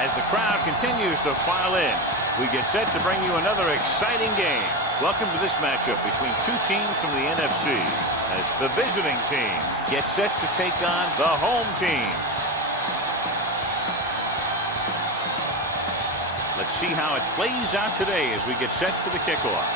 As the crowd continues to file in, we get set to bring you another exciting game. Welcome to this matchup between two teams from the NFC, as the visiting team gets set to take on the home team. Let's see how it plays out today as we get set for the kickoff.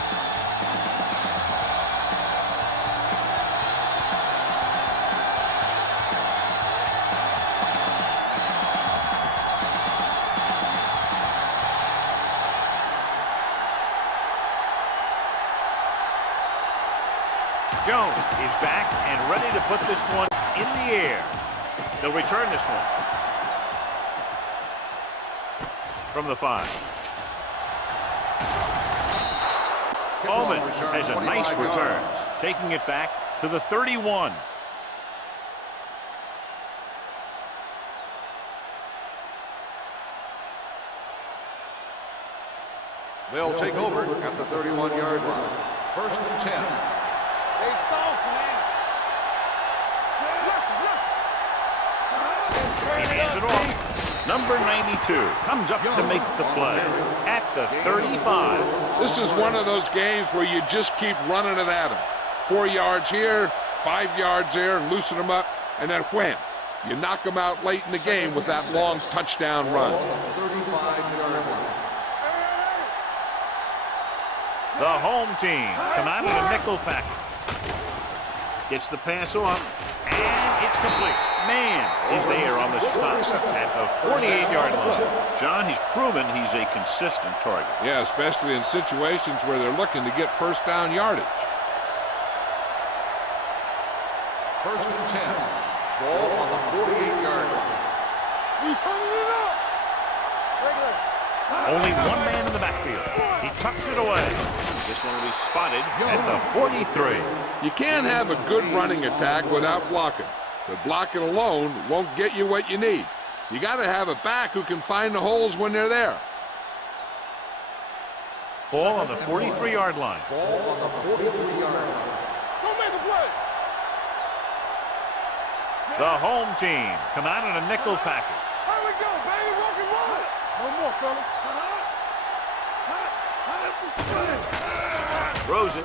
Jones is back and ready to put this one in the air. They'll return this one. From the 5. Bowman has a nice return, taking it back to the 31. They'll take over at the 31-yard line. 1st and 10. He hands it off. Number 92 comes up to make the play at the 35. This is one of those games where you just keep running it at them. 4 yards here, 5 yards there, and loosen them up, and then wham. You knock them out late in the game with that long touchdown run. The home team come out of the nickel package. Gets the pass off, and it's complete. Man is there on the stop at the 48-yard line. John, he's proven he's a consistent target. Yeah, especially in situations where they're looking to get first down yardage. 1st and 10. Ball on the 48-yard line. Only one man in the backfield. He tucks it away. This one will be spotted at the 43. You can't have a good running attack without blocking. But blocking alone won't get you what you need. You got to have a back who can find the holes when they're there. Ball on the 43-yard line. Ball on the 43-yard line. Don't make a play. The home team come out in a nickel package. Here we go, baby. Rock and roll. No more, fellas. Throws it.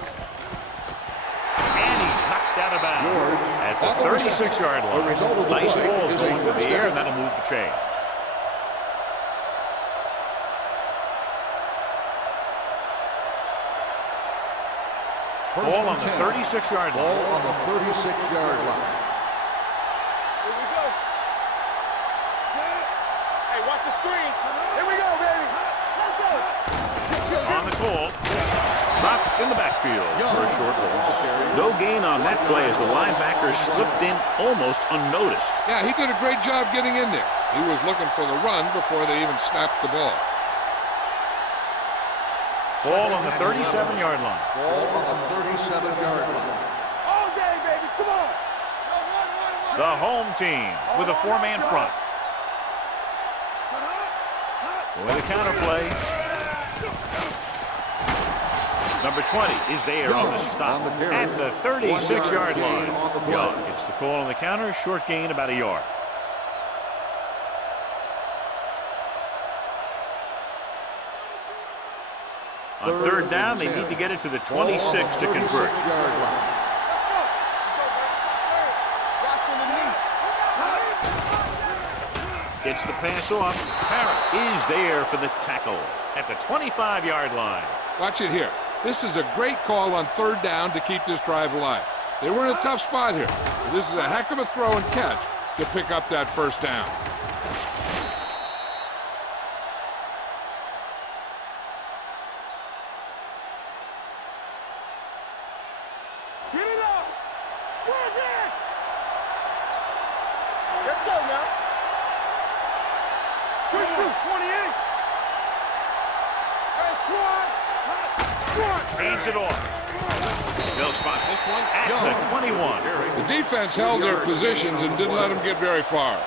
And he's knocked out of bounds at the 36-yard line. Nice ball going for the air, and that'll move the chains. Ball on the 36-yard line. Ball on the 36-yard line. Here we go. Hey, watch the screen. Here we go, baby. Let's go. On the call. Dropped in the backfield for a short loss. No gain on that play as the linebacker slipped in almost unnoticed. Yeah, he did a great job getting in there. He was looking for the run before they even snapped the ball. Ball on the 37-yard line. Ball on the 37-yard line. All day, baby. Come on. The home team with a 4-man front. With a counter play. Number 20 is there on the stop at the 36-yard line. Young gets the call on the counter. Short gain, about a yard. On 3rd down, they need to get it to the 26 to convert. Gets the pass off. Parrott is there for the tackle at the 25-yard line. Watch it here. This is a great call on 3rd down to keep this drive alive. They were in a tough spot here. But this is a heck of a throw and catch to pick up that 1st down. Get it up. Where's it? Let's go now. Good shoot, 28. That's one. Hands it off. They'll spot this one at the 21. The defense held their positions and didn't let them get very far.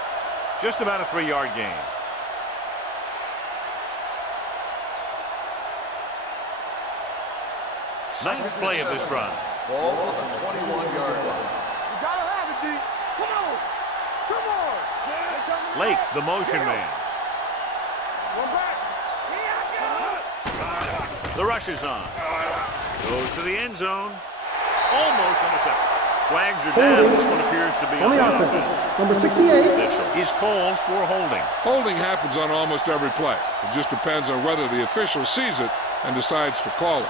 Just about a 3-yard gain. Ninth play of this drive. Ball on the 21-yard line. You gotta have it, D. Come on. Come on. Lake, the motion man. The rush is on. Goes to the end zone. Almost intercepted. Flags are down. This one appears to be on the offense. Number 68. Mitchell is called for holding. Holding happens on almost every play. It just depends on whether the official sees it and decides to call it.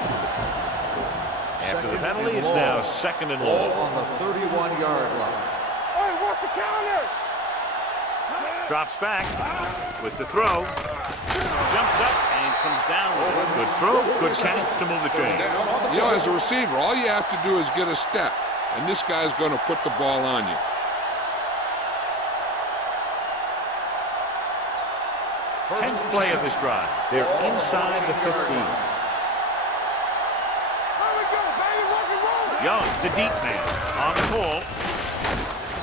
After the penalty, it's now second and Ball long. on the 31-yard line. Hey, what's the counter? Drops back with the throw. Jumps up and comes down with it. Good throw, good catch to move the chains. You know, as a receiver, all you have to do is get a step, and this guy's going to put the ball on you. Tenth play of this drive. They're inside the 15. Young, the deep man, on the pull.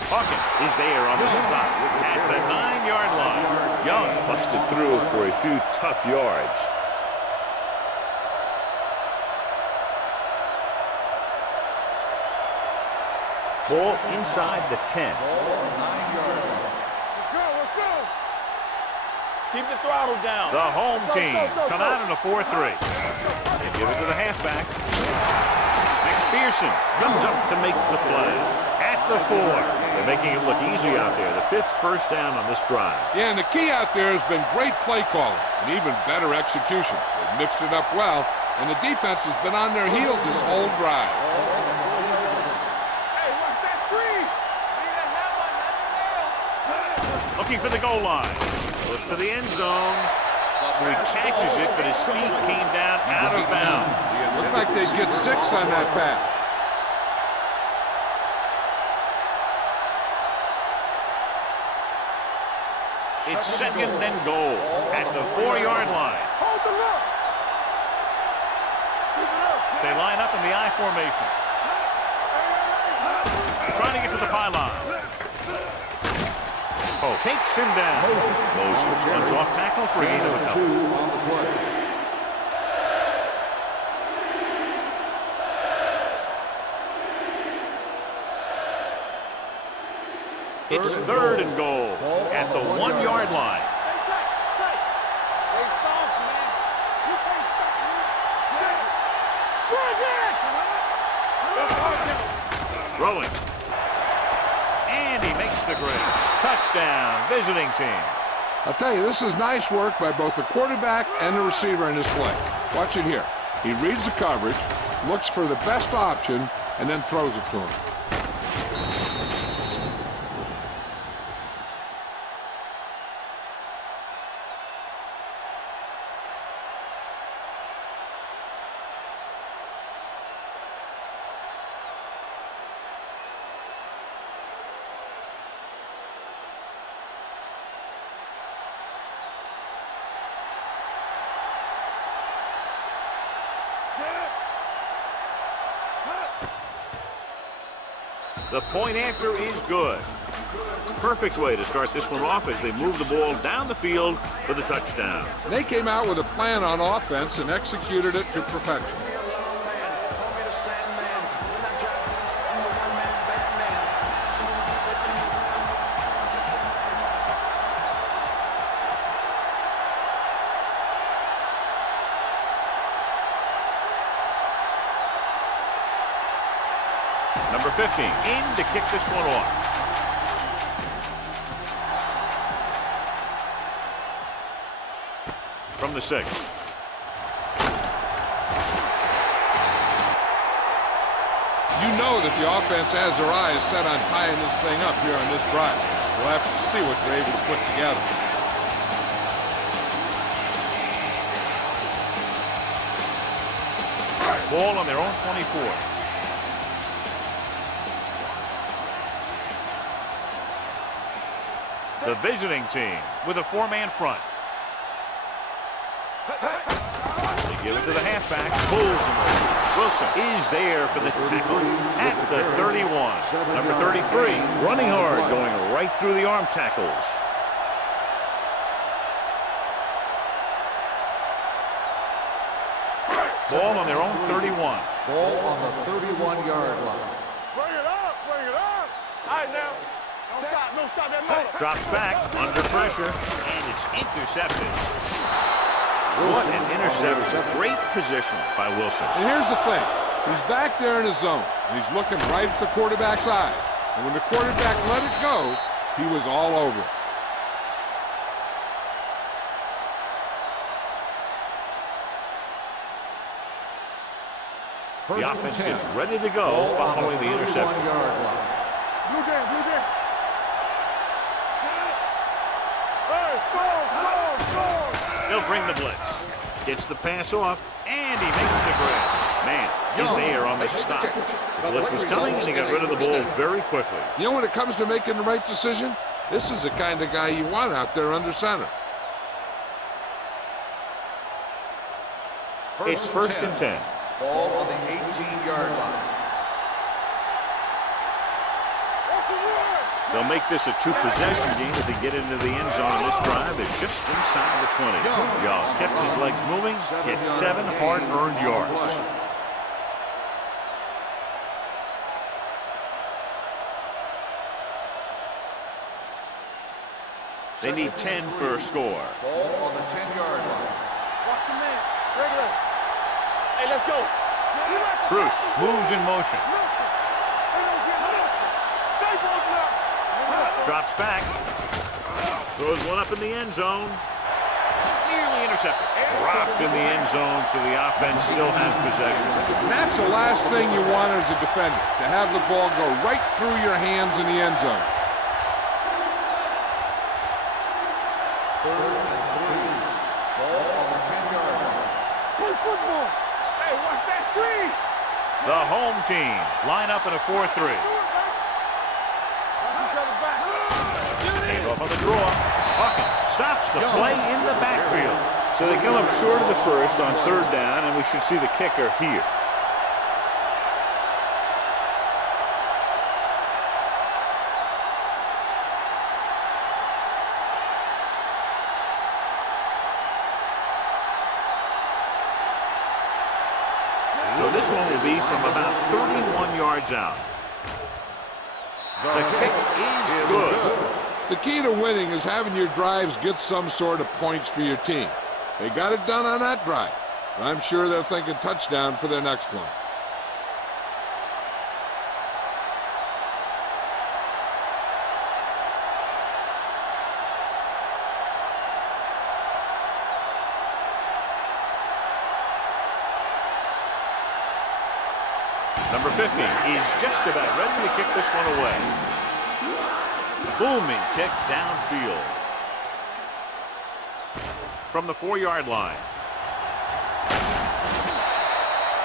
Hawkins is there on the stop at the 9-yard line. Young busted through for a few tough yards. Ball inside the 10. Let's go. Keep the throttle down. The home team come out in a 4-3. They give it to the halfback. McPherson comes up to make the play. At the 4. They're making it look easy out there. The 5th first down on this drive. Yeah, and the key out there has been great play calling and even better execution. They've mixed it up well, and the defense has been on their heels this whole drive. Hey, what's that screen? Looking for the goal line. Goes to the end zone. So he catches it, but his feet came down out of bounds. Looked like they'd get 6 on that pass. It's second and goal at the 4-yard line. Hold the look. They line up in the I formation. Trying to get to the pylon. Oh, takes him down. Moses runs off tackle for a gain of a couple. On the play. It's third and goal at the 1-yard line. Throwing. And he makes the grab. Touchdown, visiting team. I'll tell you, this is nice work by both the quarterback and the receiver in this play. Watch it here. He reads the coverage, looks for the best option, and then throws it to him. The point after is good. Perfect way to start this one off as they move the ball down the field for the touchdown. They came out with a plan on offense and executed it to perfection. Number 15 in to kick this one off. From the 6. You know that the offense has their eyes set on tying this thing up here on this drive. We'll have to see what they're able to put together. Ball on their own 24. The visiting team with a 4-man front. They give it to the halfback. Pulls him over. Wilson is there for the tackle at the 31. Number 33 running hard, going right through the arm tackles. Ball on their own 31. Ball on the 31-yard line. Bring it up. All right, now. Drops back under pressure, and it's intercepted. What an interception. Great position by Wilson. And here's the thing. He's back there in his zone, and he's looking right at the quarterback's eye. And when the quarterback let it go, he was all over it. The offense gets ready to go following the interception. They'll bring the blitz. Gets the pass off, and he makes the grab. Man, he's there on the stop. The blitz was coming, and he got rid of the ball very quickly. You know, when it comes to making the right decision, this is the kind of guy you want out there under center. It's first and 10. Ball on the 18-yard line. They'll make this a two-possession game if they get into the end zone on this drive. They're just inside the 20. Y'all kept his legs moving, gets 7 hard-earned yards. They need 10 for a score. Ball on the 10-yard line. Watch your man. Regular. Hey, let's go. Bruce moves in motion. Drops back. Throws one up in the end zone. Nearly intercepted. Dropped in the end zone, so the offense still has possession. And that's the last thing you want as a defender, to have the ball go right through your hands in the end zone. Third and 3. Ball on the 10-yard line. Play football. Hey, watch that screen. The home team line up in a 4-3. Hand off on the draw. Hawkins stops the play in the backfield. So they come up short of the first on third down, and we should see the kicker here. So this one will be from about 31 yards out. The kick is good. The key to winning is having your drives get some sort of points for your team. They got it done on that drive. I'm sure they're thinking touchdown for their next one. Number 50 is just about ready to kick this one away. Booming kick downfield. From the 4-yard line.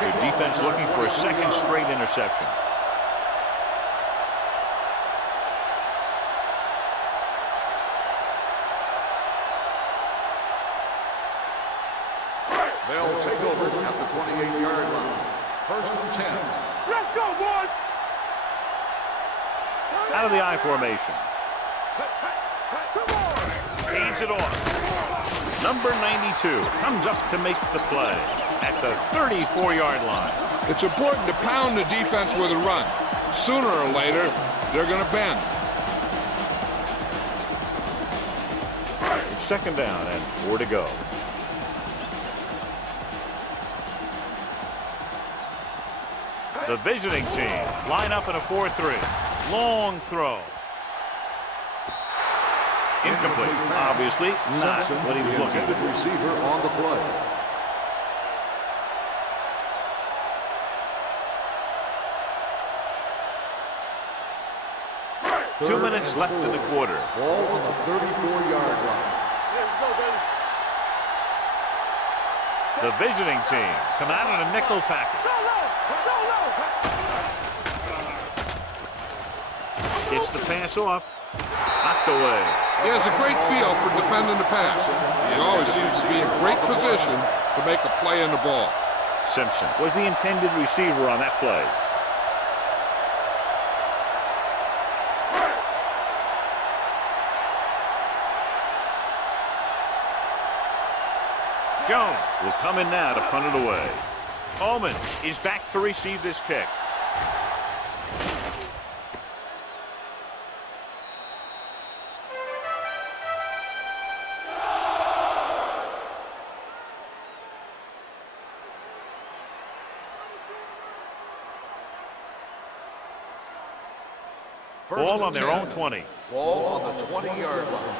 Their defense looking for a second straight interception. They'll take over at the 28-yard line. First and 10. Let's go, boys. Out of the I formation. Hands it off. Number 92 comes up to make the play at the 34-yard line. It's important to pound the defense with a run. Sooner or later, they're going to bend. It's second down and 4 to go. The visiting team line up in a 4-3. Long throw. Incomplete. Obviously not what he was looking for. Receiver on the play. Two minutes left in the quarter. Ball on the 34-yard line. Let's go, baby. The visiting team come out in a nickel package. Go low. Go low. Gets the pass off. Knocked away. He has a great feel for defending the pass. He always seems to be in great position to make a play in the ball. Simpson was the intended receiver on that play. Jones will come in now to punt it away. Ullman is back to receive this kick. Ball on their own 20. Ball on the 20-yard line.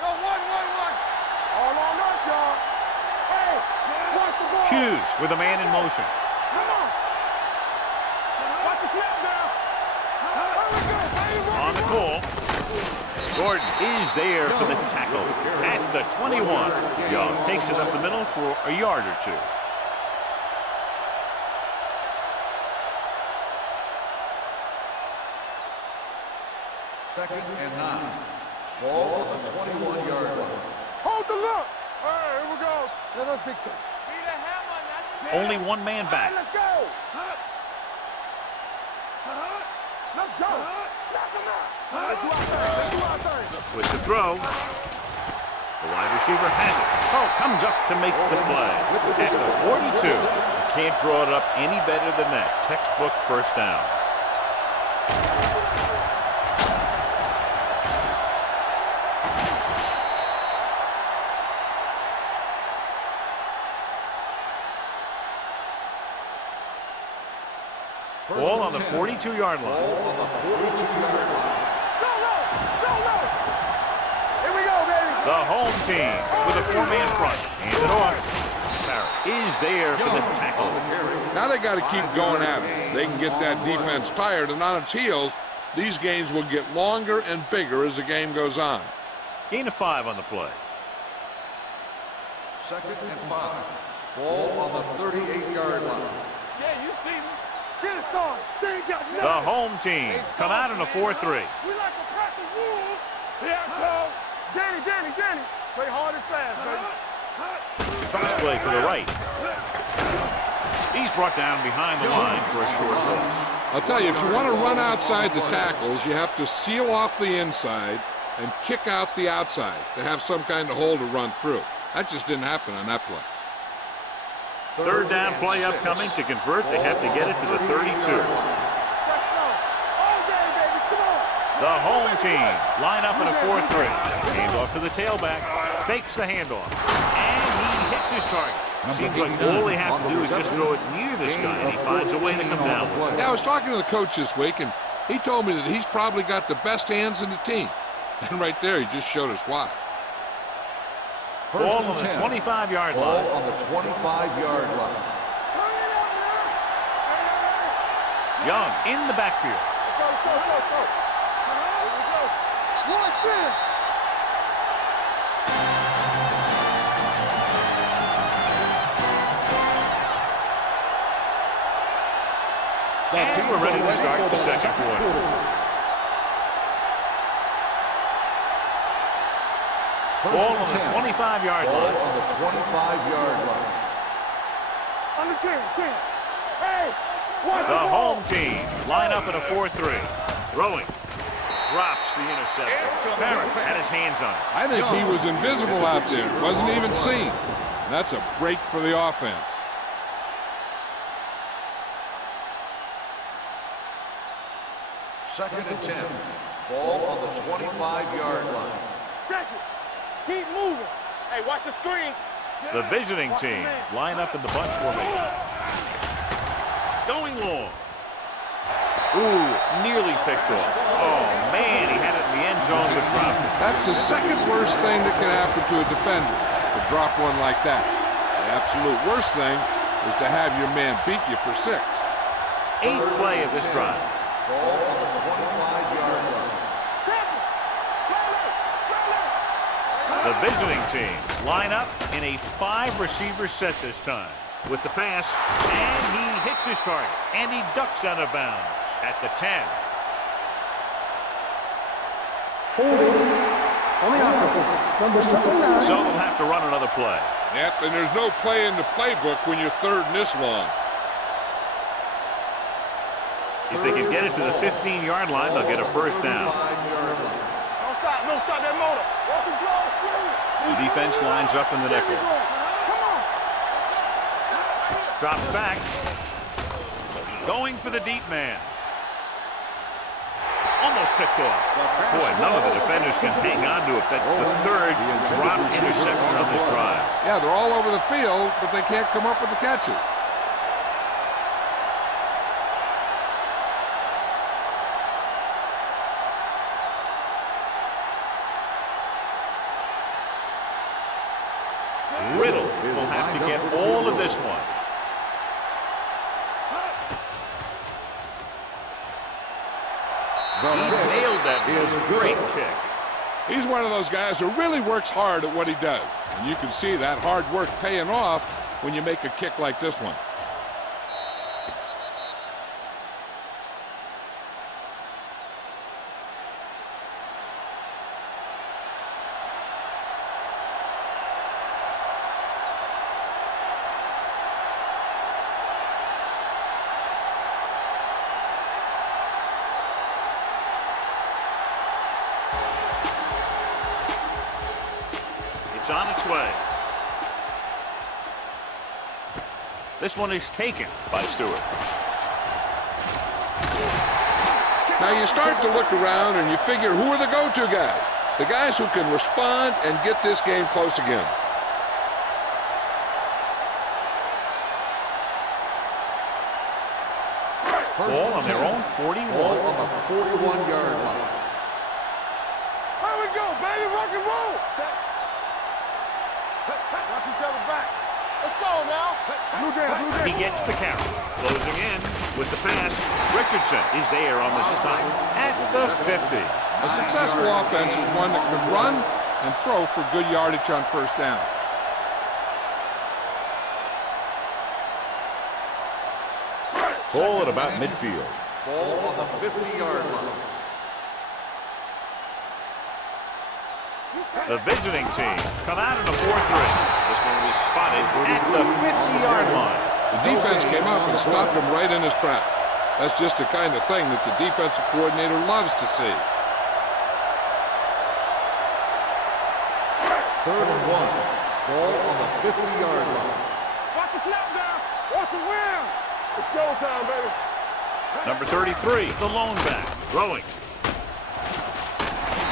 Go, one. All on us, y'all. Hey, watch the ball. Hughes with a man in motion. Come on. Watch the snap now. On the call. Gordon is there for the tackle at the 21. Young takes it up the middle for a yard or two. Second and 9. Ball on the 21-yard line. Hold the look. All right, here we go. Let us big time. Only one man back. Let's go. Let's go. Knock him out. Let's do our thing. With the throw. The wide receiver has it. Oh, comes up to make the play. At the 42. Can't draw it up any better than that. Textbook first down. Ball on the 42-yard line. Ball on the 42-yard line. Go. Here we go, baby. The home team with a four-man front. Hand it off. Barrett is there for the tackle. Now they got to keep going at it. They can get that defense tired and on its heels. These games will get longer and bigger as the game goes on. Gain of 5 on the play. Second and 5. Ball on the 38-yard line. Yeah, you see me. Get it started. They ain't got nothing. The home team come out in a 4-3. We like to practice rules. Yeah, so. Danny. Play hard and fast, baby. Cross play to the right. He's brought down behind the line for a short loss. I'll tell you, if you want to run outside the tackles, you have to seal off the inside and kick out the outside to have some kind of hole to run through. That just didn't happen on that play. Third down play upcoming. To convert, they have to get it to the 32. The home team line up in a 4-3. Handoff to the tailback. Fakes the handoff. And he hits his target. Seems like all they have to do is just throw it near this guy, and he finds a way to come down with it. Yeah, I was talking to the coach this week, and he told me that he's probably got the best hands in the team. And right there, he just showed us why. Ball on the 25-yard line. Ball on the 25-yard line. Young in the backfield. Go. Watch this. And we're ready to start the second quarter. Ball on the 25-yard line. Ball on the 25-yard line. On the 10. Hey, watch The home team line up in a 4-3. Throwing. Drops the interception. Barrett had his hands on it. I think he was invisible out there. Wasn't even seen. That's a break for the offense. Second and 10. Ball on the 25-yard line. Check it. Keep moving. Hey, watch the screen. The visiting team line up in the bunch formation. Going long. Ooh, nearly picked off. Oh, man, he had it in the end zone but dropped it. That's the second worst thing that can happen to a defender, to drop one like that. The absolute worst thing is to have your man beat you for 6. 8th play of this drive. Ball on the 25-yard line. The visiting team line up in a 5-receiver set this time. With the pass, and he hits his target, and he ducks out of bounds at the 10. On the offense, number 79. So they'll have to run another play. Yep, and there's no play in the playbook when you're third and this long. If they can get it to the 15-yard line, they'll get a first down. Don't stop that motor. The defense lines up in the nickel. Drops back. Going for the deep man. Almost picked off. Boy, none of the defenders can hang on to it. That's the third drop interception on this drive. Yeah, they're all over the field, but they can't come up with the catches. Riddle will have to get all of this one. He nailed that. It was a great kick. He's one of those guys who really works hard at what he does. And you can see that hard work paying off when you make a kick like this one. It's on its way. This one is taken by Stewart. Now you start to look around and you figure, who are the go-to guys? The guys who can respond and get this game close again. Ball on their own 41. Ball on the 41-yard line. Here we go, baby. Rock and roll. Watch each other back. Let's go now. Blue jam, blue jam. He gets the carry. Closing in with the pass. Richardson is there on the stop at the 50. A successful offense is one that can run and throw for good yardage on first down. Ball at about midfield. Ball on the 50-yard line. The visiting team come out in a 4-3. This one was spotted at the 50-yard line. The defense came up and stopped him right in his tracks. That's just the kind of thing that the defensive coordinator loves to see. 3rd and 1. Ball on the 50-yard line. Watch the snap down. Watch the wheel. It's showtime, baby. Number 33, the lone back, throwing.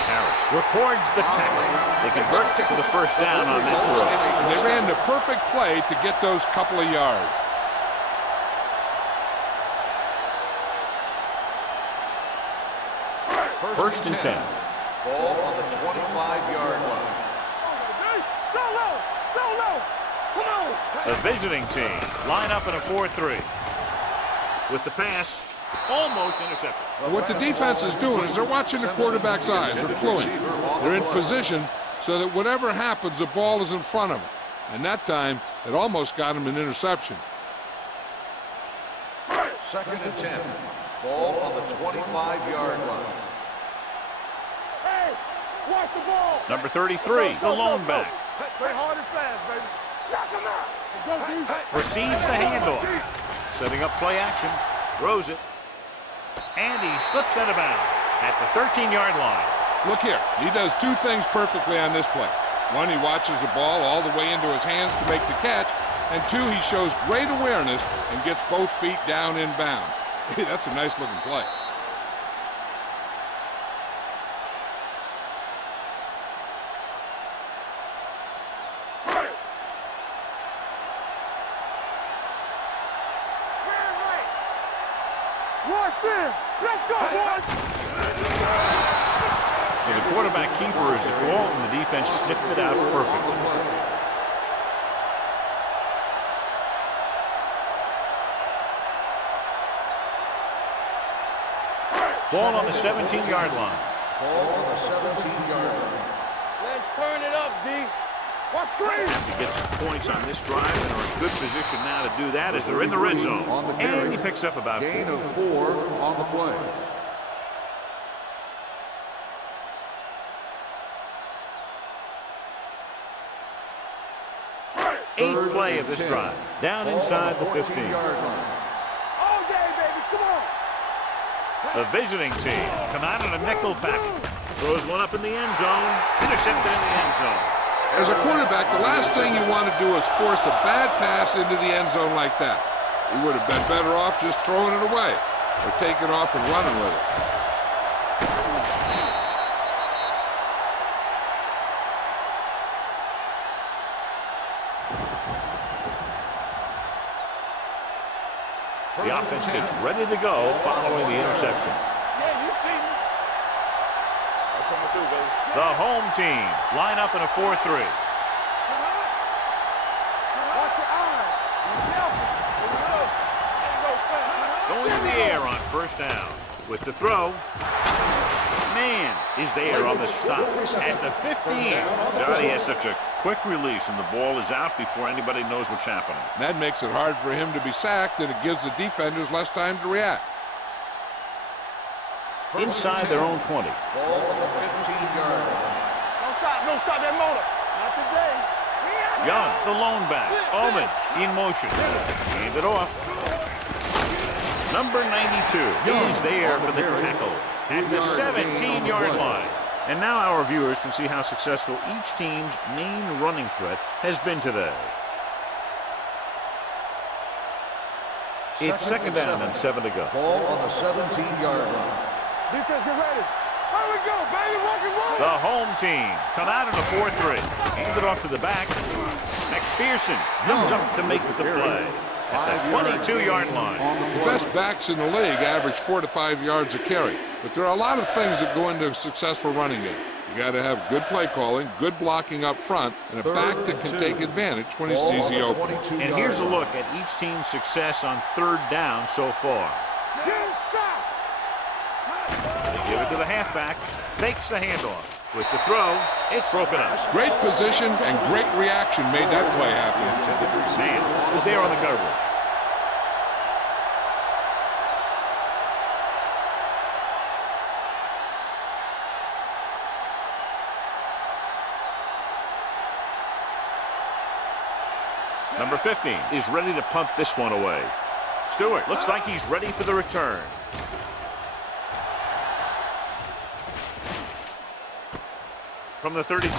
Harris records the tackle. They convert for the first down on that throw. And they ran the perfect play to get those couple of yards. First and 10. Ball on the 25-yard line. So low. So low. Come on. The visiting team line up in a 4-3. With the pass, almost intercepted. What the defense is doing is they're watching the quarterback's eyes. They're cluing. They're in position so that whatever happens, the ball is in front of them. And that time, it almost got him an interception. 2nd and 10. Ball on the 25-yard line. Hey, watch the ball. Number 33, the lone back. Play hard and fast, baby. Knock him out. Go, D. Receives the handoff. Setting up play action. Throws it. And he slips out of bounds at the 13-yard line. Look here. He does two things perfectly on this play. One, he watches the ball all the way into his hands to make the catch. And two, he shows great awareness and gets both feet down in bounds. Hey, that's a nice looking play. Let's go, boys! So the quarterback keeper is the call, and the defense sniffed it out perfectly. Ball on the 17-yard line. Ball on the 17-yard line. Let's turn it up, D. Watch screen! Have to get some points on this drive, and are in good position now to do that as they're in the red zone. And he picks up about 4. Gain of 4 on the play. Eighth play of this drive. Down inside the 15. All day, baby, come on! The visiting team come out in a nickel package. Throws one up in the end zone. Intercepted in the end zone. As a quarterback, the last thing you want to do is force a bad pass into the end zone like that. You would have been better off just throwing it away or taking off and running with it. The offense gets ready to go following the interception. Yeah, you see me. That's what I'm gonna do, baby. The home team line up in a 4-3. first down. With the throw. Man is there on the stop at the 15. Johnny has such a quick release, and the ball is out before anybody knows what's happening. That makes it hard for him to be sacked, and it gives the defenders less time to react. Inside their own 20. Ball on the 15-yard line. Don't stop that motor. Not today. Young, the lone back. Ullman in motion. Hand it off. Number 92 is there for the tackle at the 17-yard line. And now our viewers can see how successful each team's main running threat has been today. It's second down and 7 to go. Ball on the 17-yard line. Defense, get ready. Here we go, baby. Rock and roll. The home team come out in a 4-3. Hand it off to the back. McPherson comes up to make the play at the 22-yard line. The best backs in the league average 4 to 5 yards a carry. But there are a lot of things that go into a successful running game. You got to have good play calling, good blocking up front, and a back that can take advantage when he sees the open. And here's a look at each team's success on third down so far. They give it to the halfback, fakes the handoff. With the throw, it's broken up. Great position and great reaction made that play happen. Man is there on the coverage. Number 15 is ready to punt this one away. Stewart looks like he's ready for the return. From the 32. If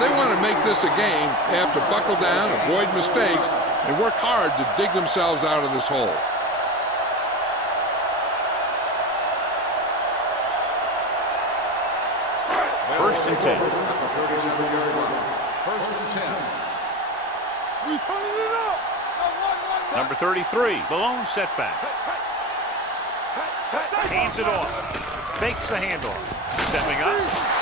they want to make this a game, they have to buckle down, avoid mistakes, and work hard to dig themselves out of this hole. First and 10. First and 10. We turning it up. Number 33, the lone setback. Hands it off. Fakes the handoff. Stepping up.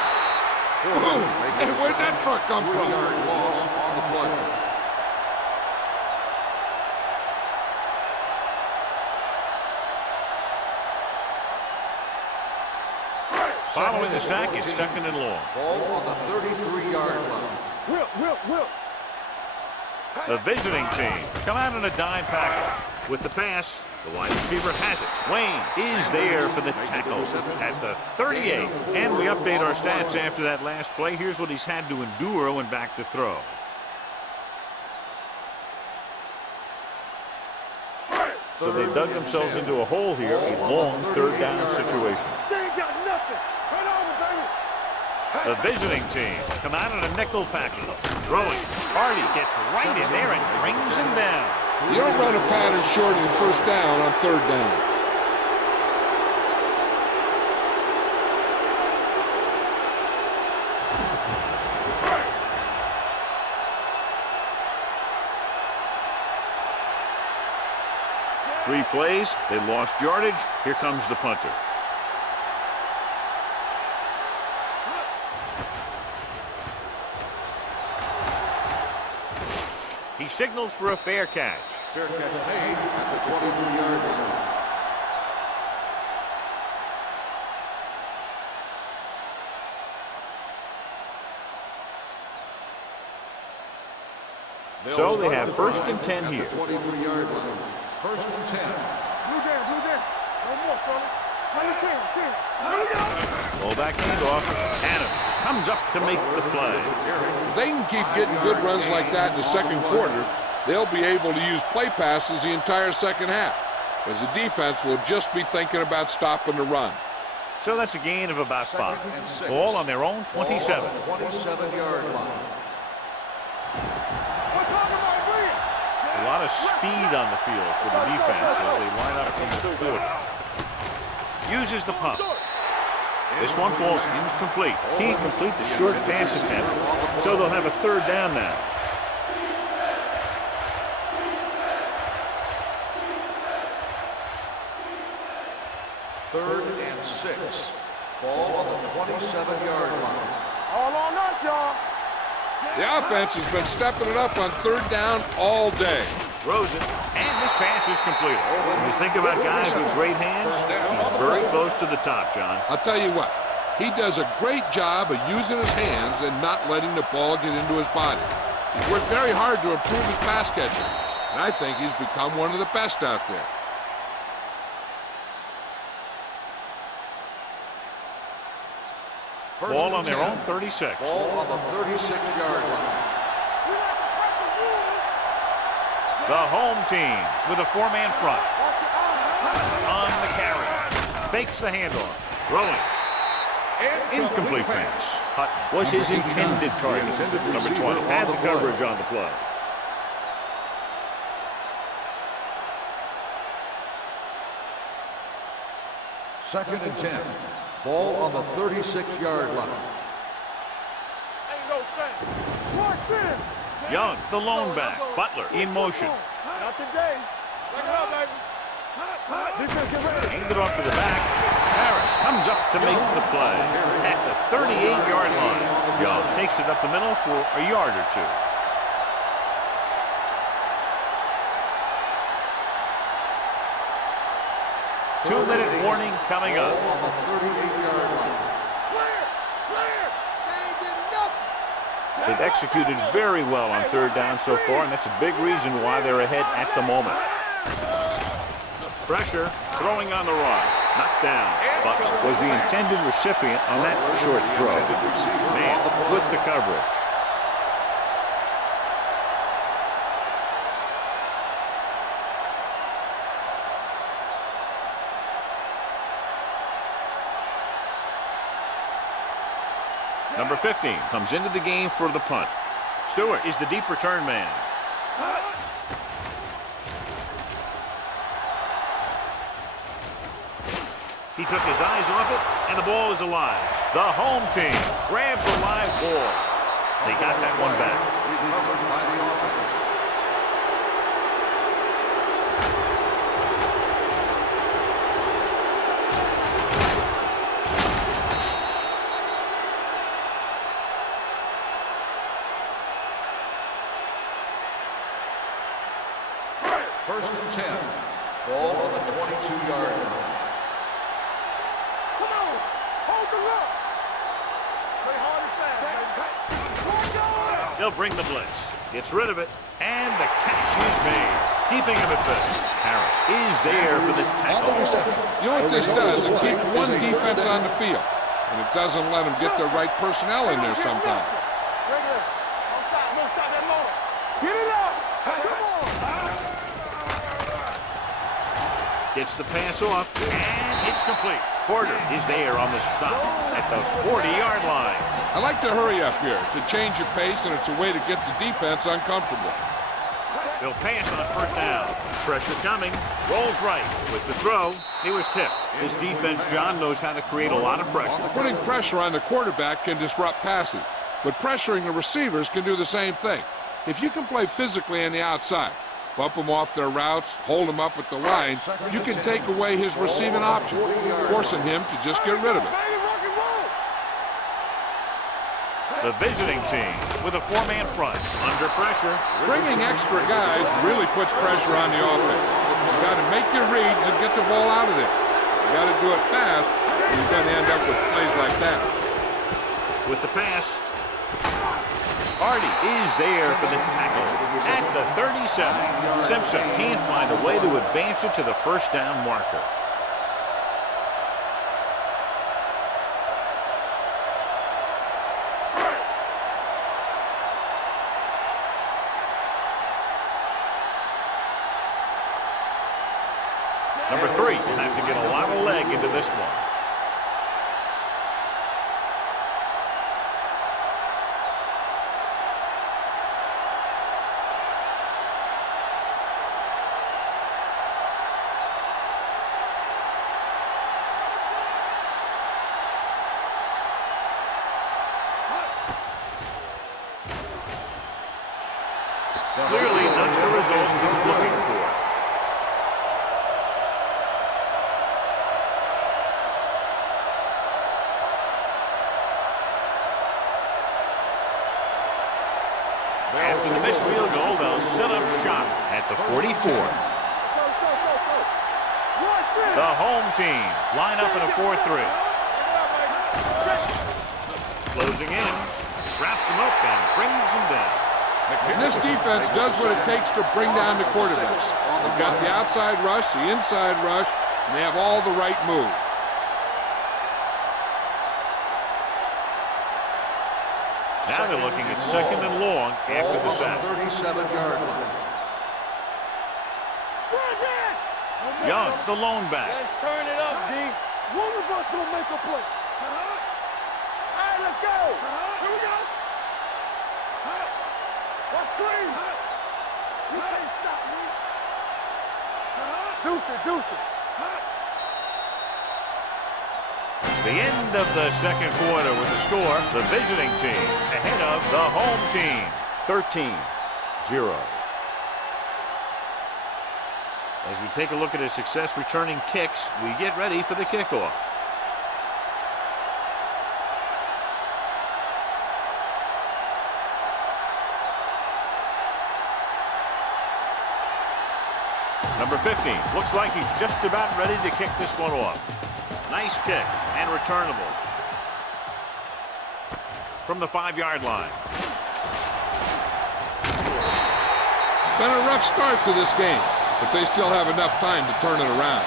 Hey, where'd that truck come from? 3-yard loss on the play. Following the sack, it's second and long. Ball on the 33-yard line. Whip. The visiting team come out in a dime package. With the pass, the wide receiver has it. Wayne is there for the tackle at the 38. And we update our stats after that last play. Here's what he's had to endure when back to throw. So they dug themselves into a hole here, a long third down situation. They ain't got nothing. Turn over, baby. The visiting team come out in a nickel package. Throwing. Hardy gets right in there and brings him down. You don't run a pattern short of the first down on third down. Three plays, they lost yardage. Here comes the punter. He signals for a fair catch. Fair catch made at the 23-yard line. So they have first and 10 here. 23-yard line. First and 10. Blue down. No more, fella. Play the 10. Full back handoff. Adams comes up to make the play. If they can keep getting good runs like that in the second quarter, they'll be able to use play passes the entire second half, as the defense will just be thinking about stopping the run. So that's a gain of about 5. Ball on their own 27. 27-yard line. A lot of speed on the field for the defense as they line up in the 40. Uses the pump. This one falls incomplete. Can't complete the short pass attempt, so they'll have a third down now. Third and 6. Ball on the 27-yard line. All on us, y'all. The offense has been stepping it up on third down all day. Throws it, and this pass is completed. When you think about guys with great hands, he's very close to the top, John. I'll tell you what, he does a great job of using his hands and not letting the ball get into his body. He's worked very hard to improve his pass catching, and I think he's become one of the best out there. Ball on their own 36. Ball on the 36-yard line. The home team with a four-man front. On the carry. Fakes the handoff. Throwing. Incomplete pass. Hutton was his intended target. Number 20 had the coverage on the play. Second and 10. Ball on the 36-yard line. Ain't no thing. Watch this. Young, the lone back. Butler in motion. Not today. Look it up, baby. Defense, get ready. Hand it off to the back. Harris comes up to make the play at the 38-yard line. Young takes it up the middle for a yard or two. Two-minute warning coming up. Ball on the 38-yard line. They've executed very well on third down so far, and that's a big reason why they're ahead at the moment. Pressure, throwing on the run. Knocked down. Butler was the intended recipient on that short throw. Man with the coverage. Number 15 comes into the game for the punt. Stewart is the deep return man. He took his eyes off it, and the ball is alive. The home team grabbed the live ball. They got that one back. Recovered by the offense. First and 10. Ball on the 22-yard line. Come on. Hold the look. Play hard and fast, baby. They'll bring the blitz. Gets rid of it, and the catch is made. Keeping him at bay. Harris is there for the tackle. You know what this does? It keeps one defense on the field, and it doesn't let them get the right personnel in there sometimes. Regular. Don't stop that motor. Get it up. Come on. Gets the pass off, and it's complete. Porter is there on the stop at the 40-yard line. I like to hurry up here. It's a change of pace, and it's a way to get the defense uncomfortable. They'll pass on first down. Pressure coming. Rolls right with the throw. It was tipped. This defense, John, knows how to create a lot of pressure. Putting pressure on the quarterback can disrupt passes, but pressuring the receivers can do the same thing. If you can play physically on the outside, bump them off their routes, hold them up at the line, you can take away his receiving option, forcing him to just get rid of it. The visiting team with a four-man front. Under pressure. Bringing extra guys really puts pressure on the offense. You got to make your reads and get the ball out of there. You got to do it fast, or you're going to end up with plays like that. With the pass. Hardy is there for the tackle at the 37. Simpson can't find a way to advance it to the first down marker. Number 3 will have to get a lot of leg into this one. Clearly not the result he was looking for. After the missed field goal, they'll set up shop at the 44. The home team line up in a 4-3. Closing in, wraps him up and brings him down. And this defense does what it takes to bring down the quarterbacks. They've got the outside rush, the inside rush, and they have all the right moves. Now they're looking at 2nd and long after the sack. 37-yard line. Young, the lone back. Let's turn it up, D. One of us will make a play. All right, let's go. Here we go. Let's scream. You can't stop me. Deuce it, deuce it. It's the end of the second quarter with the score. The visiting team ahead of the home team. 13-0. As we take a look at his success returning kicks, we get ready for the kickoff. Number 15 looks like he's just about ready to kick this one off. Nice kick and returnable. From the 5-yard line. Been a rough start to this game, but they still have enough time to turn it around.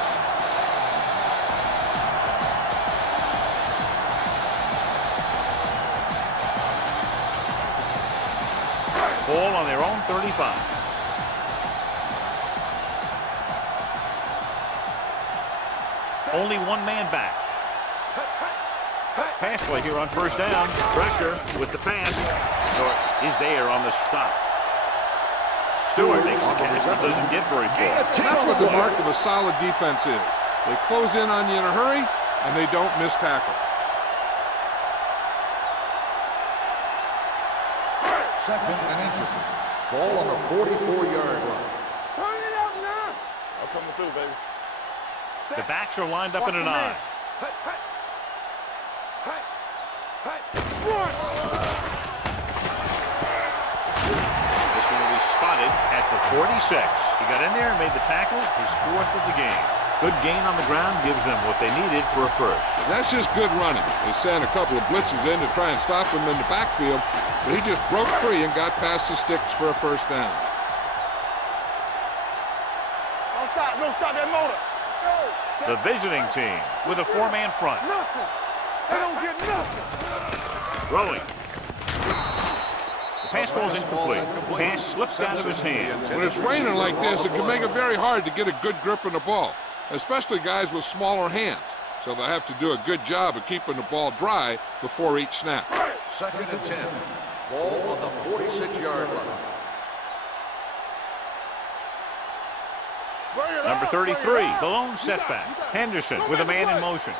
Ball on their own 35. Only one man back. Pass play here on first down. Pressure with the pass. Or is there on the stop. Stewart makes the catch but doesn't get very far. That's what the mark of a solid defense is. They close in on you in a hurry, and they don't miss tackle. 2nd and inches. Ball on the 44-yard line. Turn it up now. I'm coming through, baby. The backs are lined up in a 9. Hey, hey. Hey. Hey. Run. This one will be spotted at the 46. He got in there and made the tackle, his 4th of the game. Good gain on the ground gives them what they needed for a first. That's just good running. They sent a couple of blitzes in to try and stop him in the backfield, but he just broke free and got past the sticks for a first down. Don't stop that motor. The visiting team with a 4-man front. Nothing. They don't get nothing. Throwing. The pass falls incomplete. Pass slipped out of his hand. When it's raining like this, it can make it very hard to get a good grip on the ball, especially guys with smaller hands. So they have to do a good job of keeping the ball dry before each snap. 2nd and 10. Ball on the 46-yard line. Number 33, the lone setback. Henderson with a man in motion.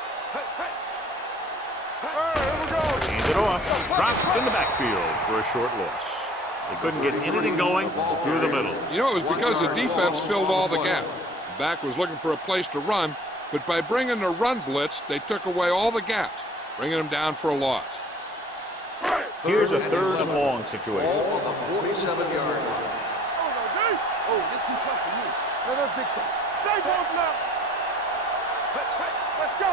Hands it off. Dropped in the backfield for a short loss. They couldn't get anything going through the middle. You know, it was because the defense filled all the gaps. The back was looking for a place to run, but by bringing the run blitz, they took away all the gaps, bringing them down for a loss. Here's a 3rd and long situation. Ball on the 47-yard line. Oh, this is tough for you. No, that's big time. Stay both now. Let's go.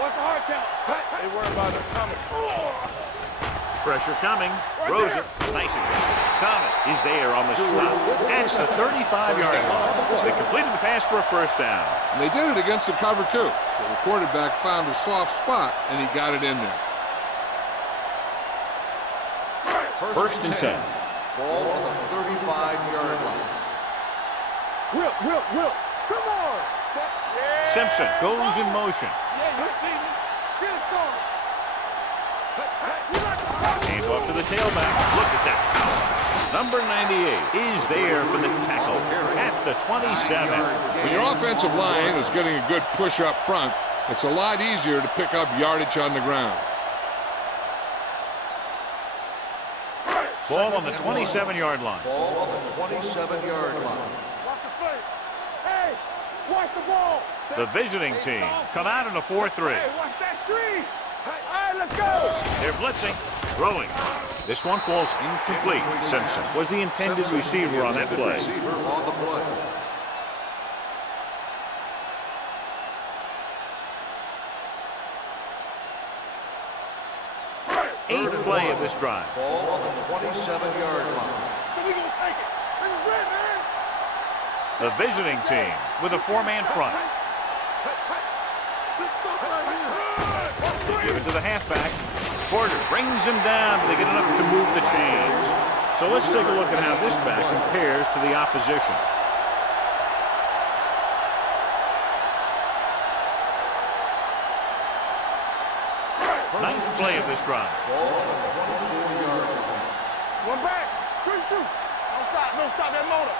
What's the hard count? They worry about the coming. Pressure coming. Throws it. Nice aggressive. Thomas is there on the stop. At the 35-yard line. They completed the pass for a first down. And they did it against the cover, too. So the quarterback found a soft spot, and he got it in there. 1st and 10. Ball on the 35-yard line. Whip. Come on. Yeah. Simpson goes in motion. Yeah, you see me. Get it started. Hand off to the tailback. Look at that power. Number 98 is there for the tackle at the 27. When your offensive line is getting a good push up front, it's a lot easier to pick up yardage on the ground. Ball on the 27-yard line. Ball on the 27-yard line. Watch the play. Hey, watch the ball. The visiting team come out in a 4-3. Hey, watch that screen. All right, let's go. They're blitzing, throwing. This one falls incomplete. Simpson was the intended receiver on that play. Receiver on the play. Eighth play of this drive. Ball on the 27-yard line. So we gonna take it. This is it, man. The visiting team with a four-man front. Let's stop right here. They give it to the halfback. Porter brings him down, but they get enough to move the chains. So let's take a look at how this back compares to the opposition. Ninth play of this drive. Ball on the 24-yard line. One back. Quick shoot. Don't stop that motor.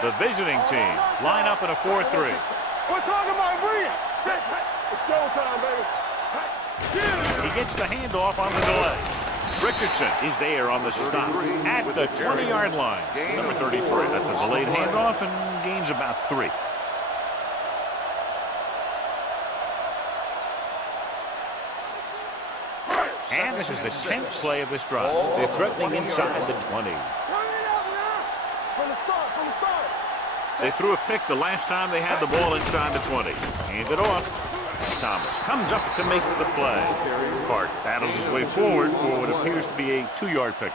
The visiting team line up in a 4-3. We're talking about Brian. It's showtime, baby. He gets the handoff on the delay. Richardson is there on the stop at the 20-yard line. Number 33 at the delayed handoff and gains about 3. And this is the 10th play of this drive. They're threatening inside the 20. From the start. They threw a pick the last time they had the ball inside the 20. Hand it off. Thomas comes up to make the play. Clark battles his way forward for what appears to be a 2-yard pick.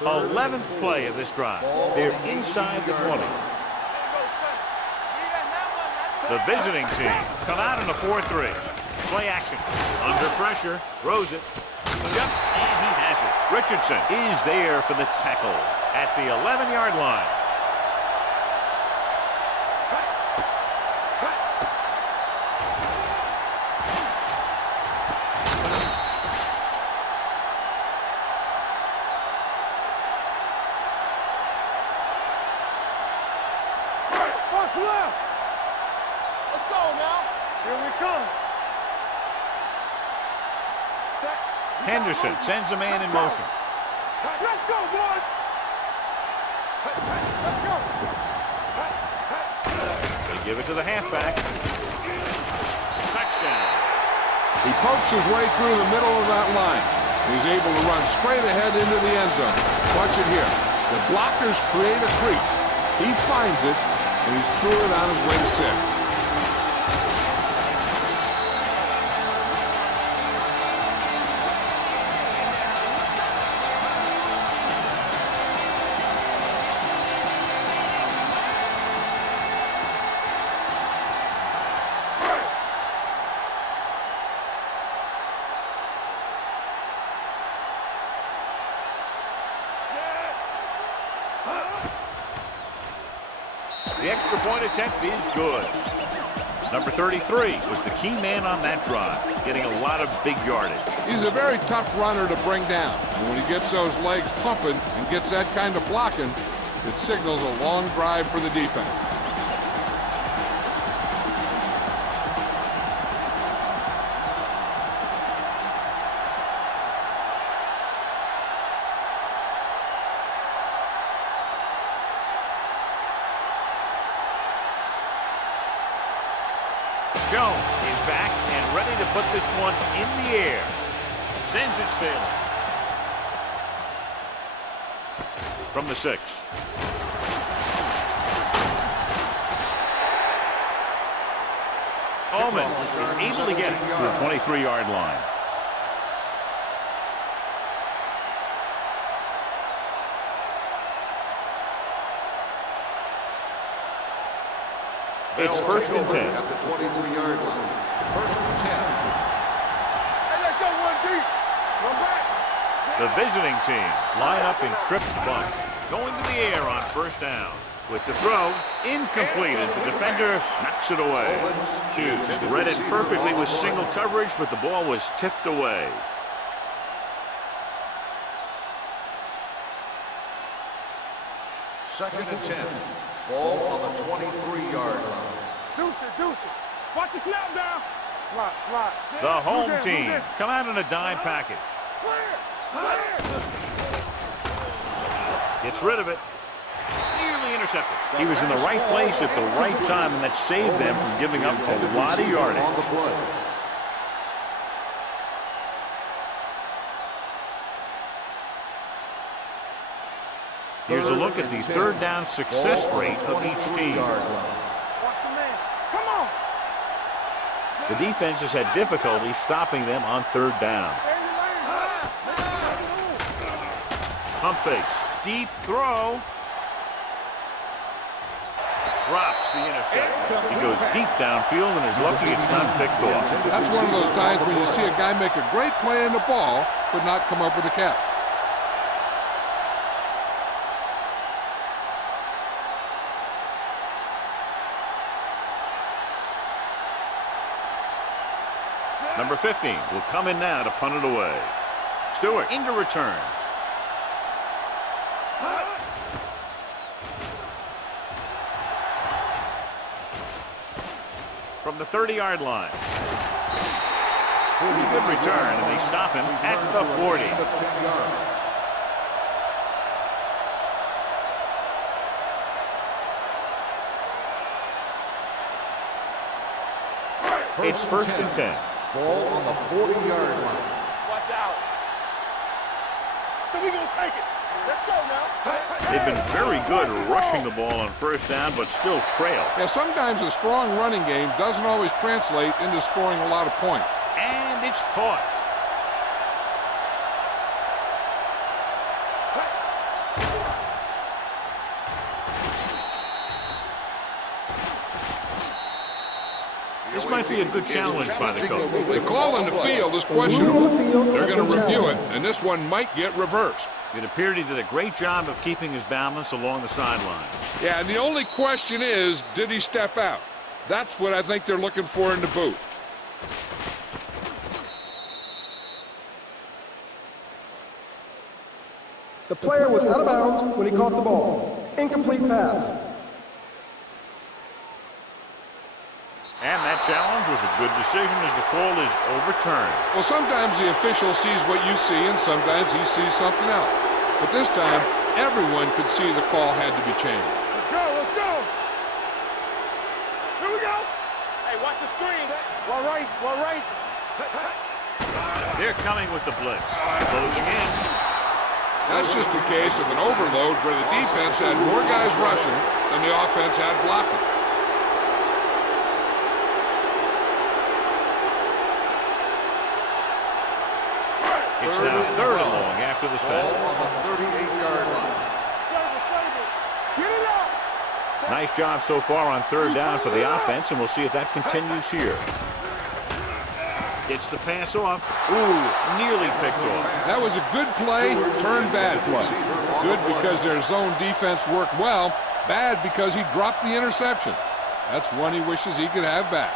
The 11th play of this drive. They're inside the 20. The visiting team come out in a 4-3. Play action. Under pressure. Throws it. Jumps, and he has it. Richardson is there for the tackle at the 11-yard line. What's left? Let's go now. Here we come. Henderson sends a man in motion. Let's go, boys. Let's go. They give it to the halfback. Touchdown. He pokes his way through the middle of that line. He's able to run straight ahead into the end zone. Watch it here. The blockers create a crease. He finds it, and he's through it on his way to 6. The extra point attempt is good. Number 33 was the key man on that drive, getting a lot of big yardage. He's a very tough runner to bring down. And when he gets those legs pumping and gets that kind of blocking, it signals a long drive for the defense. Jones is back and ready to put this one in the air. Sends it sailing. From the 6. Owens is able to get it to the 23-yard line. It's 1st and 10. At the 23-yard line. 1st and 10. Hey, let's go one deep. One back. The visiting team line up in trips bunch. Going to the air on 1st down. With the throw, incomplete as the defender knocks it away. Hughes read it perfectly with single coverage, but the ball was tipped away. Second and 10. Ball on the 23-yard line. Deuce it. Watch the snap down. Slide. The home team come out in a dime package. Clear. Gets rid of it. Nearly intercepted. He was in the right place at the right time, and that saved them from giving up a lot of yardage. On the play. Here's a look at the third down success rate of each team. Watch the man. Come on. The defense has had difficulty stopping them on third down. Pump fakes. Deep throw. Drops the interception. He goes deep downfield and is lucky it's not picked off. That's one of those times when you see a guy make a great play in the ball, but not come up with a catch. Number 15 will come in now to punt it away. Stewart into return. From the 30-yard line. Pretty good return, and they stop him at the 40. It's 1st and 10. Ball on the 40-yard line. Watch out. So we gonna take it. Let's go now. They've been very good rushing the ball on first down, but still trail. Yeah, sometimes a strong running game doesn't always translate into scoring a lot of points. And it's caught. This might be a good challenge by the coach. The call in the field is questionable. They're going to review it, and this one might get reversed. It appeared he did a great job of keeping his balance along the sidelines. Yeah, and the only question is, did he step out? That's what I think they're looking for in the booth. The player was out of bounds when he caught the ball. Incomplete pass. And that challenge was a good decision as the call is overturned. Well, sometimes the official sees what you see, and sometimes he sees something else. But this time, everyone could see the call had to be changed. Let's go, let's go. Here we go. Hey, watch the screen. One right. They're coming with the blitz. Closing in. That's just a case of an overload where the defense had more guys rushing than the offense had blocking. It's now 3rd and long after the set. Ball on the 38-yard line. Get it up. Nice job so far on 3rd down for the offense, and we'll see if that continues here. Gets the pass off. Ooh, nearly picked off. That was a good play, turned bad play. Good because their zone defense worked well. Bad because he dropped the interception. That's one he wishes he could have back.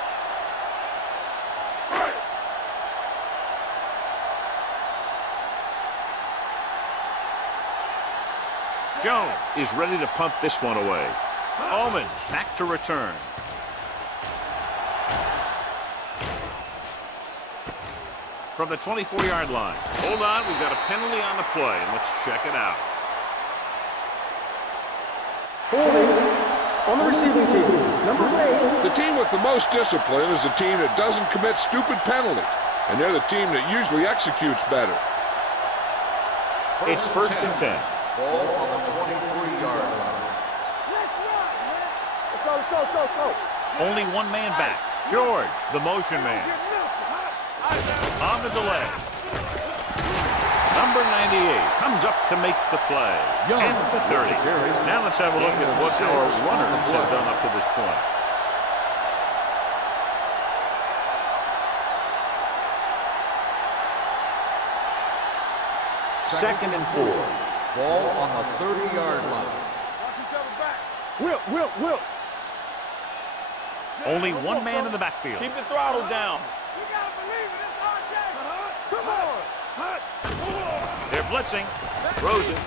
Jones is ready to punt this one away. Omens back to return. From the 24-yard line. Hold on, we've got a penalty on the play, and let's check it out. Holding on the receiving team. Number 8. The team with the most discipline is the team that doesn't commit stupid penalties, and they're the team that usually executes better. It's 1st and 10. Ball on the 23-yard line. Let's go. Only one man back. George, the motion man. On the delay. Number 98 comes up to make the play. And the 30. Now let's have a look at what our runners have done up to this point. Second and 4. Ball on the 30-yard line. Will. Only one man in the backfield. Keep the throttle down. You gotta believe it. It's RJ. Come on. They're blitzing. Throws it.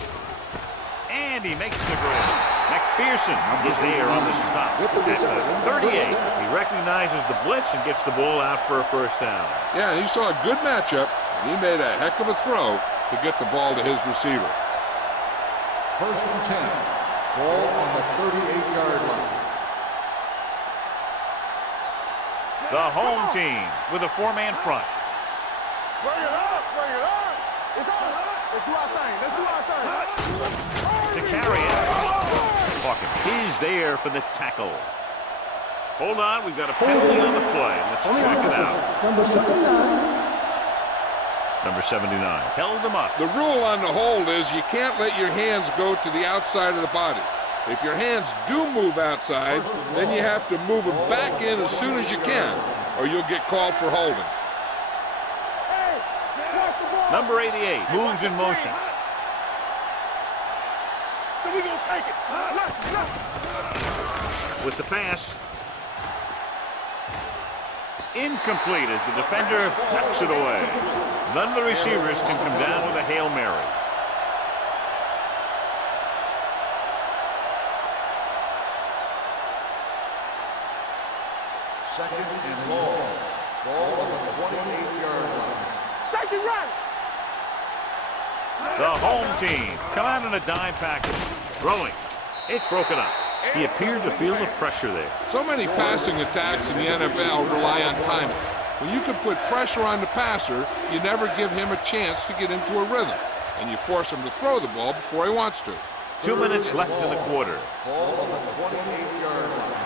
And he makes the grab. McPherson is there on the stop. At the 38, he recognizes the blitz and gets the ball out for a first down. Yeah, he saw a good matchup, and he made a heck of a throw to get the ball to his receiver. 1st and 10. Ball on the 38-yard line. The home team with a 4-man front. Bring it up, bring it up. It's on. Let's do our thing. Let's do our thing. To carry it. Hawkins is there for the tackle. Hold on, we've got a penalty on the play. Let's On the check it offense, out. number 79. Number 79 held him up. The rule on the hold is you can't let your hands go to the outside of the body. If your hands do move outside, then you have to move them back in as soon as you can, or you'll get called for holding. Hey, watch the ball. Number 88 moves in motion. So we gonna take it. Look. With the pass. Incomplete as the defender knocks it away. None of the receivers can come down with a Hail Mary. Second and long. Ball on the 28-yard line. Take it right. The home team come out in a dime package. Throwing. It's broken up. He appeared to feel the pressure there. So many passing attacks in the NFL rely on timing. When you can put pressure on the passer, you never give him a chance to get into a rhythm, and you force him to throw the ball before he wants to. 2 minutes left in the quarter. Ball on the 28-yard line.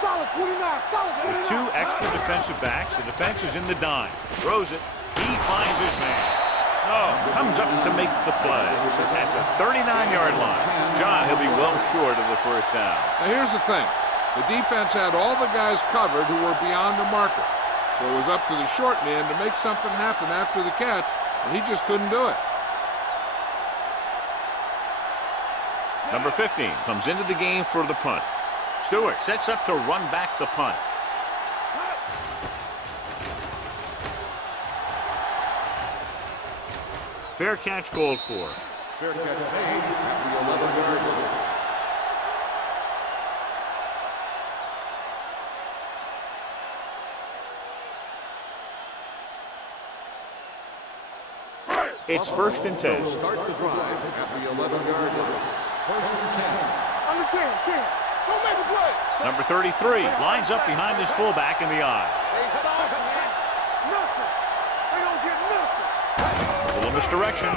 Solid 29. Solid 29. With 2 extra defensive backs, the defense is in the dime. Throws it. He finds his man. Snow comes up to make the play at the 39-yard line. John, he'll be well short of the first down. Now here's the thing. The defense had all the guys covered who were beyond the marker. So it was up to the short man to make something happen after the catch, and he just couldn't do it. Number 15 comes into the game for the punt. Stewart sets up to run back the punt. Fair catch called for. Fair catch made at the 11-yard line. It's 1st and 10. Start the drive at the 11-yard line. 1st and 10. Under 10. Don't make a play. Number 33 lines up behind his fullback in the eye. They stop, man. Nothing. They don't get nothing. A little misdirection.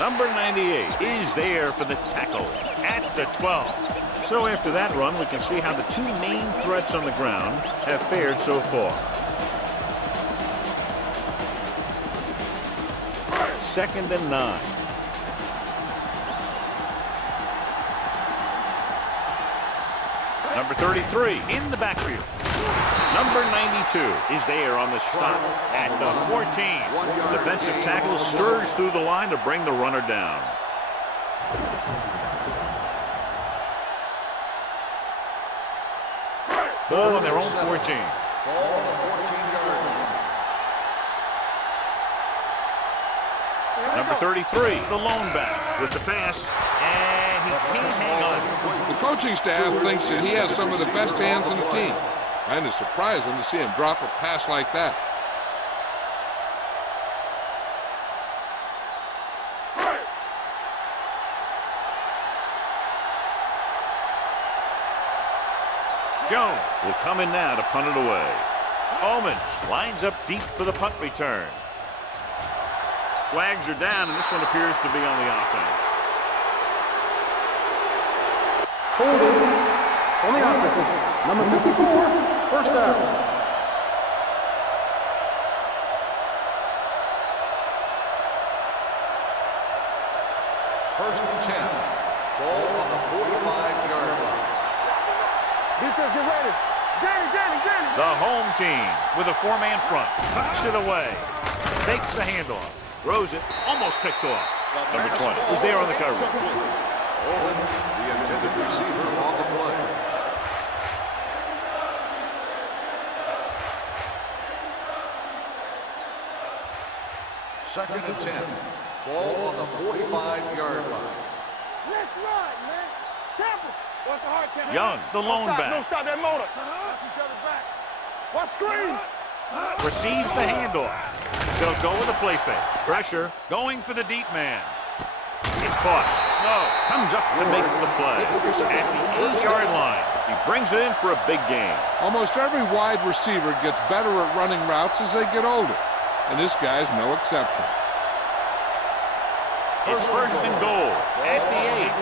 Number 98 is there for the tackle at the 12. So after that run, we can see how the 2 main threats on the ground have fared so far. 2nd and 9. Number 33 in the backfield. Number 92 is there on the stop at the 14. Defensive tackle surged through the line to bring the runner down. Ball on their own 14. Ball on the 14-yard line. Number 33, the lone back with the pass, and he can't hang on. The coaching staff thinks that he has some of the best hands in the team, and it's surprising to see him drop a pass like that. Jones will come in now to punt it away. Omens lines up deep for the punt return. Flags are down, and this one appears to be on the offense. Holding on the offense. Number 54, first down. First and 10. Ball on the 45-yard line. Defense, get ready. Danny. The home team with a 4-man front tucks it away, takes the handoff, throws it, almost picked off. Number 20 is there on the coverage. Owen, the intended receiver on the play. Second and 10. Ball on the 45-yard line. Let's run, man. Temple. Watch the hard count. Young, the lone Don't back, stop that motor. Watch each other back. Watch screen. receives the handoff. They'll go with a play fake. Pressure, going for the deep man. It's caught. Snow comes up to make the play. At the 8-yard line, he brings it in for a big gain. Almost every wide receiver gets better at running routes as they get older, and this guy's no exception. It's first and goal at the 8.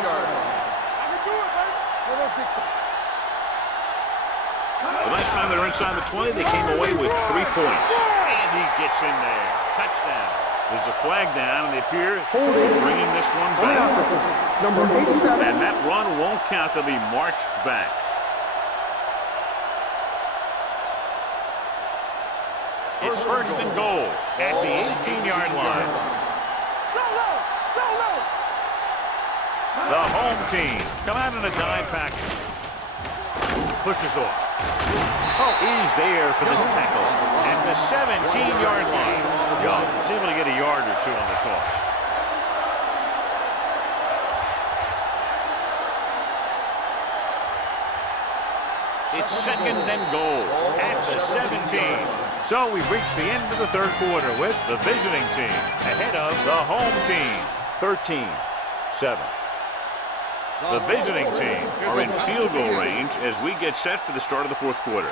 The last time they were inside the 20, they came away with 3 points. And he gets in there. Touchdown. There's a flag down, and they appear bringing this one On the back. offense, number 87. And that run won't count. They'll be marched back. It's first and goal at the 18-yard line. The home team come out in a dime package. Pushes off. Is there for the tackle at the 17-yard line. Young is able to get a yard or two on the toss. It's second and goal at the 17. So we've reached the end of the third quarter with the visiting team ahead of the home team, 13-7. The visiting team are in field goal range as we get set for the start of the fourth quarter.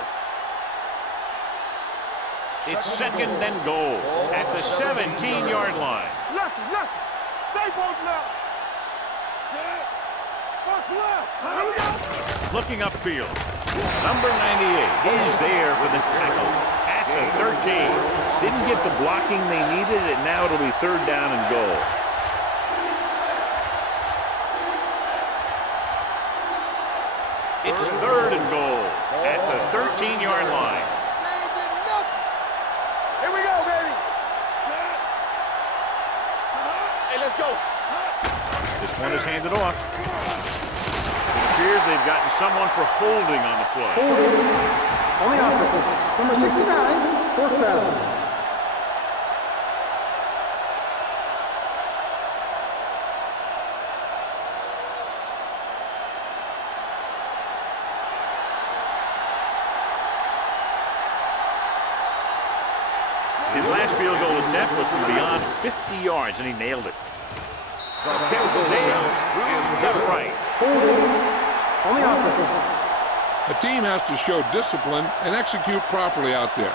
It's second and goal at the 17-yard line. Lucky. Stay both left. Both left. Looking upfield. Number 98 is there for the tackle at the 13. Didn't get the blocking they needed, and now it'll be third down and goal. It's third and goal at the 13-yard line. Here we go, baby. Hey, let's go. This one is handed off. It appears they've gotten someone for holding on the play. On the offense, number 69, fourth down. His last field goal attempt was from beyond 50 yards, and he nailed it. The kick sails through the right. On the offense. A team has to show discipline and execute properly out there.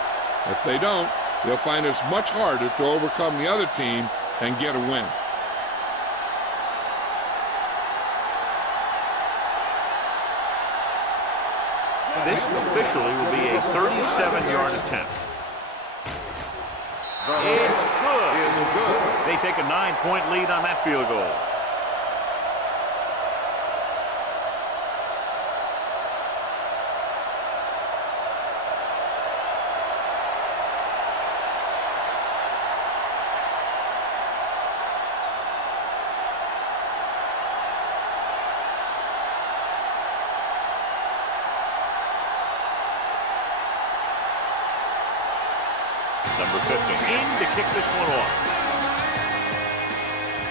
If they don't, they'll find it's much harder to overcome the other team and get a win. This officially will be a 37-yard attempt. It's good. They take a 9-point lead on that field goal. Number 50 in to kick this one off.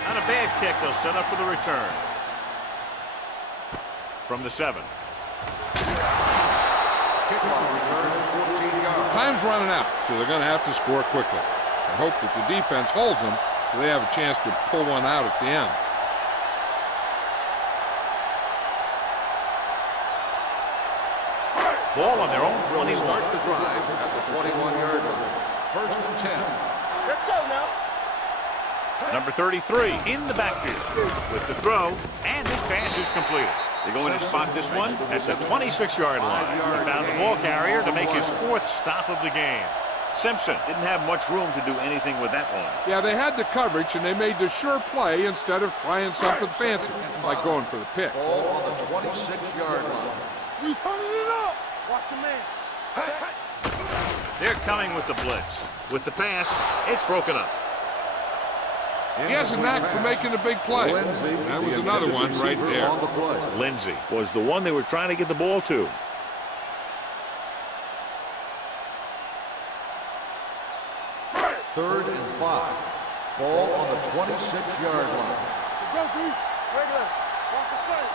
Not a bad kick. They'll set up for the return. From the 7. Kickoff return, 14 yards. Time's running out, so they're going to have to score quickly. I hope that the defense holds them so they have a chance to pull one out at the end. Ball on their own 21. Start the drive at the 21-yard line. First and 10. Let's go now. Number 33 in the backfield with the throw, and this pass is completed. They're going to spot this one at the 26-yard line. He found the ball carrier to make his 4th stop of the game. Simpson didn't have much room to do anything with that one. Yeah, they had the coverage, and they made the sure play instead of trying something fancy, like going for the pick. Ball on the 26-yard line. We turning it up. Watch your man. They're coming with the blitz. With the pass, it's broken up. He has a knack for making a big play. That was another one right there. Lindsey was the one they were trying to get the ball to. Third and 5. Ball on the 26-yard line. Go deep. Regular. Watch the play.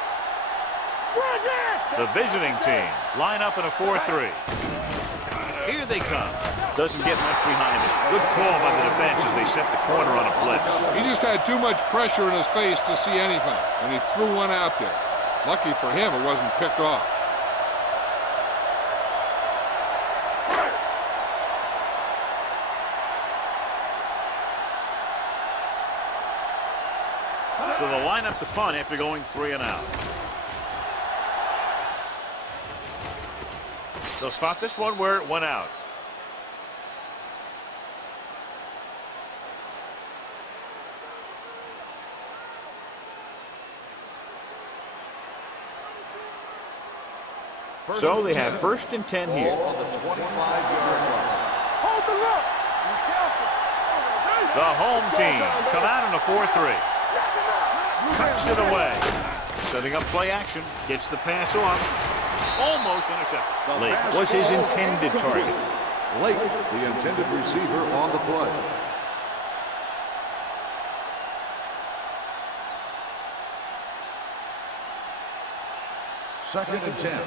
The visiting team line up in a 4-3. Here they come. Doesn't get much behind it. Good call by the defense as they set the corner on a blitz. He just had too much pressure in his face to see anything, and he threw one out there. Lucky for him, it wasn't picked off. So they'll line up the punt after going 3 and out. They'll spot this one where it went out. So they have 1st and 10 here. Ball on the 25-yard line. Hold the look. Be careful. The home team come out in a 4-3. Tucks it away. Setting up play action. Gets the pass off. Almost intercepted. Late was his intended target. Late, the intended receiver on the play. Second and 10.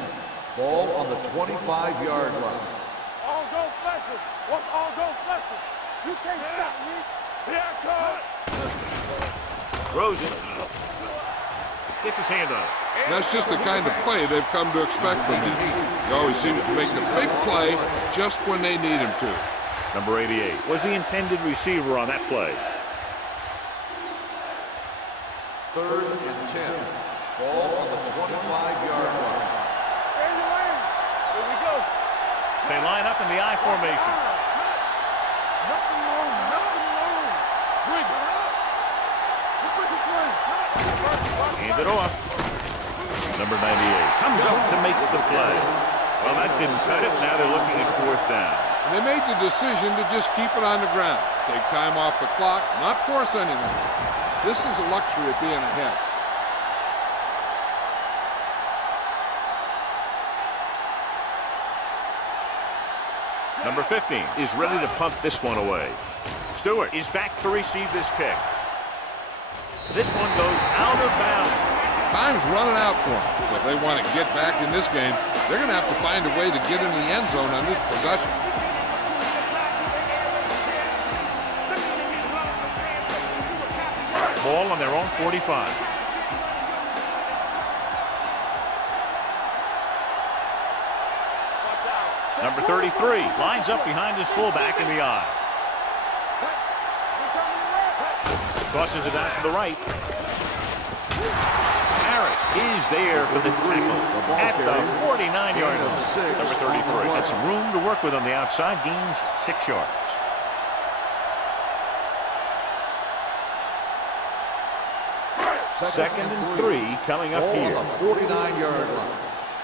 Ball on the 25-yard line. All go flexible. What's all go flexible? You can't stop me. Here I come. Rosen gets his hand on it. That's just the kind of play they've come to expect from him. He always seems to make the big play just when they need him to. Number 88 was the intended receiver on that play. Third and 10. Ball on the 25-yard line. Stay in your lane. Here we go. They line up in the I formation. Nothing wrong. Nothing wrong. Bring it. Let's make it play. Hand it off. Number 98 comes up to make the play. Well, that didn't cut it. Now they're looking at 4th down. And they made the decision to just keep it on the ground. Take time off the clock, not force anything. This is a luxury of being ahead. Number 15 is ready to punt this one away. Stewart is back to receive this kick. This one goes out of bounds. Time's running out for them. So if they want to get back in this game, they're going to have to find a way to get in the end zone on this possession. Ball on their own 45. Number 33 lines up behind his fullback in the I. Tosses it out to the right. Harris is there for the tackle at the 49-yard line. Number 33 got some room to work with on the outside, gains 6 yards. Second and 3 coming up here. On the 49-yard line.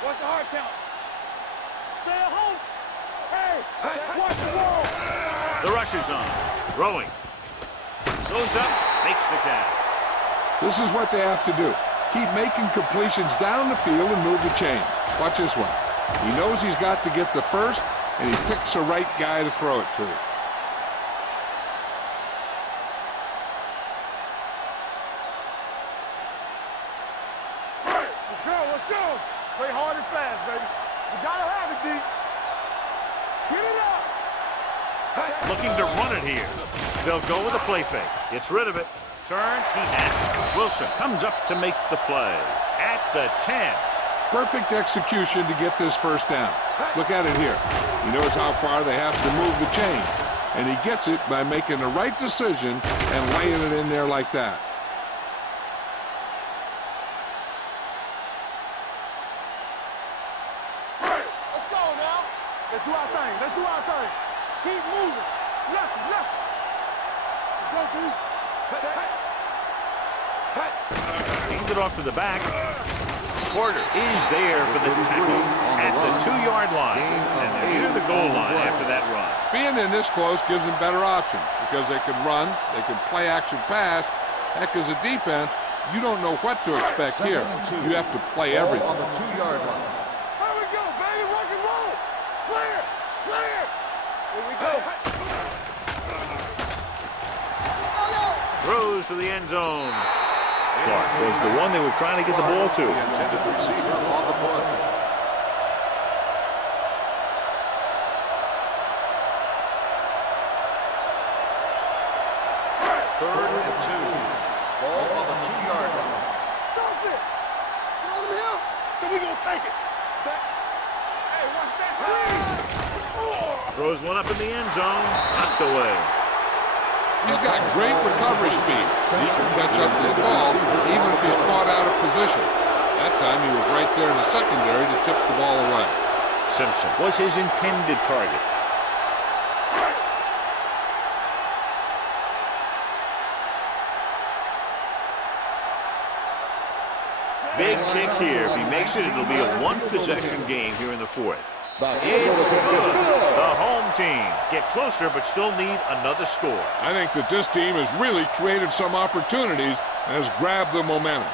What's the hard count? Stay at home. Hey, watch the ball. The rush is on. Throwing. Goes up, makes the catch. This is what they have to do. Keep making completions down the field and move the chain. Watch this one. He knows he's got to get the first, and he picks the right guy to throw it to. Let's go. Play hard and fast, baby. You gotta have it, D. Get it up. Looking to run it here. They'll go with a play fake. Gets rid of it. Turns. He has it. Wilson comes up to make the play. At the 10. Perfect execution to get this first down. Look at it here. He knows how far they have to move the chain. And he gets it by making the right decision and laying it in there like that. Let's go now. Let's do our thing. Let's do our thing. Keep moving. Left. Let's go, D. Aimed it off to the back. Porter is there for the tackle at the 2-yard line. And they're near the goal line after that run. Being in this close gives them better options because they can run, they can play action pass. Heck, as a defense, you don't know what to expect here. You have to play everything. On the 2-yard line. Here we go, baby. Rock and roll. Clear. Here we go. Throws to the end zone. Clark was the one they were trying to get the ball to. The intended receiver on the play. So we gonna take it. Hey, watch that screen. Throws one up in the end zone. Knocked away. He's got great recovery speed. He can catch up to the ball even if he's caught out of position. That time he was right there in the secondary to tip the ball away. Simpson was his intended target. Big kick here. If he makes it, it'll be a one-possession game here in the fourth. It's good. The home team get closer, but still need another score. I think that this team has really created some opportunities and has grabbed the momentum.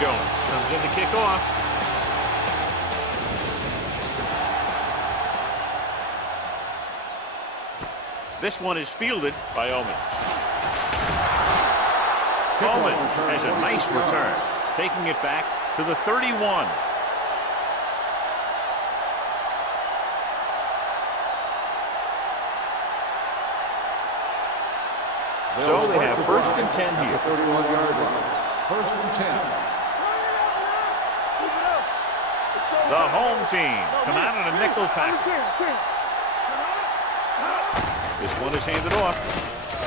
Jones comes in to kick off. This one is fielded by Omens. Omens has a nice return, taking it back to the 31. So they have first and 10 here. 31-yard line. First and 10. The home team come out in a nickel package. This one is handed off.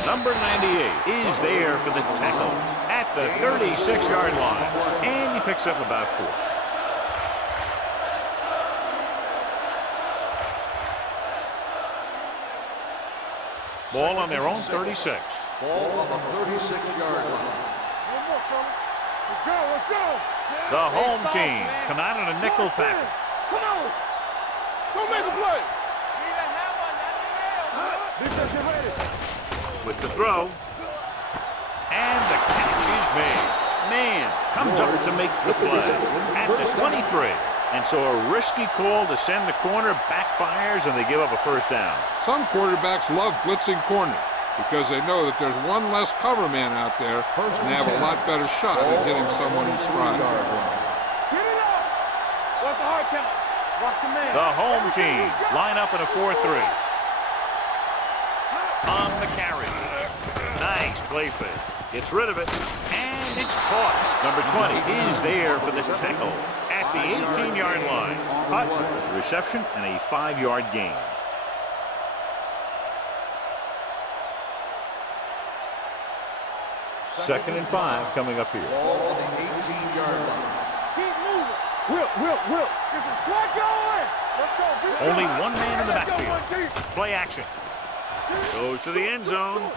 Number 98 is there for the tackle at the 36-yard line. And he picks up about 4. Ball on their own 36. Ball on the 36-yard line. Let's go, let's go. The home team come out in a nickel package. Come on. Go make a play. Defense, get ready. With the throw. And the catch is made. Man comes up to make the play at the 23. And so a risky call to send the corner backfires, and they give up a first down. Some quarterbacks love blitzing corner because they know that there's one less cover man out there and they have a lot better shot at hitting someone in stride. Get it up. What's the hard count? Watch your man. The home team line up in a 4-3. On the carry. Nice play fake. Gets rid of it, and it's caught. Number 20 is there for the tackle at the 18-yard line. Hut with the reception and a 5-yard gain. Second and 5 coming up here. Ball on the 18-yard line. Keep moving. Whip. Get some slack going. Let's go. Only one man in the backfield. Play action. Goes to the end zone.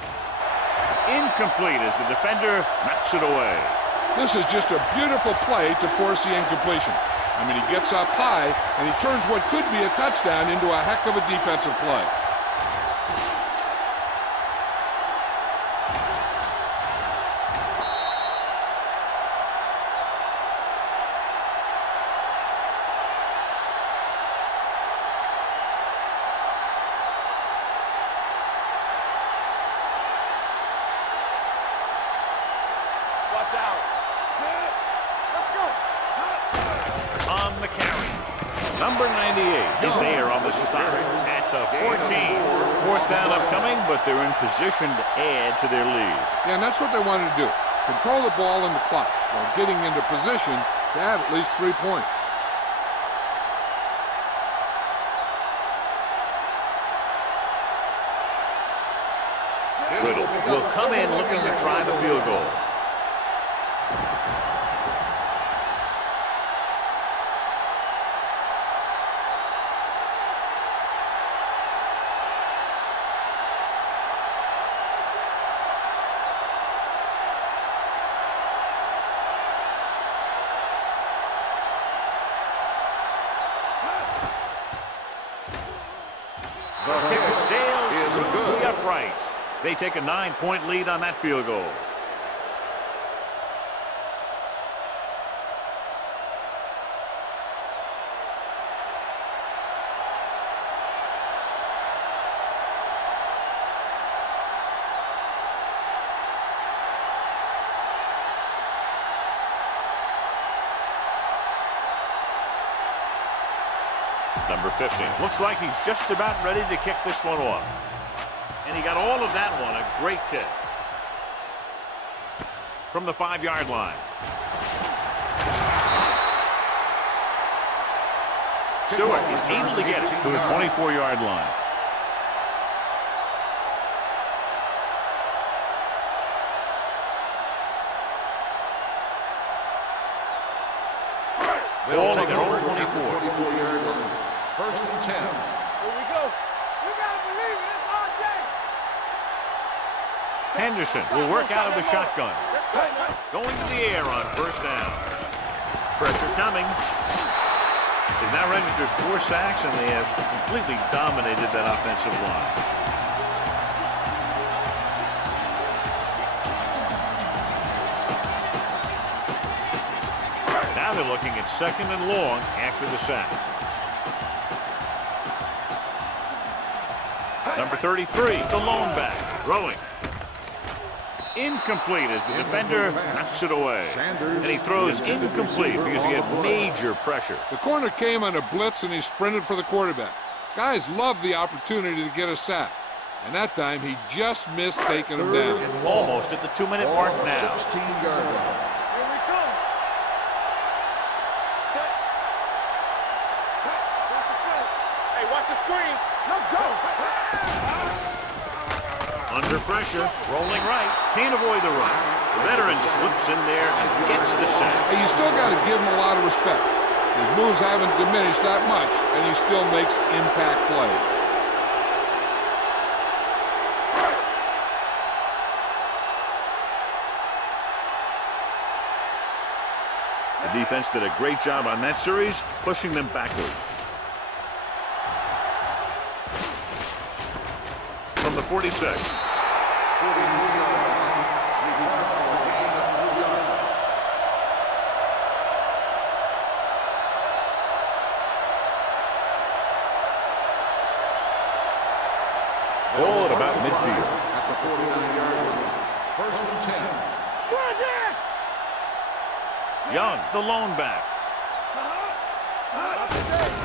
Incomplete as the defender knocks it away. This is just a beautiful play to force the incompletion. I mean, he gets up high and he turns what could be a touchdown into a heck of a defensive play. On the carry. Number 98 is there on the stop at the 14. Fourth down upcoming, but they're in position to add to their lead. Yeah, and that's what they wanted to do. Control the ball and the clock while getting into position to add at least 3 points. Riddle will come in looking to try the field goal. The kick sails through the uprights. They take a 9-point lead on that field goal. Number 15. Looks like he's just about ready to kick this one off. And he got all of that one. A great kick. From the 5-yard line. Stewart is able to get it to the 24-yard line. Ball on their own 24. 24-yard line. First and 10. Here we go. You gotta believe it. It's our day. Henderson will work out of the shotgun. Going to the air on first down. Pressure coming. They've now registered 4 sacks, and they have completely dominated that offensive line. Now they're looking at 2nd and long after the sack. Number 33, the lone back, throwing. Incomplete as the defender knocks it away. And he throws incomplete because he had major pressure. The corner came on a blitz, and he sprinted for the quarterback. Guys love the opportunity to get a sack. And that time, he just missed taking him down. Almost at the 2-minute mark now. 16-yard line. Here we come. Set. Hey, watch the screen. Let's go. Under pressure, rolling right, can't avoid the rush. The veteran slips in there and gets the sack. Hey, you still got to give him a lot of respect. His moves haven't diminished that much, and he still makes impact plays. The defense did a great job on that series, pushing them backward. From the 46. Ball at about midfield. At the 49-yard line. First and 10. Young, the lone back.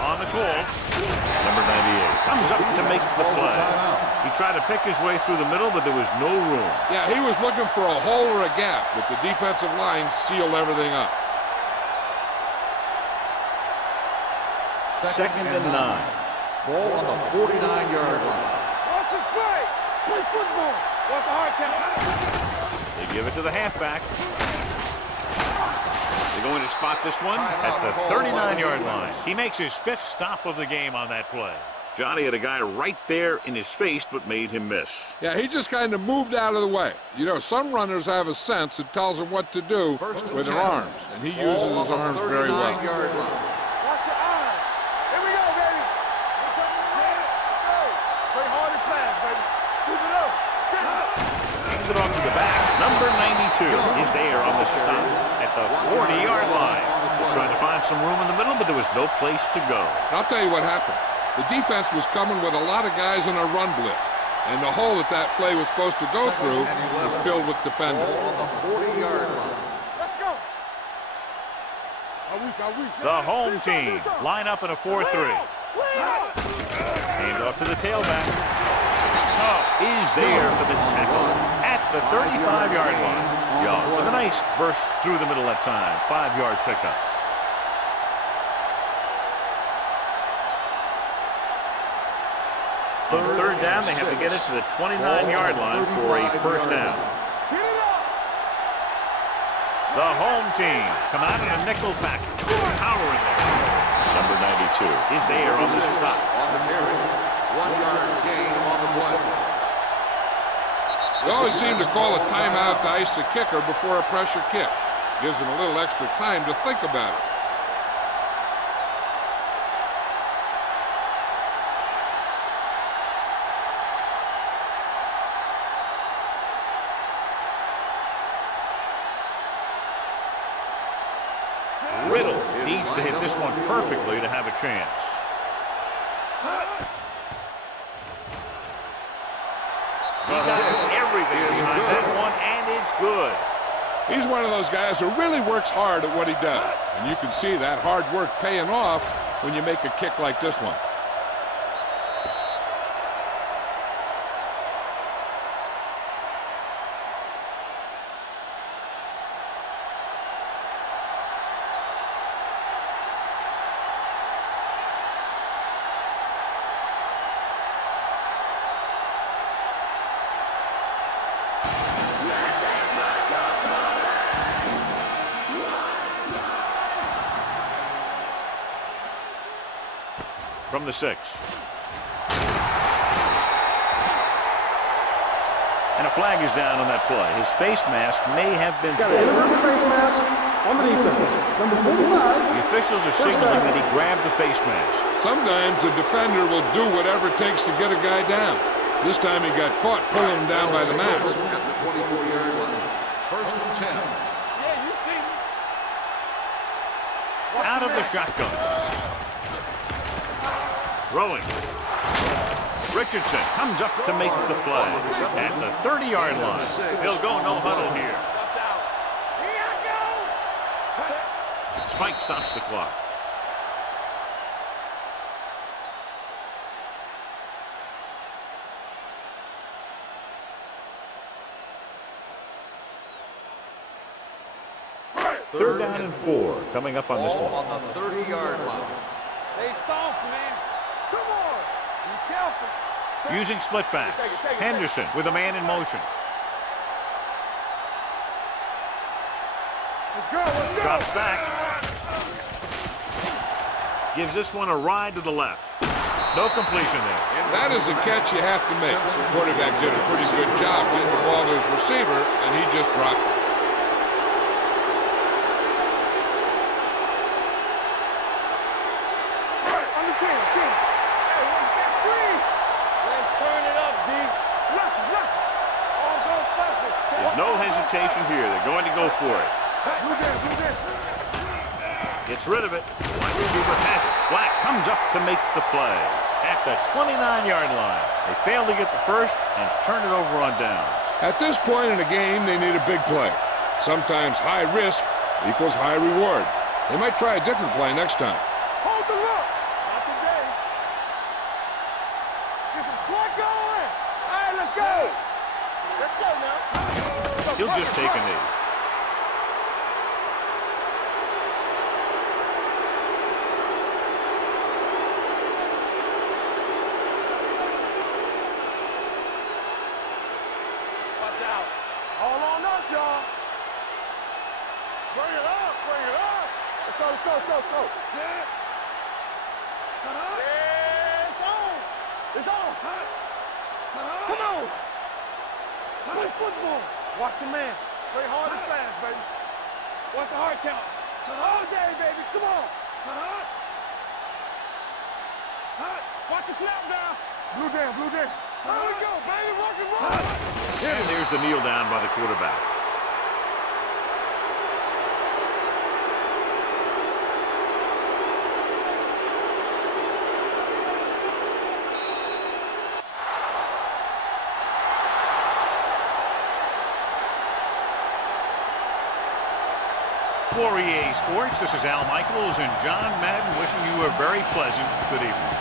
On the call. Number 98 comes up to make the play. He tried to pick his way through the middle, but there was no room. Yeah, he was looking for a hole or a gap, but the defensive line sealed everything up. 2nd and 9. Ball on the 49-yard line. Watch it play. Play football. Watch the hard count. They give it to the halfback. They're going to spot this one at the 39-yard line. He makes his 5th stop of the game on that play. Johnny had a guy right there in his face, but made him miss. Yeah, he just kind of moved out of the way. You know, some runners have a sense that tells them what to do with their arms, and he uses his arms very well. Watch your eyes. Here we go, baby. Play hard and fast, baby. Keep it up. Hands it off to the back. Number 92 is there on the stop at the 40-yard line. Trying to find some room in the middle, but there was no place to go. I'll tell you what happened. The defense was coming with a lot of guys in a run blitz, and the hole that that play was supposed to go through was filled with defenders. Ball on the 40-yard line. Let's go. The home team line up in a 4-3. Hand off to the tailback. Is there for the tackle at the 35-yard line. Young with a nice burst through the middle that time. 5-yard pickup. On 3rd down, they have to get it to the 29-yard line for a first down. The home team come out in a nickel package, powering there. Number 92 is there on the stop. On the carry. 1-yard gain on the play. They always seem to call a timeout to ice the kicker before a pressure kick. Gives them a little extra time to think about it. Needs to hit this one perfectly to have a chance. He got everything behind that one, and it's good. He's one of those guys who really works hard at what he does. And you can see that hard work paying off when you make a kick like this one. From the 6. And a flag is down on that play. His face mask may have been Got an pulled. inadvertent face mask on the defense. Number 45. The officials are signaling that he grabbed the face mask. Sometimes the defender will do whatever it takes to get a guy down. This time he got caught pulling him down by the mask. At the 24-yard line. First and 10. Yeah, you see me. Out of the shotgun. Throwing. Richardson comes up to make the play at the 30-yard line. He'll go no huddle here. Here I go. Spike stops the clock. Third down and 4 coming up on this Ball one. on the 30-yard line. They soft, man. Come on. Be careful. Using split backs. Henderson with a man in motion. Let's go. Let's go. Drops back. Gives this one a ride to the left. No completion there. That is a catch you have to make. The quarterback did a pretty good job getting the ball to his receiver, and he just dropped it. There's no hesitation here. They're going to go for it. Gets rid of it. Wide receiver has it. Black comes up to make the play at the 29-yard line. They fail to get the first and turn it over on downs. At this point in the game, they need a big play. Sometimes high risk equals high reward. They might try a different play next time. Hold the look. Not today. Get some slack going. All right, let's go. Let's go now. He'll just take a knee. Watch out. All on us, y'all. Bring it up. Bring it up. Let's go, let's go, let's go, let's go. Sit. Yeah, it's on. It's on. Come on. Play football. Watch your man. Play hard and fast, baby. Watch the hard count. All day, baby. Come on. Watch the snap down. Blue down, blue down. There we go, baby. Rock and roll. And there's the kneel down by the quarterback. For EA Sports, this is Al Michaels and John Madden wishing you a very pleasant good evening.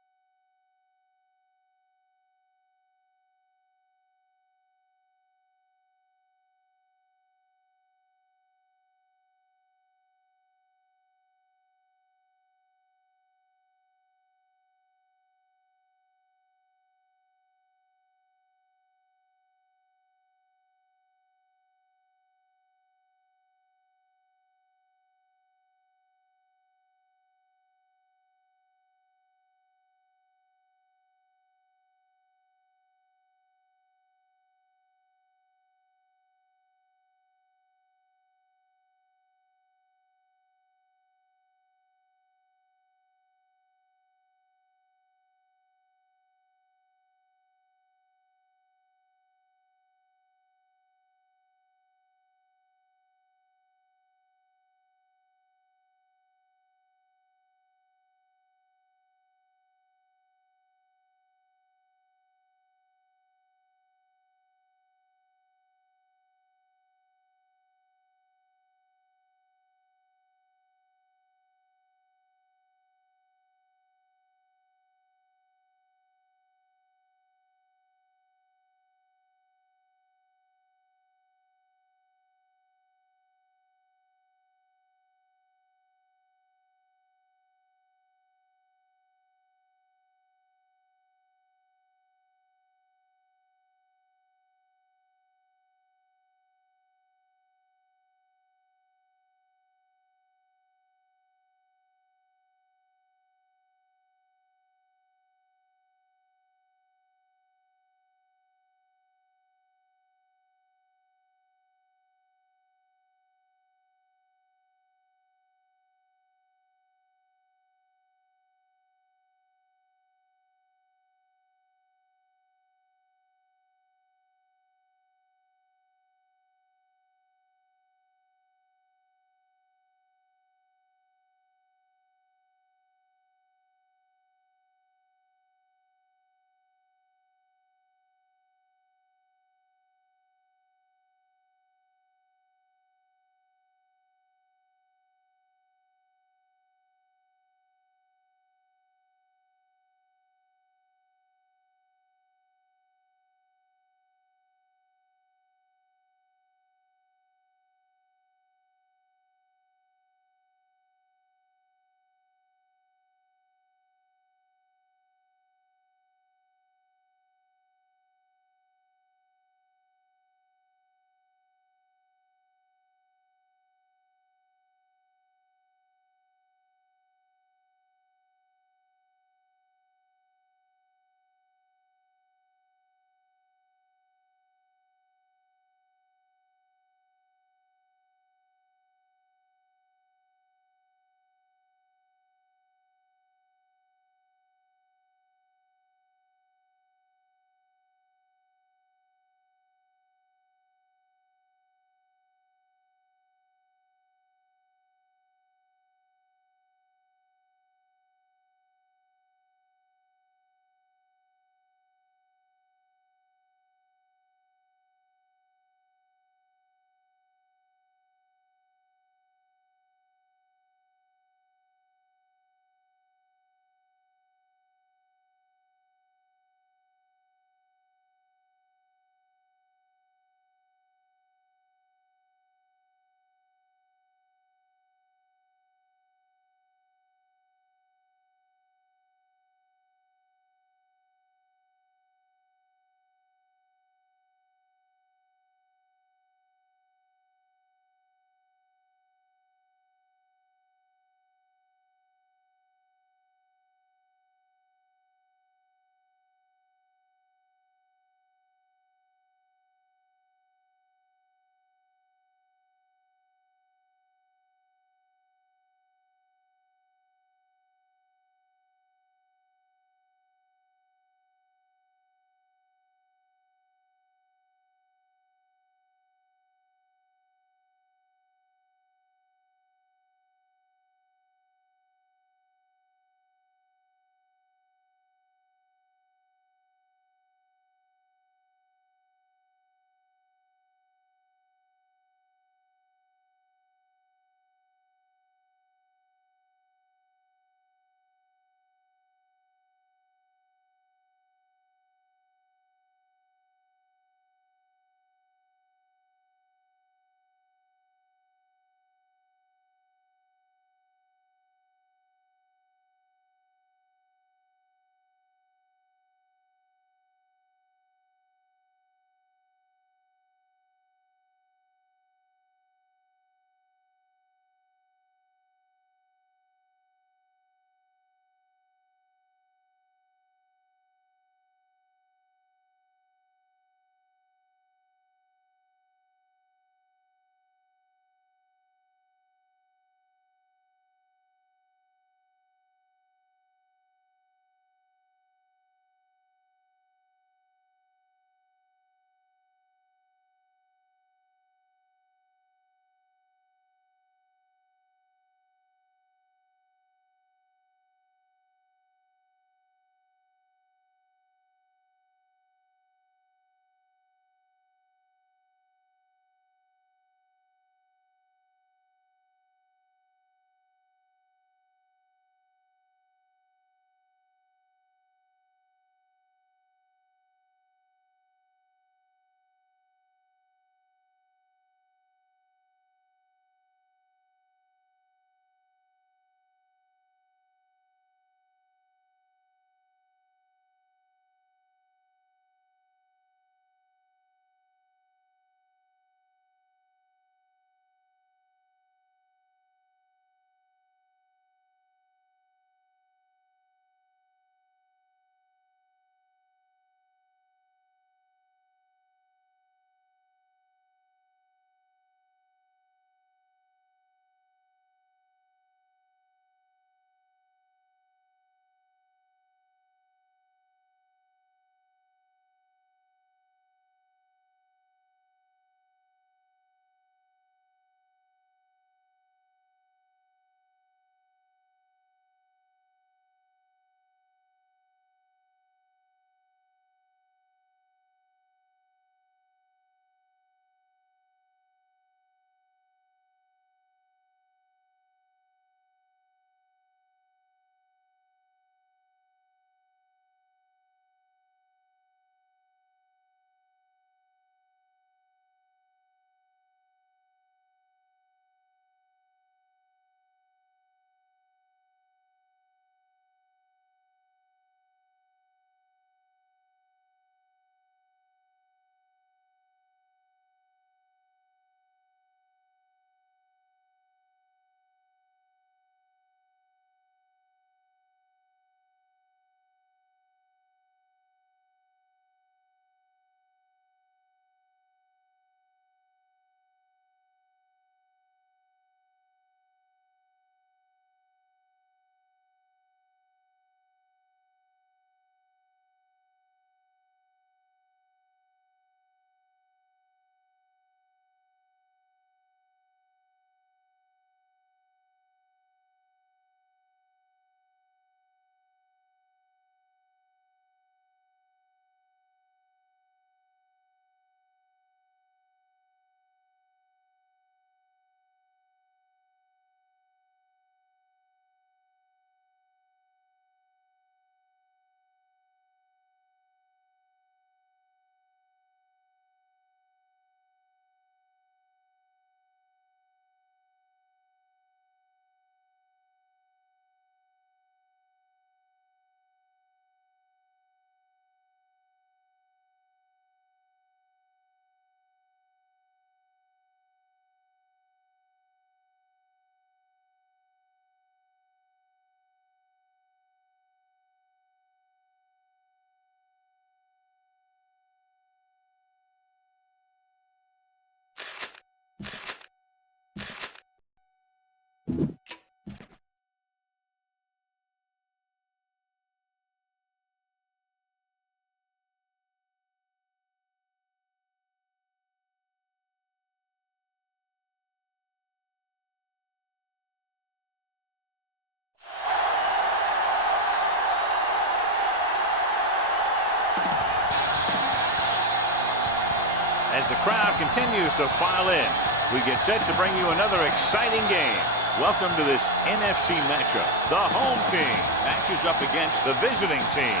As the crowd continues to file in, we get set to bring you another exciting game. Welcome to this NFC matchup. The home team matches up against the visiting team.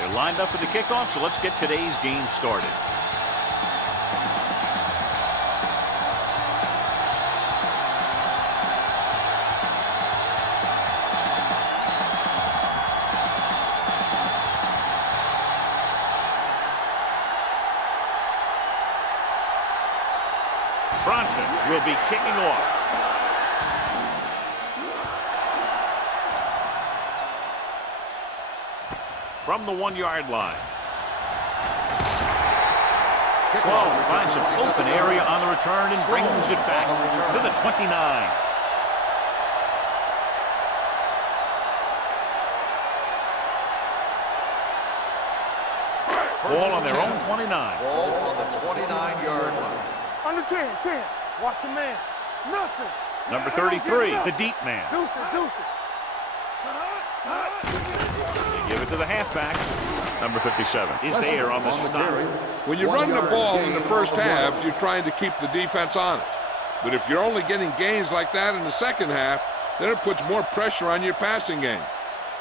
They're lined up for the kickoff, so let's get today's game started. Will be kicking off. From the 1-yard line. Sloan finds some open area on the return and brings it back to the 29. Ball on their own 29. Ball on the 29-yard line. Under 10. Watch a man. Nothing. Number 33, the deep man. Deuce it. They give it to the halfback. Number 57 is there on the stop. When you run the ball in the first half, you're trying to keep the defense honest. But if you're only getting gains like that in the second half, then it puts more pressure on your passing game.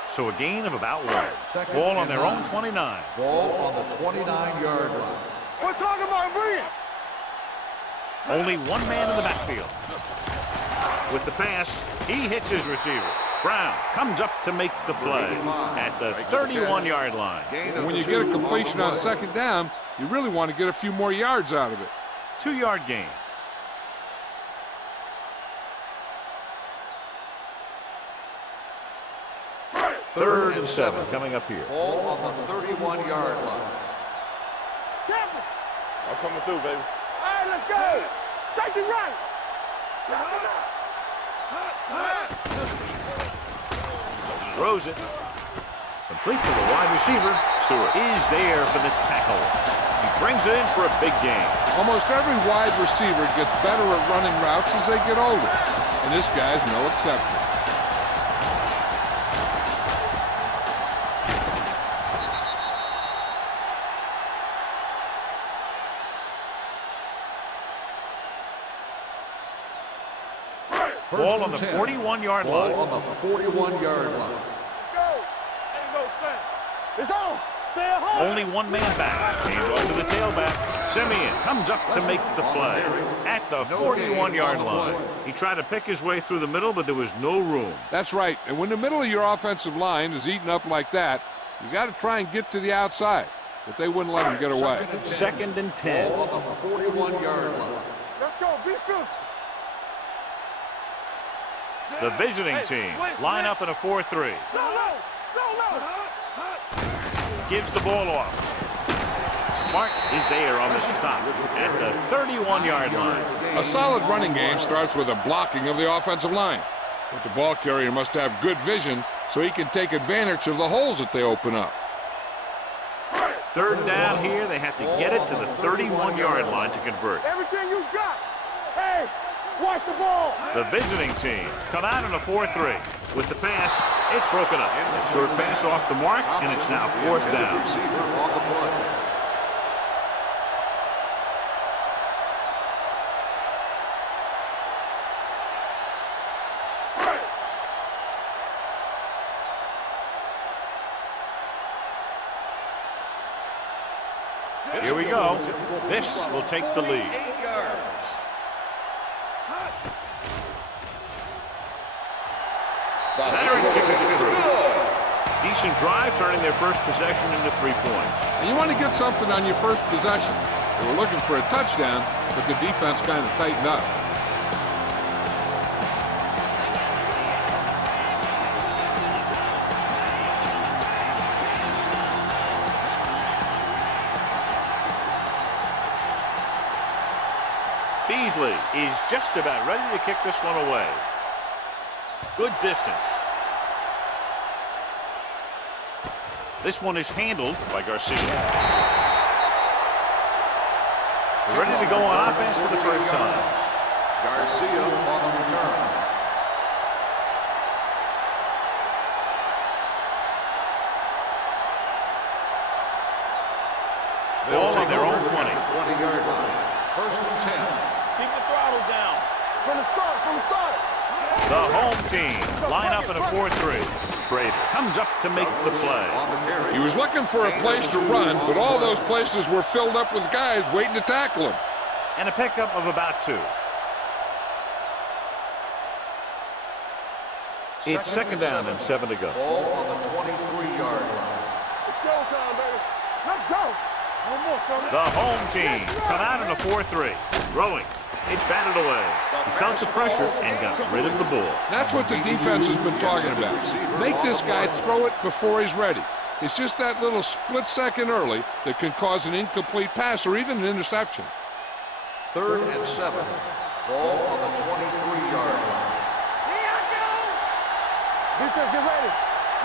So a gain of about 1. Ball on their own 29. Ball on the 29-yard line. We're talking about bringing. Only one man in the backfield. With the pass, he hits his receiver. Brown comes up to make the play at the 31-yard line. And when you get a completion on second down, you really want to get a few more yards out of it. 2-yard gain. Third and 7 coming up here. Ball on the 31-yard line. I'm coming through, baby. All right, let's go. Safety right. Throws it. Complete to the wide receiver. Stewart is there for the tackle. He brings it in for a big gain. Almost every wide receiver gets better at running routes as they get older. And this guy's no exception. Ball on the 41-yard line. Ball on the 41-yard line. Let's go. Ain't no thing. It's on. Stay at home. Only one man back. Hands off to the tailback. Simeon comes up to make the play at the 41-yard line. He tried to pick his way through the middle, but there was no room. That's right. And when the middle of your offensive line is eaten up like that, you got to try and get to the outside. But they wouldn't let him get away. Second and 10. Ball on the 41-yard line. Let's go. Be physical. The visiting team line up in a 4-3. Solo. Gives the ball off. Mark is there on the stop at the 31-yard line. A solid running game starts with a blocking of the offensive line. But the ball carrier must have good vision so he can take advantage of the holes that they open up. Third down here. They have to get it to the 31-yard line to convert. Everything you got. Hey, watch the ball. The visiting team come out in a 4-3. With the pass, it's broken up. A short pass off the mark, and it's now 4th down. Receiver on the play. Here we go. This will take the lead. 8 yards. Veteran kicks it through. Decent drive, turning their first possession into 3 points. And you want to get something on your first possession. They were looking for a touchdown, but the defense kind of tightened up. Beasley is just about ready to kick this one away. Good distance. This one is handled by Garcia. They're ready to go on offense for the first time. Garcia on the return. Ball on their own 20. 20-yard line. First and 10. Keep the throttle down. From the start. The home team line up in a 4-3. Schrader comes up to make the play. On the carry. He was looking for a place to run, but all those places were filled up with guys waiting to tackle him. And a pickup of about 2. It's second down and 7 to go. Ball on the 23-yard line. It's showtime, baby. Let's go. One more, son. The home team come out in a 4-3. Throwing. It's batted away. He felt the pressure and got rid of the ball. That's what the defense has been talking about. Make this guy throw it before he's ready. It's just that little split second early that can cause an incomplete pass or even an interception. Third and 7. Ball on the 23-yard line. Defense, get ready.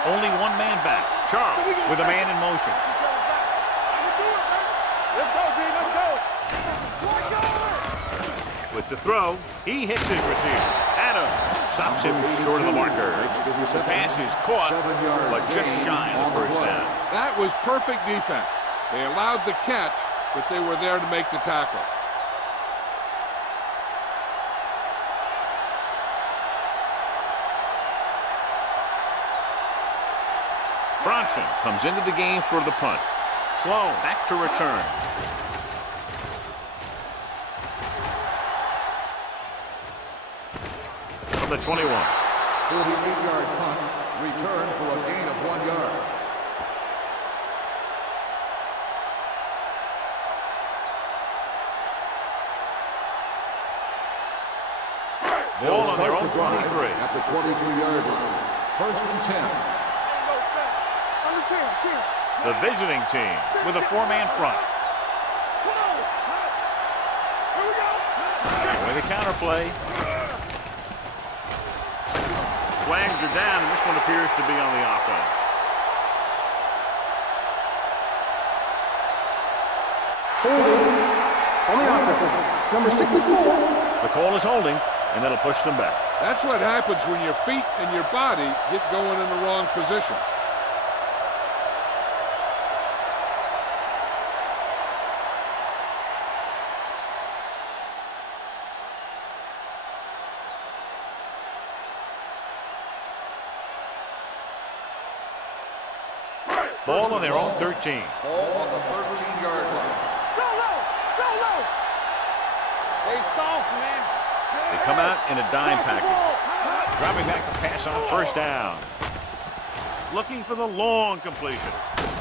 Only one man back. Charles with a man in motion. Let's go, D. Let's go. With the throw, he hits his receiver. Adams stops him short of the marker. The pass is caught, but just shy of the first down. That was perfect defense. They allowed the catch, but they were there to make the tackle. Bronson comes into the game for the punt. Sloan back to return. From the 21. 48-yard punt. Return for a gain of 1 yard. Ball on their own 23. At the 23-yard line. First and 10. The visiting team with a 4-man front. With a counterplay. Flags are down, and this one appears to be on the offense. Holding on the offense. Number 64. The call is holding, and that'll push them back. That's what happens when your feet and your body get going in the wrong position. Ball on their own 13. Ball on the 13-yard line. Go low. They soft, man. They come out in a dime package. Dropping back to pass on first down. Looking for the long completion.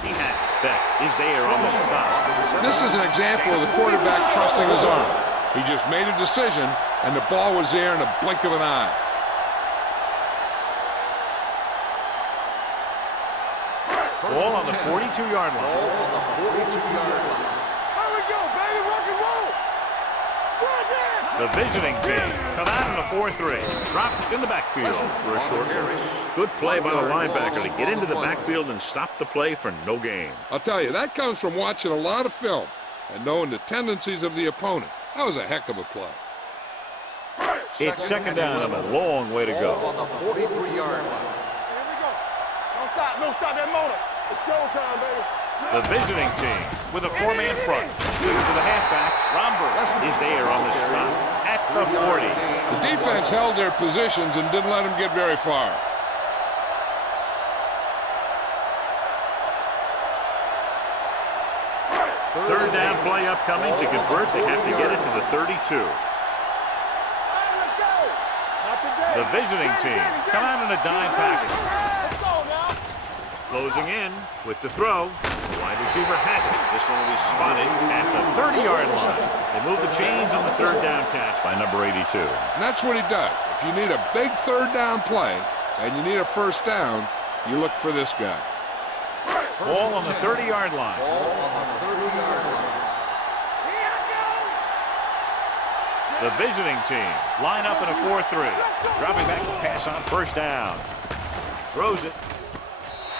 He has it. Beck is there on the stop. This is an example of the quarterback trusting his arm. He just made a decision, and the ball was there in a blink of an eye. Ball on the 42-yard line. Ball on the 42-yard line. There we go, baby. Rock and roll. The visiting team come out in a 4-3. Dropped in the backfield for a short release. Good play by the linebacker to get into the backfield and stop the play for no gain. I'll tell you, that comes from watching a lot of film and knowing the tendencies of the opponent. That was a heck of a play. It's second down and a long way to Ball go. on the 43-yard line. Here we go. Don't stop that motor. It's showtime, baby. The visiting team with a 4-man front. To the halfback, Romberg is there on the stop at the 40. The defense held their positions and didn't let them get very far. Third down play upcoming. To convert, they have to get it to the 32. The visiting team come out in a dime package. Closing in with the throw. The wide receiver has it. This one will be spotted at the 30-yard line. They move the chains on the third down catch by number 82. And that's what he does. If you need a big third down play and you need a first down, you look for this guy. Ball on the 30-yard line. Ball on the 30-yard line. The visiting team line up in a 4-3. Dropping back to pass on first down. Throws it.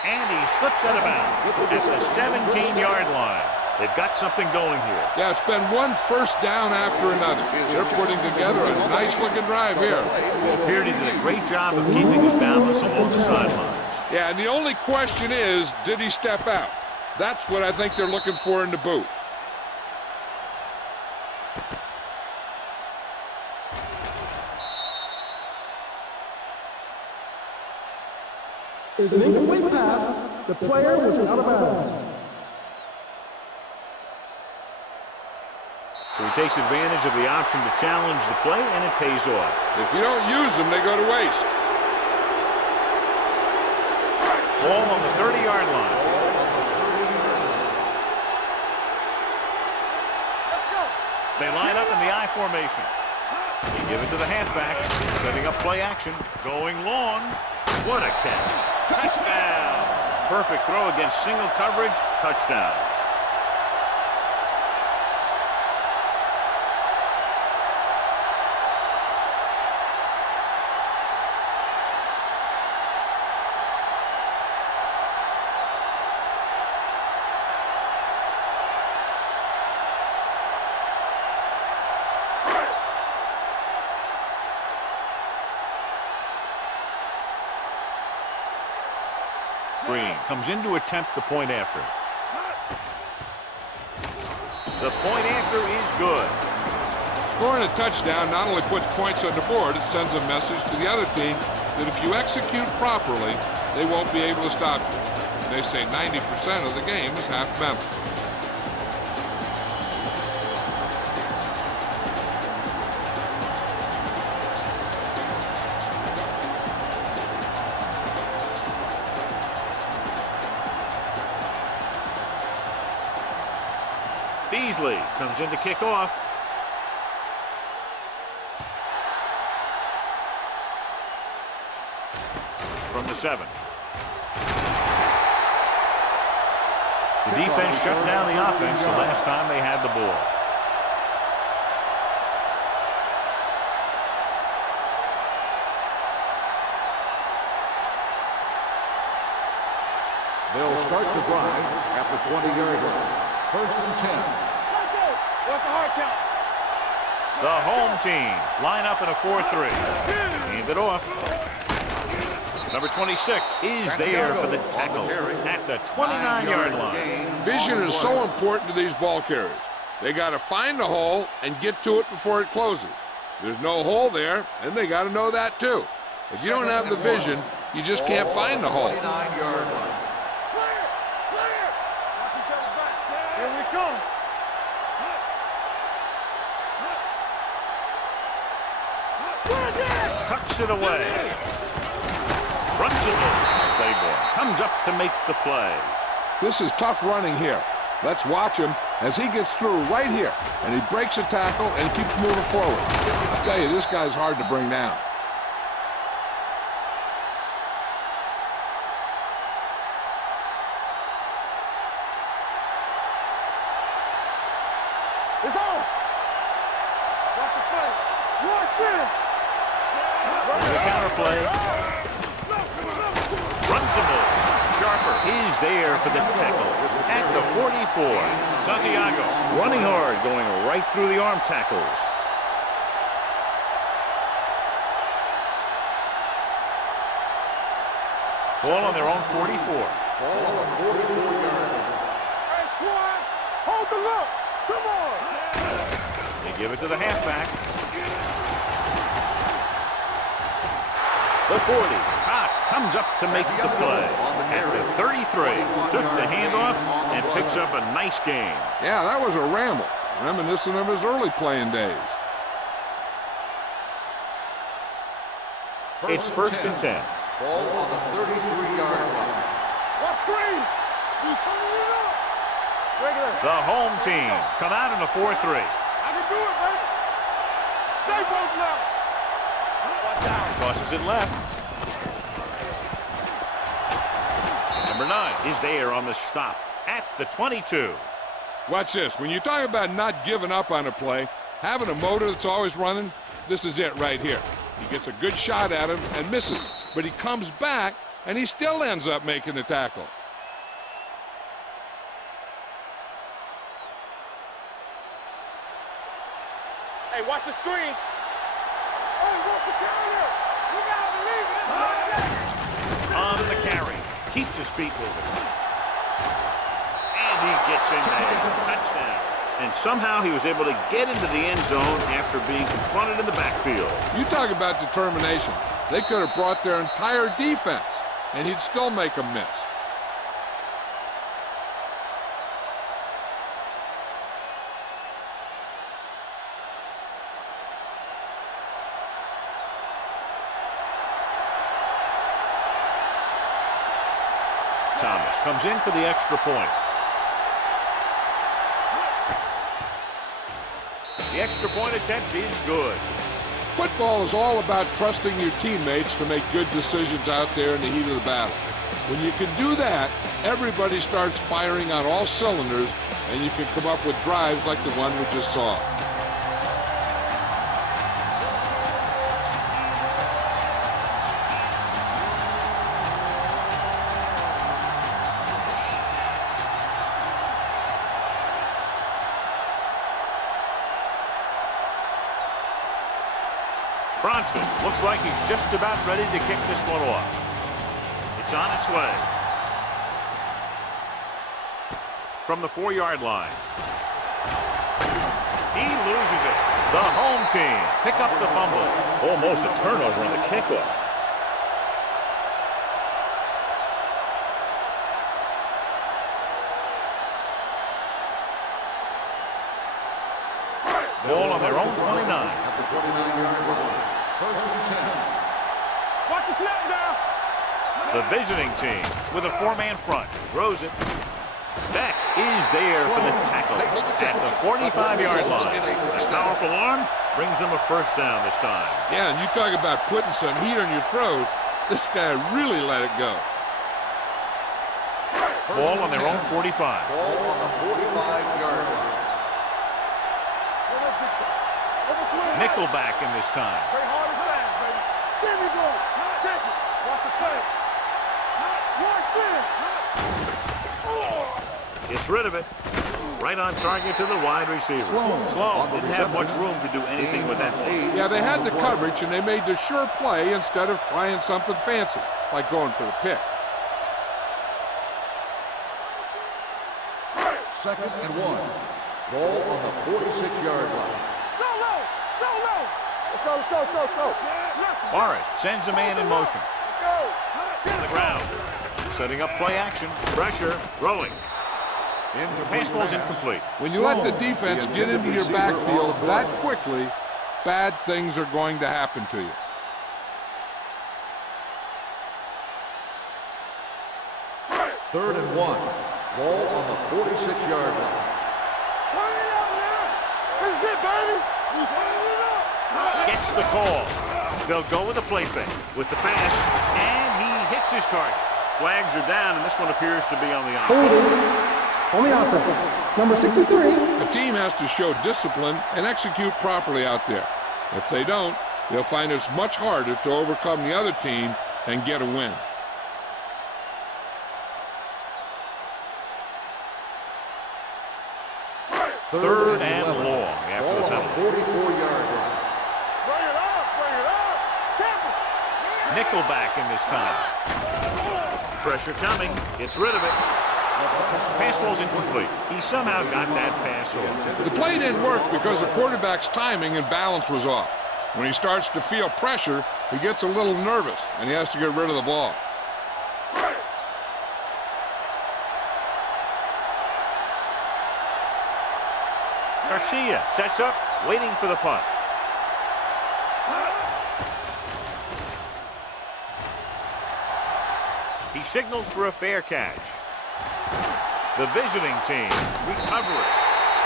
And he slips out of bounds at the 17-yard line. They've got something going here. Yeah, it's been one first down after another. They're putting together a nice-looking drive here. It appeared he did a great job of keeping his balance along the sidelines. Yeah, and the only question is, did he step out? That's what I think they're looking for in the booth. It was an incomplete pass. The player was out of bounds. So he takes advantage of the option to challenge the play, and it pays off. If you don't use them, they go to waste. Ball on the 30-yard line. They line up in the I formation. You give it to the halfback, setting up play action, going long. What a catch. Touchdown. Perfect throw against single coverage. Touchdown. Green comes in to attempt the point after. The point after is good. Scoring a touchdown not only puts points on the board, it sends a message to the other team that if you execute properly, they won't be able to stop you. They say 90% of the game is half mental. Beasley comes in to kick off. From the 7. The defense shut down the offense the last time they had the ball. They'll start the drive at the 20-yard line. 1st and 10. What's the hard count? The home team line up in a 4-3. Hand it off. Number 26 is there for the tackle at the 29-yard line. Vision is so important to these ball carriers. They got to find the hole and get to it before it closes. There's no hole there, and they got to know that too. If you don't have the vision, you just can't find the hole. 29-yard line. Here we come. Tucks it away. Runs it in. Play ball. Comes up to make the play. This is tough running here. Let's watch him as he gets through right here. And he breaks a tackle and keeps moving forward. I tell you, this guy's hard to bring down. It's on. Watch the play. Watch it. The counter play. Runs him over. Sharper is there for the tackle at the 44. Santiago running hard, going right through the arm tackles. Ball on their own 44. Ball on the 44-yard line. Hey, squad. Hold the look. Come on. They give it to the halfback. The 40. Cox comes up to make the play. At the 33. Took the handoff and picks up a nice gain. Yeah, that was a ramble. Reminiscent of his early playing days. It's 1st and 10. Ball on the 33-yard line. Watch screen. You turning it up. Regular. The home team come out in a 4-3. I can do it, baby. Stay both now. Watch out. Crosses it left. Number 9 is there on the stop at the 22. Watch this. When you talk about not giving up on a play, having a motor that's always running, this is it right here. He gets a good shot at him and misses. But he comes back, and he still ends up making the tackle. Hey, watch the screen. Hey, watch the counter. You gotta believe it. On the carry. Keeps his feet moving. And he gets in there. Touchdown. And somehow he was able to get into the end zone after being confronted in the backfield. You talk about determination. They could have brought their entire defense. and he'd still make them miss. Thomas comes in for the extra point. The extra point attempt is good. Football is all about trusting your teammates to make good decisions out there in the heat of the battle. When you can do that, everybody starts firing on all cylinders, and you can come up with drives like the one we just saw. Bronson looks like he's just about ready to kick this one off. It's on its way. From the 4-yard line. He loses it. The home team pick up the fumble. Almost a turnover on the kickoff. Ball on their own 29. At the 29-yard line. First and 10. Watch the snap down. The visiting team with a 4-man front. Throws it. Beck is there for the tackle at the 45-yard line. A powerful arm brings them a first down this time. Yeah, and you talk about putting some heat on your throws. This guy really let it go. Ball on their own 45. Ball on the 45-yard line. Nickelback in this time. Play hard and fast, baby. There we go. Check it. Watch the play. Watch it. Gets rid of it. Right on target to the wide receiver. Sloan didn't have much room to do anything with that ball. Yeah, they had the coverage, and they made the sure play instead of trying something fancy, like going for the pick. Second and 1. Ball on the 46-yard line. Let's go. Morris sends a man in motion. On the ground. Setting up play action. Pressure. Throwing. Pass ball's incomplete. When you let the defense get into your backfield that quickly, bad things are going to happen to you. Third and 1. Ball on the 46-yard line. Turn it up now. This is it, baby. You turn it up. Gets the call. They'll go with the play fake with the pass, and he hits his target. Flags are down, and this one appears to be on the offense. On the offense. Number 63. The team has to show discipline and execute properly out there. If they don't, they'll find it's much harder to overcome the other team and get a win. Third and long after the penalty. 44-yard line. Bring it up. Nickelback in this time. Pressure coming. Gets rid of it. Pass ball's incomplete. He somehow got that pass off. The play didn't work because the quarterback's timing and balance was off. When he starts to feel pressure, he gets a little nervous, and he has to get rid of the ball. Garcia sets up, waiting for the punt. He signals for a fair catch. The visiting team recover it.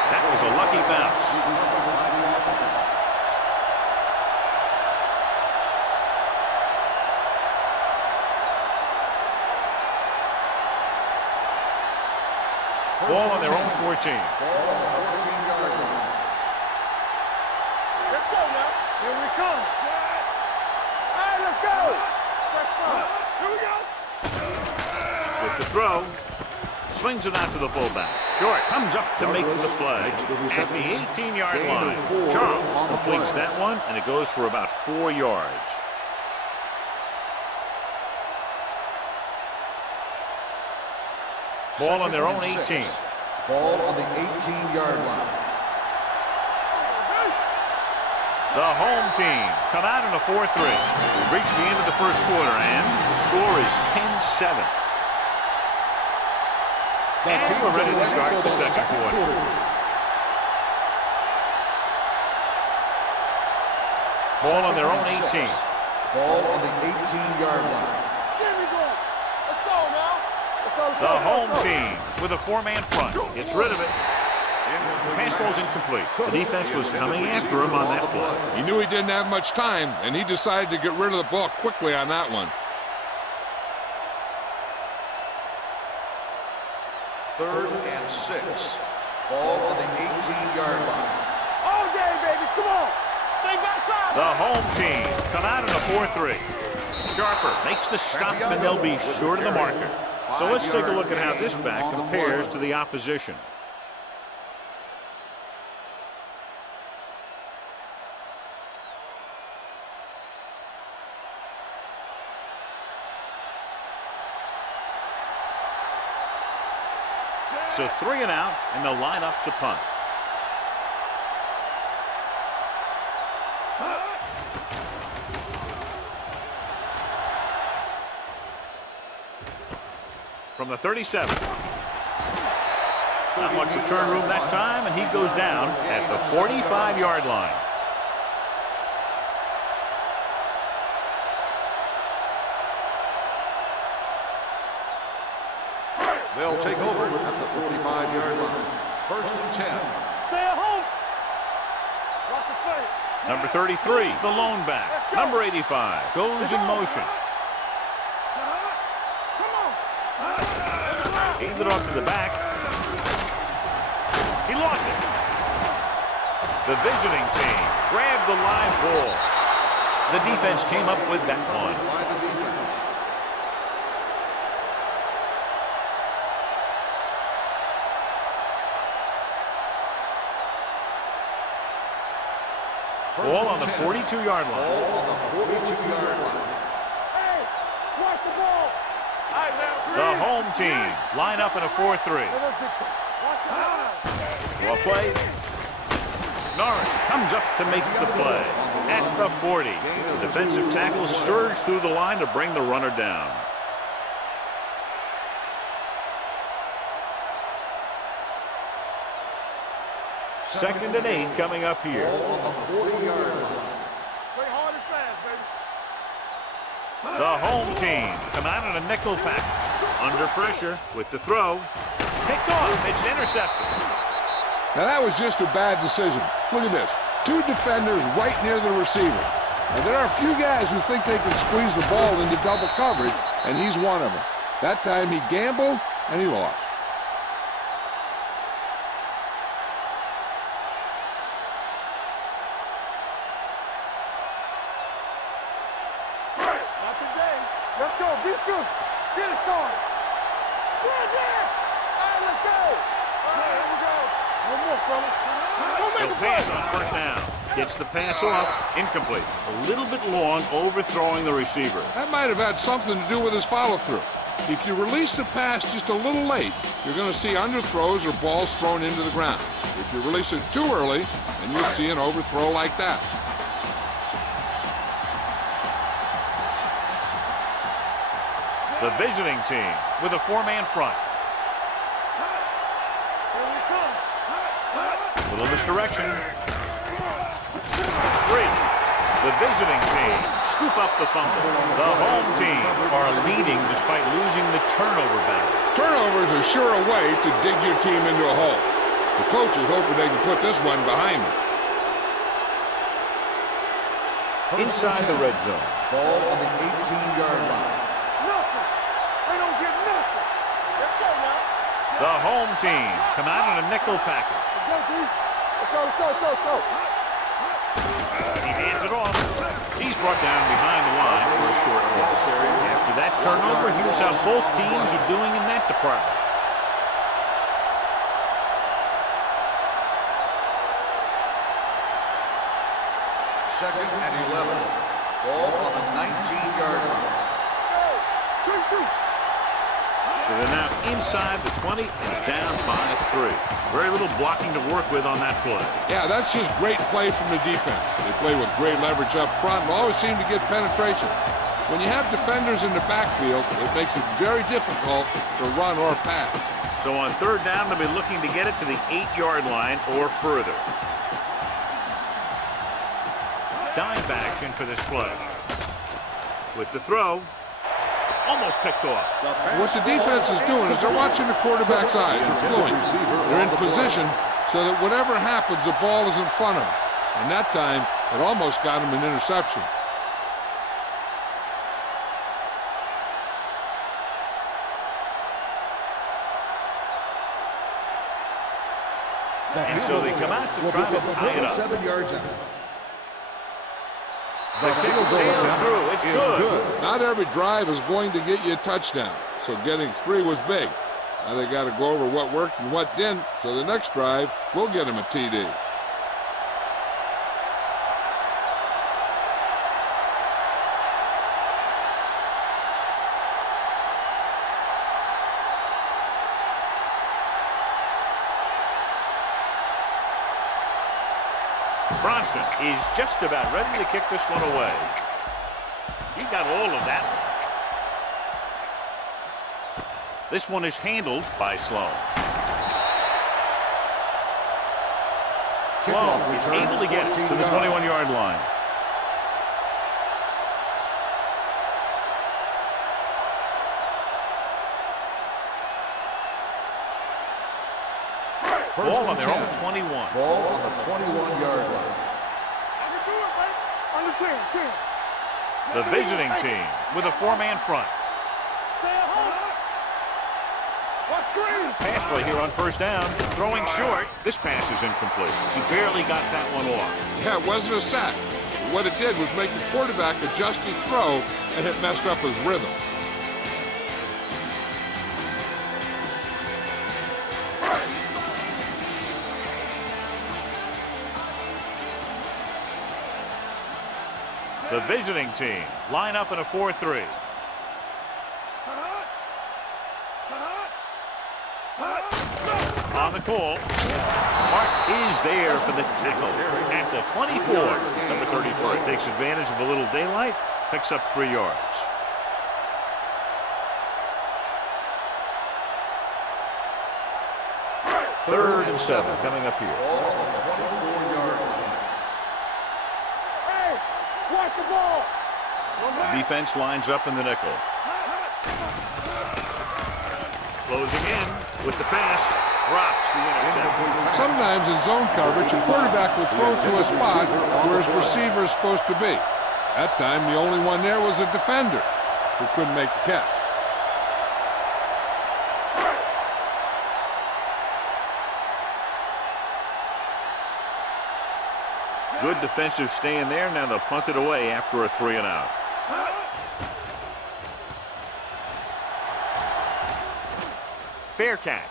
That was a lucky bounce. Ball on their own 14. Ball on the 14-yard line. Let's go now. Here we come. All right, let's go. Let's go. Here we go. With the throw, swings it out to the fullback. Short comes up to make the play at the 18-yard line. Charles completes that one, and it goes for about 4 yards. Ball on their own 18. Ball on the 18-yard line. The home team come out in a 4-3. We've reached the end of the first quarter, and the score is 10 and 7. And we're ready to start the second quarter. Ball on their own 18. Ball on the 18-yard line. Here we go. Let's go now. Let's go. The home team with a 4-man front gets rid of it. Pass ball's incomplete. The defense was coming after him on that play. He knew he didn't have much time, and he decided to get rid of the ball quickly on that one. 3rd and 6. Ball on the 18-yard line. All day, baby. Come on. Stay backside. The home team come out in a 4-3. Sharper makes the stop, and they'll be short of the marker. So let's take a look at how this back compares to the opposition. So 3 and out, and they'll line up to punt. From the 37. Not much return room that time, and he goes down at the 45-yard line. They'll take over at the 45-yard line. 1st and 10. Stay at home. Watch the play. Number 33, the lone back. Number 85 goes in motion. Come on. Handed off to the back. He lost it. The visiting team grabbed the live ball. The defense came up with that one. By the defense. Ball on the 42-yard line. Ball on the 42-yard line. Hey, watch the ball. All right, now. The home team line up in a 4-3. Let's get to watch it now. Well played. Norris comes up to make the play at the 40. The defensive tackle surged through the line to bring the runner down. Second and 8 coming up here. Ball on the 40-yard line. Play hard and fast, baby. The home team come out in a nickel pack. Under pressure with the throw. Picked off. It's intercepted. Now, that was just a bad decision. Look at this. 2 defenders right near the receiver. Now, there are a few guys who think they can squeeze the ball into double coverage, and he's one of them. That time he gambled, and he lost. Not today. Let's go. Be good. Get it started. Good, yeah. All right, let's go. All right, here we go. One more, fellas. Don't make He'll a pass play. on first down. Gets the pass off. Incomplete. A little bit long, overthrowing the receiver. That might have had something to do with his follow-through. If you release the pass just a little late, you're going to see underthrows or balls thrown into the ground. If you release it too early, then you'll see an overthrow like that. The visiting team with a 4-man front. Here we come. Little misdirection. It's free. The visiting team scoop up the fumble. The home team are leading despite losing the turnover battle. Turnovers are sure a way to dig your team into a hole. The coach is hoping they can put this one behind them. Inside the red zone. Ball on the 18-yard line. Nothing. They don't get nothing. Let's go now. The home team come out in a nickel package. Let's go, D. Let's go, let's go, let's go, let's go. He hands it off. He's brought down behind the line for a short loss. After that turnover, here's how both teams are doing in that department. Second and 11. Ball on the 19-yard line. Good shoot. So they're now inside the 20 and down by 3. Very little blocking to work with on that play. Yeah, that's just great play from the defense. They play with great leverage up front and always seem to get penetration. When you have defenders in the backfield, it makes it very difficult to run or pass. So on third down, they'll be looking to get it to the 8-yard line or further. Dive action for this play. With the throw, almost picked off. What the defense is doing is they're watching the quarterback's eyes. They're pulling. They're in position so that whatever happens, the ball is in front of them. And that time, it almost got him an interception. And so they come out to try to tie it up. 7 yards out. The kick sails through. It's good. Not every drive is going to get you a touchdown, so getting 3 was big. Now they got to go over what worked and what didn't, so the next drive will get him a TD. Bronson is just about ready to kick this one away. He got all of that. This one is handled by Sloan. Sloan is able to get it to the 21-yard line. Ball on their own 21. Ball on the 21-yard line. The visiting team with a 4-man front. Pass play here on first down. Throwing short. This pass is incomplete. He barely got that one off. Yeah, it wasn't a sack. What it did was make the quarterback adjust his throw, and it messed up his rhythm. The visiting team line up in a 4-3. On the call, Hart is there for the tackle at the 24. Number 33 takes advantage of a little daylight, picks up 3 yards. Third and 7 coming up here. Ball on the 24-yard line. Watch the ball. Defense lines up in the nickel. Closing in with the pass, drops the interception. Sometimes in zone coverage, a quarterback will throw to a spot where his receiver is supposed to be. That time, the only one there was a defender who couldn't make the catch. Good defensive stand there. Now they'll punt it away after a 3-and-out. Fair catch.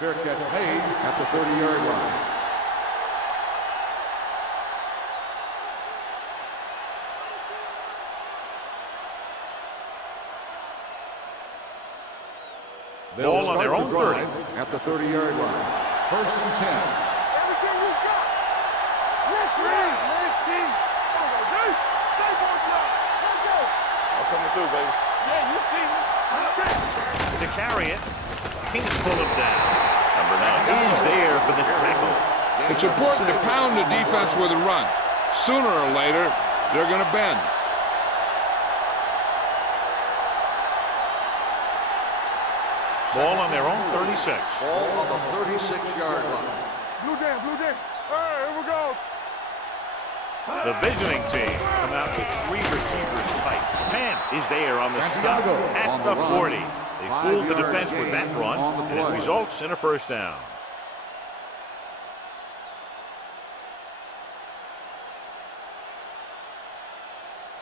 Fair catch made at the 30-yard line. Ball on their own 30. At the 30-yard line. First and 10. Everything you got. Let's team. Stay on block. Let's go. I'm coming through, baby. Yeah, you see me. To carry it, can't pull him down. Number 9 is there for the tackle. It's important to pound the defense with a run. Sooner or later, they're going to bend. Ball on their own 36. Ball on the 36-yard line. Blue jam. Here we go. The visiting team come out with 3 receivers tight. Penn is there on the stop at the 40. They fooled the defense with that run, and it results in a first down.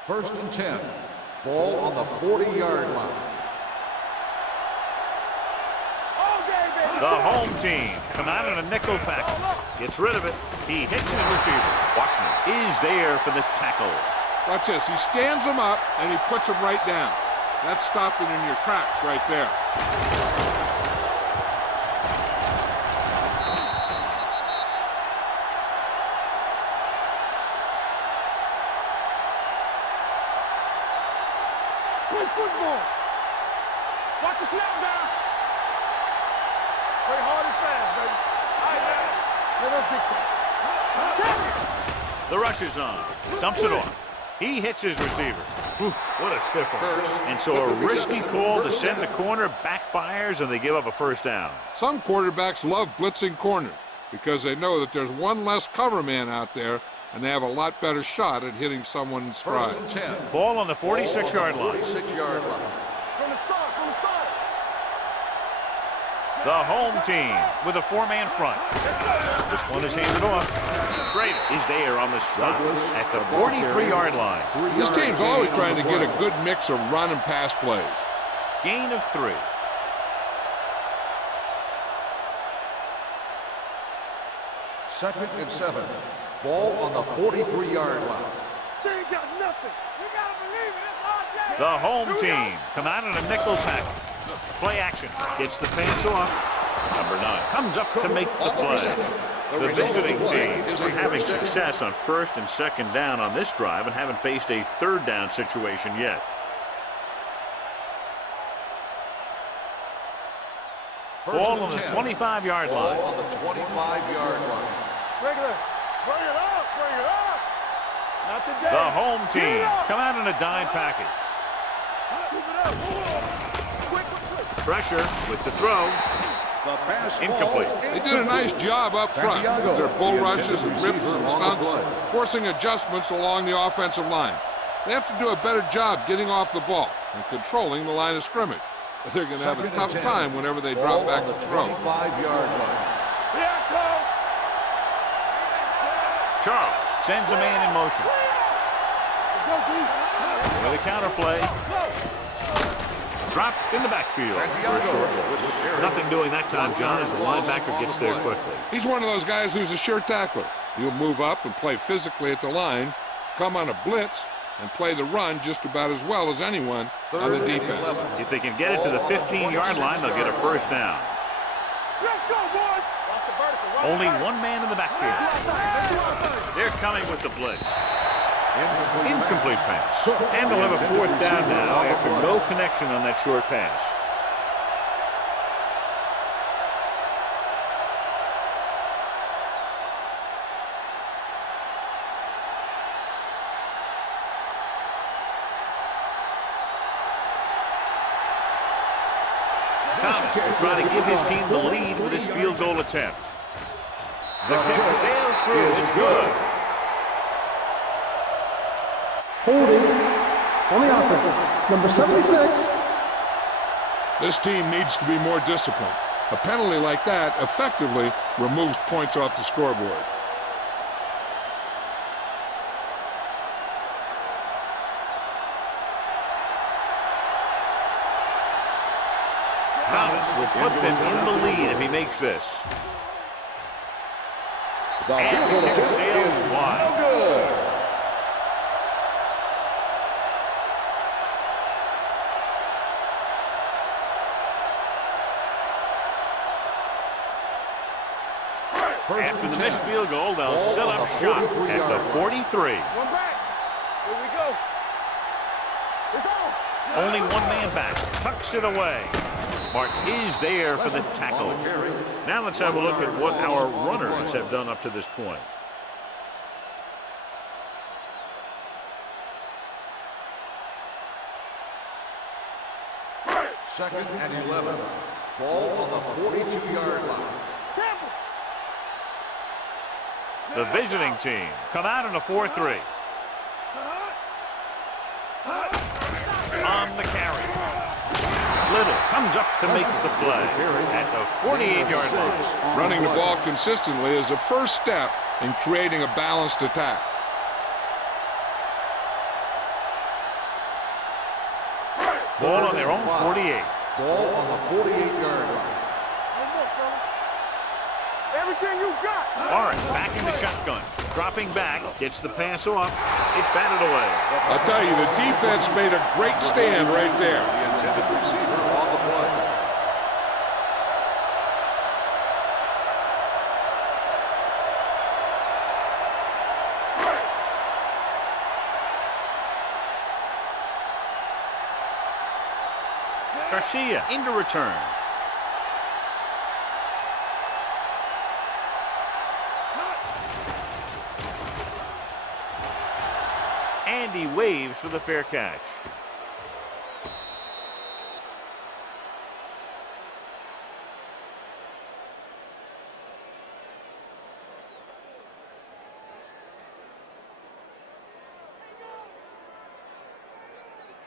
First and 10. Ball on the 40-yard line. The home team come out in a nickel package. Gets rid of it. He hits his receiver. Washington is there for the tackle. Watch this. He stands him up, and he puts him right down. That's stopping in your tracks right there. football. Watch the snap down. Play hard and fast, baby. All right, man. Let us dictate. The rush is on. Dumps it off. He hits his receiver. Whew, what a stiff one. And so a risky call to send the corner backfires, and they give up a first down. Some quarterbacks love blitzing corners because they know that there's one less cover man out there, and they have a lot better shot at hitting someone in stride. First and 10. Ball on the 46-yard line. 46-yard line. From the start, from the start. The home team with a four-man front. This one is handed off. Schrader is there on the stop at the 43-yard line. This team's always trying to get a good mix of run and pass plays. Gain of 3. Second and 7. Ball on the 43-yard line. They ain't got nothing. You gotta believe it. It's our day. The home team come out in a nickel package. Play action. Gets the pass off. Number 9 comes up to make the play. The visiting team are having success on first and second down on this drive and haven't faced a third down situation yet. Ball on the 25-yard line. Ball on the 25-yard line. Regular. Bring it up. Bring it up. Not today. The home Get it team up. come out in a dime package. Keep it up. Quick, quick, quick. Pressure with the throw. The pass Incomplete. They did a nice job up front with their bull rushes and rips and stunts, forcing adjustments along the offensive line. They have to do a better job getting off the ball and controlling the line of scrimmage. But they're going to have a tough time whenever they drop back to throw. 25-yard line. Here I come. Charles sends a man in motion. With a counter play. Dropped in the backfield for a short loss. Nothing doing that time, John, as the linebacker gets there quickly. He's one of those guys who's a sure tackler. He'll move up and play physically at the line, come on a blitz, and play the run just about as well as anyone on the defense. If they can get it to the 15-yard line, they'll get a first down. Let's go, boys. Watch the vertical. Only one man in the backfield. They're coming with the blitz. Incomplete pass. And they'll have a fourth down now after no connection on that short pass. Thomas will try to give his team the lead with his field goal attempt. The kick sails through. It's good. Holding on the offense. Number 76. This team needs to be more disciplined. A penalty like that effectively removes points off the scoreboard. Thomas will put them in the lead if he makes this. And the kick sails wide. After the missed field goal, they'll set up shop at the 43. One back. Here we go. It's on. Only one man back. Tucks it away. Mark is there for the tackle. Now let's have a look at what our runners have done up to this point. Second and 11. Ball on the 42-yard line. The visiting team come out in a 4-3. On the carry. Little comes up to make the play at the 48-yard line. Running the ball consistently is a first step in creating a balanced attack. Ball on their own 48. Ball on the 48-yard line. Everything you got. Lawrence back in the shotgun. Dropping back, gets the pass off. It's batted away. I'll tell you, the defense made a great stand right there. The intended receiver on the play. Garcia into return. And he waves for the fair catch.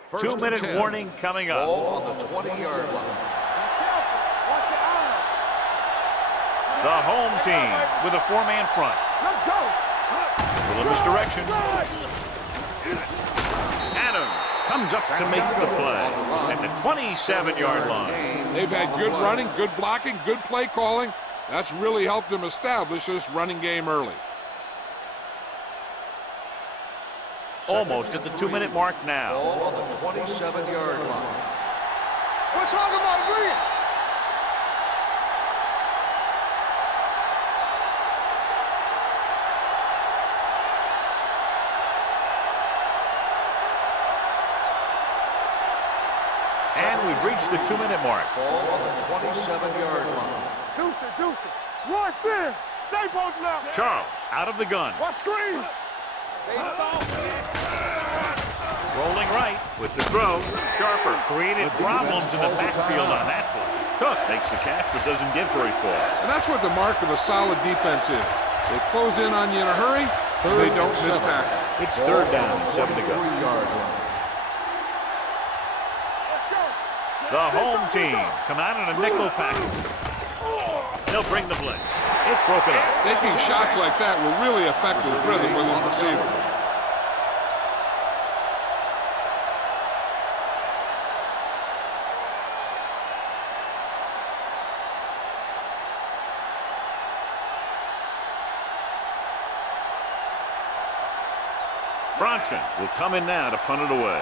First 2-minute and 10. warning coming up. Ball on the 20-yard line. Watch your eyes. The home team with a 4-man front. Let's go. Little misdirection. Adams comes up to make the play at the 27-yard line. They've had good running, good blocking, good play calling. That's really helped them establish this running game early. Almost at the 2-minute mark now. Ball on the 27-yard line. We're talking about green. And we've reached the 2-minute mark. Ball on the 27-yard line. Deuce it. Rush in. Stay posted up. Charles out of the gun. Watch screen. Rolling right with the throw. Sharper created problems in the backfield on that play. Cook makes the catch but doesn't get very far. And that's what the mark of a solid defense is. They close in on you in a hurry, so they don't miss tackle. It's 3rd down and 7 to go. 23-yard line. The home team come out in a nickel package. They'll bring the blitz. It's broken up. Taking shots like that will really affect his rhythm with his receivers. Bronson will come in now to punt it away.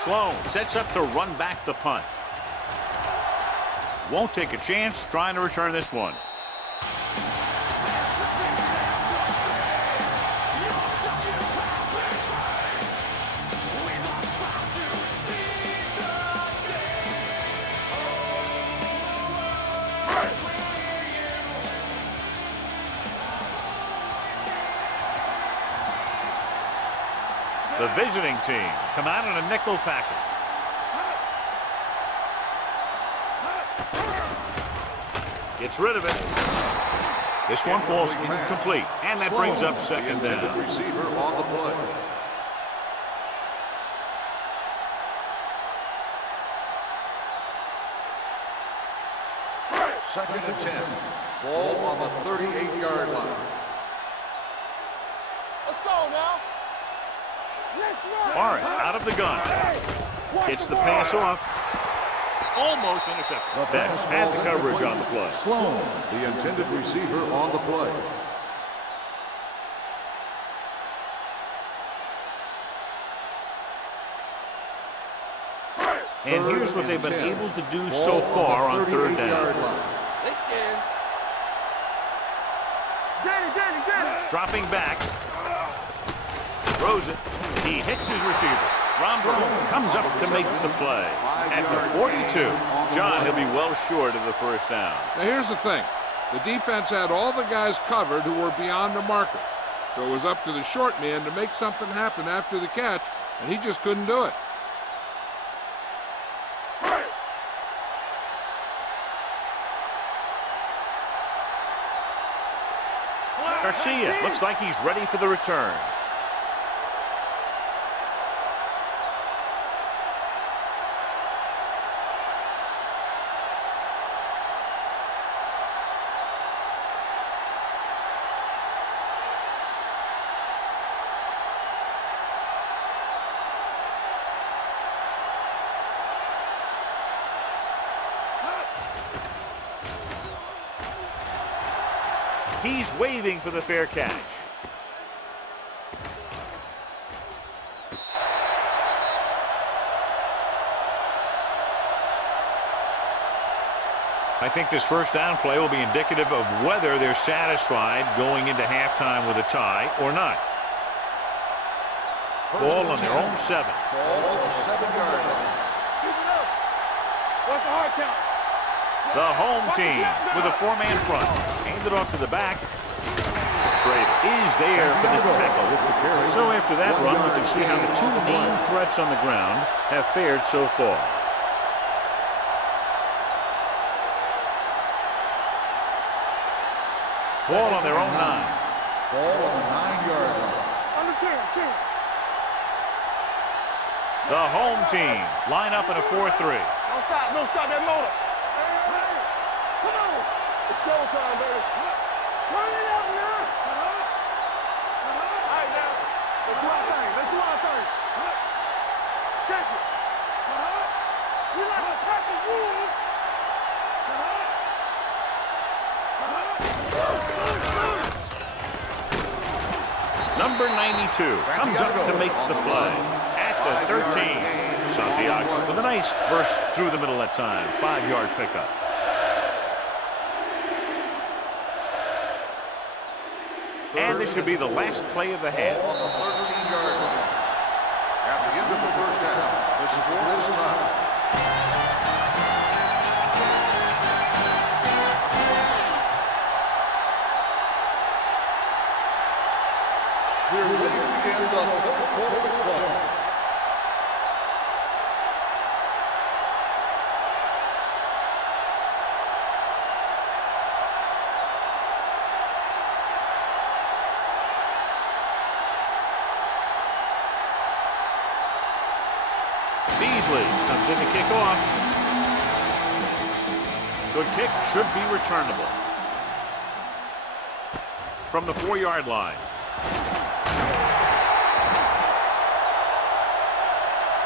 Sloan sets up to run back the punt. Won't take a chance trying to return this one. The visiting team come out in a nickel package. Gets rid of it. This one falls incomplete, and that brings up 2nd down. Receiver on the play. Second and 10. Ball on the 38-yard line. Let's go now. Morris out of the gun. Gets the pass off. Almost intercepted. Beck had the coverage on the play. Sloan, the intended receiver on the play. And here's what they've been able to do so far on 3rd down. They scared. Get it. Dropping back. Throws it. He hits his receiver. Romberg comes up to make the play. At the 42, John, he'll be well short of the 1st down. Now here's the thing. The defense had all the guys covered who were beyond the marker. So it was up to the short man to make something happen after the catch, and he just couldn't do it. Garcia looks like he's ready for the return. He's waving for the fair catch. I think this 1st down play will be indicative of whether they're satisfied going into halftime with a tie or not. Ball on their own 7. Ball on the 7-yard line. What's the hard count? The home team with a four-man front. Handed off to the back. Schrader is there for the tackle. So after that run, we can see how the two main threats on the ground have fared so far. Ball on their own 9. Ball on the 9-yard line. Under 10. The home team line up in a 4-3. Don't stop that motor. Come on. It's showtime, baby. Turn it up now. All right, now. Let's do our thing. Check it. We like a pack of wolves. Number 92 comes up to make the play at the 13. Santiago with a nice burst through the middle that time. 5-yard pickup. And this should be the last play of the half. Ball on the 13-yard line. At the end of the first half, the score is tied. We're ready to begin the third quarter of play. Beasley comes in to kick off. Good kick, should be returnable. From the 4-yard line.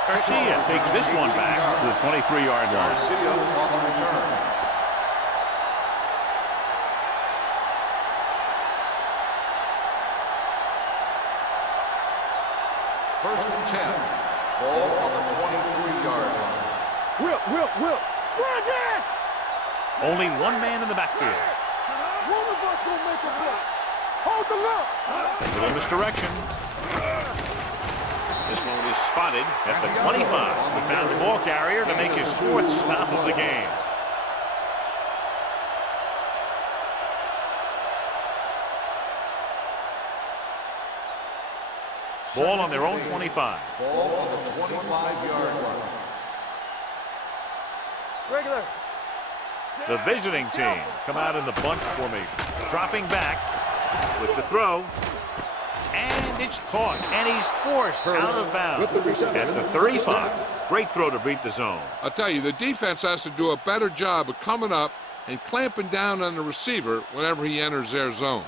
Garcia takes this one back to the 23-yard line. Garcia on the return. First and 10. Ball on the 23-yard line. Whip. Run again. Only one man in the backfield. One of us gonna make a play. Hold the look. Little misdirection. This one is spotted at the 25. He found the ball carrier to make his 4th stop of the game. Ball on their own 25. Ball on the 25-yard line. Regular. The visiting team come out in the bunch formation. Dropping back with the throw. And it's caught. And he's forced out of bounds at the 35. Great throw to beat the zone. I'll tell you, the defense has to do a better job of coming up and clamping down on the receiver whenever he enters their zone.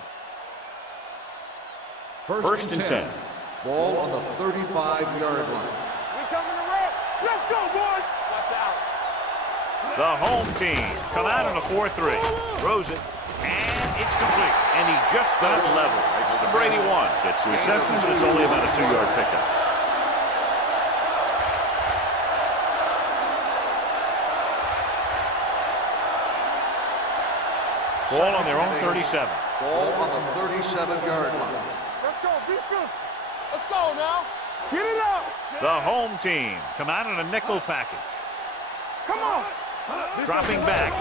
First and 10. Ball on the 35-yard line. We coming to red. Let's go, boys. Watch out. The home team come out in a 4-3. Throws it. And it's complete. And he just got level. It's the Brady 1. Gets the reception, but it's only about a 2-yard pickup. Ball on their own 37. Ball on the 37-yard line. Let's go, defense. Let's go now. Get it up. The home team come out in a nickel package. Come on. Dropping back.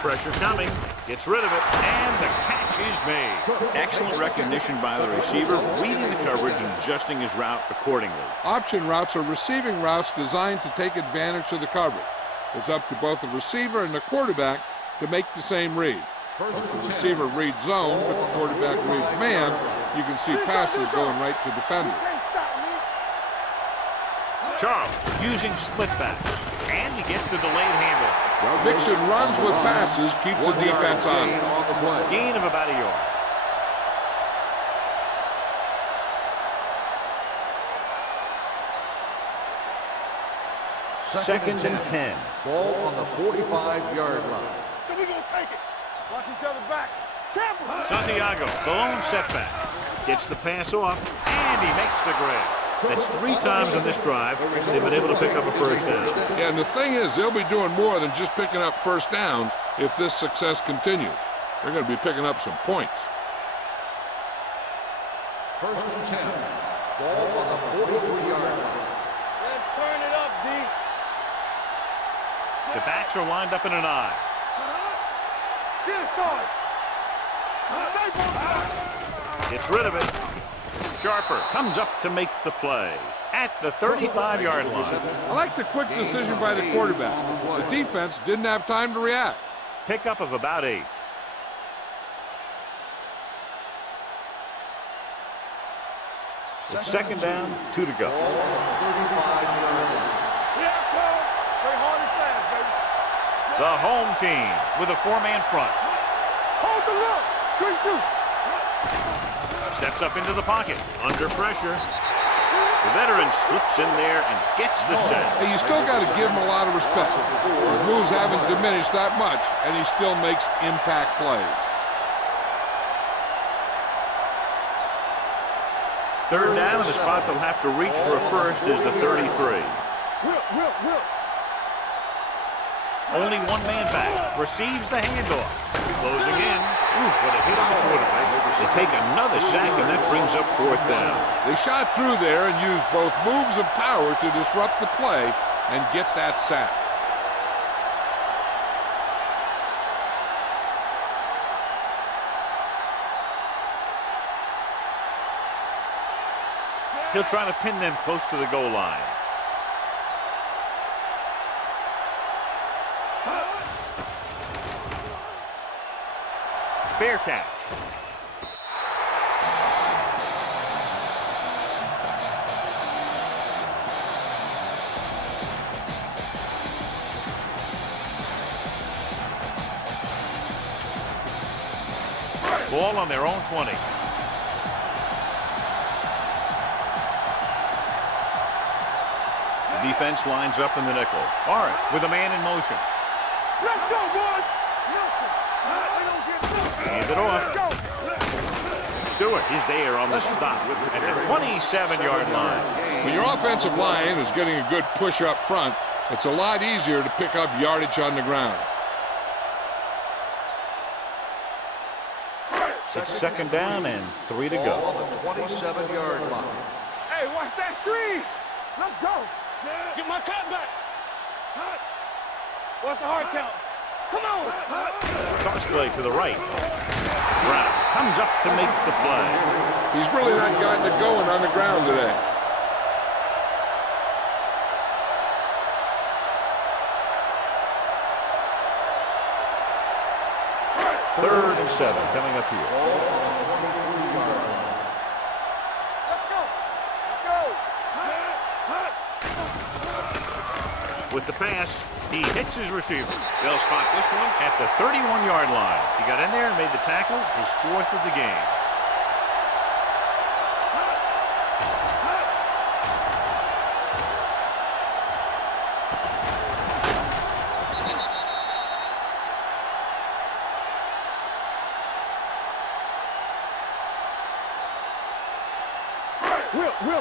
Pressure coming. Gets rid of it. And the catch is made. Excellent recognition by the receiver, reading the coverage and adjusting his route accordingly. Option routes are receiving routes designed to take advantage of the coverage. It's up to both the receiver and the quarterback to make the same read. If the receiver reads zone, but the quarterback reads man, you can see passes going right to defenders. Charles using split backs. And he gets the delayed handle. Mixon runs with passes, keeps the defense on it. Gain of about a yard. Second and 10. Ball on the 45-yard line. So we're going to take it. Watch each other back. Careful. Santiago, the lone setback. Gets the pass off, and he makes the grab. That's 3 times on this drive they've been able to pick up a first down. Yeah, and the thing is, they'll be doing more than just picking up first downs if this success continues. They're going to be picking up some points. First and 10. Ball on the 43-yard line. Let's turn it up, D. The backs are lined up in an I. Get inside. Gets rid of it. Sharper comes up to make the play at the 35-yard line. I like the quick decision by the quarterback. The defense didn't have time to react. Pickup of about 8. It's second down, 2 to go. The home team with a 4-man front. Hold the look. Good shoot. Steps up into the pocket, under pressure. The veteran slips in there and gets the sack. Hey, you still got to give him a lot of respect. His moves haven't diminished that much, and he still makes impact plays. Third down, and the spot they'll have to reach for a first is the 33. Only one man back. Receives the handoff. Closing in. Ooh, what a hit on the quarterback. They take another sack, and that brings up 4th down. They shot through there and used both moves and power to disrupt the play and get that sack. He'll try to pin them close to the goal line. Fair catch. Ball on their own 20. The defense lines up in the nickel. Barth with a man in motion. Let's go, boys. Hand it off. Stewart is there on the stop at the 27-yard line. When your offensive line is getting a good push up front, it's a lot easier to pick up yardage on the ground. It's second down and 3 to go. On the 27-yard line. Hey, watch that screen. Let's go. Get my cut back. What's the hard count? Come on. Toss play to the right. Brown comes up to make the play. He's really not gotten it going on the ground today. Third and 7 coming up here. Let's go. With the pass, he hits his receiver. They'll spot this one at the 31-yard line. He got in there and made the tackle, his 4th of the game.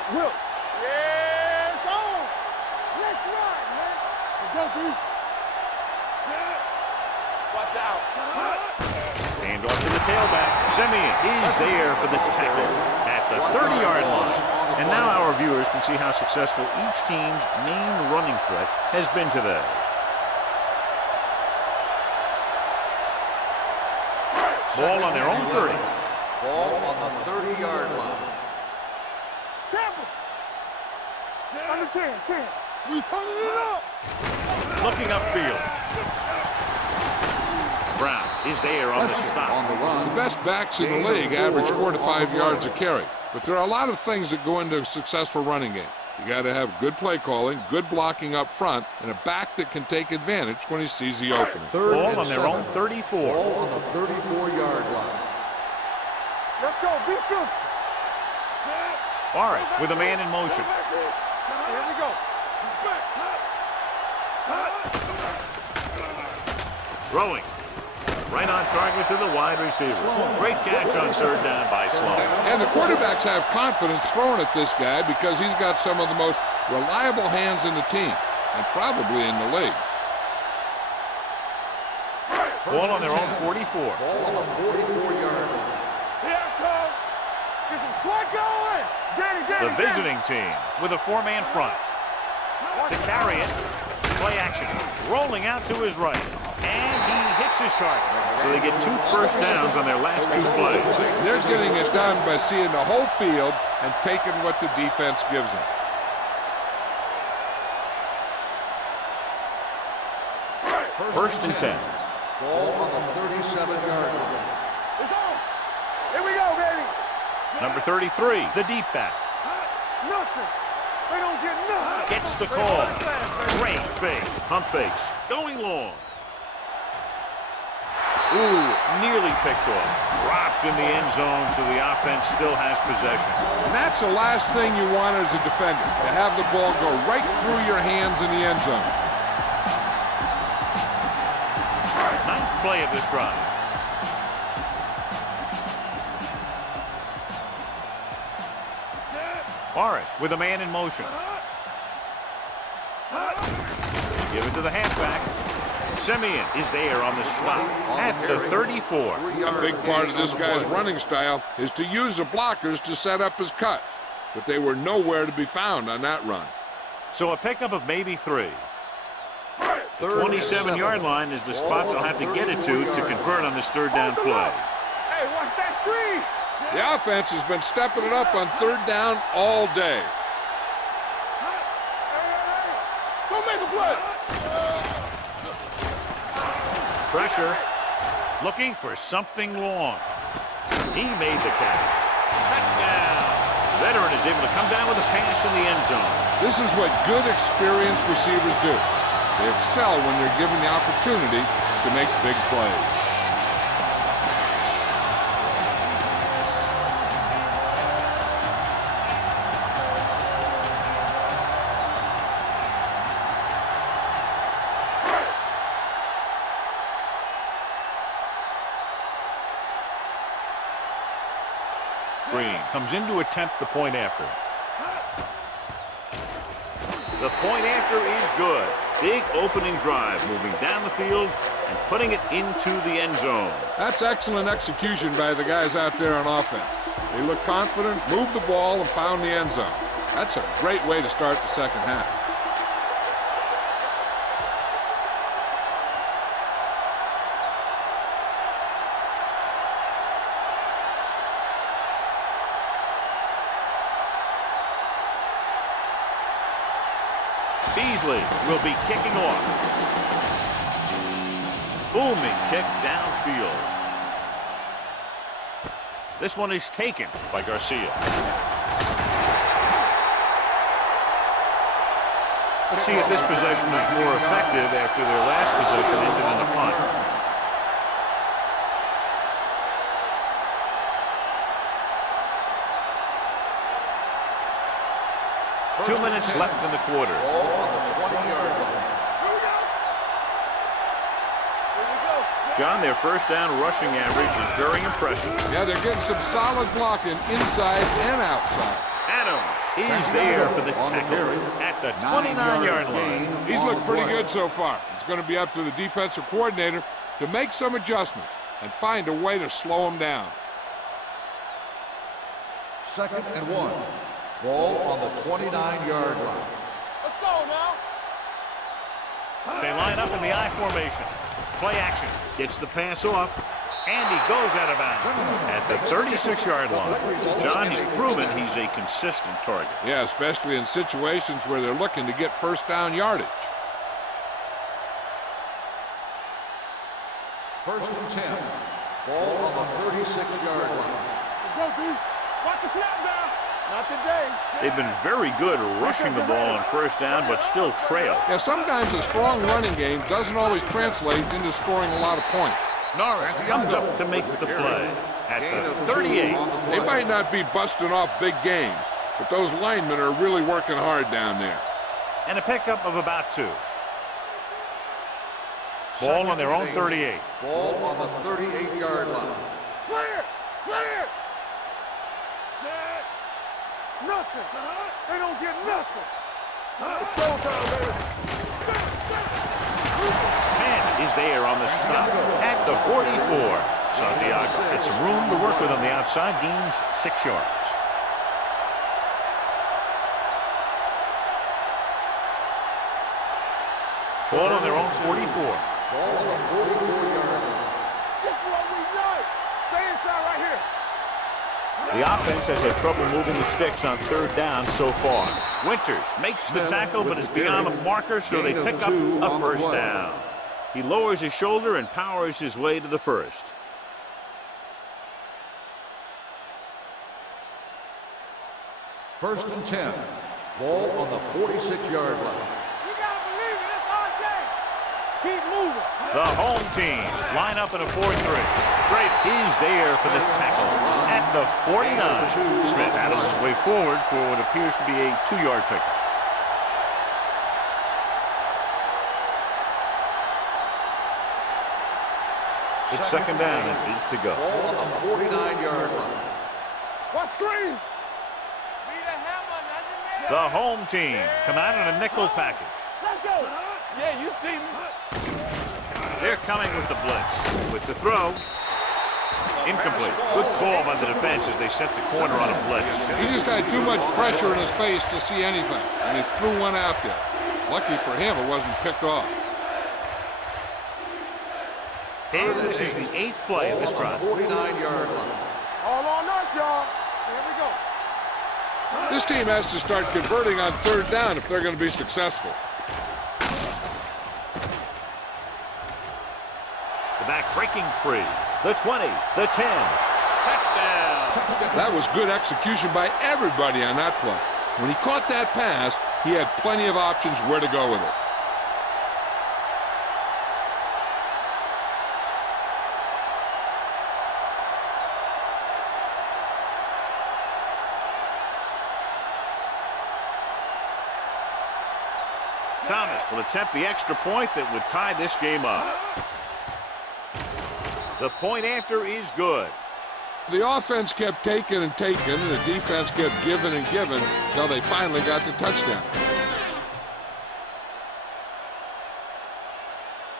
Will. Yeah, it's on. Let's run, man. Let's go, dude. Watch out. Hand off to the tailback. Simeon is there for the tackle at the 30-yard line. And now our viewers can see how successful each team's main running threat has been today. Ball on their own 30. Ball on the 30-yard line. Tampa. Under 10. We turning it up. Looking upfield. Brown is there on the stop. On the run. The best backs in the league average 4 to 5 yards a carry. But there are a lot of things that go into a successful running game. You got to have good play calling, good blocking up front, and a back that can take advantage when he sees the opening. Ball on their own 34. Ball on the 34-yard line. Let's go. Be fierce. Barth with a man in motion. Here we go. He's back. Throwing. Right on target to the wide receiver. Great catch on third down by Sloan. And the quarterbacks have confidence throwing at this guy because he's got some of the most reliable hands in the team, and probably in the league. Ball on their own 44. Ball on the 44-yard line. Here it comes. Get some slug going. Danny. The visiting team with a 4-man front. To carry it. Play action. Rolling out to his right. And he hits his target. So they get 2 first downs on their last 2 plays. They're getting it done by seeing the whole field and taking what the defense gives them. First and 10. Ball on the 37-yard line. It's on. Here we go, baby. Number 33, the deep back. Nothing. They don't get nothing. Gets the call. Great fake. Pump fakes. Going long. Ooh, nearly picked off. Dropped in the end zone, so the offense still has possession. And that's the last thing you want as a defender, to have the ball go right through your hands in the end zone. 9th play of this drive. Morris with a man in motion. Give it to the halfback. Simeon is there on the stop at the 34. A big part of this guy's running style is to use the blockers to set up his cut, but they were nowhere to be found on that run. So a pickup of maybe 3. The 27-yard line is the spot they'll have to get it to convert on this 3rd down play. Hey, watch that screen. The offense has been stepping it up on 3rd down all day. Don't make a play. Pressure. Looking for something long. He made the catch. Touchdown. The veteran is able to come down with a pass in the end zone. This is what good, experienced receivers do. They excel when they're given the opportunity to make big plays. Green comes in to attempt the point after. The point after is good. Big opening drive, moving down the field and putting it into the end zone. That's excellent execution by the guys out there on offense. They look confident, moved the ball, and found the end zone. That's a great way to start the second half. Beasley will be kicking off. Booming kick downfield. This one is taken by Garcia. Let's see if this possession is more effective after their last possession ended in a punt. Two minutes left in the quarter. Ball on the 20-yard line. John, their first down rushing average is very impressive. Yeah, they're getting some solid blocking inside and outside. Adams is there for the tackle at the 29-yard line. He's looked pretty good so far. It's going to be up to the defensive coordinator to make some adjustments and find a way to slow him down. 2nd and 1. Ball on the 29-yard line. Let's go now. They line up in the I formation. Play action. Gets the pass off. And he goes out of bounds at the 36-yard line. John, he's proven he's a consistent target. Yeah, especially in situations where they're looking to get first down yardage. 1st and 10. Ball on the 36-yard line. Let's go, D. Watch the snap down. Not today. They've been very good rushing the ball on first down, but still trail. Yeah, sometimes a strong running game doesn't always translate into scoring a lot of points. Norris comes up to make the play at the 38. They might not be busting off big games, but those linemen are really working hard down there. And a pickup of about 2. Ball on their own 38. Ball on the 38-yard line. Clear! Clear! Set! Nothing! They don't get nothing! It's showtime, baby! Man is there on the stop at the 44. Santiago gets some room to work with on the outside, gains 6 yards. Ball on their own 44. Ball on the 44-yard line. This is what we like. Stay inside right here. The offense has had trouble moving the sticks on third down so far. Winters makes the tackle, but is beyond the marker, so they pick up a first down. He lowers his shoulder and powers his way to the first. First and 10. Ball on the 46-yard line. You gotta believe it. It's our day. Keep moving. The home team line up in a 4-3. Great is there for the tackle at the 49. Smith battles his way forward for what appears to be a 2-yard pickup. It's second down and 8 to go. Ball on the 49-yard line. What screen? The home team come out in a nickel package. Let's go. Yeah, you see me. They're coming with the blitz. With the throw. Incomplete. Good call by the defense as they set the corner on a blitz. He just had too much pressure in his face to see anything, and he threw one out there. Lucky for him, it wasn't picked off. And this is the 8th play of this drive. 49-yard line. All on us, y'all. Here we go. This team has to start converting on third down if they're going to be successful. The back breaking free. The 20, the 10. Touchdown. That was good execution by everybody on that play. When he caught that pass, he had plenty of options where to go with it. Thomas will attempt the extra point that would tie this game up. The point after is good. The offense kept taking and taking, and the defense kept giving and giving until they finally got the touchdown.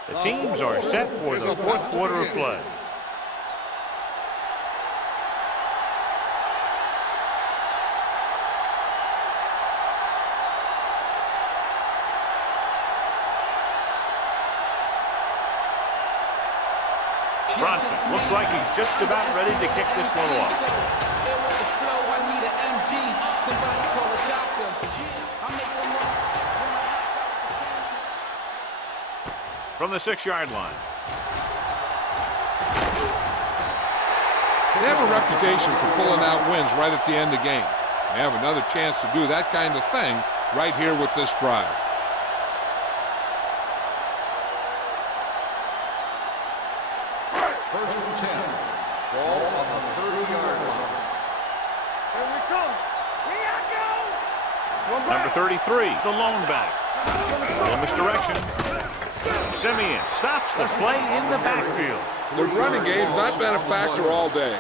The teams are set for the fourth quarter of play. Bronson looks like he's just about ready to kick this one off. From the 6-yard line. They have a reputation for pulling out wins right at the end of games. They have another chance to do that kind of thing right here with this drive. First and 10. Ball on the 30-yard line. Here we come. Here I go. Number 33, the lone back. Little misdirection. Simeon stops the play in the backfield. The running game's not been a factor all day.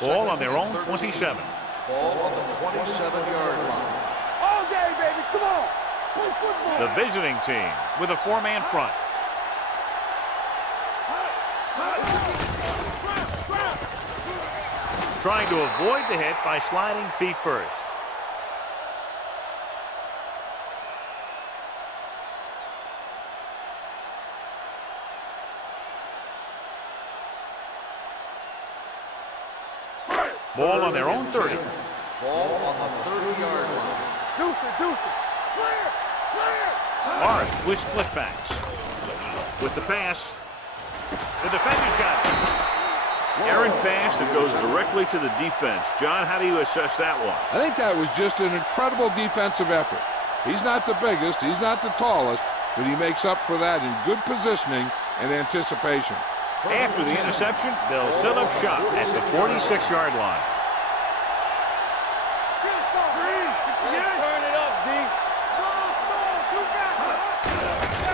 Ball on their own 27. Ball on the 27-yard line. All day, baby. Come on. Play football. The visiting team with a 4-man front. Trying to avoid the hit by sliding feet first. Ball on their own 30. Ball on the 30-yard line. Deuce it. Clear. Orange with split backs. With the pass. The defender's got it. Errant pass that goes directly to the defense. John, how do you assess that one? I think that was just an incredible defensive effort. He's not the biggest, he's not the tallest, but he makes up for that in good positioning and anticipation. After the interception, they'll set up shop at the 46-yard line. Turn it up, D. Small.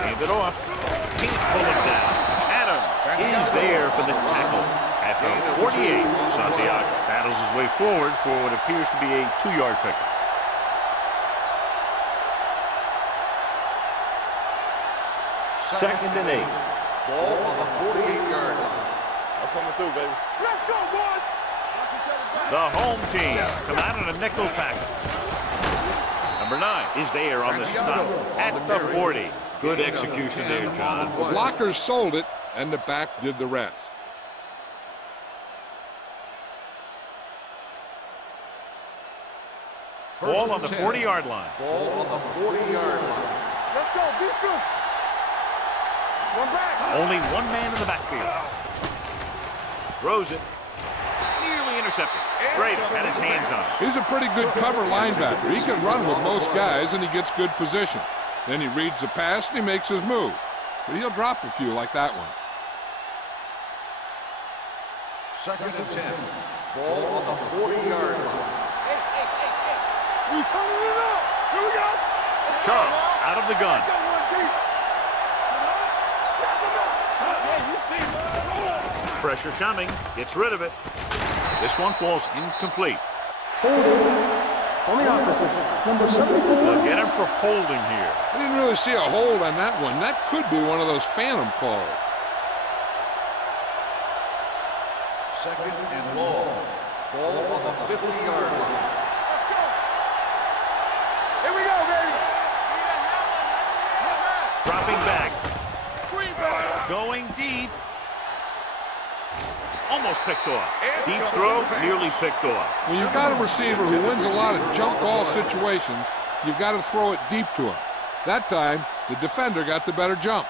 Hand it off. Can't pull it down. Adams is there for the tackle. At the 48, Santiago battles his way forward for what appears to be a 2-yard pickup. Second and 8. Ball on the 48-yard line. I'm coming through, baby. Let's go, boys. The home team come out in a nickel package. Number 9 is there on the stop at the 40. Good execution there, John. The blockers sold it, and the back did the rest. Ball on the 40-yard line. Ball on the 40-yard line. Let's go. Be good. One back. Only one man in the backfield. Throws it. Nearly intercepted. Schrader had his hands on it. He's a pretty good cover linebacker. He can run with most guys, and he gets good position. Then he reads the pass, and he makes his move. But he'll drop a few like that one. 2nd and 10. Ball on the 40-yard line. We turning it up. Here we go. Charles out of the gun. Got one deep. Yeah, you see, man. Pressure coming. Gets rid of it. This one falls incomplete. Holding on the offense. Number 74. They'll get him for holding here. I didn't really see a hold on that one. That could be one of those phantom calls. 2nd and long. Ball on the 50-yard line. Here we go, baby. Dropping back. Going deep. Almost picked off. Deep throw, nearly picked off. When you've got a receiver who wins a lot of jump ball situations, you've got to throw it deep to him. That time, the defender got the better jump.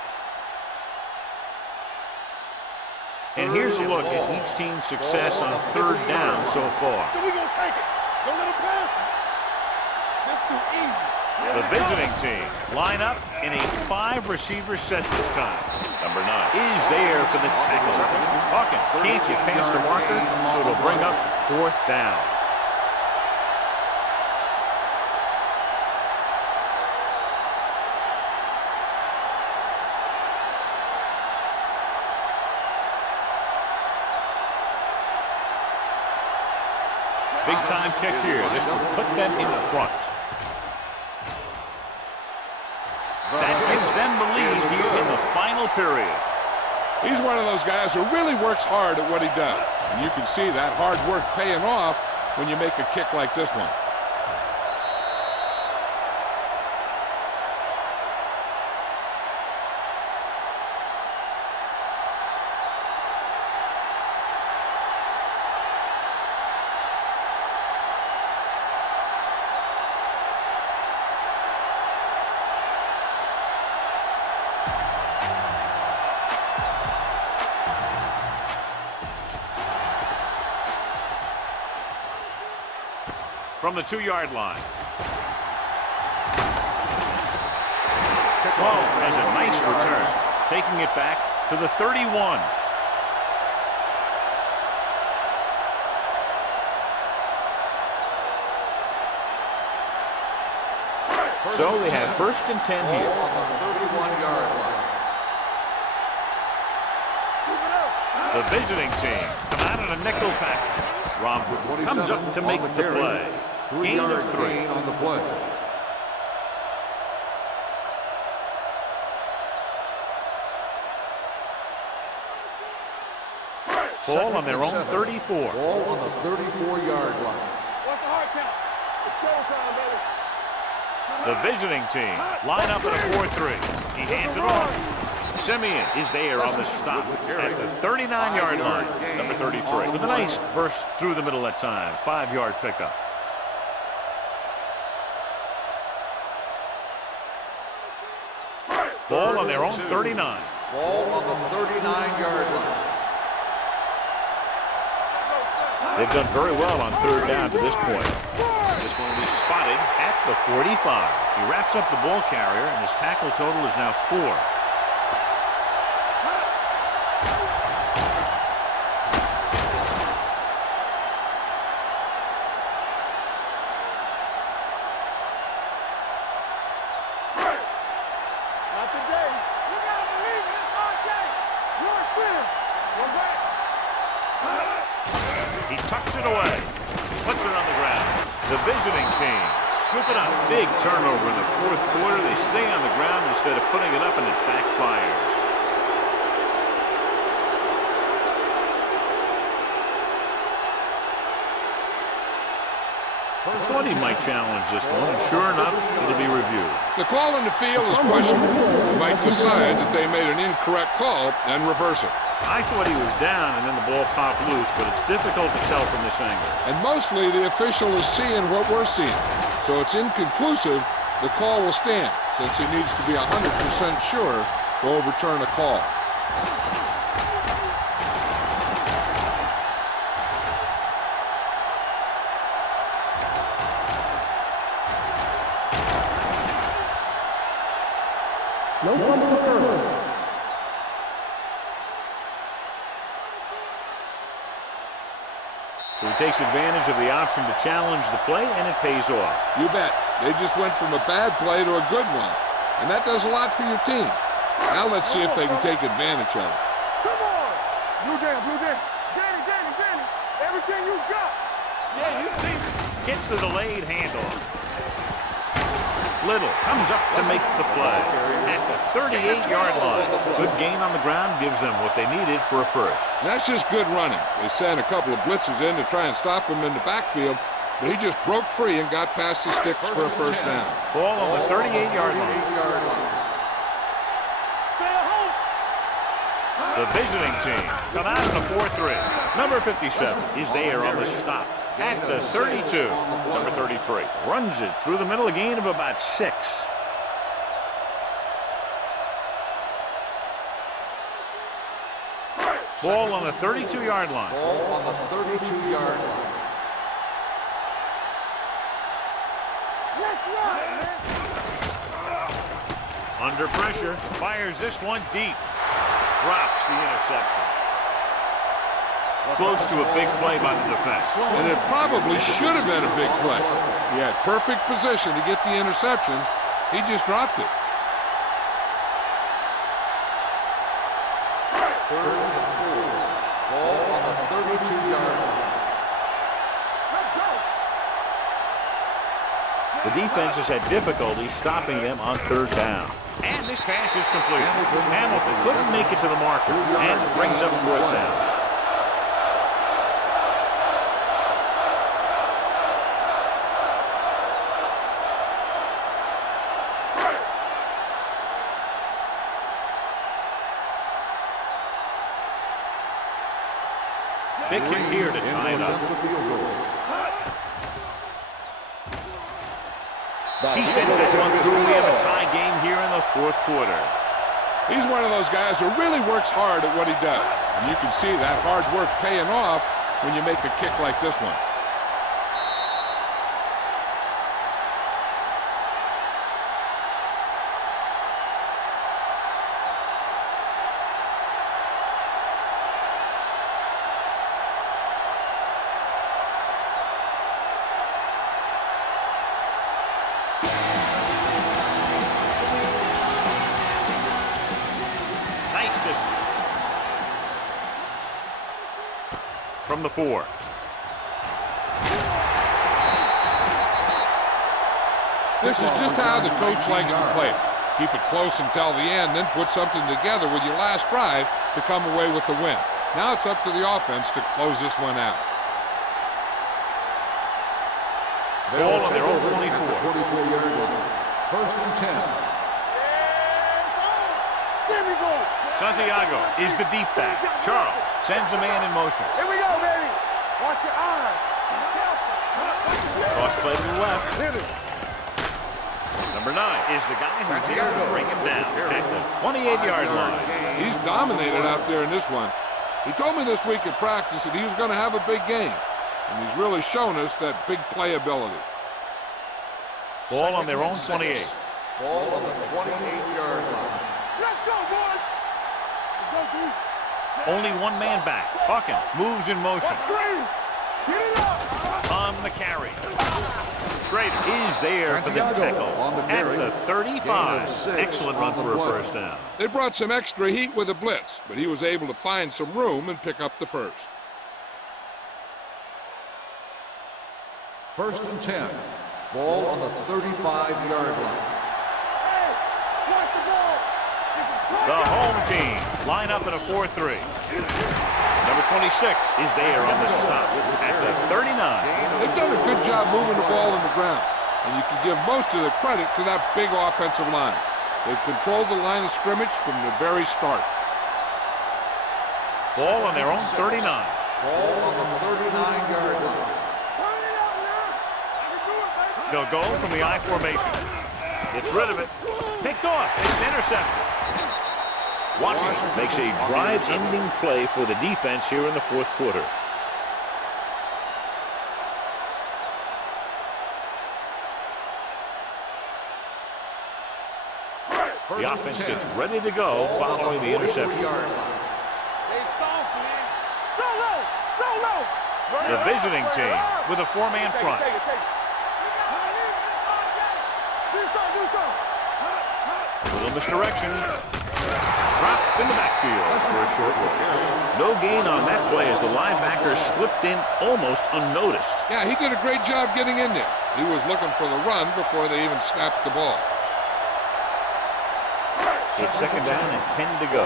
And here's a look at each team's success on 3rd down so far. So we gonna take it. Don't let him pass. That's too easy. The visiting team line up in a 5-receiver set this time. Number 9 is there for the tackle. Hawkins can't get past the marker, so it'll bring up 4th down. Big time kick here. This will put them in front. That gives them the lead here in the final period. He's one of those guys who really works hard at what he does. And you can see that hard work paying off when you make a kick like this one. From the 2-yard line. Sloan has a nice return, taking it back to the 31. So they have 1st and 10 here. On the 31-yard line. The visiting team come out in a nickel package. Romberg comes up to make the play. Gain of 3. Gain on the play. Ball on their own 34. Ball on the 34-yard line. What's the hard count? It's showtime, baby. The visiting team line up at a 4-3. He hands it off. Simeon is there on the stop at the 39-yard line. Number 33 with a nice burst through the middle that time. 5-yard pickup. Ball on their own 39. Ball on the 39-yard line. They've done very well on 3rd down to this point. This one will be spotted at the 45. He wraps up the ball carrier, and his tackle total is now 4. Not today. You gotta believe it. It's our day. You're a sinner. One back. He tucks it away. Puts it on the ground. The visiting team scoop it up. Big turnover in the 4th quarter. They stay on the ground instead of putting it up, and it backfires. I thought he might challenge this one, and sure enough, it'll be reviewed. The call in the field is questionable. He might decide that they made an incorrect call and reverse it. I thought he was down, and then the ball popped loose, but it's difficult to tell from this angle. And mostly the official is seeing what we're seeing. So it's inconclusive. The call will stand, since he needs to be 100% sure to overturn a call. No fumble occurred. So he takes advantage of the option to challenge the play, and it pays off. You bet. They just went from a bad play to a good one. And that does a lot for your team. Now let's see if they can take advantage of it. Come on! Blue down, blue down. Danny. Everything you got. Yeah, you see it. Gets the delayed handoff. Little comes up to make the play at the 38-yard line. Good gain on the ground gives them what they needed for a first. That's just good running. They sent a couple of blitzes in to try and stop him in the backfield, but he just broke free and got past the sticks for a first down. Ball on the 38-yard line. The visiting team come out in a 4-3. Number 57 is there on the stop at the 32. Number 33 runs it through the middle, a gain of about 6. Ball on the 32-yard line. Ball on the 32-yard line. Under pressure, fires this one deep. Drops the interception. Close to a big play by the defense. And it probably should have been a big play. He had perfect position to get the interception. He just dropped it. Third and 4. Ball on the 32-yard line. The defense has had difficulty stopping them on third down. And this pass is complete. Hamilton couldn't make it to the marker, and it brings up fourth down. Big kick here to tie it up. He sends that one through. We have a tie game here in the fourth quarter. He's one of those guys who really works hard at what he does. And you can see that hard work paying off when you make a kick like this one. From the 4. This is just how the coach likes to play it. Keep it close until the end, then put something together with your last drive to come away with the win. Now it's up to the offense to close this one out. Ball on their own 24. 24-yard line. First and 10. There we go. Santiago is the deep back. Charles sends a man in motion. Here we go, baby. Watch your eyes. Cross play to the left. Number 9 is the guy who's here to bring him down at the 28-yard line. He's dominated out there in this one. He told me this week at practice that he was going to have a big game. And he's really shown us that big playability. Ball on their own 28. Ball on the 28-yard line. Let's go, boys. Let's go, dude. Only one man back. Hawkins moves in motion. Get it up. On the carry. Schrader is there for the tackle at the 35. Excellent run for a first down. They brought some extra heat with a blitz, but he was able to find some room and pick up the first. First and 10. Ball on the 35-yard line. The home team line up in a 4-3. Number 26 is there on the stop at the 39. They've done a good job moving the ball on the ground, and you can give most of the credit to that big offensive line. They've controlled the line of scrimmage from the very start. Ball on their own 39. Ball on the 39-yard line. They'll go from the I formation. Gets rid of it. Picked off. It's intercepted. Washington makes a drive-ending play for the defense here in the fourth quarter. The offense gets ready to go following the interception. The visiting team with a four-man front. A little misdirection. Dropped in the backfield for a short loss. No gain on that play as the linebacker slipped in almost unnoticed. Yeah, he did a great job getting in there. He was looking for the run before they even snapped the ball. It's second down and 10 to go.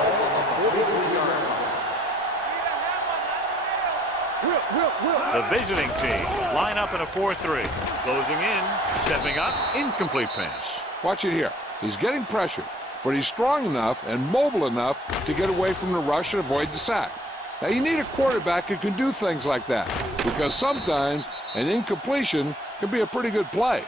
The visiting team line up in a 4-3. Closing in, stepping up, incomplete pass. Watch it here. He's getting pressured, but he's strong enough and mobile enough to get away from the rush and avoid the sack. Now, you need a quarterback who can do things like that, because sometimes an incompletion can be a pretty good play.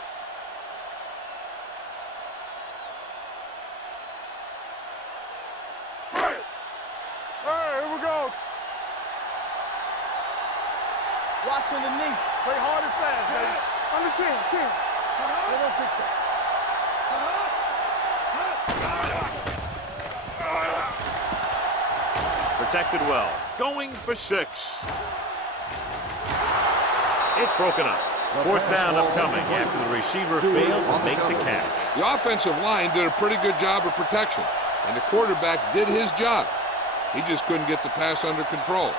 Watching the knee. Play hard and fast, baby. On the chin. Protected well. Going for 6. It's broken up. Fourth down upcoming after the receiver failed to make the catch. The offensive line did a pretty good job of protection, and the quarterback did his job. He just couldn't get the pass under control.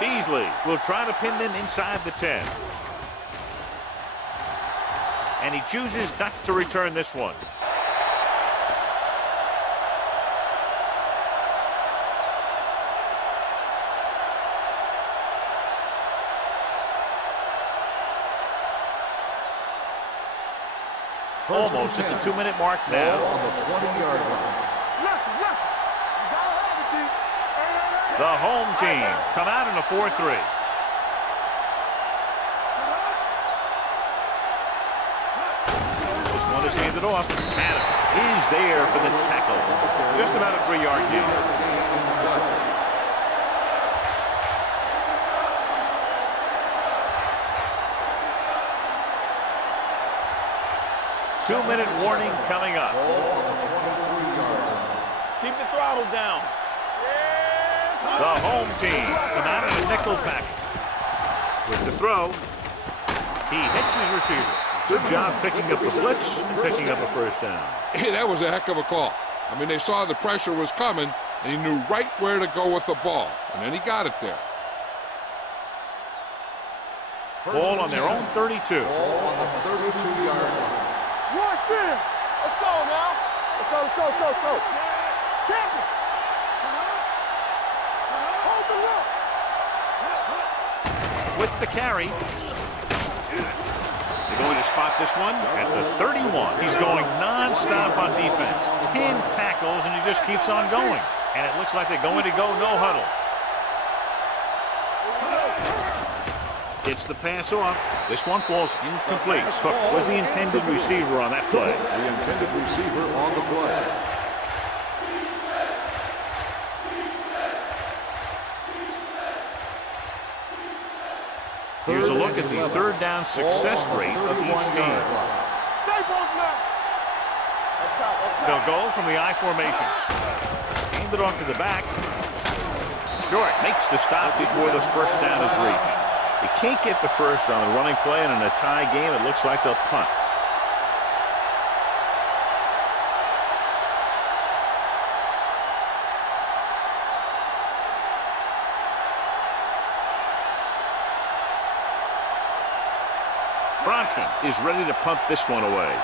Beasley will try to pin them inside the 10. And he chooses not to return this one. Almost at the 2-minute mark now. On the 20-yard line. The home team come out in a 4-3. This one is handed off. Adams is there for the tackle. Just about a 3-yard gain. Two-minute warning coming up. Keep the throttle down. The home team come out in a nickel package. With the throw, he hits his receiver. Good job picking up the blitz and picking up a first down. Hey, that was a heck of a call. I mean, they saw the pressure was coming, and he knew right where to go with the ball. And then he got it there. Ball on their own 32. Ball on the 32-yard line. Watch it. Let's go now. Let's go. Champion. Hold the rope. With the carry. They're going to spot this one at the 31. He's going non-stop on defense. 10 tackles, and he just keeps on going. And it looks like they're going to go no huddle. Gets the pass off. This one falls incomplete. Cook was the intended receiver on that play. The intended receiver on the play. Here's a look at the third down success rate of each team. They'll go from the I formation. Hand it off to the back. Short makes the stop before the first down is reached. You can't get the first on the running play, and in a tie game, it looks like they'll punt. Bronson is ready to punt this one away.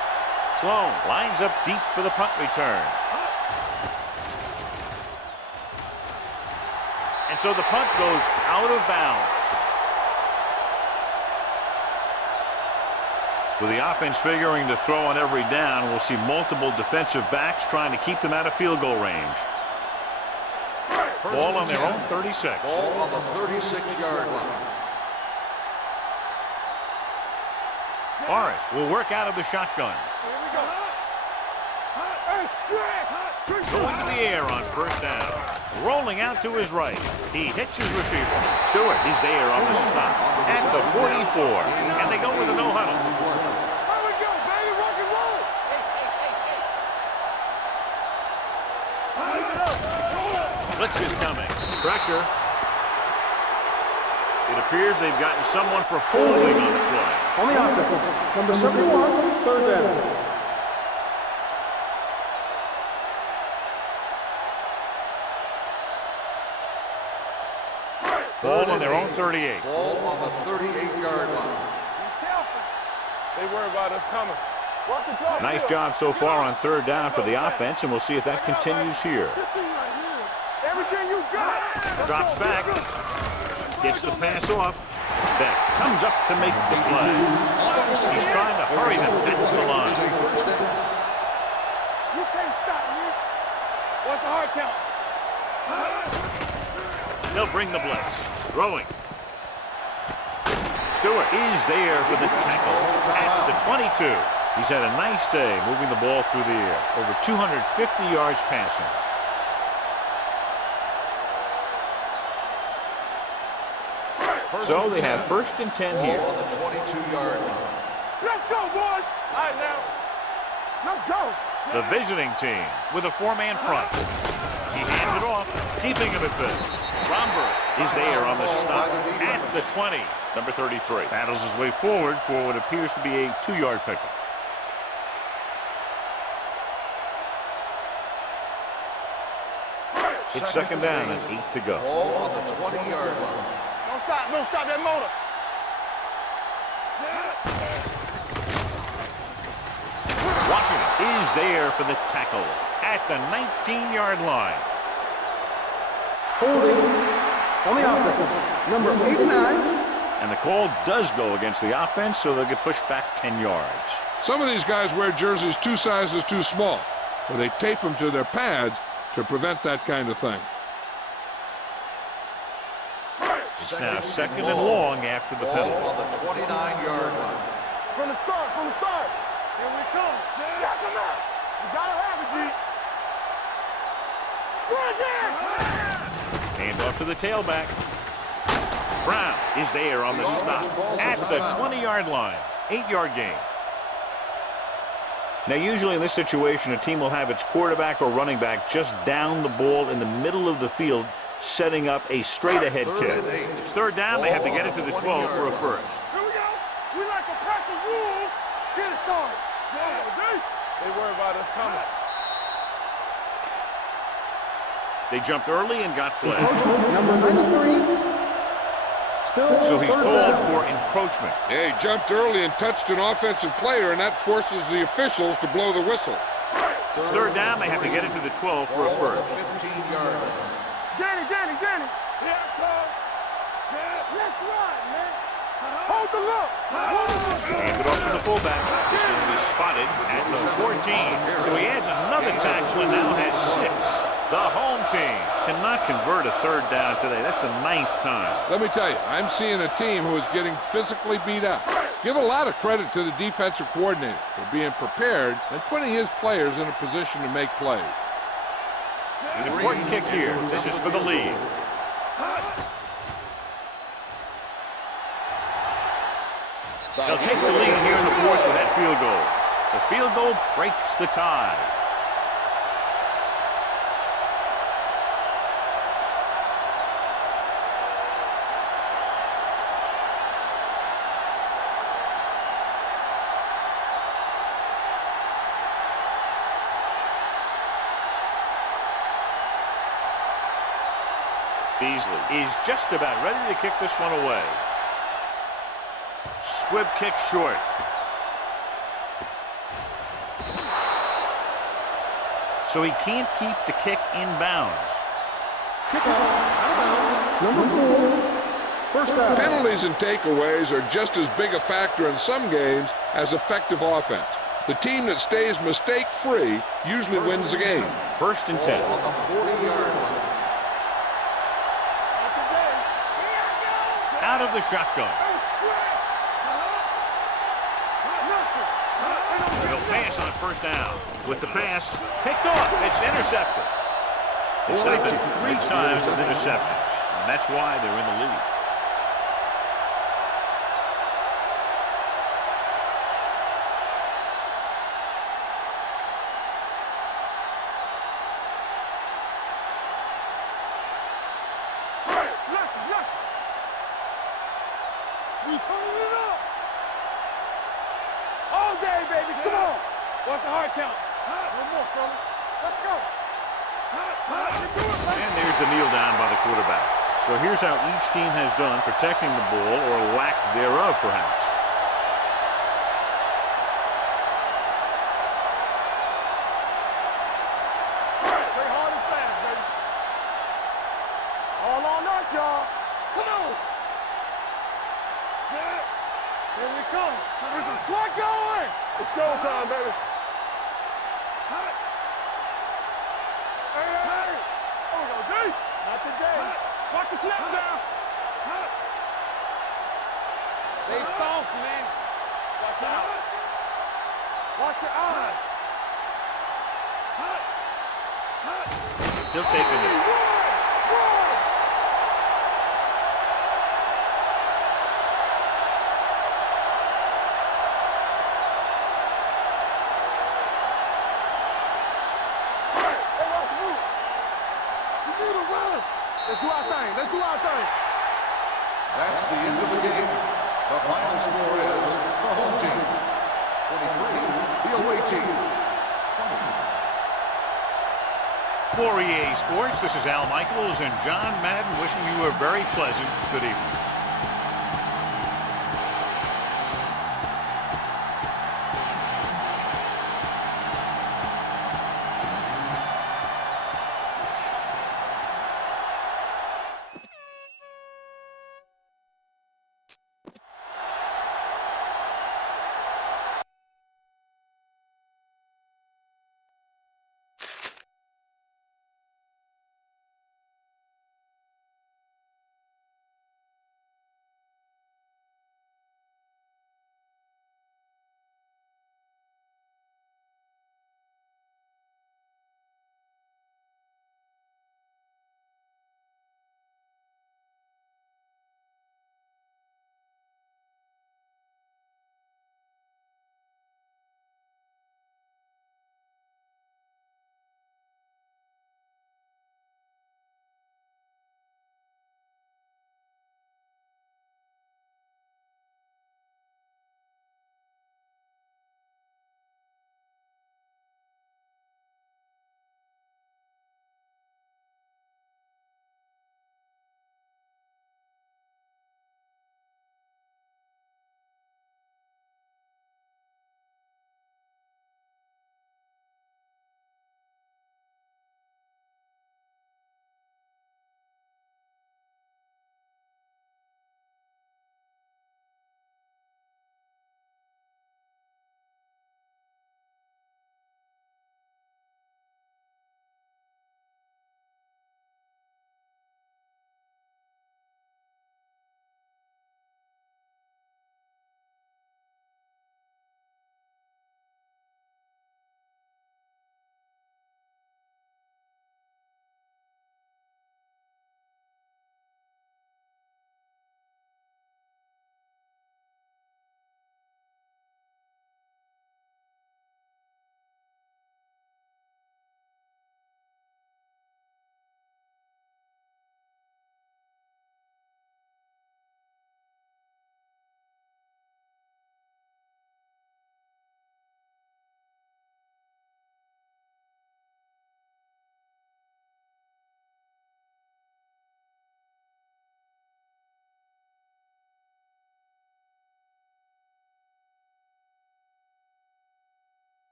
Sloan lines up deep for the punt return. And so the punt goes out of bounds. With the offense figuring to throw on every down, we'll see multiple defensive backs trying to keep them out of field goal range. Ball on their own 36. Ball on the 36-yard line. Morris will work out of the shotgun. Going to the air on first down. Rolling out to his right. He hits his receiver. Stewart is there on the stop at the 44. And they go with a no-huddle. Here we go, baby. Rock and roll. Blitz is coming. Pressure. It appears they've gotten someone for holding on the play. On the offense, number 71, third down. Ball on their own 38. Ball on the 38-yard line. They worry about us coming. Watch the drop. Nice job so far on third down for the offense, and we'll see if that continues here. Everything you got. Drops back. Gets the pass off. Beck comes up to make the play. He's trying to hurry them at the line. You can't stop me. What's the hard count? They'll bring the blitz. Throwing. Stewart is there for the tackle at the 22. He's had a nice day moving the ball through the air. Over 250 yards passing. So they have first and 10 here. Ball on the 22-yard line. Let's go, boys. All right, now. Let's go. The visiting team with a four-man front. He hands it off, keeping him at bay. Romberg is there on the stop at the 20. Number 33 battles his way forward for what appears to be a 2-yard pickup. It's second down and 8 to go. Ball on the 20-yard line. Don't stop that motor. Washington is there for the tackle at the 19-yard line. Holding on the offense, number 89. And the call does go against the offense, so they'll get pushed back 10 yards. Some of these guys wear jerseys 2 sizes too small, or they tape them to their pads to prevent that kind of thing. It's now second and long after the penalty. Ball on the 29-yard line. From the start. Here we come. Got them out. You gotta have it, G. Run there. Hand off to the tailback. Brown is there on the stop at the 20-yard line. 8-yard gain. Now, usually in this situation, a team will have its quarterback or running back just down the ball in the middle of the field, setting up a straight-ahead kick. It's third down. They have to get it to the 12 for a first. Here we go. We like a pack of wolves. Get it started. They worry about us coming. They jumped early and got flagged. Encroachment, number 93. Still So he's third called down. for encroachment. Yeah, he jumped early and touched an offensive player, and that forces the officials to blow the whistle. It's third down. They have to get it to the 12 for a Ball on first. the 15-yard line. Danny. Here I come. Let's run, man. Hold the look. Hand it off to the fullback. This one will be spotted at the 14. So he adds another tackle and now has 6. The home team cannot convert a third down today. That's the 9th time. Let me tell you, I'm seeing a team who is getting physically beat up. Give a lot of credit to the defensive coordinator for being prepared and putting his players in a position to make plays. An important kick here. This is for the lead. They'll take the lead here in the 4th with that field goal. The field goal breaks the tie. Beasley is just about ready to kick this one away. Squib kick short. So he can't keep the kick in bounds. Kickoff out of bounds. Number 4. First down. Penalties and takeaways are just as big a factor in some games as effective offense. The team that stays mistake-free usually wins the game. 1st and 10. On the 40-yard line. Out of the shotgun. He'll pass on 1st down. With the pass, picked off. It's intercepted. It's happened 3 times with interceptions, and that's why they're in the lead. We turning it up. All day, baby. Come on. What's the hard count? One more, fella. Let's go. And there's the kneel down by the quarterback. So here's how each team has done protecting the ball, or lack thereof, perhaps. Play hard and fast, baby. All on us, y'all. Come on. Set. Here we come. There's a slot going. It's showtime, baby. Hey. Oh, we go deep. Not today. Watch the snap down. They soft, man. Watch out. Watch your eyes. He'll take the knee. Let's do our thing. Let's do our thing. That's the end of the game. The final score is the home team 23, the away team 20. For EA Sports, this is Al Michaels and John Madden wishing you a very pleasant good evening.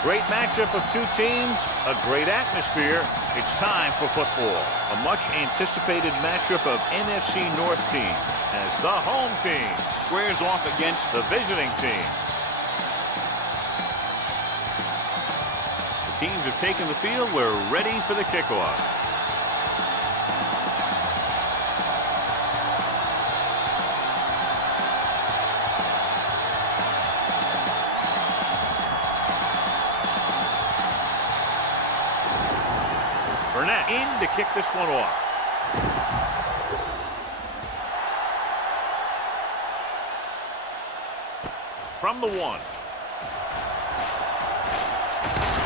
A great matchup of two teams, a great atmosphere. It's time for football. A much anticipated matchup of NFC North teams as the home team squares off against the visiting team. The teams have taken the field. We're ready for the kickoff. Burnett in to kick this one off. From the 1.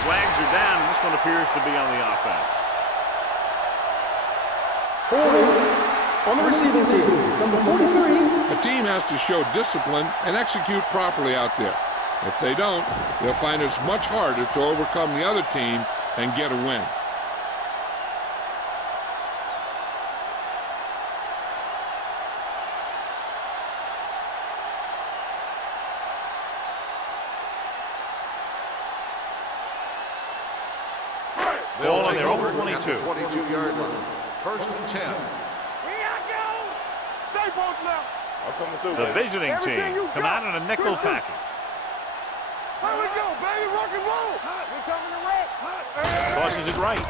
Flags are down, and this one appears to be on the offense. Holding on the receiving team, number 43. A team has to show discipline and execute properly out there. If they don't, they'll find it's much harder to overcome the other team and get a win. Ball on their own 22. 22-yard line. First and 10. Here I go. Stay both left. I'm coming through, The baby. visiting Everything team you come got. out in a nickel Push it. package. Here we go, baby. Rock and roll. We coming to wreck. Tosses it right.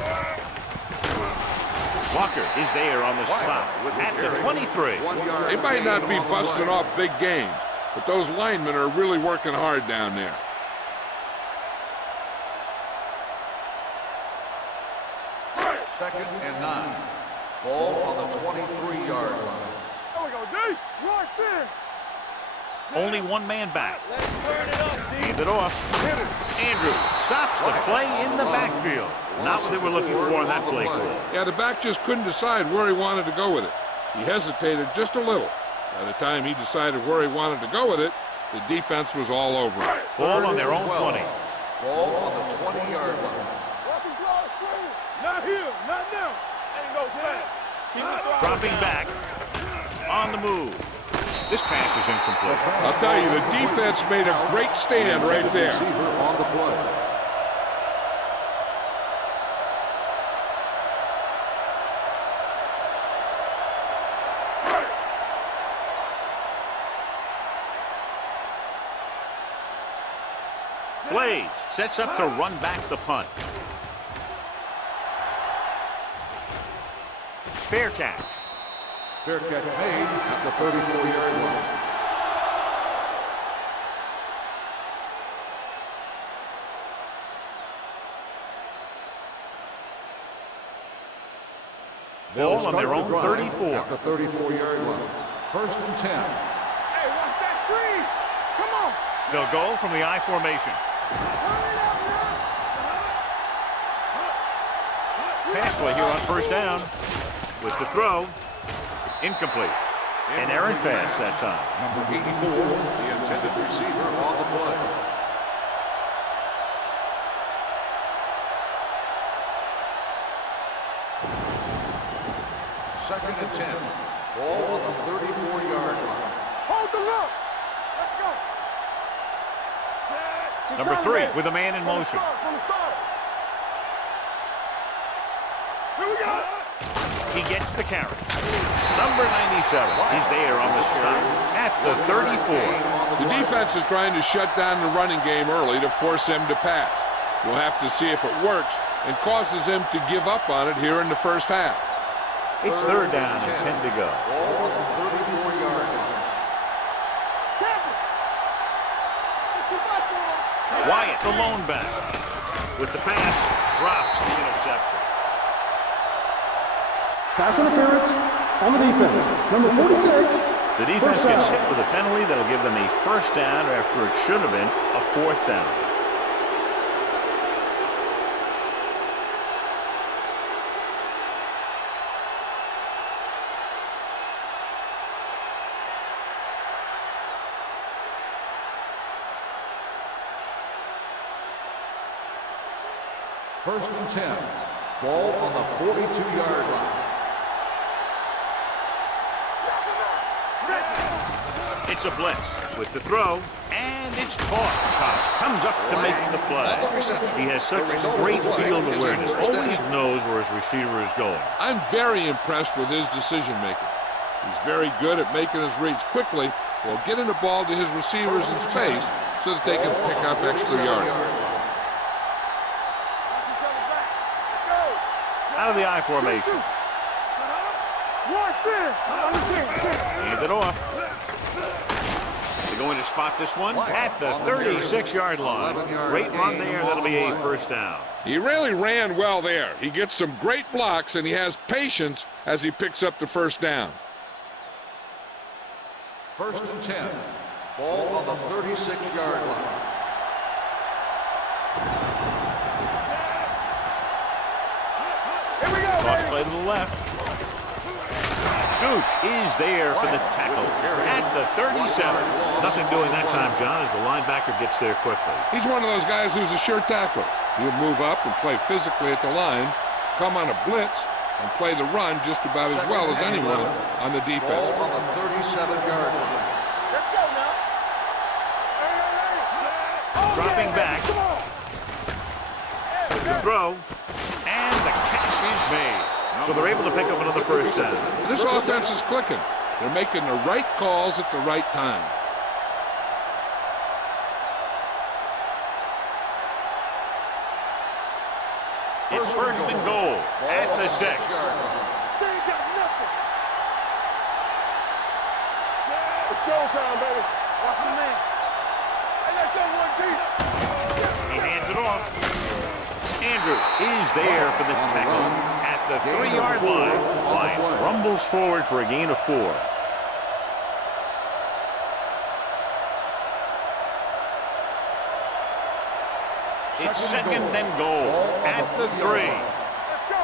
Walker is there on the stop at the 23. 1 yard. They might not be gain on the busting line. off big games, but those linemen are really working hard down there. Second and 9. Ball on the 23-yard line. There we go, D. Rush in. Only one man back. Let's turn it up, D. Hand it off. Andrews stops the play in the backfield. Not what they were looking for in that play call. Yeah, the back just couldn't decide where he wanted to go with it. He hesitated just a little. By the time he decided where he wanted to go with it, the defense was all over it. Ball on their own 20. Ball on the 20-yard line. Walking close, screen. Not here, not now. Ain't no flag. Keep it throwing Dropping down. back. On the move. This pass is incomplete. I'll tell you, the defense made a great stand right there. Receiver on the play. Blades sets up to run back the punt. Fair catch. Fair catch made at the 34-yard line. Ball on their own Start the drive 34. At the 34-yard line. First and 10. Hey, watch that screen. Come on. They'll go from the I formation. Pass play here on first down. With the throw. Incomplete. An errant pass that time. Number 84, the intended receiver on the play. Second and 10. Ball on the 34-yard line. Hold the look. Let's go. Set. Number 3 with a man in motion. From the start. Here we go. He gets the carry. Number 97. He's there on the stop at the 34. The defense is trying to shut down the running game early to force him to pass. We'll have to see if it works and causes him to give up on it here in the first half. It's third down and 10 to go. Ball on the 34-yard line. Wyatt, the lone back. With the pass, drops the interception. Pass interference on the defense, number 46. The defense First gets down. hit with a penalty that'll give them a first down after it should have been a fourth down. First and 10. Ball on the 42-yard line. It's a blitz with the throw, and it's caught. Cox comes up to make the play. He has such great field awareness, always knows where his receiver is going. I'm very impressed with his decision-making. He's very good at making his reads quickly while getting the ball to his receivers in space so that they can pick up extra yardage. Out of the I formation. Hand it off. They're going to spot this one at the 36-yard line. Great run there. That'll be a first down. He really ran well there. He gets some great blocks, and he has patience as he picks up the first down. 1st and 10. Ball on the 36-yard line. Here we go. Cross play to the left. Gooch is there for the tackle at the 37. Nothing doing that time, John, as the linebacker gets there quickly. He's one of those guys who's a sure tackler. He'll move up and play physically at the line, come on a blitz, and play the run just about as well as anyone on the defense. Ball on the 37-yard line. Let's go now. Dropping back. The throw, and the catch is made. So they're able to pick up another first down. This offense is clicking. They're making the right calls at the right time. It's 1st and goal at the 6. They ain't got nothing. It's showtime, baby. Watch the man. Hey, let's go, 1 deep. He hands it off. Andrews is there for the tackle at the 3-yard line. Line rumbles forward for a gain of 4. It's 2nd and goal at the 3. Let's go.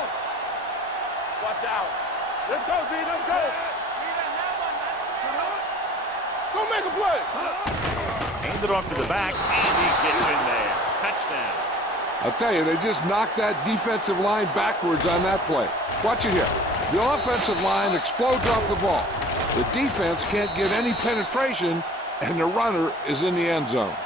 Watch out. Let's go, D. Let's go. Go make a play. Hand it off to the back, and he gets in there. Touchdown. I'll tell you, they just knocked that defensive line backwards on that play. Watch it here. The offensive line explodes off the ball. The defense can't get any penetration, and the runner is in the end zone.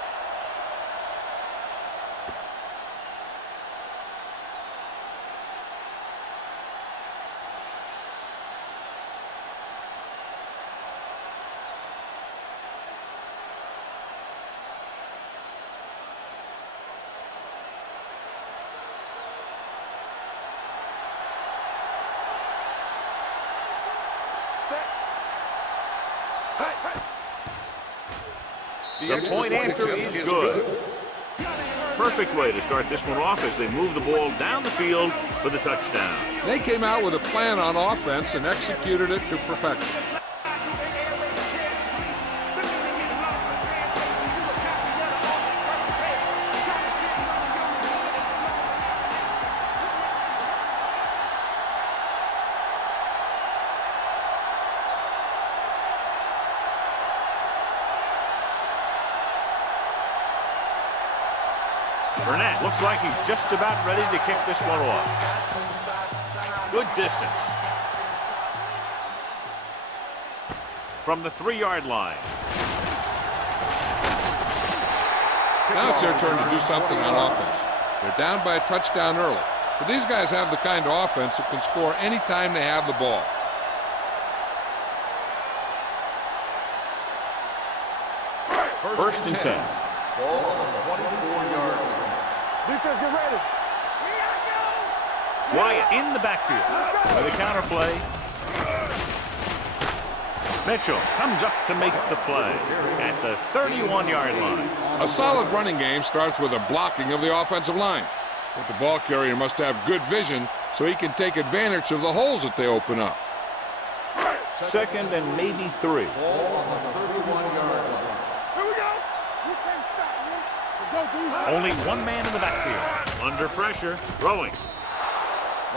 The point after is good. Perfect way to start this one off as they move the ball down the field for the touchdown. They came out with a plan on offense and executed it to perfection. Burnett looks like he's just about ready to kick this one off. Good distance. From the 3-yard line. Now it's their turn to do something on offense. They're down by a touchdown early. But these guys have the kind of offense that can score anytime they have the ball. First and 10. Ball on the 24-yard line. Defense, get ready. Wyatt in the backfield with a counter play. Mitchell comes up to make the play at the 31-yard line. A solid running game starts with a blocking of the offensive line. But the ball carrier must have good vision so he can take advantage of the holes that they open up. 2nd and maybe 3. Ball on the 31-yard line. Here we go. You can't stop me. Let's go, D. Only one man in the backfield. Under pressure, throwing.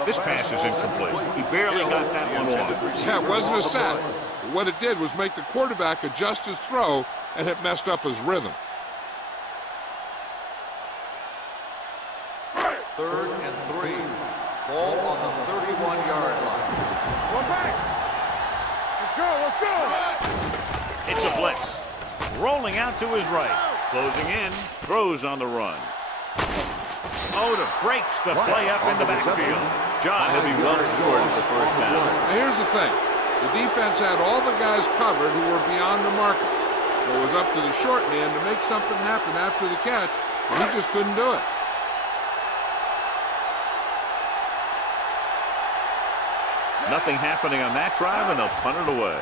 This pass is incomplete. He barely got that one off. Yeah, it wasn't a sack. But what it did was make the quarterback adjust his throw, and it messed up his rhythm. 3rd and 3. Ball on the 31-yard line. One back. Let's go. Let's go. It's a blitz. rolling out to his right. Closing in, throws on the run. Otto breaks the play up in the backfield. John, he'll be well short of the first down. Now here's the thing. The defense had all the guys covered who were beyond the marker. So it was up to the short man to make something happen after the catch, and he just couldn't do it. Nothing happening on that drive, and they'll punt it away.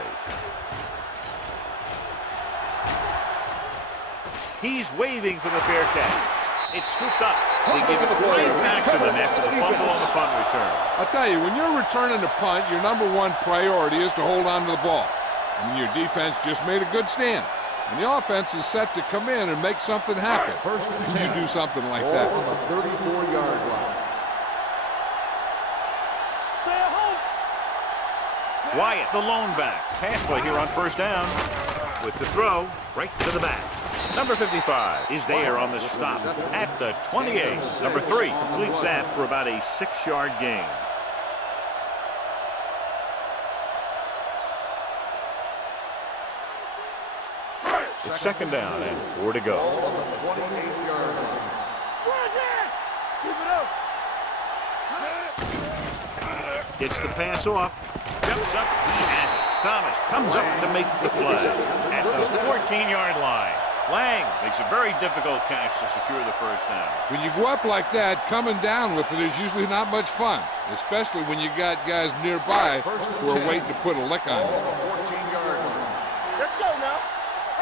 He's waving for the fair catch. It's scooped up. They give it right back to them after the fumble on the punt return. I'll tell you, when you're returning the punt, your #1 priority is to hold on to the ball. I mean, your defense just made a good stand. And the offense is set to come in and make something happen. First and You 10. do something like Ball that. on the 34-yard line. Stay at home. Wyatt, the lone back. Pass play here on first down. With the throw, right to the back. Number 55 is there on the stop at the 28. Number 3 completes that for about a 6-yard gain. It's second down and 4 to go. Ball on the 28-yard line. Keep it up. Gets the pass off. Jumps up. He has it. Thomas comes up to make the play at the 14-yard line. Lang makes a very difficult catch to secure the first down. When you go up like that, coming down with it is usually not much fun, especially when you got guys nearby who are waiting to put a lick on Ball you. on the 14-yard line. Let's go now.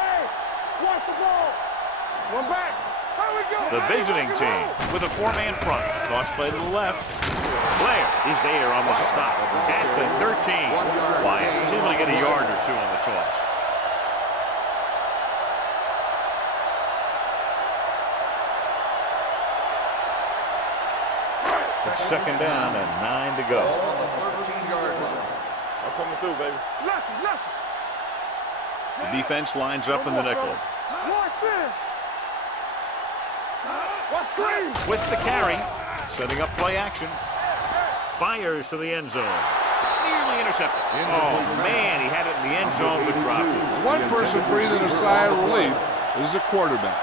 Hey, watch the ball. One back. How we go? The visiting team with a 4-man front. Toss play to the left. Blair is there on the stop at the 13. Wyatt is able to get a yard or two on the toss. It's second down and 9 to Ball go. on the 13-yard line. I'm coming through, baby. Lucky. The defense lines up in the nickel. Watch in. Watch screen. With the carry, setting up play action. Fires to the end zone. Nearly intercepted. Oh, man, he had it in the end zone but dropped it. One person breathing a sigh of relief is the quarterback.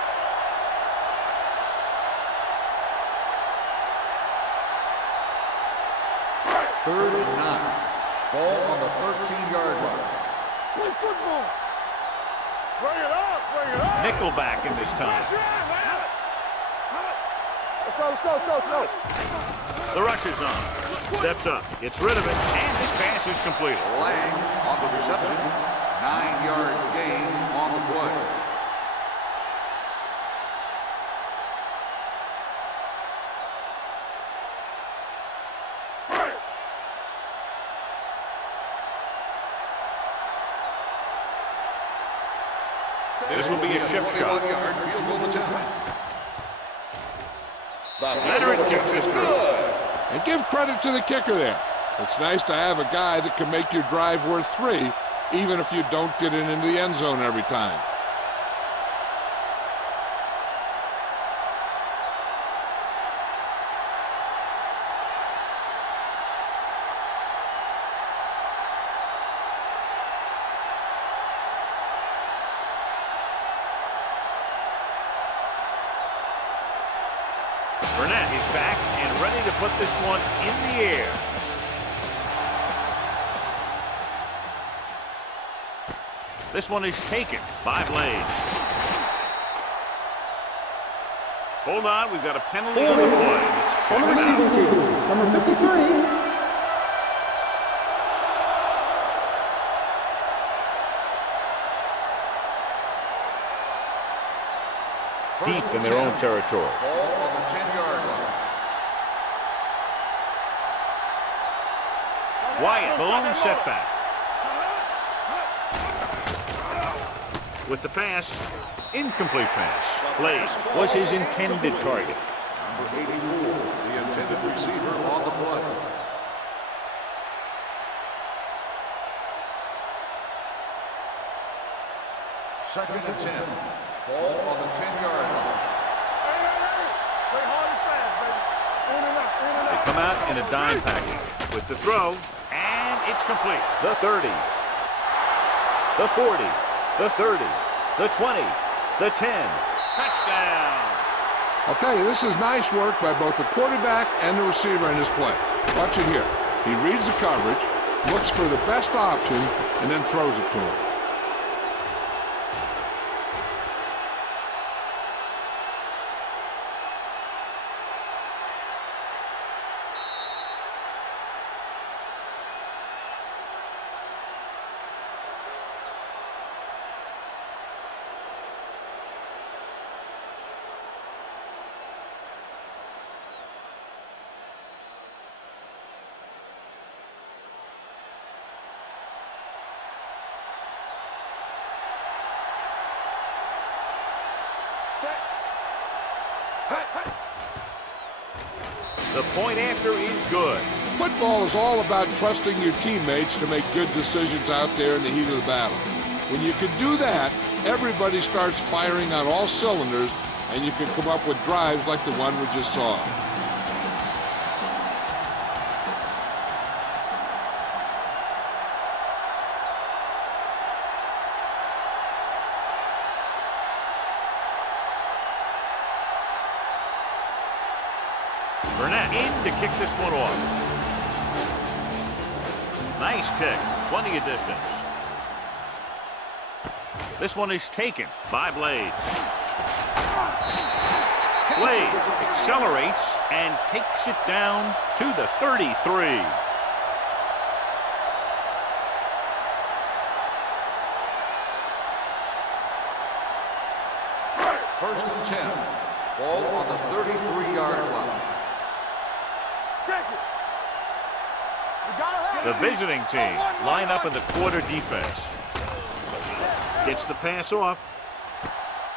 Third and 9. Ball on the 13-yard line. Play football. Bring it up. Nickelback in this time. Let's go. The rush is on. Steps up. Gets rid of it. And this pass is completed. Lang on the reception. 9-yard gain on the play. This will be a chip shot. 21-yard field goal attempt. Veteran kicks it through. And give credit to the kicker there. It's nice to have a guy that can make your drive worth 3, even if you don't get it into the end zone every time. Burnett is back and ready to put this one in the air. This one is taken by Blaze. Hold on, we've got a penalty on the play. Let's check On the it receiving out. team, number 53. Deep in their own territory. Ball on the 10-yard line. Wyatt, the lone setback. With the pass, incomplete pass. Blaze was his intended target. Number 84, the intended receiver on the play. Second and 10. Ball on the 10-yard line. Play hard and fast, baby. In and out. They come out in a dime package with the throw, and it's complete. The 30, the 40, the 30, the 20, the 10. Touchdown. I'll tell you, this is nice work by both the quarterback and the receiver in this play. Watch it here. He reads the coverage, looks for the best option, and then throws it to him. The point after is good. Football is all about trusting your teammates to make good decisions out there in the heat of the battle. When you can do that, everybody starts firing on all cylinders, and you can come up with drives like the one we just saw. Burnett in to kick this one off. Nice kick, plenty of distance. This one is taken by Blades. Blades accelerates and takes it down to the 33. First and 10. Ball on the 33-yard line. The visiting team line up in the quarter defense. Gets the pass off.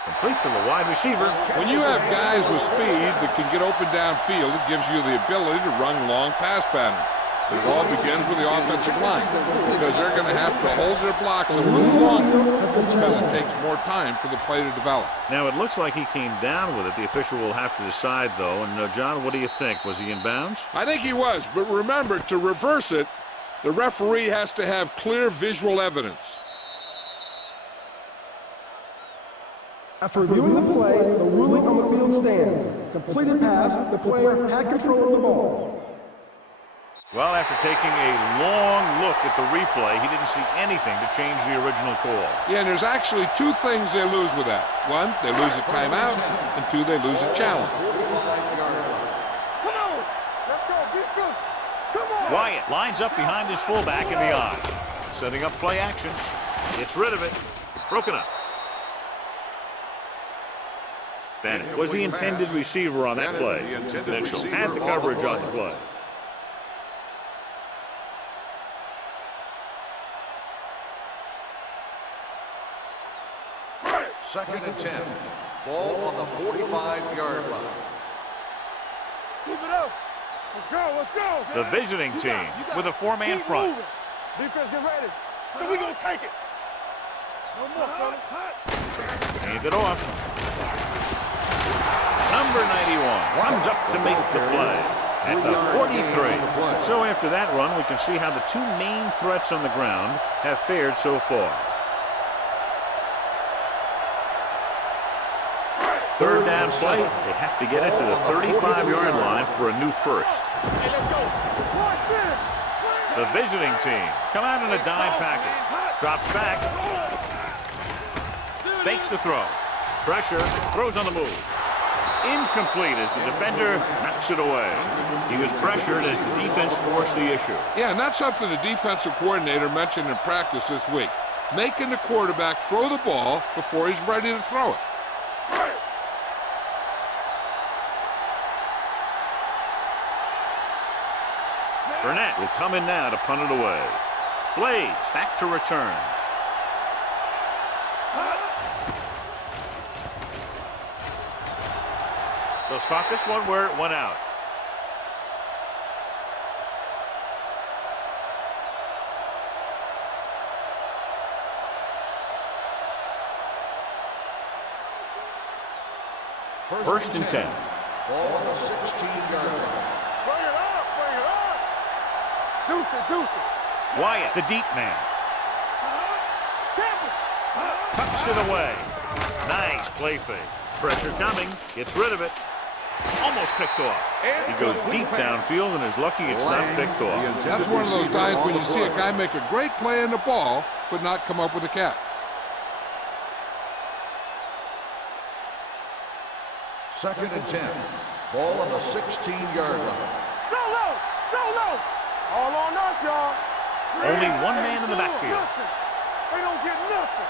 Complete to the wide receiver. When you have guys with speed that can get open downfield, it gives you the ability to run long pass patterns. It all begins with the offensive line because they're going to have to hold their blocks a little longer because it takes more time for the play to develop. Now it looks like he came down with it. The official will have to decide though. And John, what do you think? Was he in bounds? I think he was, but remember, to reverse it, the referee has to have clear visual evidence. After reviewing the play, the ruling on the field stands. Completed pass, the player had control of the ball. Well, after taking a long look at the replay, he didn't see anything to change the original call. Yeah, and there's actually two things they lose with that. One, they lose a timeout, and two, they lose a challenge. Come on! Let's go, defense! Come on! Wyatt lines up behind his fullback in the eye. Setting up play action. Gets rid of it. Broken up. Bennett was the intended receiver on that play. Mitchell had the coverage on the play. Second and 10. Ball on the 45-yard line. Keep it up. Let's go, let's go. The visiting team with a four-man front. Moving. Defense, get ready. So we gonna take it. No more, fellas. Hand it off. Number 91 runs up to make the play at the 43. So after that run, we can see how the two main threats on the ground have fared so far. Third down play, they have to get it to the 35-yard line for a new first. Hey, let's go. The visiting team come out in a dime package. Drops back. Fakes the throw. Pressure, throws on the move. Incomplete as the defender knocks it away. He was pressured as the defense forced the issue. Yeah, and that's something the defensive coordinator mentioned in practice this week. Making the quarterback throw the ball before he's ready to throw it. Burnett will come in now to punt it away. Blades back to return. They'll spot this one where it went out. First and 10. Ball on the 16-yard line. Bring it up, bring it up. Deuce it, deuce it. Wyatt, the deep man. Tucks it away. Nice play fake. Pressure coming. Gets rid of it. Almost picked off. He goes deep downfield and is lucky it's not picked off. That's one of those times when you see a guy make a great play in the ball, but not come up with a catch. Second and 10. Ball on the 16-yard line. Go low! Go low! All on us, y'all. Only one man in the backfield. They don't get nothing.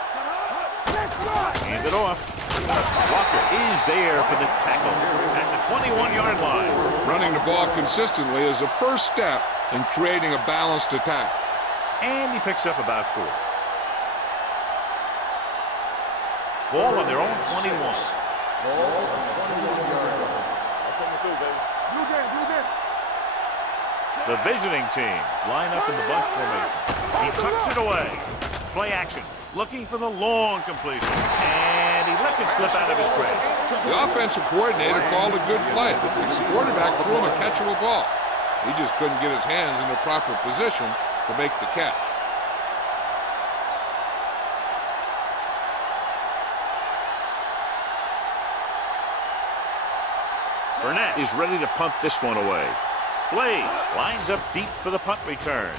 Let's run! Hand it off. Walker is there for the tackle at the 21-yard line. Running the ball consistently is the first step in creating a balanced attack. And he picks up about 4. Ball on their own 21. Ball on the 21-yard line. Blue game, blue game. The visiting team line up in the bunch formation. He tucks it away. Play action. Looking for the long completion. And he lets it slip out of his grasp. The offensive coordinator called a good play. The quarterback threw him a catchable ball. He just couldn't get his hands in the proper position to make the catch. Burnett is ready to punt this one away. Blaze lines up deep for the punt return.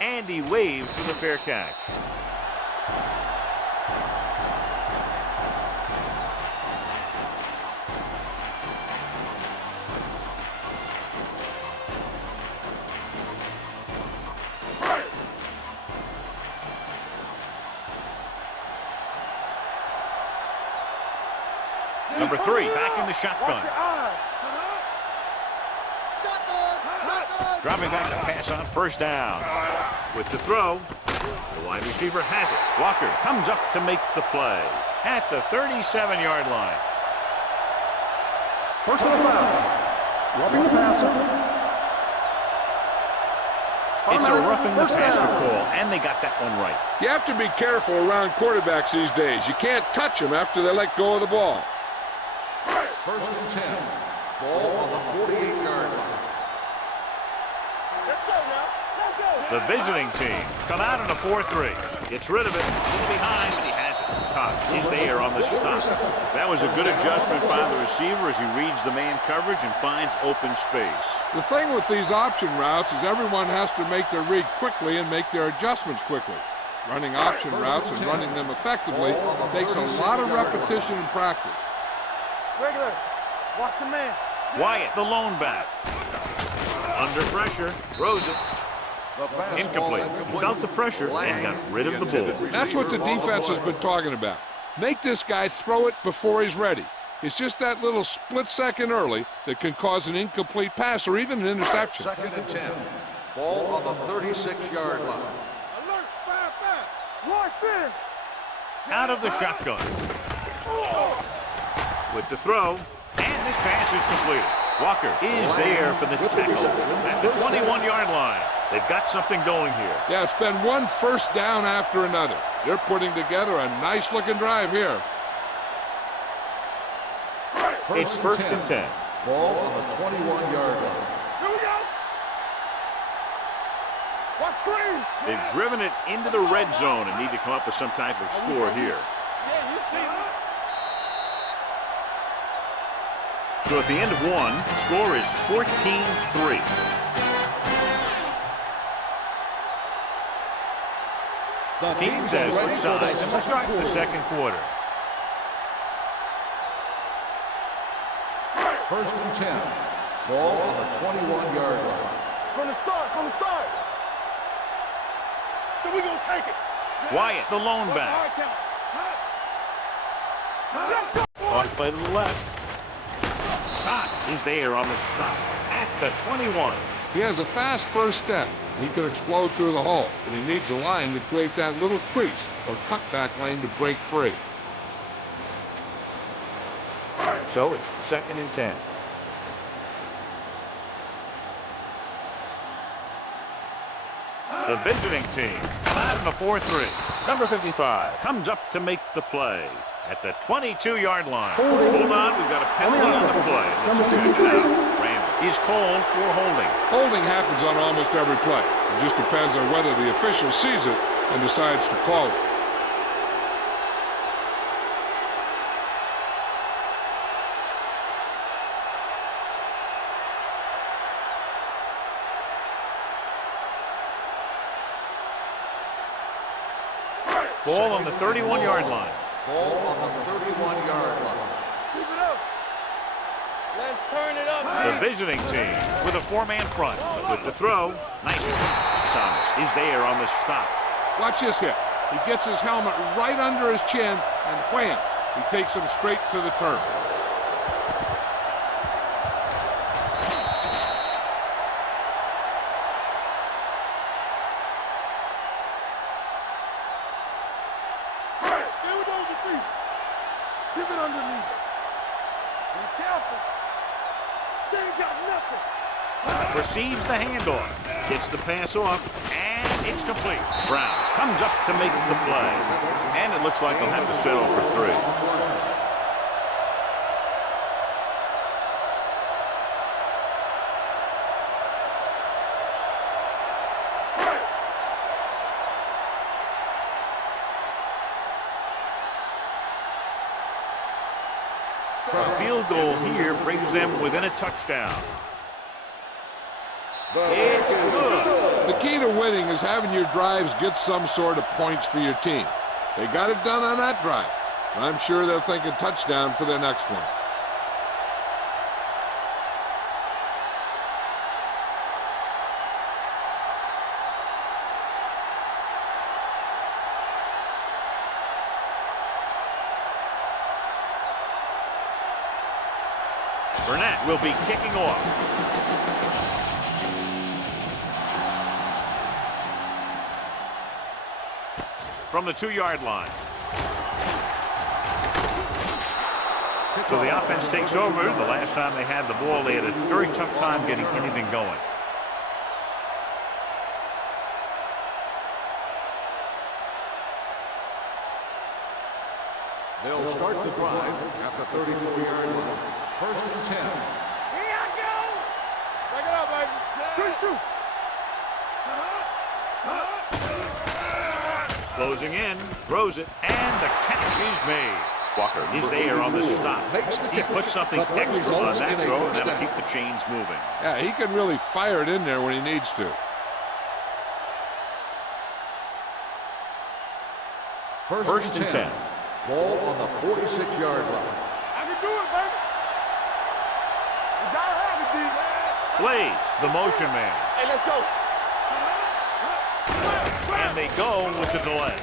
And he waves for the fair catch. Number 3 back in the shotgun. Watch your eyes. Dropping back to pass on first down. With the throw, the wide receiver has it. Walker comes up to make the play at the 37-yard line. Personal foul. Roughing the passer. It's a roughing the passer call, and they got that one right. You have to be careful around quarterbacks these days. You can't touch them after they let go of the ball. First and 10. Ball on the 48-yard line. Let's go now. Let's go. The visiting team come out in a 4-3. Gets rid of it. A little behind, but he has it. Cox is there on the stop. That was a good adjustment by the receiver as he reads the man coverage and finds open space. The thing with these option routes is everyone has to make their read quickly and make their adjustments quickly. Running option routes and running them effectively takes a lot of repetition and practice. Regular. Watch your man. Wyatt, the lone back. Under pressure, throws it. Incomplete. He felt the pressure and got rid of the ball. That's what the defense has been talking about. Make this guy throw it before he's ready. It's just that little split second early that can cause an incomplete pass or even an interception. Second and 10. Ball on the 36-yard line. Alert. Fire. Watch in. Out of the shotgun. With the throw, and this pass is completed. Walker is there for the tackle at the 21-yard line. They've got something going here. Yeah, it's been one first down after another. They're putting together a nice-looking drive here. It's first and 10. Ball on the 21-yard line. Here we go. Watch screen. They've driven it into the red zone and need to come up with some type of score here. Yeah, you see it. So at the end of one, the score is 14-3. Teams as switch sides and we'll start the second quarter. First and 10. Ball on the 21-yard line. From the start. So we gonna take it. Wyatt, the lone back. Toss play to the left. Scott is there on the stop at the 21. He has a fast first step. He could explode through the hole, but he needs a line to create that little crease or cutback lane to break free. So it's second and 10. The visiting team come out in a 4-3. Number 55 comes up to make the play at the 22-yard line. Hold on, we've got a penalty on the play. Let's check it out. Randall is called for holding. Holding happens on almost every play. It just depends on whether the official sees it and decides to call it. Ball on the 31-yard line. Ball on the 31-yard line. Keep it up. Let's turn it up. The visiting team with a four-man front. But with the throw, nice catch. Thomas is there on the stop. Watch this hit. He gets his helmet right under his chin, and wham, he takes him straight to the turf. Stay with those feet. Keep it underneath. Be careful. They ain't got nothing. Receives the handoff. Gets the pass off, and it's complete. Brown comes up to make the play. And it looks like they'll have to settle for 3. A field goal here brings them within a touchdown. It's good. The key to winning is having your drives get some sort of points for your team. They got it done on that drive. And I'm sure they're thinking touchdown for their next one. Burnett will be kicking off. From the 2-yard line. So the offense takes over. The last time they had the ball, they had a very tough time getting anything going. They'll start the drive at the 34-yard line. 1st and 10. Here I go. Take it up, baby. Good shoot. Closing in, throws it, and the catch is made. Walker is there on the stop. He puts something extra on that throw, and that'll keep the chains moving. Yeah, he can really fire it in there when he needs to. 1st and 10. Ball on the 46-yard line. I can do it, baby. You gotta have it, D. Plays the motion man. Hey, let's go. And they go with the delay.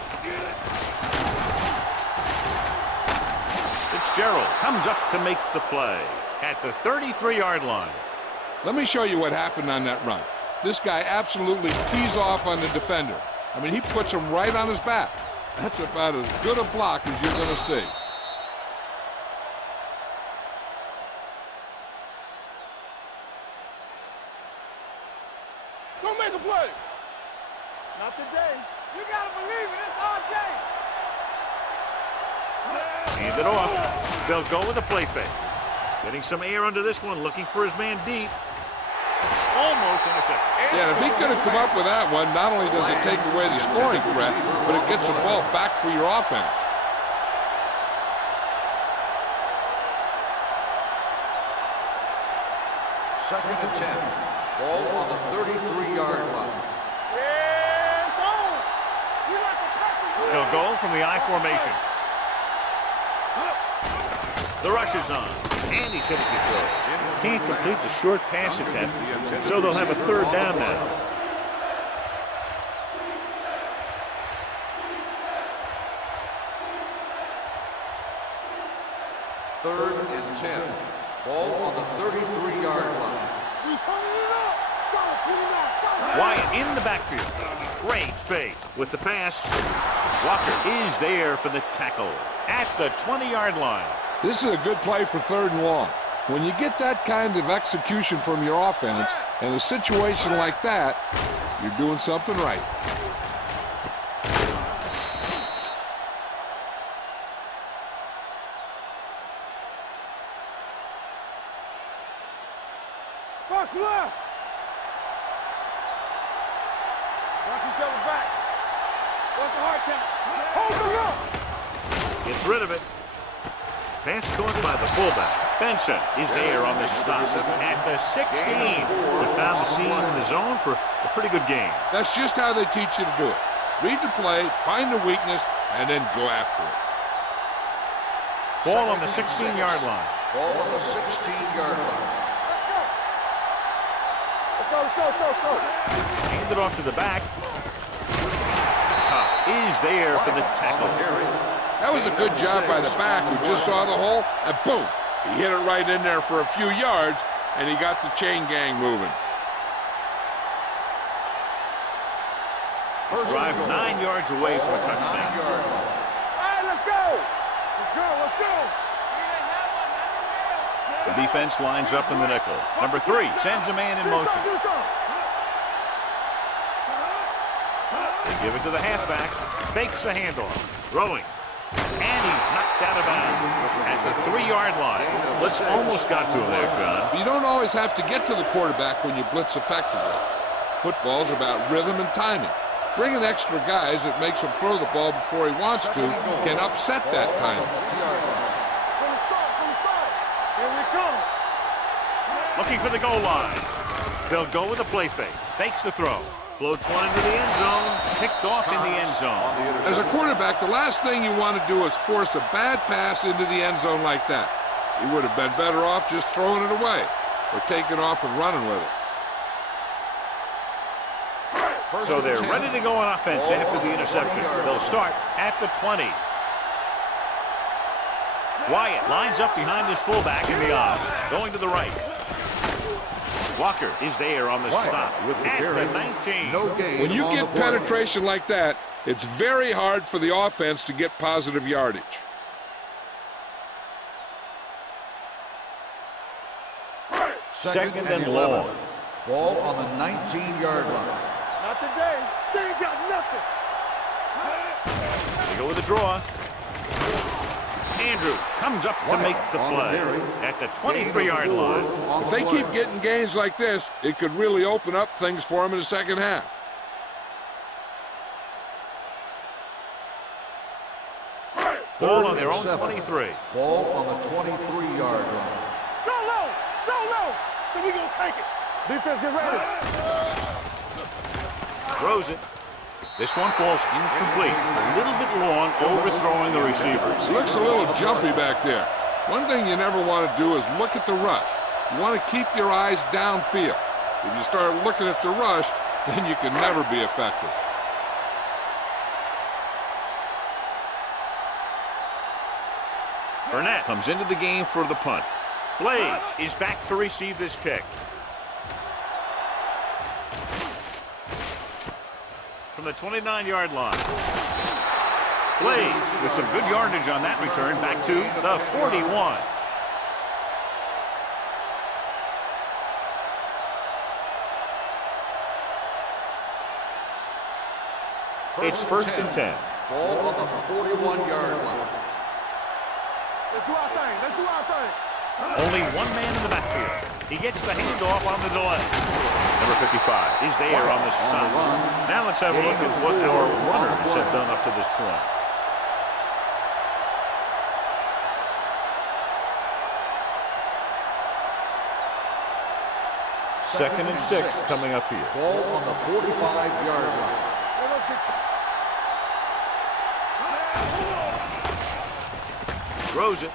Fitzgerald comes up to make the play at the 33-yard line. Let me show you what happened on that run. This guy absolutely tees off on the defender. I mean, he puts him right on his back. That's about as good a block as you're going to see. Don't make a play. Not today. You gotta believe it. It's our day. Hand it off. They'll go with a play fake. Getting some air under this one, looking for his man deep. Almost intercepted. Yeah, if he could have come up with that one, not only does it take away the scoring threat, but it gets the ball back for your offense. Second and 10. Ball on the 33-yard line. Yeah, it's on. You got the tackle. They'll go from the I formation. The rush is on. And he's hit as he throws. Can't complete the short pass attempt, so they'll have a 3rd down now. Third and 10. Ball on the 33-yard line. You turning it up. Solid, put it out. Solid. Wyatt in the backfield. Great fake with the pass. Walker is there for the tackle at the 20-yard line. This is a good play for 3rd and long. When you get that kind of execution from your offense, in a situation like that, you're doing something right. Box left. Watch each other back. Watch the hard count. Hold it up. Gets rid of it. Pass caught by the fullback. Benson is there on the stop at the 16. They found the seam in the zone for a pretty good game. That's just how they teach you to do it. Read the play, find the weakness, and then go after it. Ball on the 16-yard line. Ball on the 16-yard line. Let's go. Hand it off to the back. Cox is there for the tackle. That was a good job by the back who just saw the hole, and boom, he hit it right in there for a few yards, and he got the chain gang moving. First drive 9 yards away from a touchdown. All right, let's go. The defense lines up in the nickel. Number 3 sends a man in motion. They give it to the halfback. Fakes the handoff. Throwing. And he's knocked out of bounds at the 3-yard line. Blitz almost got to him there, John. You don't always have to get to the quarterback when you blitz effectively. Football's about rhythm and timing. Bringing extra guys that makes him throw the ball before he wants to can upset that timing. Looking for the goal line. They'll go with a play fake. Fakes the throw. Floats one into the end zone. Picked off in the end zone. As a quarterback, the last thing you want to do is force a bad pass into the end zone like that. You would have been better off just throwing it away or taking off and running with it. So they're ready to go on offense after the interception. They'll start at the 20. Wyatt lines up behind his fullback in the I. Going to the right. Walker is there on the stop at the 19. When you get penetration like that, it's very hard for the offense to get positive yardage. Second and long. Ball on the 19-yard line. Not today. They ain't got nothing. They go with a draw. Andrews comes up to make the play at the 23-yard line. If they keep getting gains like this, it could really open up things for them in the second half. Ball on their own 23. Ball on the 23-yard line. So low. So we gonna take it. Defense, get ready. Throws it. This one falls incomplete. A little bit long, overthrowing the receivers. Looks a little jumpy back there. One thing you never want to do is look at the rush. You want to keep your eyes downfield. If you start looking at the rush, then you can never be effective. Burnett comes into the game for the punt. Blades is back to receive this kick. From the 29-yard line. Blades with some good yardage on that return back to the 41. It's first and 10. Ball on the 41-yard line. Let's do our thing. Only one man in the backfield. He gets the handoff on the delay. Number 55 is there on the stop. Now let's have a look at what our runners have done up to this point. Second and 6 coming up here. Ball on the 45-yard line. Throws it.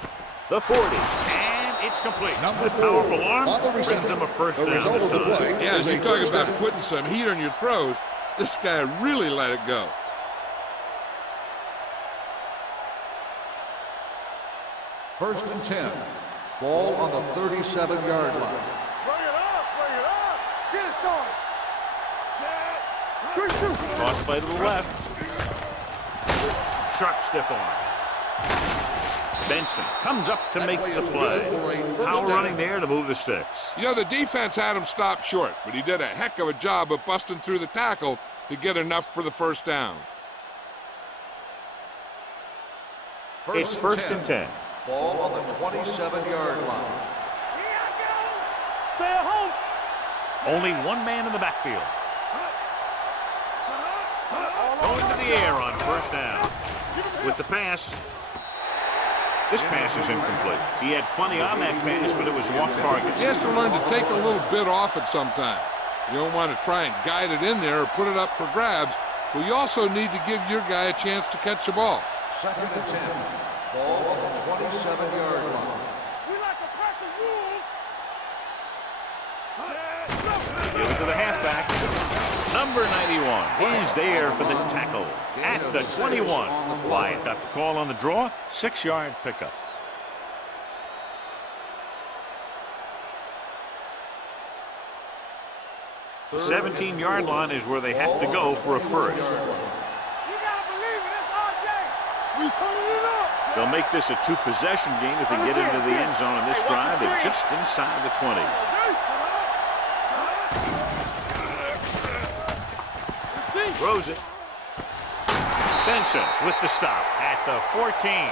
The 40. And it's complete. The powerful arm brings them a first down this time. Yeah, as you talk about putting some heat on your throws, this guy really let it go. First and 10. Ball on the 37-yard line. Bring it up. Get it started. Cross play to the left. Sharp stiff arm. Benson comes up to make the play. Power running there to move the sticks. You know, the defense had him stopped short, but he did a heck of a job of busting through the tackle to get enough for the first down. It's first and 10. Ball on the 27-yard line. Stay at home. Only one man in the backfield. Going to the air on first down. With the pass. This pass is incomplete. He had plenty on that pass, but it was off target. He has to learn to take a little bit off it sometime. You don't want to try and guide it in there or put it up for grabs. but you also need to give your guy a chance to catch the ball. 2nd and 10. Ball on the 27-yard line. We like to practice rules. Give it to the halfback. Number 91 is there for the tackle at the 21. Wyatt got the call on the draw. 6-yard pickup. The 17-yard line is where they have to go for a first. You gotta believe it. It's our game. We turning it up. They'll make this a 2-possession game if they get into the end zone in this drive. They're just inside the 20. Throws it. Benson with the stop at the 14.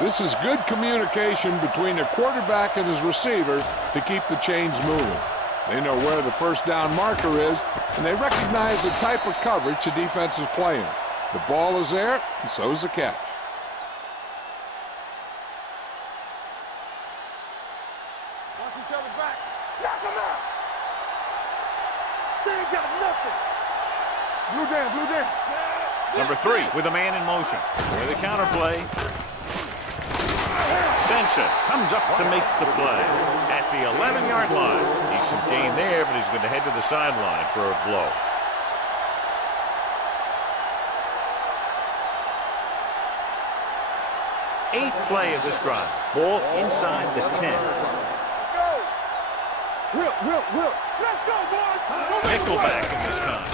This is good communication between the quarterback and his receiver to keep the chains moving. They know where the first down marker is, and they recognize the type of coverage the defense is playing. The ball is there, and so is the catch. Watch each other back. Knock him out. They ain't got nothing. Blue down. Number 3 with a man in motion. For the counter play. Benson comes up to make the play at the 11-yard line. Decent gain there, but he's going to head to the sideline for a blow. Eighth play of this drive. Ball inside the 10. Let's go. Will. Let's go, boys. Nickelback in this time.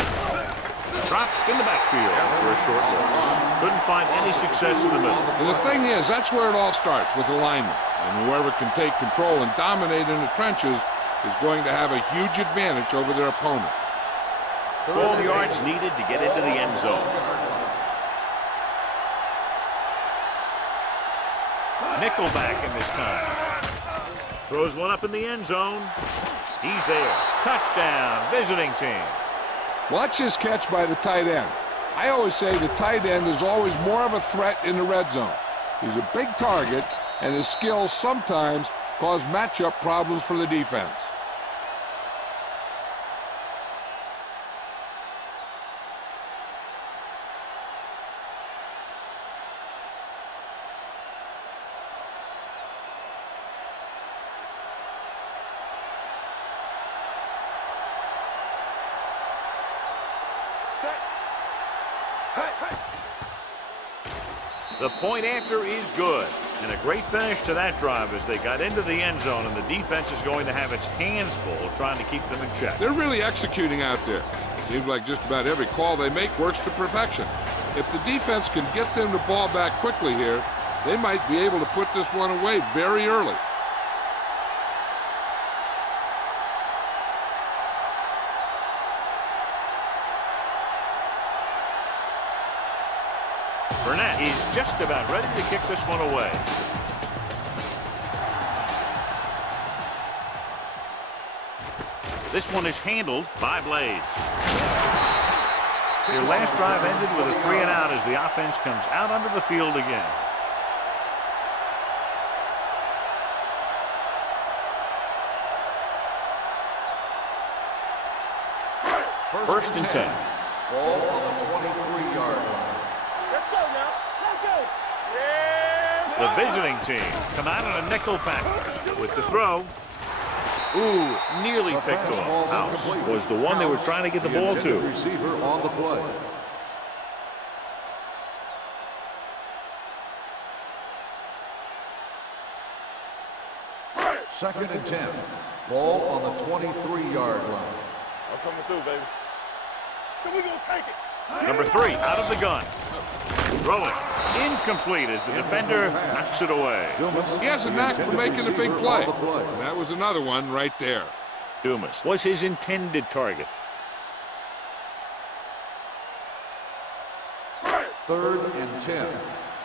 Dropped in the backfield for a short loss. Couldn't find any success in the middle. And the thing is, that's where it all starts, with alignment. And whoever can take control and dominate in the trenches is going to have a huge advantage over their opponent. 12 yards needed to get into the end zone. Nickelback in this time. Throws one up in the end zone. He's there. Touchdown, visiting team. Watch this catch by the tight end. I always say the tight end is always more of a threat in the red zone. He's a big target, and his skills sometimes cause matchup problems for the defense. The point after is good. And a great finish to that drive as they got into the end zone, and the defense is going to have its hands full trying to keep them in check. They're really executing out there. Seems like just about every call they make works to perfection. If the defense can get them the ball back quickly here, they might be able to put this one away very early. Burnett is just about ready to kick this one away. This one is handled by Blades. Their last drive ended with a 3-and-out as the offense comes out onto the field again. First and 10. Ball on the 23-yard line. Let's go now. Let's go. Yeah. The visiting team come out on a nickel package with the throw. Ooh, nearly picked off. House was the one they were trying to get the ball to. Receiver on the play. Second and 10. Ball on the 23-yard line. I'm coming through, baby. So we gonna take it. Number 3 out of the gun. Throwing. Incomplete as the defender knocks it away. He has a knack for making a big play. And that was another one right there. Dumas was his intended target. Third and 10.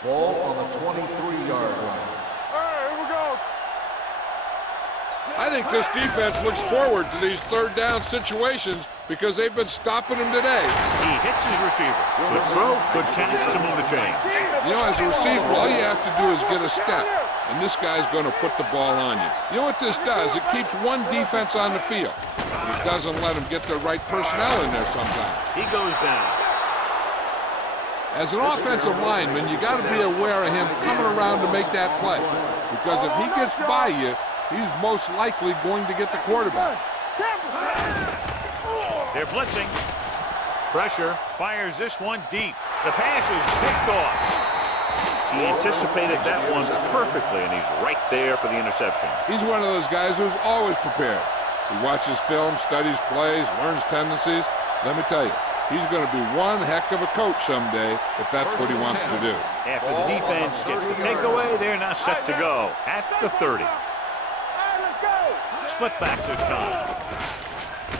Ball on the 23-yard line. All right, here we go. I think this defense looks forward to these third down situations because they've been stopping them today. He hits his receiver. Good throw, good catch to move the chains. You know, as a receiver, all you have to do is get a step, and this guy's going to put the ball on you. You know what this does? It keeps one defense on the field. It doesn't let them get the right personnel in there sometimes. He goes down. As an offensive lineman, you got to be aware of him coming around to make that play. Because if he gets by you, he's most likely going to get the quarterback. They're blitzing. Pressure, fires this one deep. The pass is picked off. He anticipated that one perfectly, and he's right there for the interception. He's one of those guys who's always prepared. He watches film, studies plays, learns tendencies. Let me tell you, he's going to be one heck of a coach someday if that's what he wants to do. After the defense gets the takeaway, they're now set to go at the 30. Split backs this time.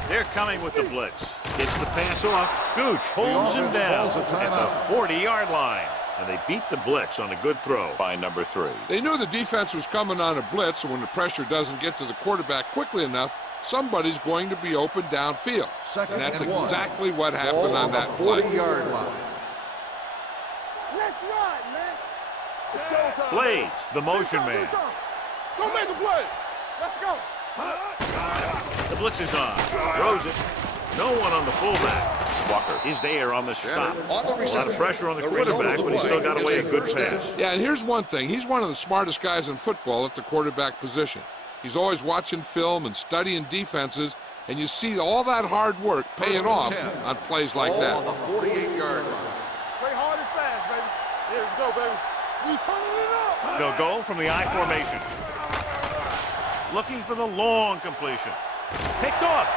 They're coming with the blitz. Gets the pass off. Gooch holds him down at the 40-yard line. And they beat the blitz on a good throw by number 3. They knew the defense was coming on a blitz, and when the pressure doesn't get to the quarterback quickly enough, somebody's going to be open downfield. And that's exactly what happened on that play. 40-yard line. Let's run, man. Blades, the motion man. Go make a play. Let's go. The blitz is on. Throws it. No one on the fullback. Walker is there on the stop. A lot of pressure on the quarterback, but he still got away a good pass. Yeah, and here's one thing. He's one of the smartest guys in football at the quarterback position. He's always watching film and studying defenses, and you see all that hard work paying off on plays like that. On the 48-yard line. Play hard and fast, baby. Here we go, baby. We turning it up. They'll go from the I formation. Looking for the long completion. Picked off.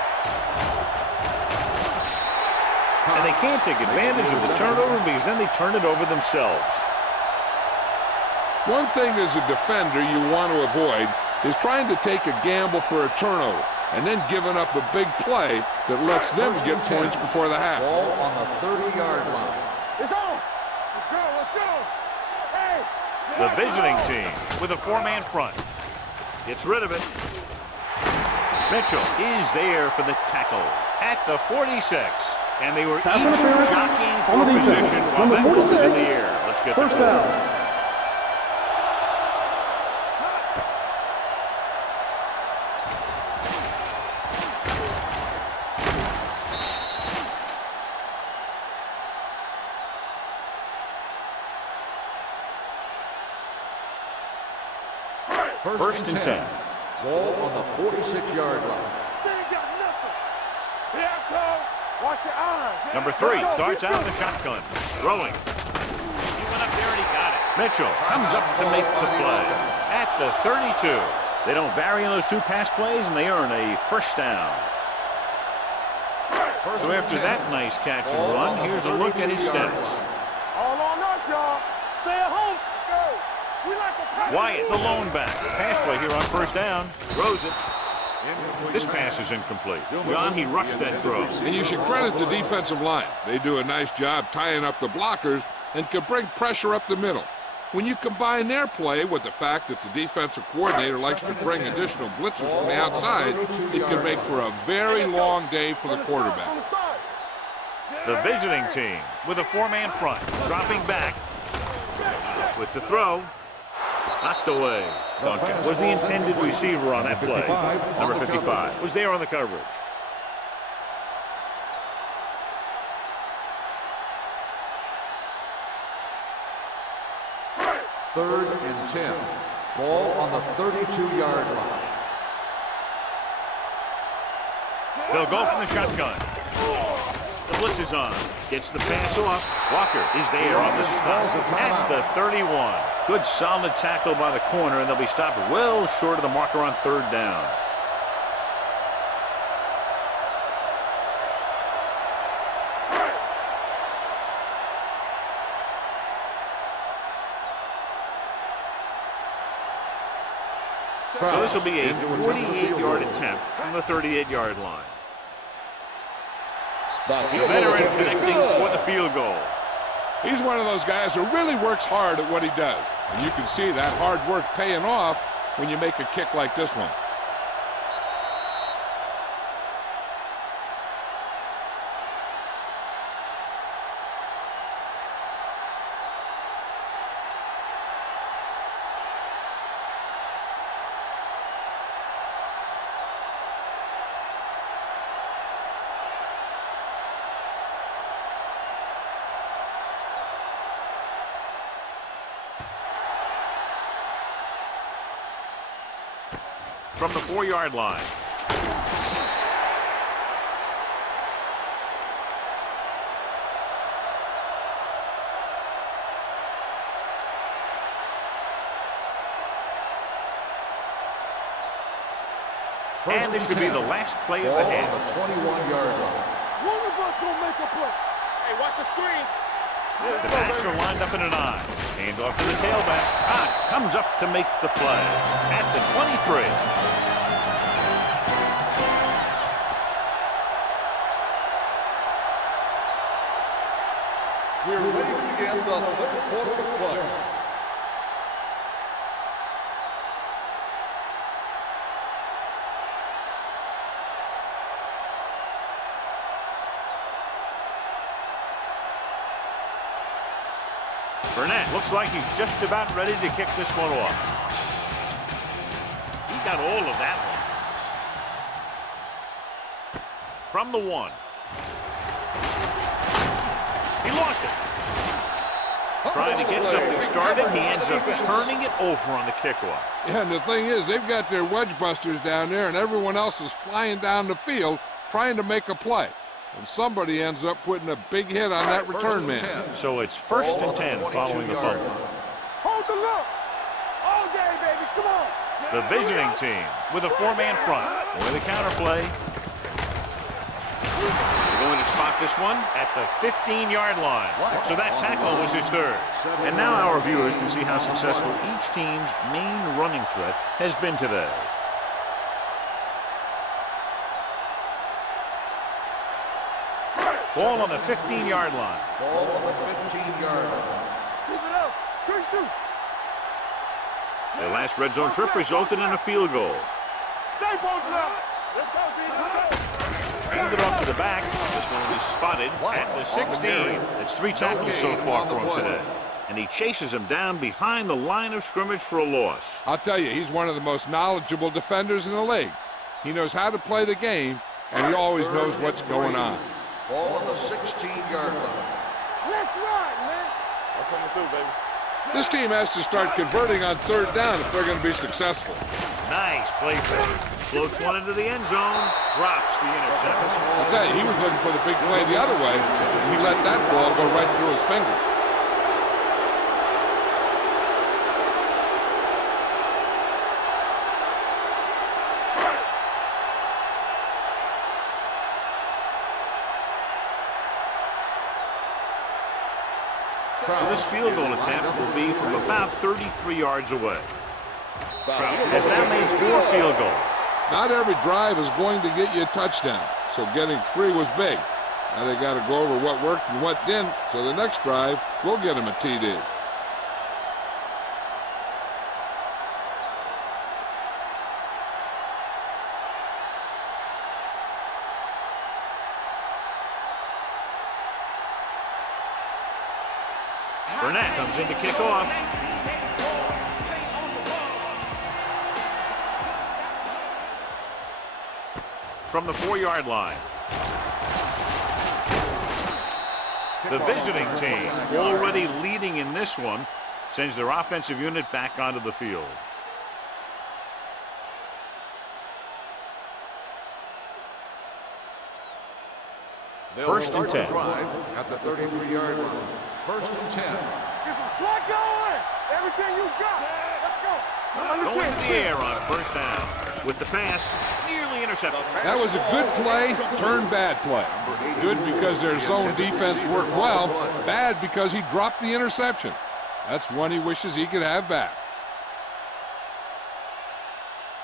And they can't take advantage of the turnover because then they turn it over themselves. One thing as a defender you want to avoid is trying to take a gamble for a turnover and then giving up a big play that lets them get points before the half. Ball on the 30-yard line. It's on. Let's go. Let's go. Hey. The visiting team with a 4-man front. Gets rid of it. Mitchell is there for the tackle at the 46. And they were Pass each interference jockeying on for the defense. position while Number that ball was in 46, the air. Let's get first the call. down. First and 10. Ball on the 46-yard line. They ain't got nothing. Here I come. Watch your eyes. Number 3 starts out in the shotgun. Throwing. He went up there and he got it. Mitchell comes up to make the play at the 32. They don't vary in those 2 pass plays, and they earn a first down. So after that nice catch and run, here's a look at his stats. All on us, y'all. Stay at home. Let's go. We like to press. Wyatt, the lone back. Pass play here on first down. Throws it. This pass is incomplete. John, he rushed that throw. And you should credit the defensive line. They do a nice job tying up the blockers and can bring pressure up the middle. When you combine their play with the fact that the defensive coordinator likes to bring additional blitzers from the outside, it can make for a very long day for the quarterback. The visiting team with a 4-man front. Dropping back with the throw. Knocked away. Duncan was the intended receiver on that play. Number 55 was there on the coverage. Third and 10. Ball on the 32-yard line. They'll go from the shotgun. The blitz is on. Gets the pass off. Walker is there on the stop at the 31. Good solid tackle by the corner, and they'll be stopped well short of the marker on third down. So this will be a 48-yard attempt from the 38-yard line. The veteran connecting for the field goal. He's one of those guys who really works hard at what he does. And you can see that hard work paying off when you make a kick like this one. from the 4-yard line. And this should be the last play of the half. On the 21-yard line. One of us gonna make a play. Hey, watch the screen. The backs are lined up in an I. Hand off to the tailback. Ott comes up to make the play at the 23. We're ready to begin the third quarter of play. Burnett looks like he's just about ready to kick this one off. He got all of that one. From the 1. He lost it. Trying to get something started, he ends up turning it over on the kickoff. Yeah, and the thing is, they've got their wedge busters down there, and everyone else is flying down the field trying to make a play. And somebody ends up putting a big hit on that return man. So it's 1st and 10 following the fumble. Hold the look. All day, baby. Come on. The visiting team with a 4-man front. With a counter play. They're going to spot this one at the 15-yard line. So that tackle was his 3rd. And now our viewers can see how successful each team's main running threat has been today. Ball on the 15-yard line. Ball on the 15-yard line. Keep it up. Good shoot. Their last red zone trip resulted in a field goal. Stay bolted up. Let's go, B. Let's go. Handed off to the back. This one will be spotted at the 16. It's 3 tackles so far for him today. And he chases him down behind the line of scrimmage for a loss. I'll tell you, he's one of the most knowledgeable defenders in the league. He knows how to play the game, and he always knows what's going on. Ball on the 16-yard line. Let's ride, man. I'm coming through, baby. This team has to start converting on 3rd down if they're going to be successful. Nice play fake. Floats one into the end zone. Drops the interception. I'll tell you, he was looking for the big play the other way. He let that ball go right through his finger. So this field goal attempt will be from about 33 yards away. Has now made 4 field goals. Not every drive is going to get you a touchdown, so getting 3 was big. Now they got to go over what worked and what didn't, so the next drive will get them a TD. Burnett comes in to kick off. From the 4-yard line. The visiting team, already leading in this one, sends their offensive unit back onto the field. First and 10. At the 33-yard line. 1st and 10. Get some slack going. Everything you got. Let's go. Going to the air on 1st down. With the pass, nearly intercepted. That was a good play, turned bad play. Good because their zone defense worked well, bad because he dropped the interception. That's one he wishes he could have back.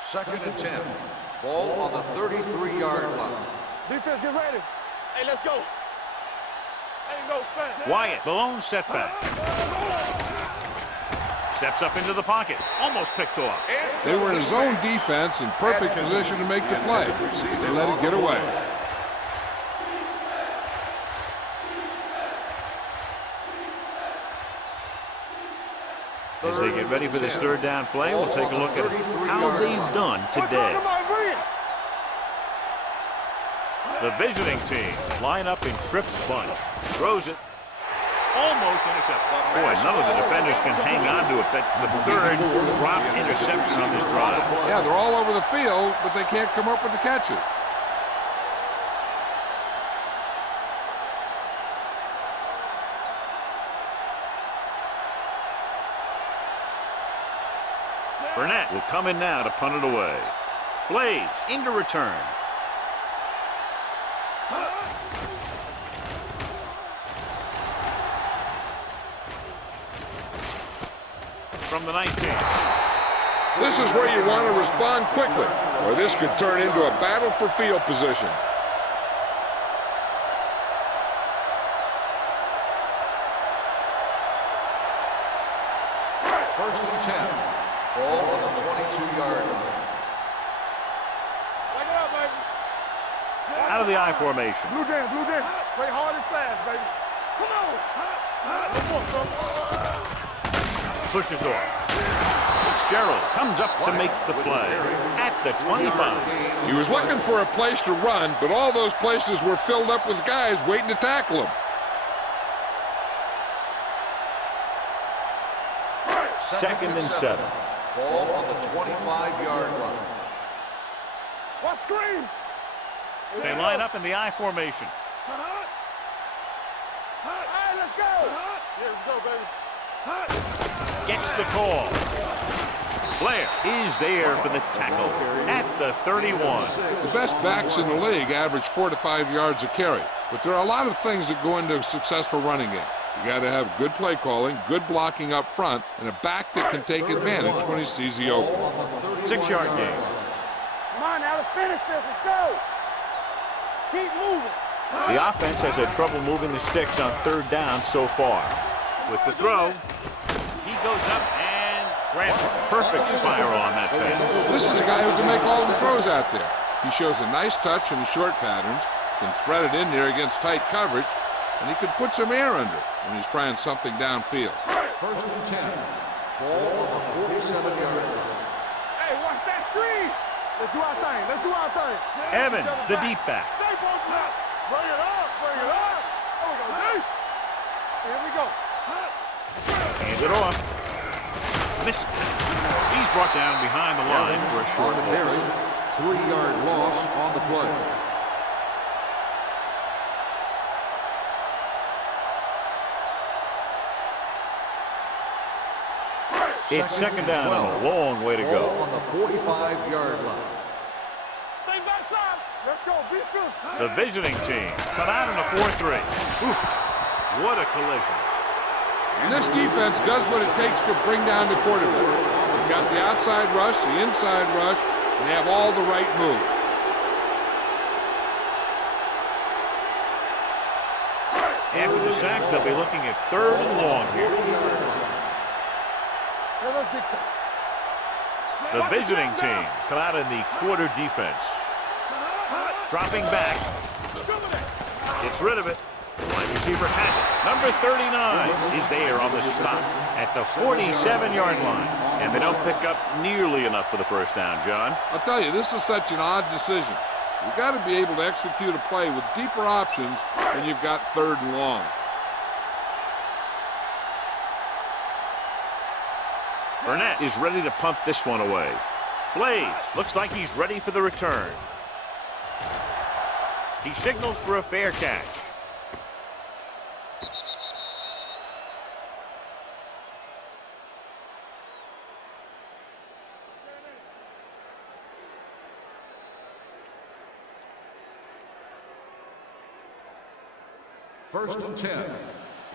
2nd and 10. Ball on the 33-yard line. Defense, get ready. Hey, let's go. Ain't no fence. Wyatt, the lone setback. Steps up into the pocket. Almost picked off. They were in a zone defense in perfect position to make the play. They let it get away. As they get ready for this 3rd down play, we'll take a look at how they've done today. The visiting team line up in trips bunch. Throws it. Almost intercepted. Boy, none of the defenders can hang on to it. That's the third drop interception on this drive. Yeah, they're all over the field, but they can't come up with the catches. Burnett will come in now to punt it away. Blades into return. From the 19. This is where you want to respond quickly, or this could turn into a battle for field position. First and 10. Ball on the 22-yard line. Wake it up, baby. Out of the I formation. Blue dance, blue dance. Play hard and fast, baby. Come on. Pushes off. Fitzgerald comes up to make the play at the 25. He was looking for a place to run, but all those places were filled up with guys waiting to tackle him. Second and 7. Ball on the 25-yard line. What screen? They line up in the I formation. All right, let's go. Yeah, let's go, baby. Gets the call. Blair is there for the tackle at the 31. The best backs in the league average 4 to 5 yards a carry, but there are a lot of things that go into a successful running game. You got to have good play calling, good blocking up front, and a back that can take advantage when he sees the open. 6-yard gain. Come on, now let's finish this. Let's go. Keep moving. The offense has had trouble moving the sticks on third down so far. With the throw, he goes up and grabs a perfect spiral on that pass. This is a guy who can make all the throws out there. He shows a nice touch in the short patterns, can thread it in there against tight coverage, and he can put some air under it when he's trying something downfield. First and 10. Ball on the 47-yard line. Hey, watch that screen. Let's do our thing. Let's do our thing. Evans, the deep back. Stay both up. Bring it up. Bring it up. There we go, Dave. Here we go. Hand it off. Missed. He's brought down behind the line for a short loss. 3-yard loss on the play. It's second down and a long way to go. Ball on the 45-yard line. Stay backside. Let's go. Be good. The visiting team come out in a 4-3. What a collision. And this defense does what it takes to bring down the quarterback. They've got the outside rush, the inside rush, and they have all the right moves. After the sack, they'll be looking at third and long here. Let's big time. The visiting team come out in the quarter defense. Dropping back. Gets rid of it. Wide receiver has it. Number 39 is there on the stop at the 47-yard line. And they don't pick up nearly enough for the first down, John. I'll tell you, this is such an odd decision. You've got to be able to execute a play with deeper options when you've got third and long. Burnett is ready to punt this one away. Blades looks like he's ready for the return. He signals for a fair catch. First and 10.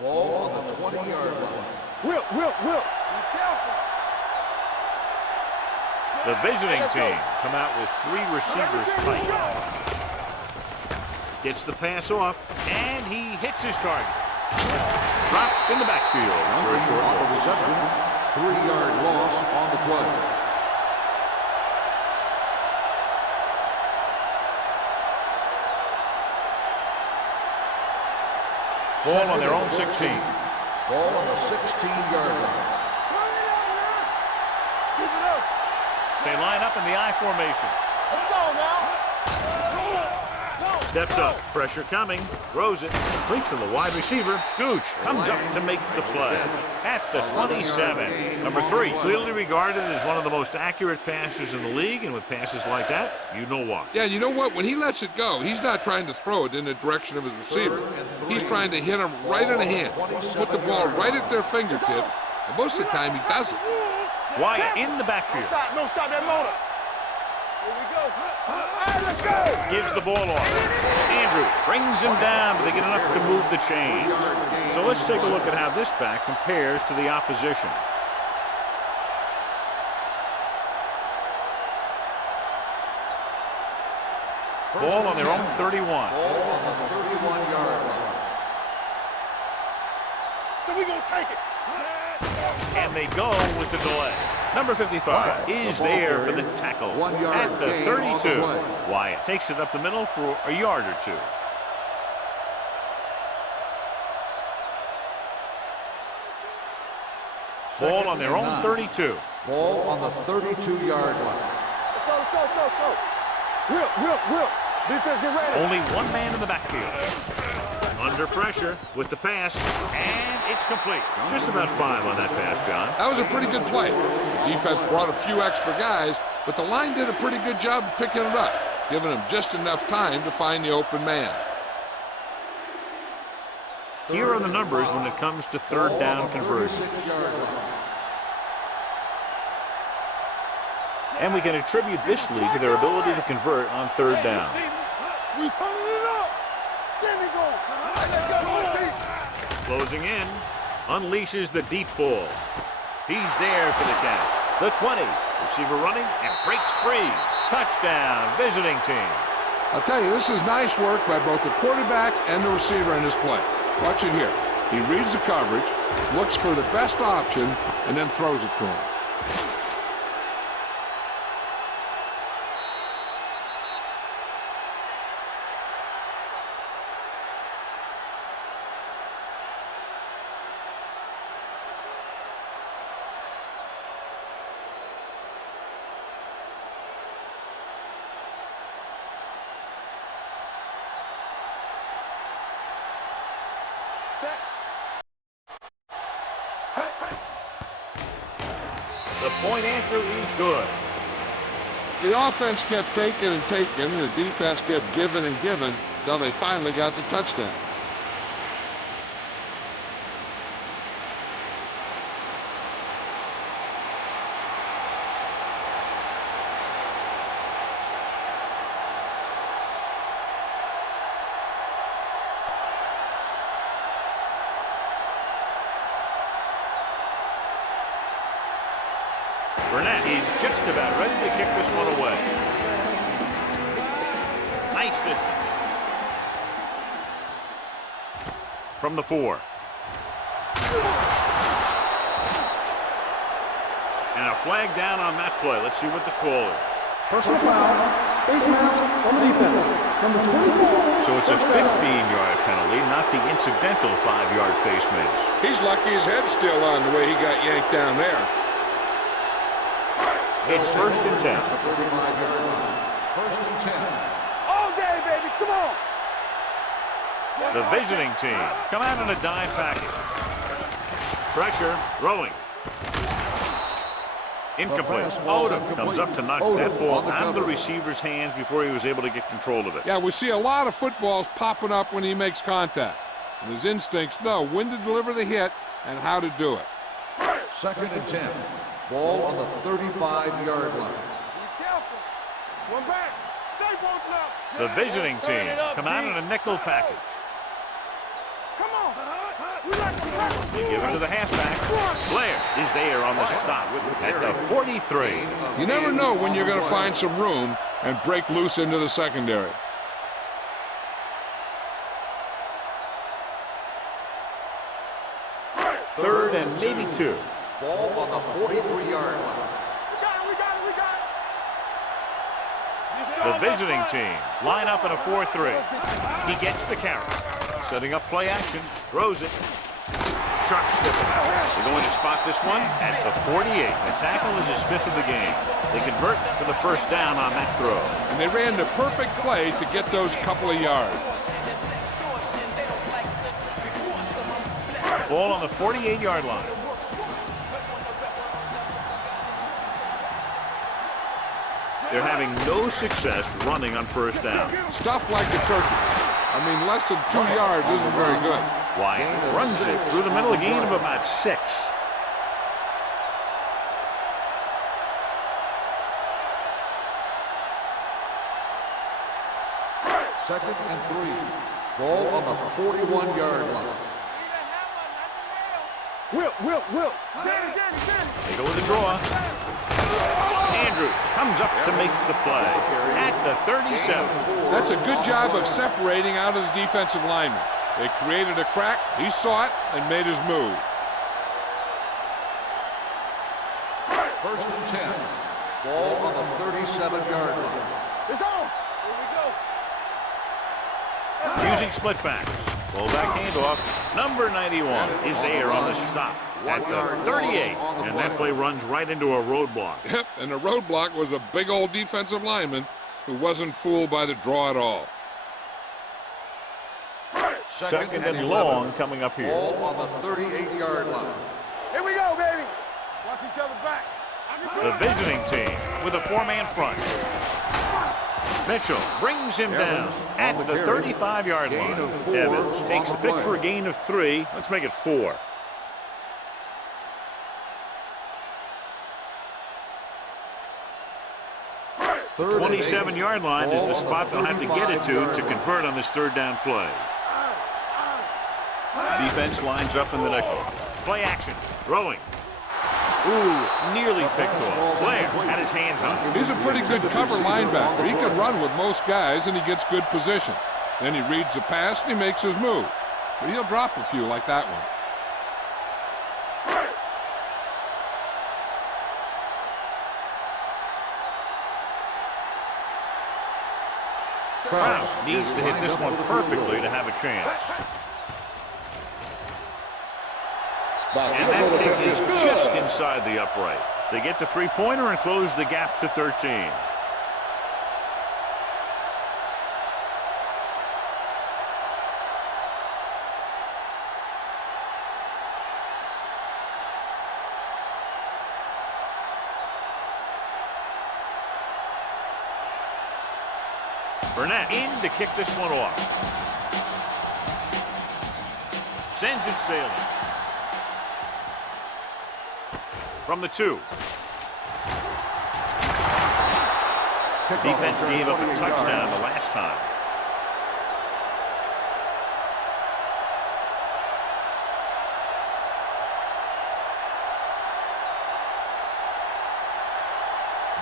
Ball on the 20-yard line. Whip. Be careful. The visiting team come out with 3 receivers tight. Gets the pass off, and he hits his target. Dropped in the backfield for a short loss. 3-yard loss on the play. Ball on their own 16. Ball on the 16-yard line. Keep it up. They line up in the I formation. Let's go now. Go. Steps up, pressure coming, throws it, complete to the wide receiver. Gooch comes up to make the play. At the 27, number 3, clearly regarded as one of the most accurate passers in the league, and with passes like that, you know why. Yeah, you know what? When he lets it go, he's not trying to throw it in the direction of his receiver. He's trying to hit him right in the hand, put the ball right at their fingertips, and most of the time he doesn't. Wyatt in the backfield. No, stop that motor. Here we go. Hey, let's go. Gives the ball off. Andrews brings him down, but they get enough to move the chains. So let's take a look at how this back compares to the opposition. Ball on their own 31. Ball on the 31-yard line. So we gonna take it. And they go with the delay. Number 55 is there for the tackle at the 32. Wyatt takes it up the middle for a yard or two. Ball on their own 32. Ball on the 32-yard line. Let's go. Whip. Defense, get ready. Only one man in the backfield. Under pressure with the pass, and it's complete. Just about 5 on that pass, John. That was a pretty good play. The defense brought a few extra guys, but the line did a pretty good job of picking it up, giving them just enough time to find the open man. Here are the numbers when it comes to third down conversions. And we can attribute this league to their ability to convert on third down. We turning it up. There we go. Let's go. Closing in, unleashes the deep ball. He's there for the catch. The 20, receiver running and breaks free. Touchdown, visiting team. I'll tell you, this is nice work by both the quarterback and the receiver in this play. Watch it here. He reads the coverage, looks for the best option, and then throws it to him. The point after is good. The offense kept taking and taking, and the defense kept giving and giving until they finally got the touchdown. Burnett is just about ready to kick this one away. Nice distance. From the 4. And a flag down on that play. Let's see what the call is. Personal foul, face mask on the defense. Number 24. So it's a 15-yard penalty, not the incidental 5-yard face mask. He's lucky his head's still on the way he got yanked down there. It's 1st and 10. 35-yard line. 1st and 10. All day, baby. Come on. The visiting team come out in a dime package. Pressure, throwing. Incomplete. Otto comes up to knock that ball out of the receiver's hands before he was able to get control of it. Yeah, we see a lot of footballs popping up when he makes contact. And his instincts know when to deliver the hit and how to do it. 2nd and 10. Ball on the 35-yard line. Be careful. One back. Stay both left. The visiting team come out in a nickel package. Come on. We like to tackle. They give it to the halfback. Blair is there on the stop at the 43. You never know when you're going to find some room and break loose into the secondary. Third and maybe 2. Ball on the 43-yard line. We got it. The visiting team line up in a 4-3. He gets the carry. Setting up play action. Throws it. sharp stiff. They're going to spot this one at the 48. The tackle is his 5th of the game. They convert for the first down on that throw. And they ran the perfect play to get those couple of yards. Ball on the 48-yard line. They're having no success running on first down. Stuff like the turkey. I mean, less than 2 yards isn't very good. Wyatt runs it through the middle, a gain of about 6. Second and 3. Ball on the 41-yard line. Will. Danny. They go with the draw. Andrews comes up to make the play at the 37. That's a good job of separating out of the defensive lineman. They created a crack, he saw it, and made his move. First and 10. Ball on the 37-yard line. It's on. Here we go. Using split backs. Fullback handoff. Number 91 is there on the stop at the 38. And that play runs right into a roadblock. Yep, and the roadblock was a big old defensive lineman who wasn't fooled by the draw at all. Second and long coming up here. Ball on the 38-yard line. Here we go, baby. Watch each other back. The visiting team with a 4-man front. Mitchell brings him down at the 35-yard line. Evans takes the pitch for a gain of 3. Let's make it 4. The 27-yard line is the spot they'll have to get it to convert on this third down play. Defense lines up in the nickel. Play action. Throwing. Ooh, nearly picked off. Flair had his hands on it. He's a pretty good cover linebacker. He can run with most guys, and he gets good position. Then he reads the pass, and he makes his move. But he'll drop a few like that one. Krause needs to hit this one perfectly to have a chance. And that kick is just inside the upright. They get the 3-pointer and close the gap to 13. Burnett in to kick this one off. Sends it sailing. From the 2. Defense gave up a touchdown the last time.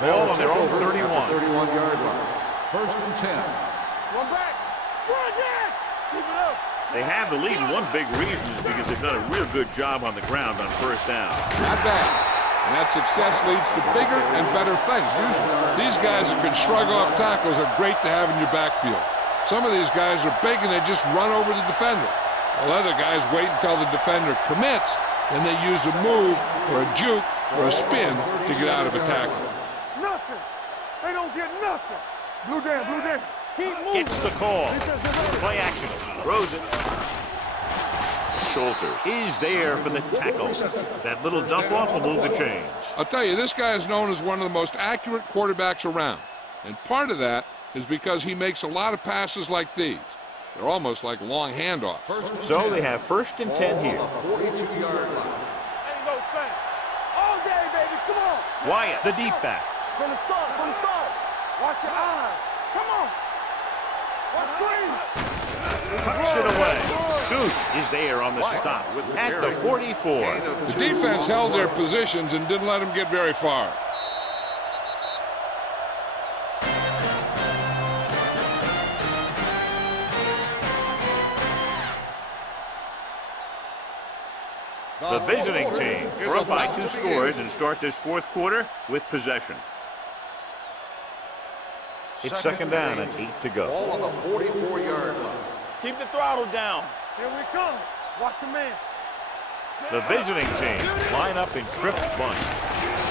Ball on their own 31. 31-yard line. First and 10. One back. Run, Jack. Keep it up. They have the lead, and one big reason is because they've done a real good job on the ground on first down. Not bad. And that success leads to bigger and better things, usually. These guys that can shrug off tackles are great to have in your backfield. Some of these guys are big and they just run over the defender. While other guys wait until the defender commits, then they use a move or a juke or a spin to get out of a tackle. Nothing. They don't get nothing. Blue down. Keep moving. Gets the call. Play action. Throws it. Schulters is there for the tackle. That little dump off will move the chains. I'll tell you, this guy is known as one of the most accurate quarterbacks around. And part of that is because he makes a lot of passes like these. They're almost like long handoffs. So they have first and 10 here. 42-yard line. Ain't no thing. All day, baby. Come on. Wyatt, the deep back. From the start. Watch your eyes. Come on. Watch screen. Tucks it away. Gooch is there on the stop at the 44. The defense held their positions and didn't let them get very far. The visiting team are up by 2 scores and start this fourth quarter with possession. It's second down and 8 to go. Ball on the 44-yard line. Keep the throttle down. Here we come. Watch your man. The visiting team line up in trips bunch.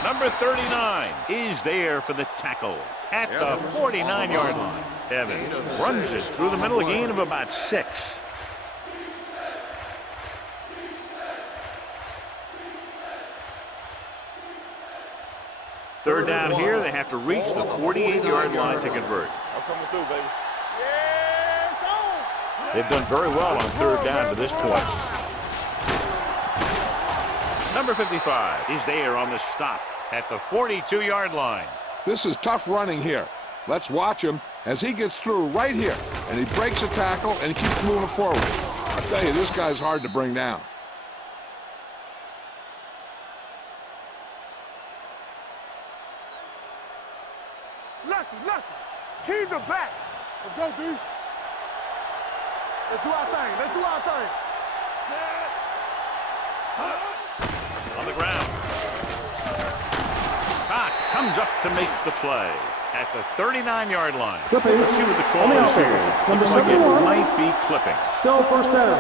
Number 39 is there for the tackle at the 49-yard line. Evans runs it through the middle, a gain of about 6. Third down here, they have to reach the 48-yard line to convert. I'm coming through, baby. They've done very well on third down to this point. Number 55 is there on the stop at the 42-yard line. This is tough running here. Let's watch him as he gets through right here, and he breaks a tackle and he keeps moving forward. I tell you, this guy's hard to bring down. Lucky. Keys are back. Let's go, D. Let's do our thing. On the ground. Cox comes up to make the play at the 39-yard line. Clipping. Let's see what the call On the is here. offense. Number Looks like it 71. might be clipping. Still first down.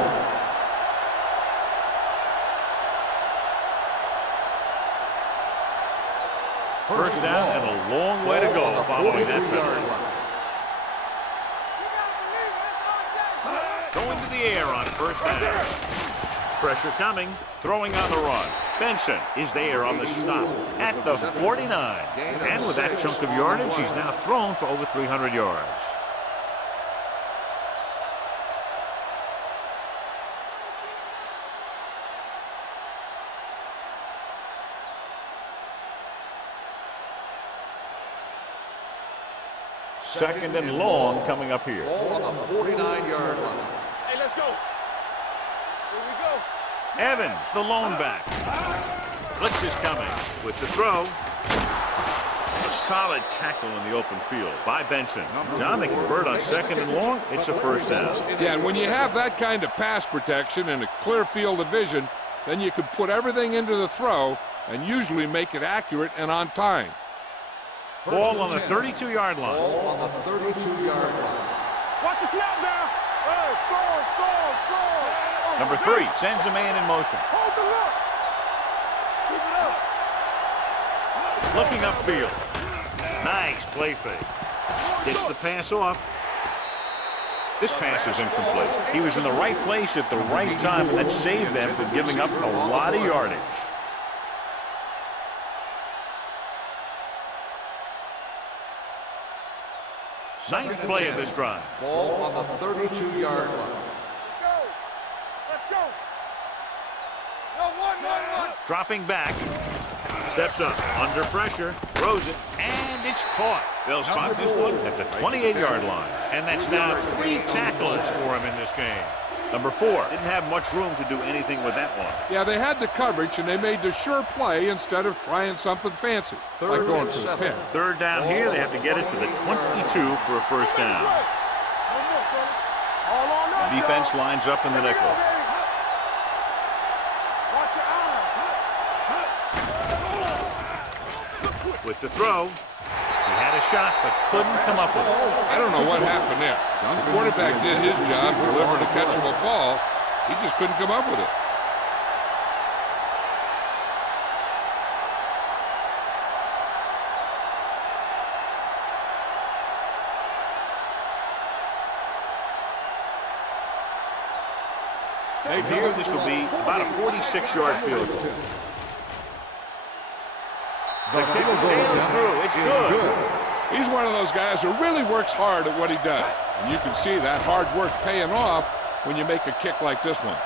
First down and a long way to go following that penalty. Going to the air on first down. Pressure coming, throwing on the run. Benson is there on the stop at the 49. And with that chunk of yardage, he's now thrown for over 300 yards. Second and long coming up here. Ball on the 49-yard line. Hey, let's go. Here we go. Evans, the lone back. Blitz is coming with the throw. A solid tackle in the open field by Benson. John, they convert on second and long. It's a first down. Yeah, and when you have that kind of pass protection and a clear field of vision, then you can put everything into the throw and usually make it accurate and on time. Ball on the 32-yard line. Ball on the 32-yard line. Watch the snap now. Hey, score. Number 3 sends a man in motion. Hold the look. Keep it up. Looking upfield. Nice play fake. Gets the pass off. This pass is incomplete. He was in the right place at the right time, and that saved them from giving up a lot of yardage. Ninth play of this drive. Ball on the 32-yard line. Let's go. No, one. Dropping back. Steps up. Under pressure. Throws it. And it's caught. They'll spot this one at the 28-yard line. And that's now 3 tackles for him in this game. Number 4 didn't have much room to do anything with that one. Yeah, they had the coverage, and they made the sure play instead of trying something fancy, like going for the pick. Third down here, they have to get it to the 22 for a first down. The defense lines up in the nickel. Watch your eyes. With the throw, he had a shot but couldn't come up with it. I don't know what happened there. The quarterback did his job, delivering a catchable ball. He just couldn't come up with it. Right here, this will be about a 46-yard field goal. The kick sails through. It's good. He's one of those guys who really works hard at what he does. And you can see that hard work paying off when you make a kick like this one.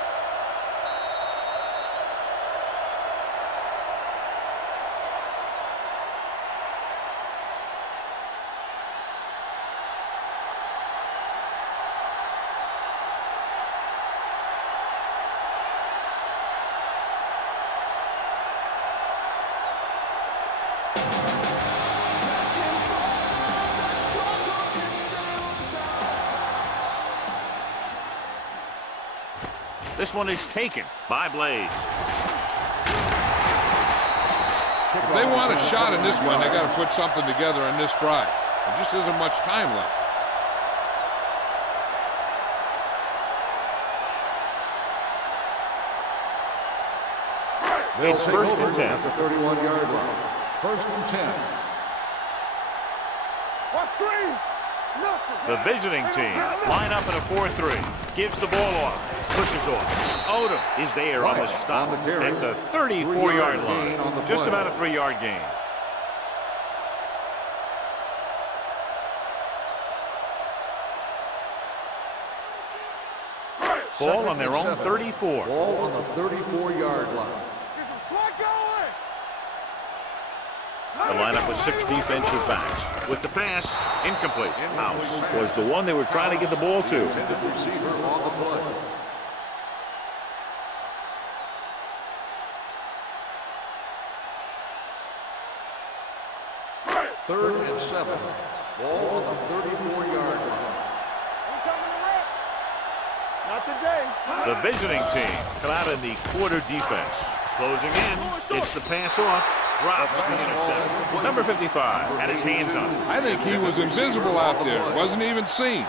This one is taken by Blades. If they want a shot in this one, they got to put something together in this drive. There just isn't much time left. It's first and 10. At the 31-yard line. First and 10. What screen? Nothing. The visiting team line up in a 4-3. Gives the ball off. Pushes off. Otto is there on the stop On the carry. at the 34-yard Gain on the line. Just play. about a 3-yard gain. Ball on their own 34. Ball on the 34-yard line. Get some slack going. The lineup with 6 defensive backs. With the pass, incomplete. House was the one they were trying to get the ball to. Intended receiver on the play. Third and 7. Ball on the 34-yard line. Not today. The visiting team come out in the quarter defense. Closing in, gets the pass off, drops the interception. Number 55 had his hands on it. I think he was invisible out there. Wasn't even seen.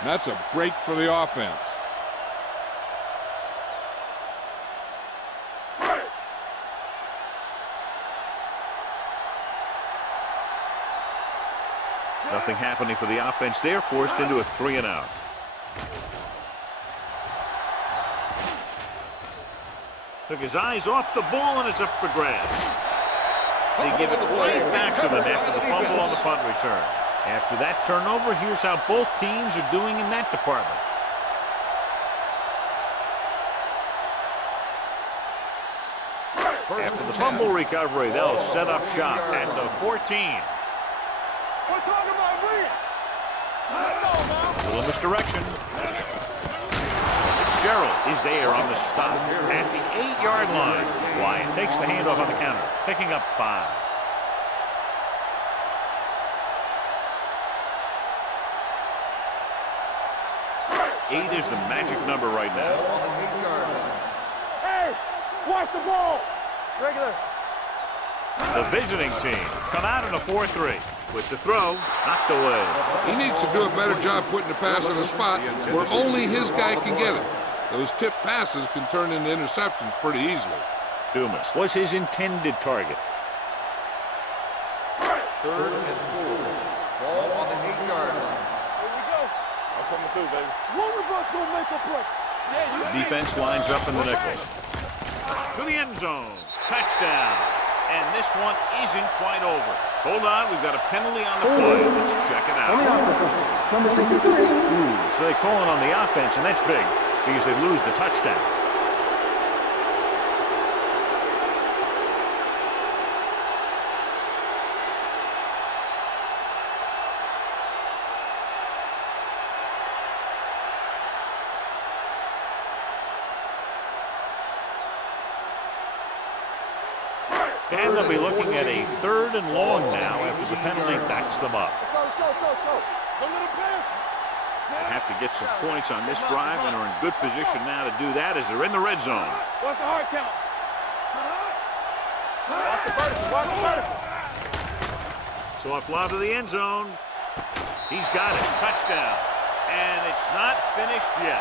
And that's a break for the offense. Nothing happening for the offense there, forced into a 3-and-out. Took his eyes off the ball, and it's up for grabs. They give it right back to them after the fumble on the punt return. After that turnover, here's how both teams are doing in that department. After the fumble recovery, they'll set up shop at the 14. We're talking about me. Little misdirection. Fitzgerald is there on the stop at the 8-yard line. Wyatt takes the handoff on the counter, picking up 5. Eight is the magic number right now. Ball on the 8-yard line. Hey, watch the ball. Regular. The visiting team come out in a 4-3. With the throw, knocked away. He needs to do a better job putting the pass in a spot where only his guy can get it. Those tip passes can turn into interceptions pretty easily. Dumas was his intended target. Third and 4. Ball on the 8-yard line. Here we go. I'm coming through, baby. One of us gonna make a play. Yeah, you Defense lines up in the nickel. To the end zone. Touchdown. And this one isn't quite over. Hold on, we've got a penalty on the play. Let's check it On the out. offense, number 63. So they call it on the offense, and that's big because they lose the touchdown. And they'll be looking at a 3rd and long now after the penalty backs them up. Let's go. Don't let him pass. They have to get some points on this drive and are in good position now to do that as they're in the red zone. Watch the hard count. Watch the vertical. So off lob to the end zone. He's got it. Touchdown. And it's not finished yet.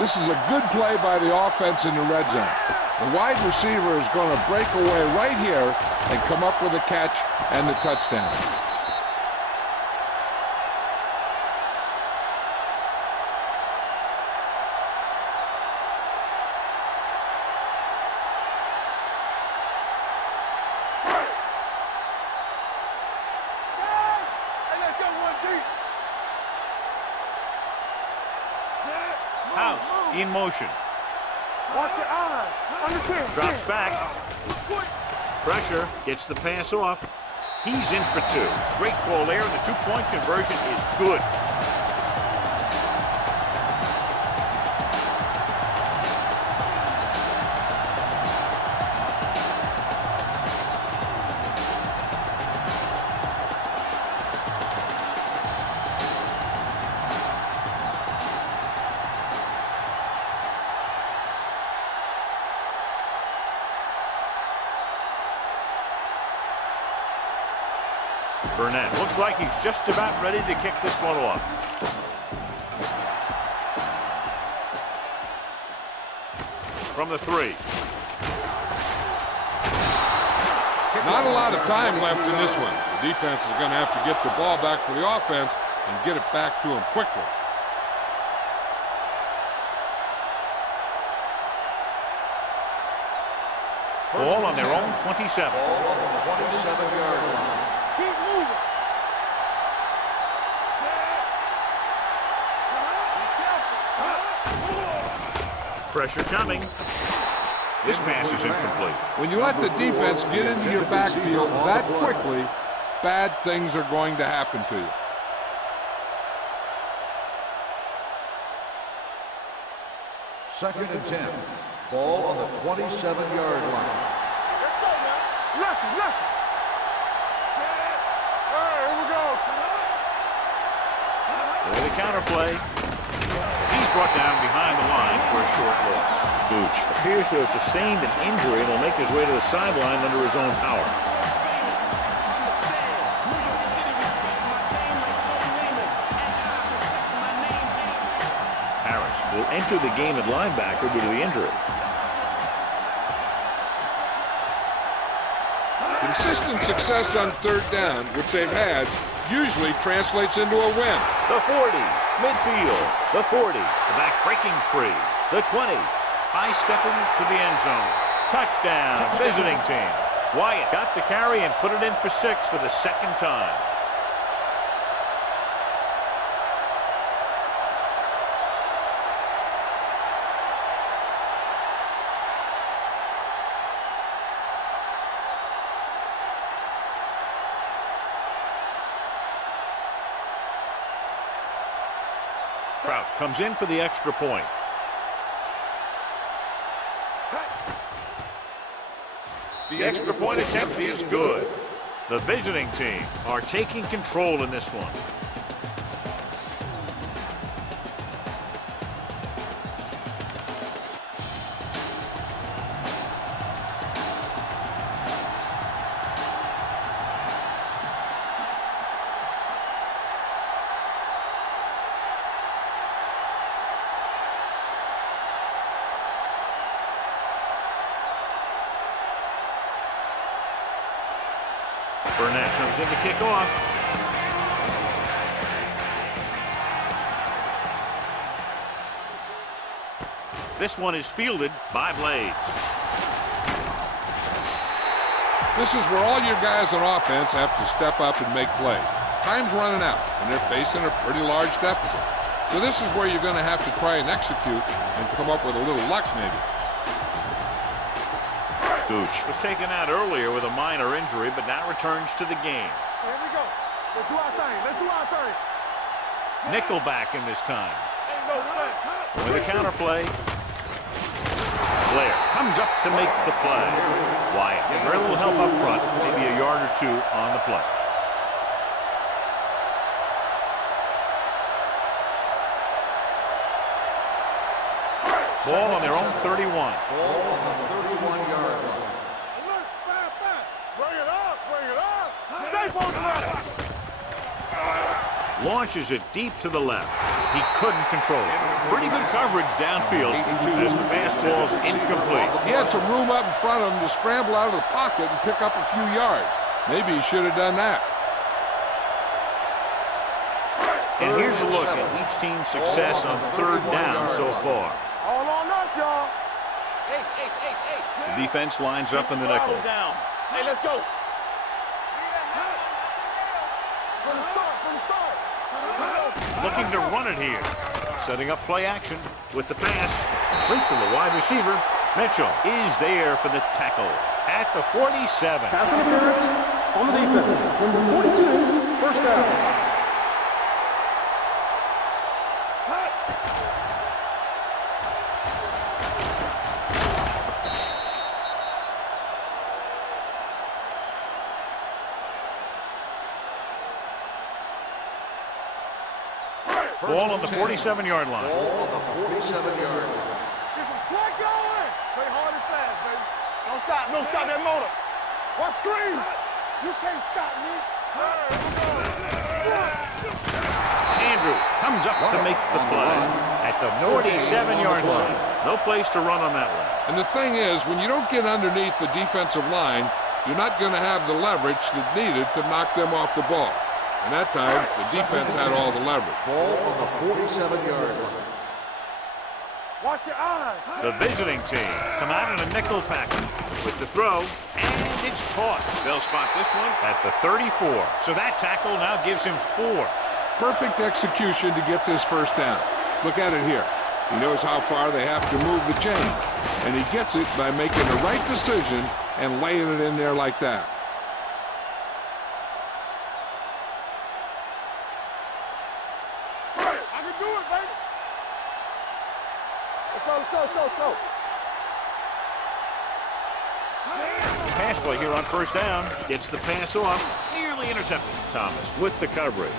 This is a good play by the offense in the red zone. The wide receiver is going to break away right here and come up with a catch and the touchdown. Hey, let's go one deep. House in motion. Watch your eyes. Under 10. Drops back. Pressure. Gets the pass off. He's in for 2. Great call there, and the 2-point conversion is good. Burnett looks like he's just about ready to kick this one off. From the 3. Not a lot of time left in this one. The defense is going to have to get the ball back for the offense and get it back to them quickly. Ball on their own 27. Ball on the 27-yard line. Keep moving. Pressure coming. This pass is incomplete. When you let the defense get into your backfield that quickly, bad things are going to happen to you. Second and 10. Ball on the 27-yard line. Let's go, man. Lucky, lucky. All right, here we go. With a counterplay. He's brought down behind the line for a short loss. Gooch appears to have sustained an injury and will make his way to the sideline under his own power. Harris will enter the game at linebacker due to the injury. Consistent success on third down, which they've had, usually translates into a win. The 40, midfield, the 40, the back breaking free, the 20, high stepping to the end zone. Touchdown, visiting team. Wyatt got the carry and put it in for 6 for the second time. Kraus comes in for the extra point. The extra point attempt is good. The visiting team are taking control in this one. Burnett comes in to kick off. This one is fielded by Blades. This is where all your guys on offense have to step up and make plays. Time's running out, and they're facing a pretty large deficit. So this is where you're going to have to try and execute and come up with a little luck maybe. Gooch was taken out earlier with a minor injury, but now returns to the game. Here we go. Let's do our thing. Let's do our thing. Nickelback in this time. Ain't no thing. With a counterplay. Blair comes up to make the play. Wyatt, very little help up front, maybe a yard or two on the play. Ball on their own 31. Ball on the 31-yard line. Look, fast. Bring it up, bring it up. Stay on the left. Launches it deep to the left. He couldn't control it. Pretty good coverage downfield as the pass falls incomplete. He had some room up in front of him to scramble out of the pocket and pick up a few yards. Maybe he should have done that. And here's a look at each team's success on third down so far. All on us, y'all. Ace. The defense lines up in the nickel. Down. Hey, let's go. From the start. Looking to run it here. Setting up play action with the pass. Complete to the wide receiver. Mitchell is there for the tackle at the 47. Pass interference on the defense. Number 42, first down. Ball on the 47-yard line. Ball on the 47-yard line. Get some slack going. Play hard and fast, baby. Don't stop that motor. Watch screen. You can't stop me. Andrews comes up to make the play at the 47-yard line. No place to run on that one. And the thing is, when you don't get underneath the defensive line, you're not going to have the leverage that's needed to knock them off the ball. And that time, the defense had all the leverage. Ball on the 47-yard line. Watch your eyes. The visiting team come out in a nickel package with the throw, and it's caught. They'll spot this one at the 34. So that tackle now gives him 4. Perfect execution to get this first down. Look at it here. He knows how far they have to move the chain, and he gets it by making the right decision and laying it in there like that. I can do it, baby. Let's go. Pass play here on first down. Gets the pass off. Nearly intercepted. Thomas with the coverage.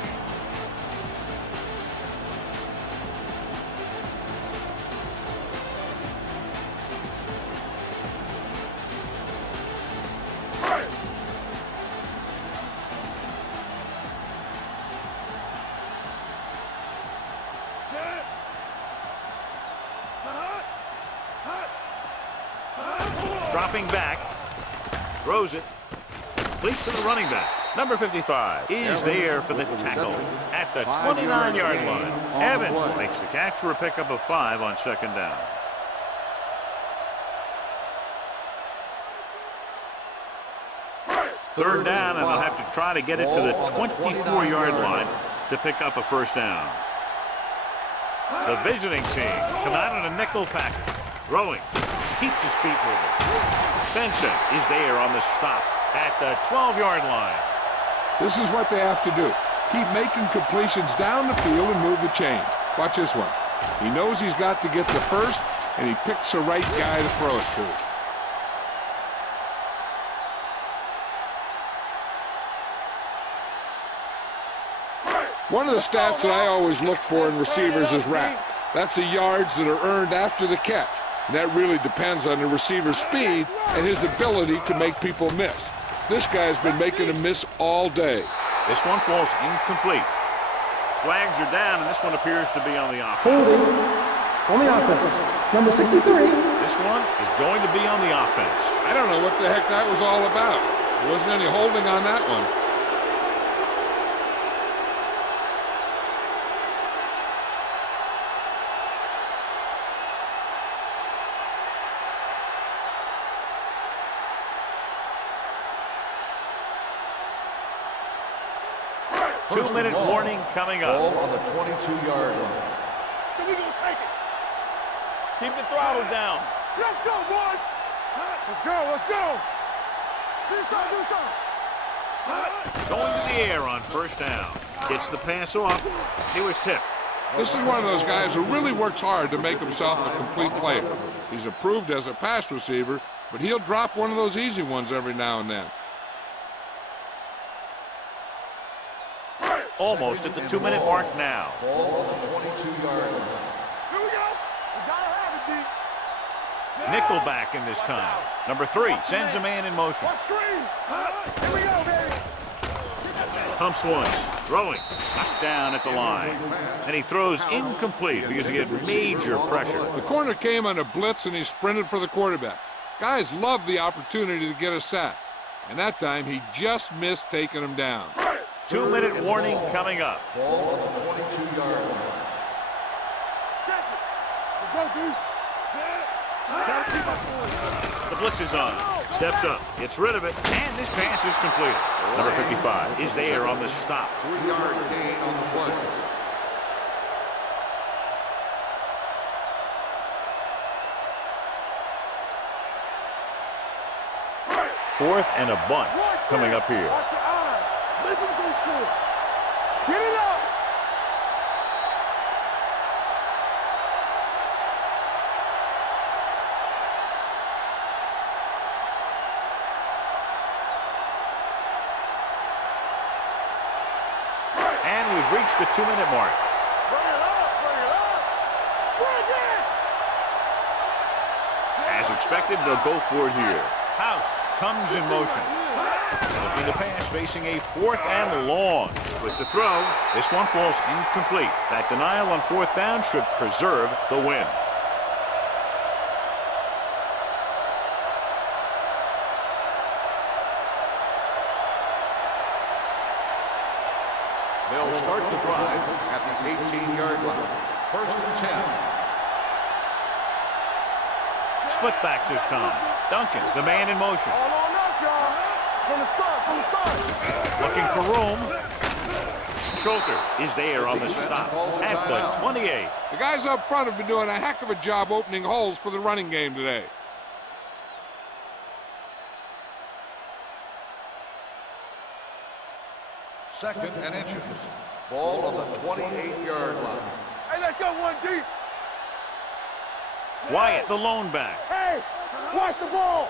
Dropping back, throws it, complete to the running back. Number 55 is there for the tackle at the 29-yard line. Evans makes the catch for a pickup of 5 on second down. Third down, and they'll have to try to get it to the 24-yard line to pick up a first down. The visiting team come out in a nickel package, throwing. Keeps his feet moving. Benson is there on the stop at the 12-yard line. This is what they have to do. Keep making completions down the field and move the chains. Watch this one. He knows he's got to get the first, and he picks the right guy to throw it to. One of the stats that I always look for in receivers is RAP. That's the yards that are earned after the catch. And that really depends on the receiver's speed and his ability to make people miss. This guy's been making them miss all day. This one falls incomplete. Flags are down, and this one appears to be on the offense. Holding on the offense. Number 63. This one is going to be on the offense. I don't know what the heck that was all about. There wasn't any holding on that one. Two-minute warning coming up. Ball on the 22-yard line. So we gonna take it. Keep the throttle down. Let's go, boys. Let's go. Do something. Going to the air on first down. Gets the pass off. He was tipped. This is one of those guys who really works hard to make himself a complete player. He's approved as a pass receiver, but he'll drop one of those easy ones every now and then. Almost at the 2-minute mark now. Ball on the 22-yard line. Here we go. We gotta have it, D. Nickelback in this time. Number 3 sends a man in motion. Watch screen. Here we go, baby. Humps once. Throwing. Knocked down at the line. And he throws incomplete because he get major pressure. The corner came on a blitz and he sprinted for the quarterback. Guys love the opportunity to get a sack. And that time he just missed taking him down. 2-minute warning coming up. Ball on the 22-yard line. Check it. Let's go, D. Gotta keep up. The blitz is on. Steps up. Gets rid of it. And this pass is completed. Number 55 is there on the stop. 3-yard gain on the play. Fourth and a bunch coming up here. Watch your eyes. Make him go short. Get it up. And we've reached the 2-minute mark. Bring it up. Bring it. As expected, they'll go for it here. House comes in motion. Looking to pass, facing a 4th and long. With the throw, this one falls incomplete. That denial on 4th down should preserve the win. They'll start the drive at the 18-yard line. First and 10. Split backs this time. Duncan, the man in motion. All on us, y'all. From the start. Looking for room. Schulter is there on the stop at the 28. The guys up front have been doing a heck of a job opening holes for the running game today. Second and inches. Ball on the 28-yard line. Hey, let's go one deep. Wyatt, the lone back. Hey, watch the ball.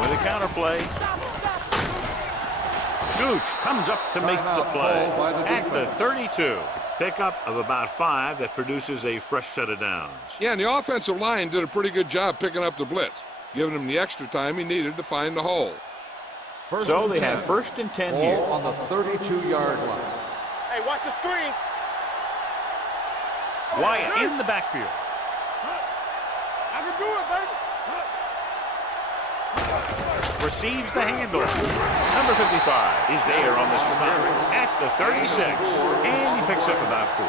With a counterplay. Gooch comes up to make the play at the 32. Pickup of about 5 that produces a fresh set of downs. Yeah, and the offensive line did a pretty good job picking up the blitz, giving him the extra time he needed to find the hole. So they have first and 10 here. Ball on the 32-yard line. Hey, watch the screen. Wyatt in the backfield. I can do it, baby. Receives the handoff. Number 55 is there on the stop at the 36. And he picks up about 4.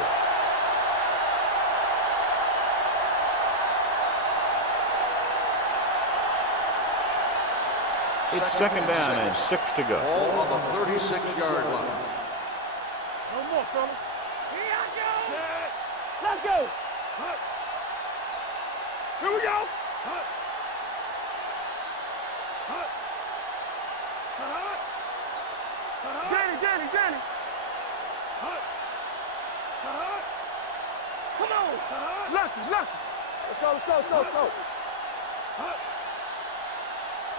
It's second down and 6 to go. Ball on the 36-yard line. No more, fellas. Here I go. Let's go. Here we go. Danny. Come on. Lucky. Let's go.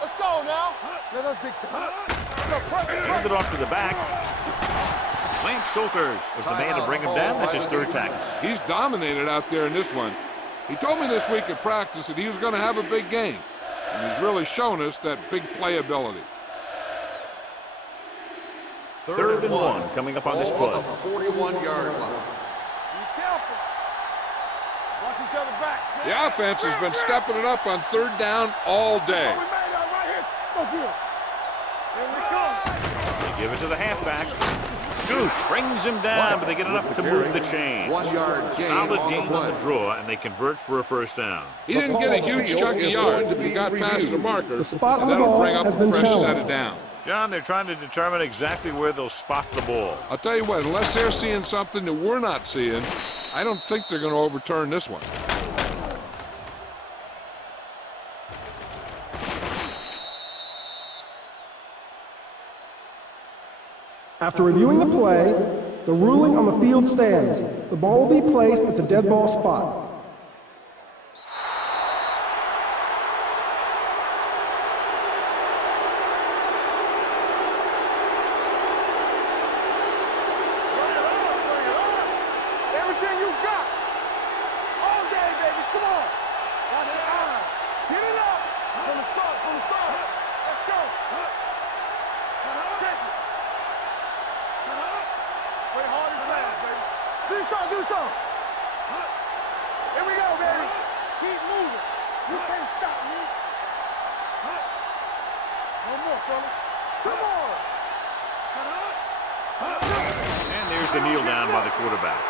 Let's go now. Let us big time. Hands it off to the back. Lance Schulters was the man to bring him down. That's his 3rd tackle. He's dominated out there in this one. He told me this week at practice that he was going to have a big game. And he's really shown us that big playability. Third and 1 coming up on this play. Ball on the 41-yard line. Be careful. Watch each other back. The offense has been stepping it up on 3rd down all day. We made it right here. Go get it. Here we come. They give it to the halfback. Gooch brings him down, but they get enough to move the chains. 1-yard gain. Solid gain on the draw, and they convert for a first down. He didn't get a huge chunk of yards, but he got past the marker. The spot on And the that'll ball bring up has a been fresh set challenged. of downs. John, they're trying to determine exactly where they'll spot the ball. I'll tell you what, unless they're seeing something that we're not seeing, I don't think they're going to overturn this one. After reviewing the play, the ruling on the field stands. The ball will be placed at the dead ball spot. Everything you got. All day, baby. Come on. Watch your eyes. Get it up. From the start. Let's go. Check it. Play hard and fast, baby. Do so. Here we go, baby. Keep moving. You can't stop me. No more, fellas. Come on. And there's the kneel down by the quarterback.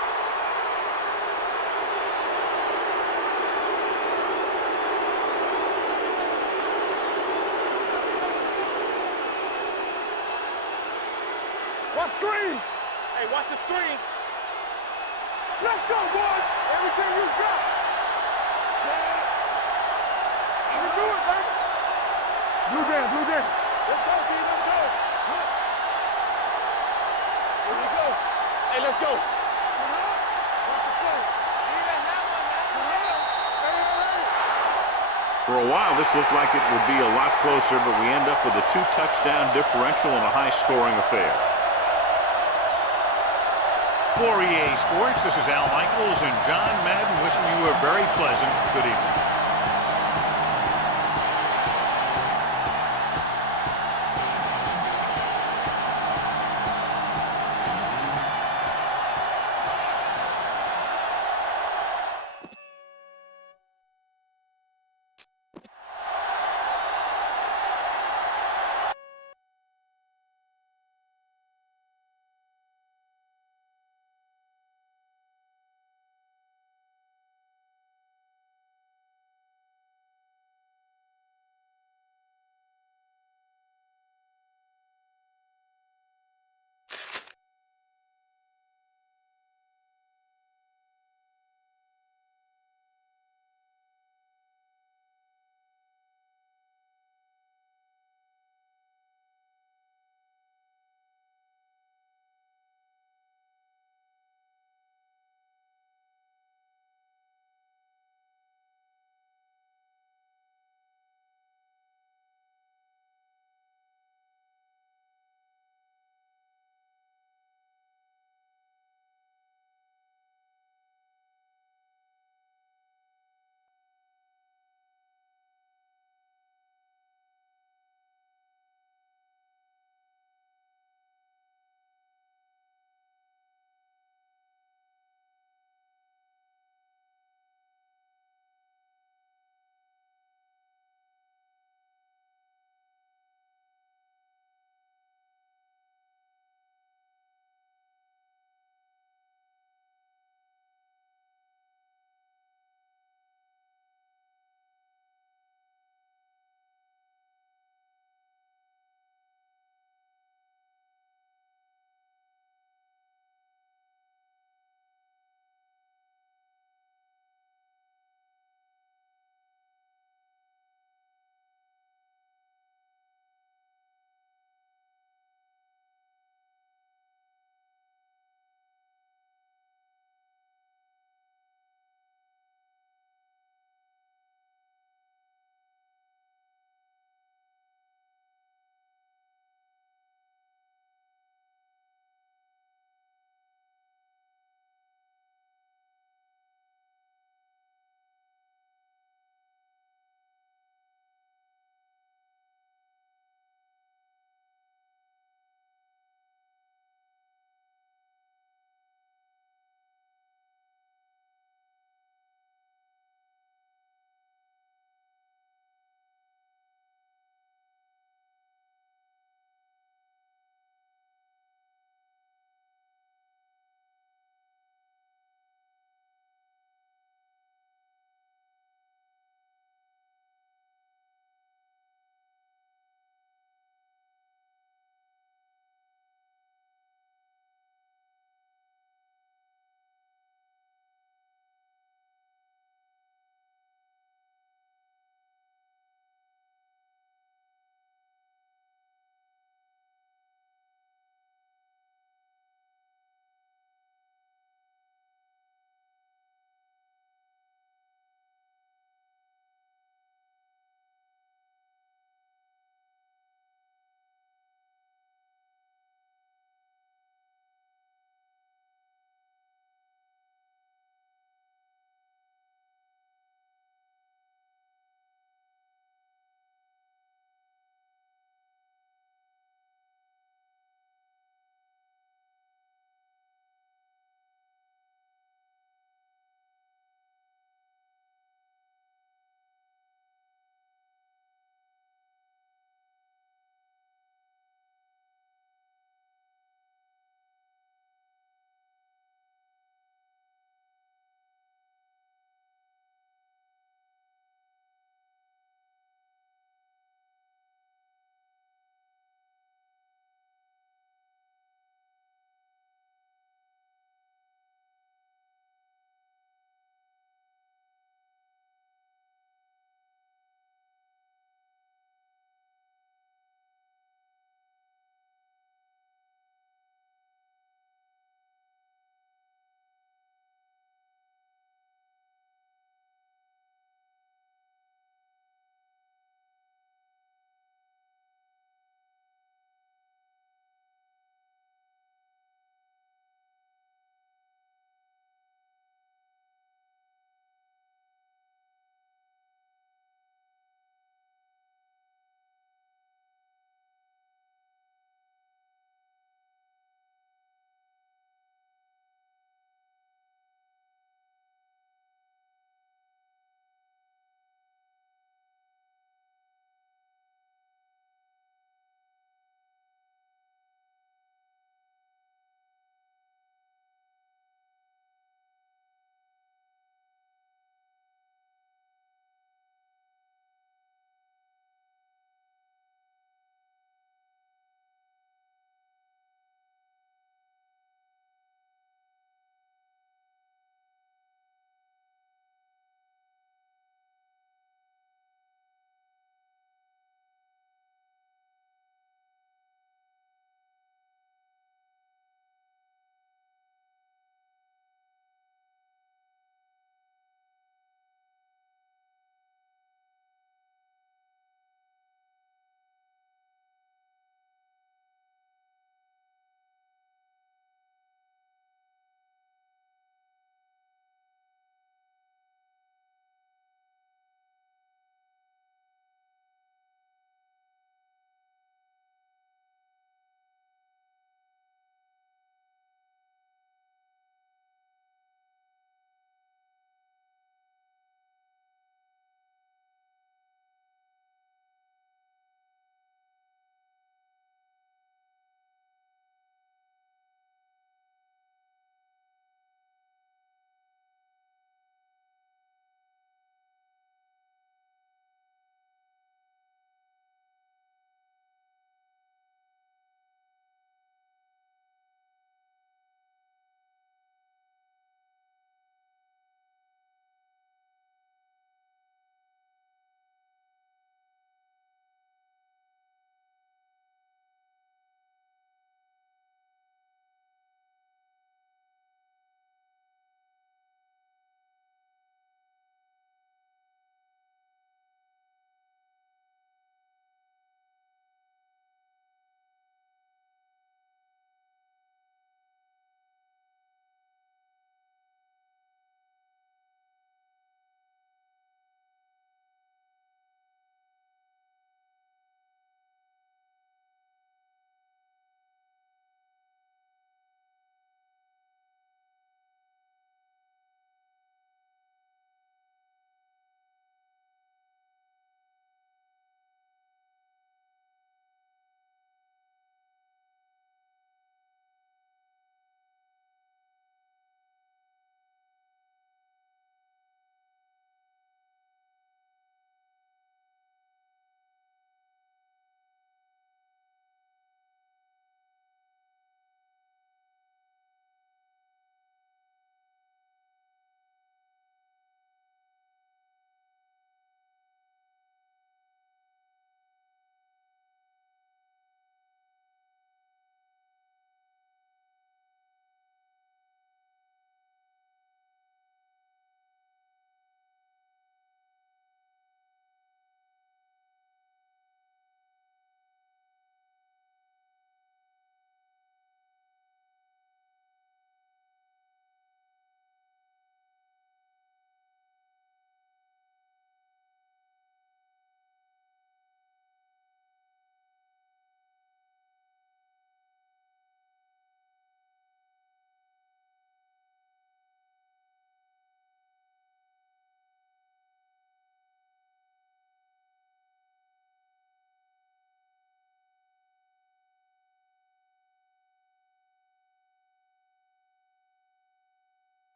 Watch screen. Hey, watch the screen. Let's go, boys. Everything you got. You can do it, baby. Blue down. Let's go, team. Let's go. Here we go. Hey, let's go. Watch the play. For a while, this looked like it would be a lot closer, but we end up with a 2-touchdown differential and a high-scoring affair. For EA Sports, this is Al Michaels and John Madden wishing you a very pleasant good evening.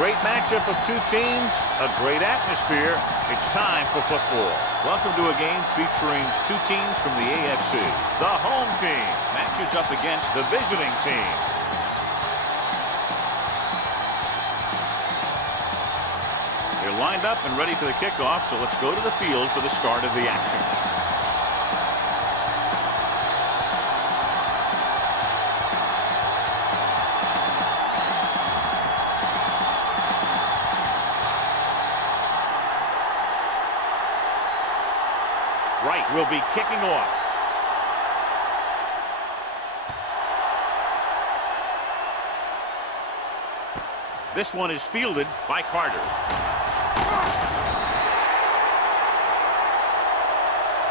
Great matchup of two teams, a great atmosphere. It's time for football. Welcome to a game featuring two teams from the AFC. The home team matches up against the visiting team. They're lined up and ready for the kickoff, so let's go to the field for the start of the action. Right will be kicking off. This one is fielded by Carter.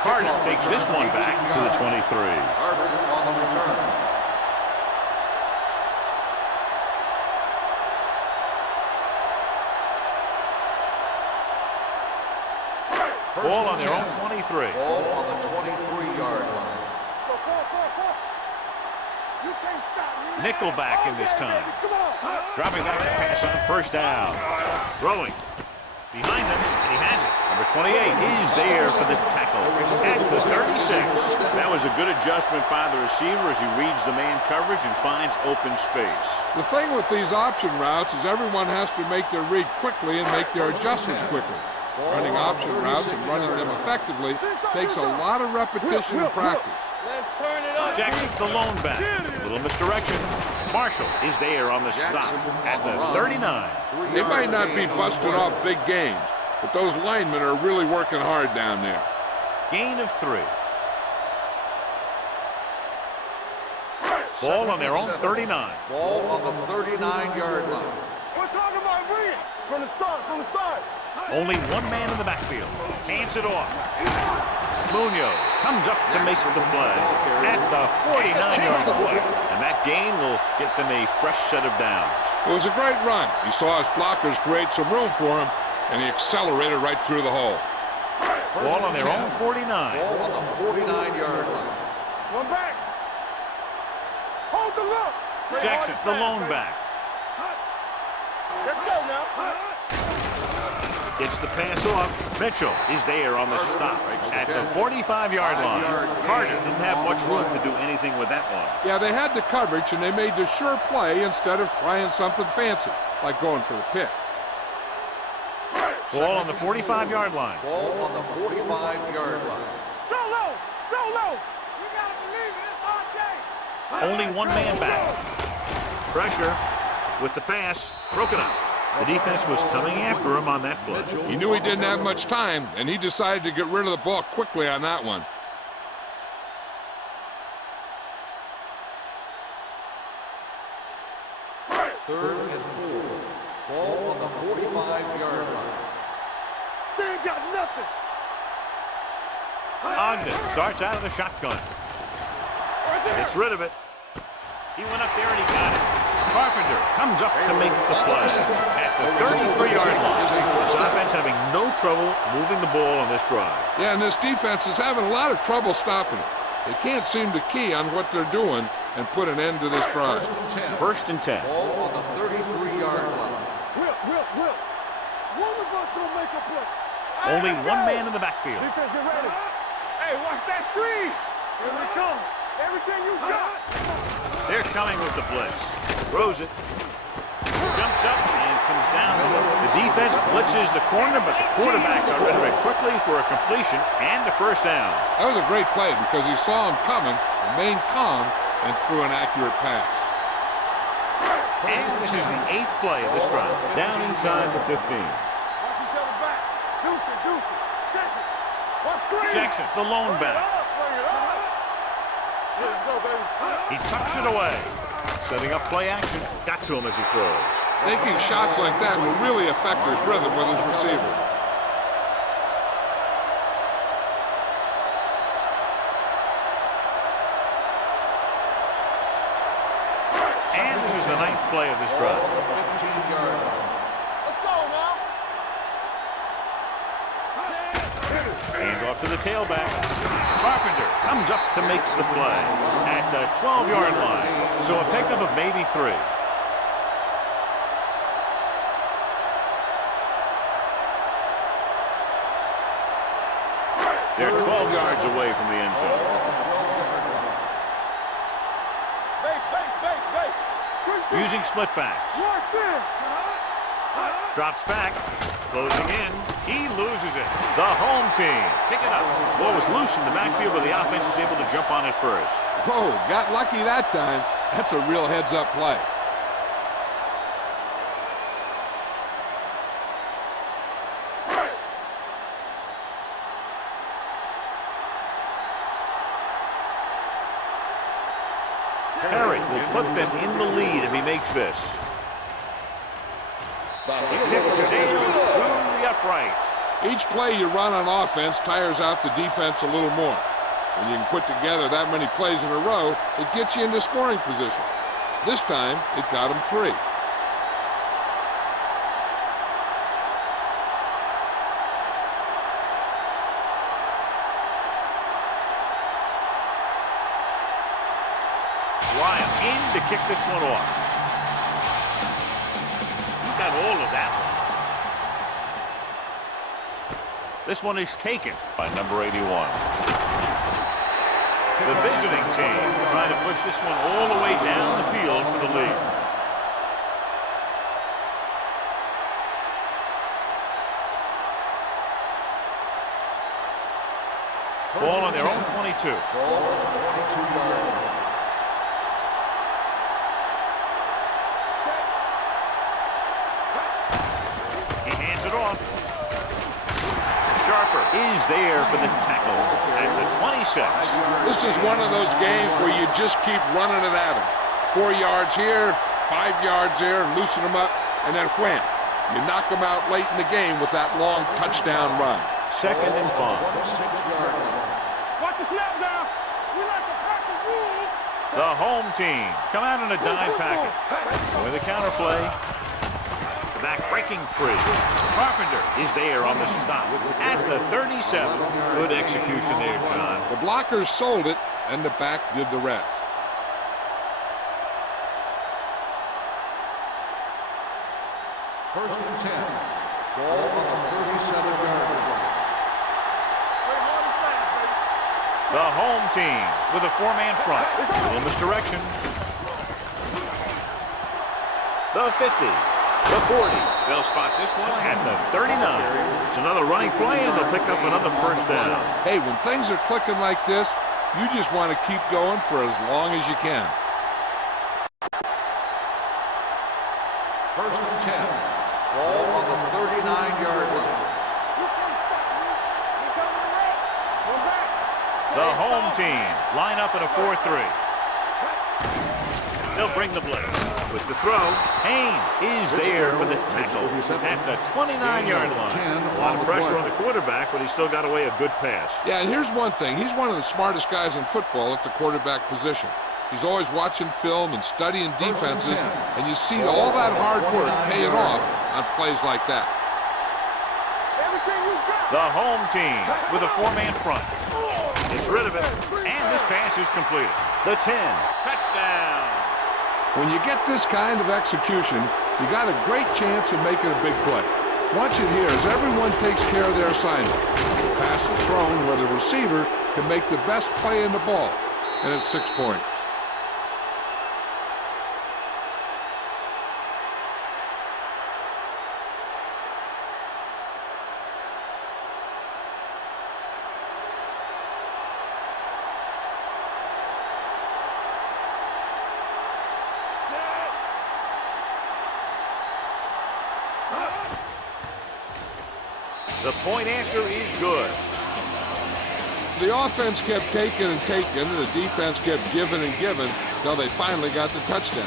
Carter takes this one back to the 23. Carter on the return. Ball on their own 23. Ball on the 23-yard line. Nickelback in this time. Dropping back to pass on first down. Throwing. Behind him, and he has it. Number 28 is there for the tackle. At the 36. That was a good adjustment by the receiver as he reads the man coverage and finds open space. The thing with these option routes is everyone has to make their read quickly and make their adjustments quickly. Running option routes and running them effectively takes a lot of repetition and practice. Let's turn it up. Jackson, the lone back. Little misdirection. Marshall is there on the stop at the 39. They might not be busting off big gains, but those linemen are really working hard down there. Gain of 3. Ball on their own 39. Ball on the 39-yard line. We're talking about bringing from the start, Only one man in the backfield. Hands it off. Munoz comes up to make the play at the 49-yard line. And that gain will get them a fresh set of downs. It was a great run. He saw his blockers create some room for him, and he accelerated right through the hole. Ball on their own 49. Ball on the 49-yard line. One back. Hold the look. Jackson, the lone back. Let's go now. Gets the pass off. Mitchell is there on the stop at the 45-yard line. Carter didn't have much room to do anything with that one. Yeah, they had the coverage, and they made the sure play instead of trying something fancy, like going for the pick. Ball on the 45-yard line. Ball on the 45-yard line. Solo. We gotta believe it. It's our day. Only one man back. Pressure with the pass. Broken up. The defense was coming after him on that play. He knew he didn't have much time, and he decided to get rid of the ball quickly on that one. Third and 4. Ball on the 45-yard line. They ain't got nothing. Ogden starts out of the shotgun. Gets rid of it. He went up there and he got it. Carpenter comes up to make the play at the 33-yard line. This offense having no trouble moving the ball on this drive. Yeah, and this defense is having a lot of trouble stopping it. They can't seem to key on what they're doing and put an end to this drive. First and 10. Ball on the 33-yard line. Will. One of us gonna make a play. Only one man in the backfield. Defense, get ready. Hey, watch that screen. Here we come. Everything you got. They're coming with the blitz. Throws it. Jumps up and comes down. The defense blitzes the corner, but the quarterback got rid of it quickly for a completion and a first down. That was a great play because he saw him coming, remained calm, and threw an accurate pass. And this is the 8th play of this drive. Down inside the 15. Watch each other back. Deuce it. Check it. Watch screen. Jackson, the lone back. Bring it up. Let's go, baby. He tucks it away. Setting up play action. Got to him as he throws. Taking shots like that will really affect his rhythm with his receiver. And this is the 9th play of this drive. Ball on the 15-yard line. Let's go now. Hand off to the tailback. Carpenter comes up to make the play at the 12-yard line. So a pickup of maybe 3. They're 12 yards away from the end zone. Using split backs. Drops back. Closing in. He loses it. The home team pick it up. Ball was loose in the backfield, but the offense is able to jump on it first. Whoa, got lucky that time. That's a real heads-up play. Perry will put them in the lead if he makes this. The kick sails through the uprights. Each play you run on offense tires out the defense a little more. When you can put together that many plays in a row, it gets you into scoring position. This time, it got him 3. Ryan in to kick this one off. He got all of that one. This one is taken by number 81. The visiting team trying to push this one all the way down the field for the lead. Ball on their own 22. Ball on the 22-yard line. He hands it off. Sharper is there for the tackle at the 26. This is one of those games where you just keep running it at him. 4 yards here, 5 yards there, loosen them up, and then wham. You knock them out late in the game with that long touchdown run. Second and 5. 26-yard line. Watch the snap now. We like to pack the rules. The home team come out in a dime package. With a counter play. The back breaking free. Carpenter is there on the stop at the 37. Good execution there, John. The blockers sold it, and the back did the rest. First and 10. Ball on the 37-yard line. The home team with a 4-man front. A little misdirection. The 50. The 40. They'll spot this one at the 39. It's another running play, and they'll pick up another first down. Hey, when things are clicking like this, you just want to keep going for as long as you can. First and 10. Ball on the 39-yard line. The home team line up in a 4-3. They'll bring the blitz. With the throw, Haynes is there for the tackle at the 29-yard line. A lot of pressure on the quarterback, but he still got away a good pass. Yeah, and here's one thing. He's one of the smartest guys in football at the quarterback position. He's always watching film and studying defenses, and you see all that hard work paying off on plays like that. The home team with a 4-man front. Gets rid of it, and this pass is completed. The 10. Touchdown. When you get this kind of execution, you got a great chance of making a big play. Watch it here as everyone takes care of their assignment. The pass is thrown where the receiver can make the best play in the ball, and it's 6 points. The point after is good. The offense kept taking and taking, and the defense kept giving and giving until they finally got the touchdown.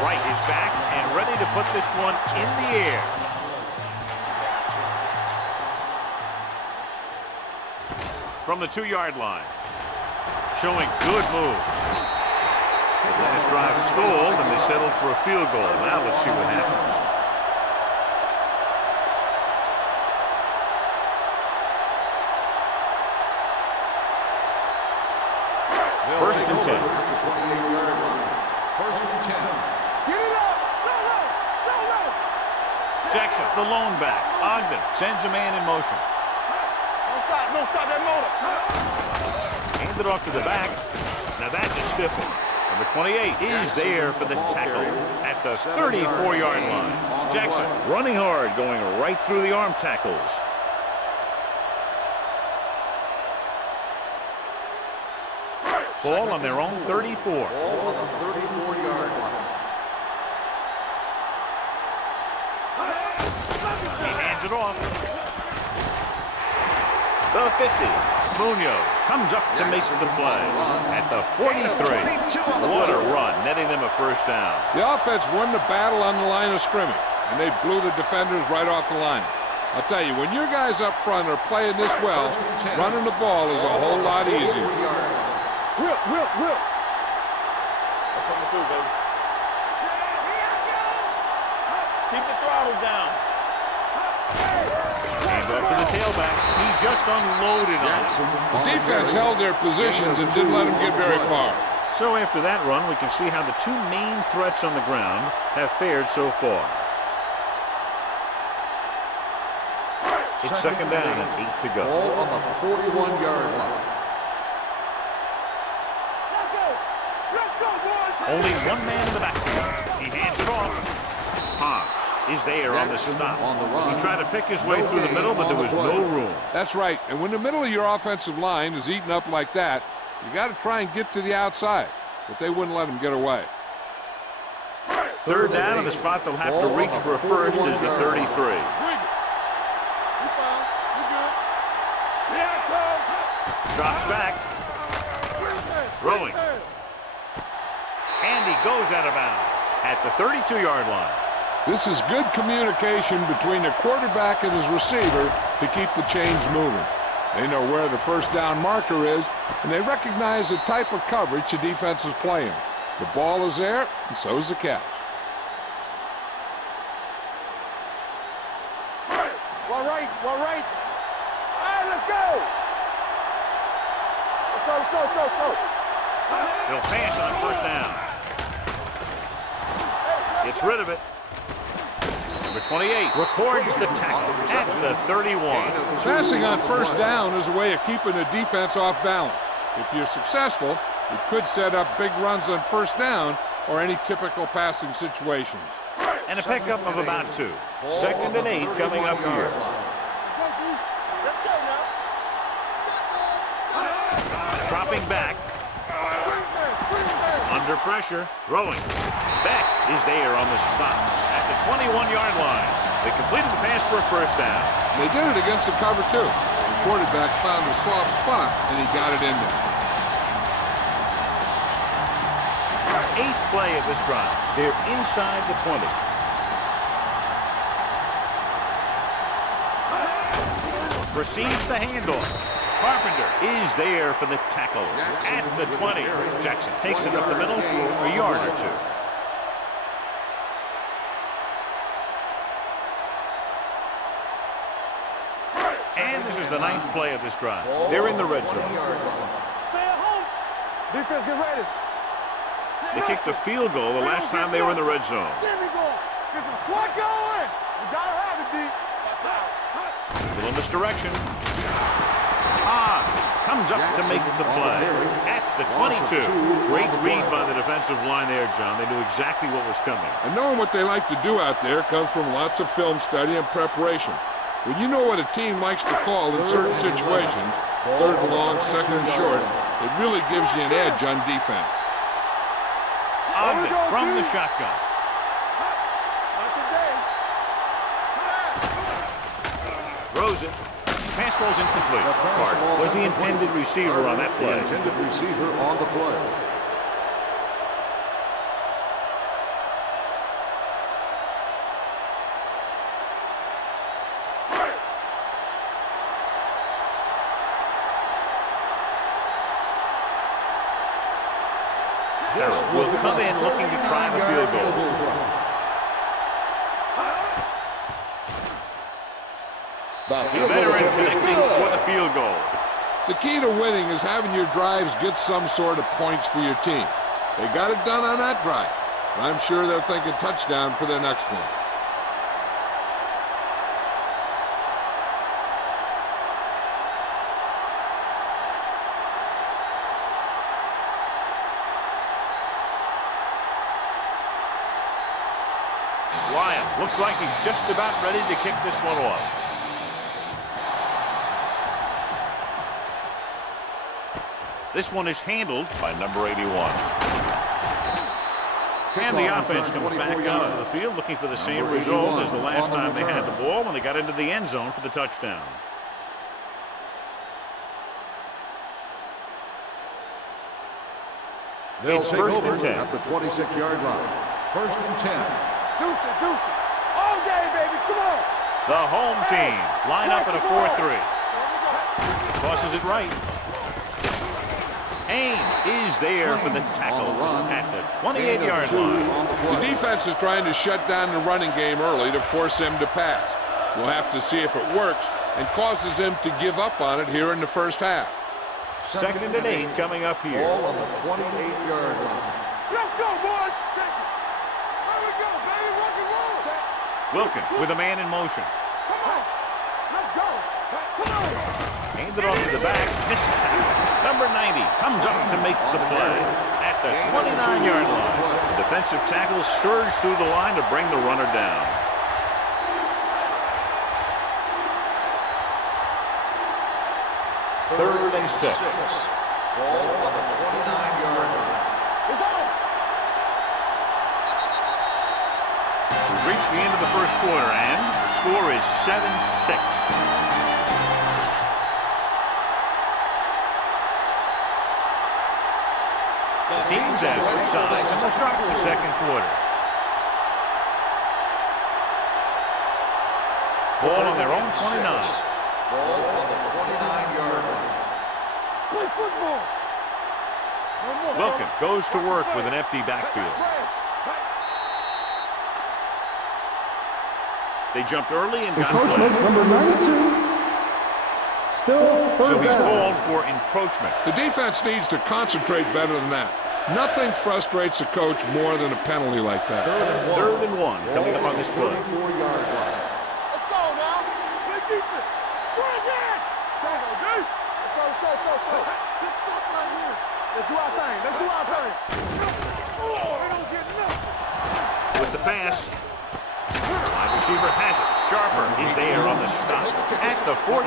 Wright is back and ready to put this one in the air. From the 2-yard line. Showing good moves. The last drive stalled, and the settled for a field goal. Now let's see what happens. First and 10. 28-yard line. First and 10. Get it up. Solo. Solo. Jackson, the lone back. Ogden sends a man in motion. Don't stop. Don't stop that motor. Hand it off to the back. Now that's a stiff one. Number 28 is there for the tackle at the 34-yard line. Jackson running hard, going right through the arm tackles. Ball on their own 34. Ball on the 34-yard line. He hands it off. The 50. Munoz comes up to make the play at the 43. What a run, netting them a first down. The offense won the battle on the line of scrimmage, and they blew the defenders right off the line. I'll tell you, when your guys up front are playing this well, running the ball is a whole lot easier. Whip. That's on the through, baby. Keep the throttle down. Hand off to the tailback. He just unloaded on him. The defense held their positions and didn't let them get very far. So after that run, we can see how the two main threats on the ground have fared so far. It's second down and 8 to go. Ball on the 41-yard line. Let's go, boys. Only one man in the backfield. He hands it off. Hobbs is there on the stop. On the run. He tried to pick his way through the middle, but there was no room. That's right. And when the middle of your offensive line is eaten up like that, you got to try and get to the outside. But they wouldn't let him get away. Third down, and the spot they'll have to reach for a first is the 33. Drops back. Throwing. And he goes out of bounds at the 32-yard line. This is good communication between the quarterback and his receiver to keep the chains moving. They know where the first down marker is, and they recognize the type of coverage the defense is playing. The ball is there, and so is the catch. Well, right. All right, let's go. Let's go. He'll pass on first down. Gets rid of it. Number 28 records the tackle at the 31. Passing on first down is a way of keeping the defense off balance. If you're successful, you could set up big runs on first down or any typical passing situations. And a pickup of about 2. Second and 8 coming up here. Let's go now. Dropping back. Under pressure. Throwing. Beck is there on the stop at the 21-yard line. They completed the pass for a first down. They did it against the cover, too. The quarterback found a soft spot, and he got it in there. 8th play of this drive. They're inside the 20. Receives the handoff. Carpenter is there for the tackle at the 20. Jackson takes it up the middle for a yard or 2. And this is the 9th play of this drive. They're in the red zone. Stay at home. Defense, get ready. They kicked a field goal the last time they were in the red zone. Get me going. Get some swat going. You gotta have it, D. Little misdirection. Comes up to make the play at the 22. Great read by the defensive line there, John. They knew exactly what was coming. And knowing what they like to do out there comes from lots of film study and preparation. When you know what a team likes to call in certain situations, third and long, second and short, it really gives you an edge on defense. Ogden from the shotgun. Throws it. Pass falls incomplete. Clark was the intended receiver on that play. Intended receiver on the play. Will come in looking to try the field goal. The The field veteran goal attempt is connecting good. for the field goal. The key to winning is having your drives get some sort of points for your team. They got it done on that drive. I'm sure they're thinking touchdown for their next one. Wyatt looks like he's just about ready to kick this one off. This one is handled by number 81. And the offense comes back out onto the field looking for the same result as the last time they had the ball when they got into the end zone for the touchdown. It's first and 10. At the 26-yard line. First and 10. Deuce it. All day, baby. Come on. The home team line up at a 4-3. Tosses it right. Ames is there for the tackle at the 28-yard line. The defense is trying to shut down the running game early to force him to pass. We'll have to see if it works and causes him to give up on it here in the first half. Second and 8 coming up here. Ball on the 28-yard line. Let's go, boys. Check it. There we go, baby. Rock and roll. Wilkins with a man in motion. Come on. Let's go. Come on. Handed off to the back. Missed tackle. Number 90 comes up to make the play at the 29-yard line. The defensive tackle surged through the line to bring the runner down. Third and 6. Ball on the 29-yard line. It's on. We've reached the end of the first quarter, and the score is 7-6. The teams as switch sides, and we'll start the second quarter. Ball on their own 29. Ball on the 29-yard line. Play football. No more. Wilkins goes to work with an empty backfield. They jumped early and got Encroachment flagged. number 92. Still So third he's down. called for encroachment. The defense needs to concentrate better than that. Nothing frustrates a coach more than a penalty like that. Third and 1 coming up on this play. 34-yard line. Let's go now. Play defense. Run again. Stop, dude. Let's go. Let's stop right here. Let's do our thing. Oh, they don't get nothing. With the pass. Wide receiver has it. Sharper is there on the stop at the 44.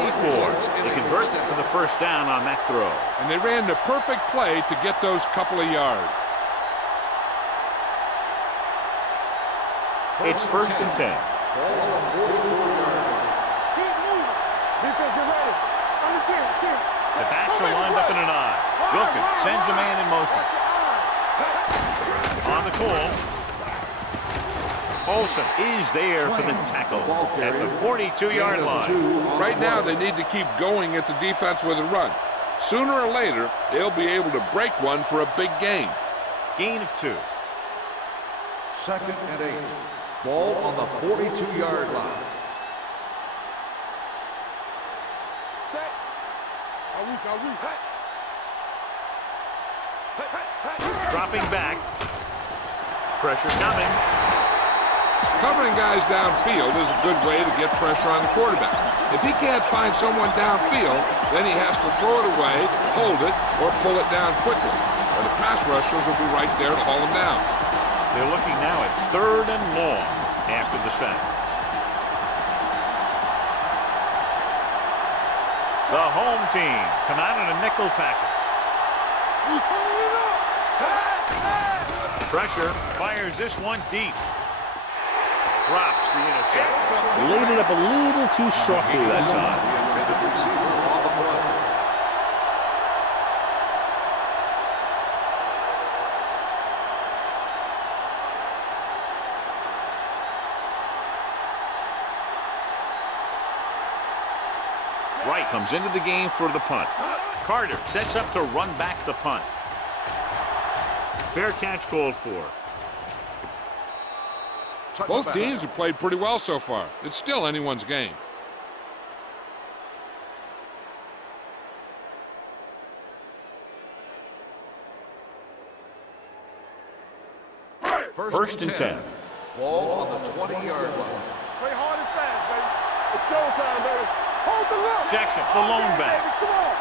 They convert for the first down on that throw. And they ran the perfect play to get those couple of yards. It's first and 10. Ball on the 44-yard line. Keep moving. Defense, get ready. On the 10. The backs are lined up in an I. Wilkins sends a man in motion. On the call. Olsen is there for the tackle at the 42-yard line. Right now, they need to keep going at the defense with a run. Sooner or later, they'll be able to break one for a big gain. Gain of 2. Second and 8. Ball on the 42-yard line. Set. Are we? Dropping back. Pressure coming. Covering guys downfield is a good way to get pressure on the quarterback. If he can't find someone downfield, then he has to throw it away, hold it, or pull it down quickly. Or the pass rushers will be right there to haul him down. They're looking now at third and long after the sack. The home team come out in a nickel package. We turning it up. Pressure fires this one deep. Drops the interception. Laid it up a little too softly that time. The intended receiver on the play. Wright comes into the game for the punt. Carter sets up to run back the punt. Fair catch called for. Both teams have played pretty well so far. It's still anyone's game. First and 10. Ball on the 20-yard line. Play hard and fast, baby. It's showtime, baby. Hold the look. Jackson, the lone back. Come on.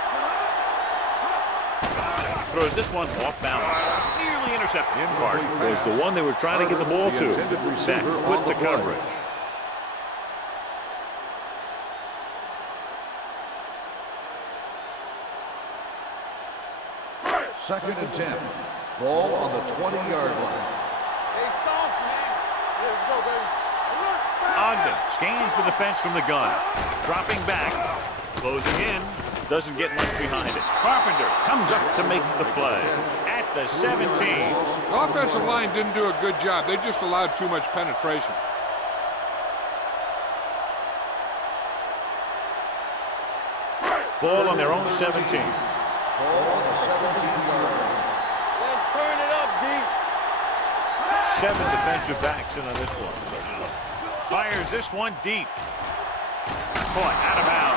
Throws this one off balance. Nearly intercepted. Carter was the one they were trying to get the ball to. Back with the coverage. Second and 10. Ball on the 20-yard line. Hey, soft, man. Let's go, baby. Look. Ogden scans the defense from the gun. Dropping back. Closing in. Doesn't get much behind it. Carpenter comes up to make the play. At the 17. The offensive line didn't do a good job. They just allowed too much penetration. Ball on their own 17. Ball on the 17-yard line. Let's turn it up, D. 7 defensive backs in on this one. Fires this one deep. Caught out of bounds.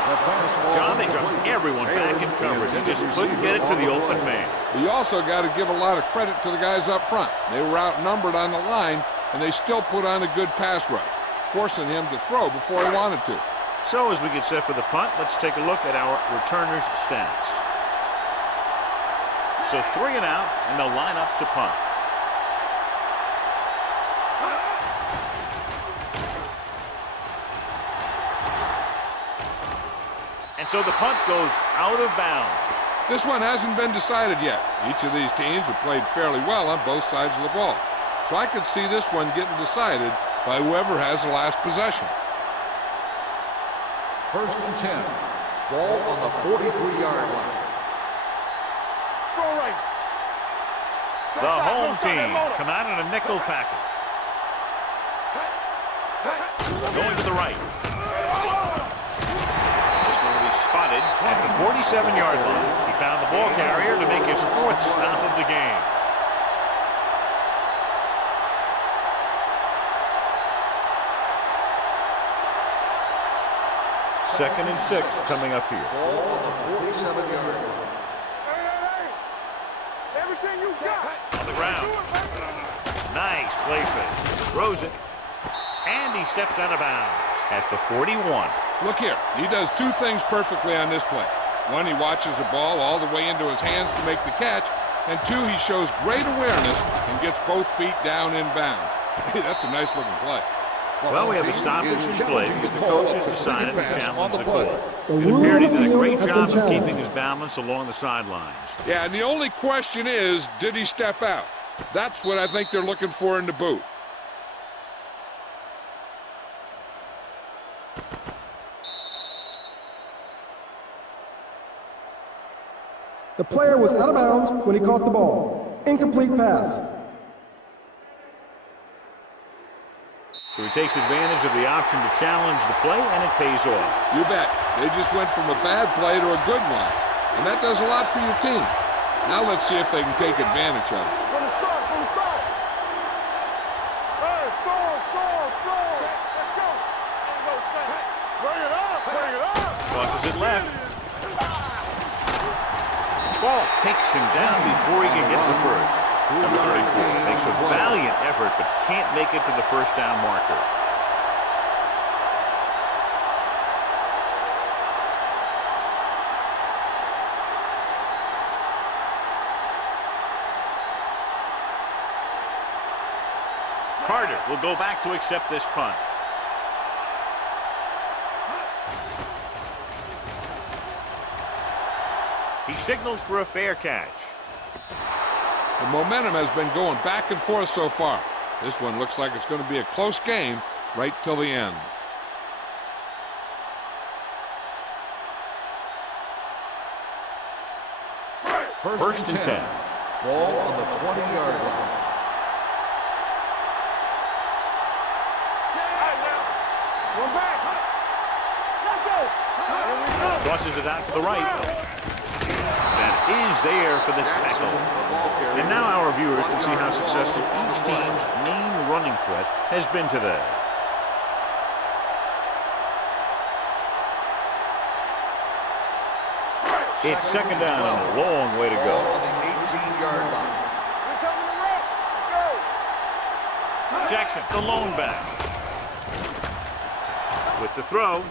John, they dropped everyone back in coverage. He just couldn't get it to the open man. You also got to give a lot of credit to the guys up front. They were outnumbered on the line, and they still put on a good pass rush, forcing him to throw before he wanted to. So as we get set for the punt, let's take a look at our returners' stats. So 3 and out, and they'll line up to punt. And so the punt goes out of bounds. This one hasn't been decided yet. Each of these teams have played fairly well on both sides of the ball. So I could see this one getting decided by whoever has the last possession. First and 10. Ball on the 43-yard line. Throw right. The home team come out in a nickel package. Going to the right. This one will be spotted at the 47-yard line. He found the ball carrier to make his 4th stop of the game. Second and 6 coming up here. Ball on the 47-yard line. Hey. Everything you got. On the ground. Nice play fake. Throws it. And he steps out of bounds at the 41. Look here. He does 2 things perfectly on this play. 1, he watches the ball all the way into his hands to make the catch. And 2, he shows great awareness and gets both feet down in bounds. Hey, that's a nice-looking play. Well, we have a stoppage in play because the coaches decided to challenge the call. It appeared he did a great job of keeping his balance along the sidelines. Yeah, and the only question is, did he step out? That's what I think they're looking for in the booth. The player was out of bounds when he caught the ball. Incomplete pass. So he takes advantage of the option to challenge the play, and it pays off. You bet. They just went from a bad play to a good one. And that does a lot for your team. Now let's see if they can take advantage of it. From the start, from the start. Hey, score. Let's go. Bring it up. Crosses it left. Ball takes him down before he can get the first. Number 34 makes a valiant effort but can't make it to the first down marker. Carter will go back to accept this punt. He signals for a fair catch. The momentum has been going back and forth so far. This one looks like it's going to be a close game right till the end. First and 10. Ball on the 20-yard line. One back. Let's go. Crosses it out to the right. That is there for the tackle. And now our viewers can see how successful each team's main running threat has been today. It's second down and a long way to go. Ball on the 18-yard line. We're coming to rock. Let's go. Jackson, the lone back. With the throw.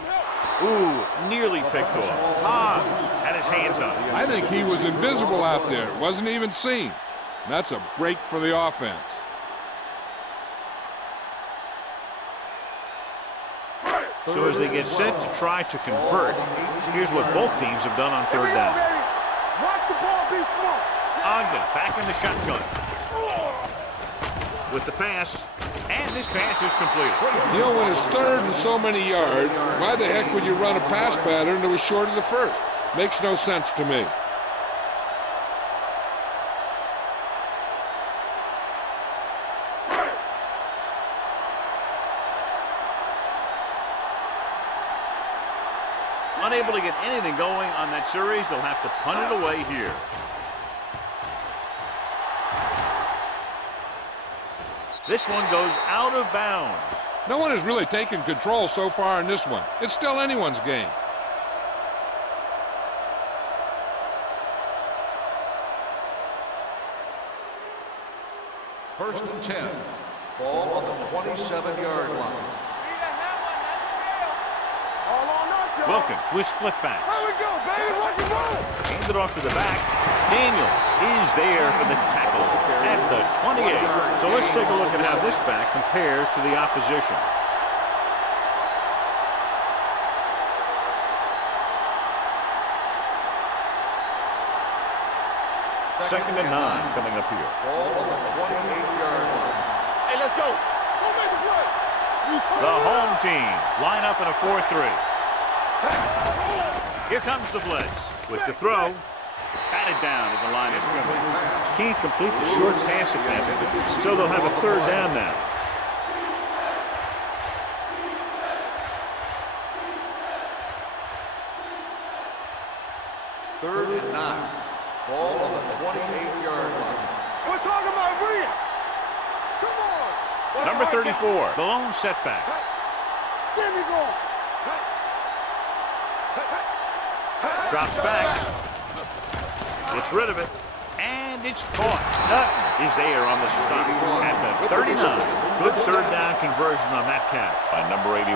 Ooh, nearly picked off. Hobbs had his hands on it. I think he was invisible out there. Wasn't even seen. That's a break for the offense. So as they get set to try to convert, here's what both teams have done on third down. Watch the ball be smart. Ogden back in the shotgun. With the pass, and this pass is completed. You know, when it's third and so many yards, why the heck would you run a pass pattern that was short of the first? Makes no sense to me. Unable to get anything going on that series, they'll have to punt it away here. This one goes out of bounds. No one has really taken control so far in this one. It's still anyone's game. First and 10. Ball on the 27-yard line. Wilkins with split backs. There we go, baby. Rock and roll. Hand it off to the back. Daniels is there for the tackle at the 28. So let's take a look at how this back compares to the opposition. Second and 9 coming up here. Ball on the 28-yard line. Hey, let's go. Go make a play. The home team line up in a 4-3. Here comes the blitz with the throw. Batted down at the line of scrimmage. Can't complete the short pass attempt, so they'll have a third down now. Third and 9. Ball on the 28-yard line. We're talking about Rhea. Come on. Number 34, the lone setback. There we go. Drops back. Gets rid of it. And it's caught. Dutton is there on the stop at the 39. Good third down conversion on that catch by number 81.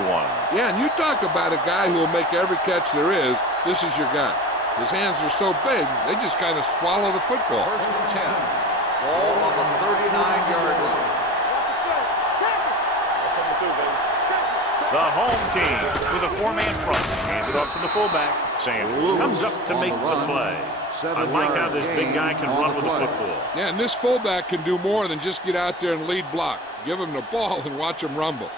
Yeah, and you talk about a guy who will make every catch there is. This is your guy. His hands are so big, they just kind of swallow the football. First and 10. Ball on the 39-yard line. The home team with a four-man front. Handed off to the fullback. Sanders comes up to make the play. I like how this big guy can run with the football. Yeah, and this fullback can do more than just get out there and lead block. Give him the ball and watch him rumble.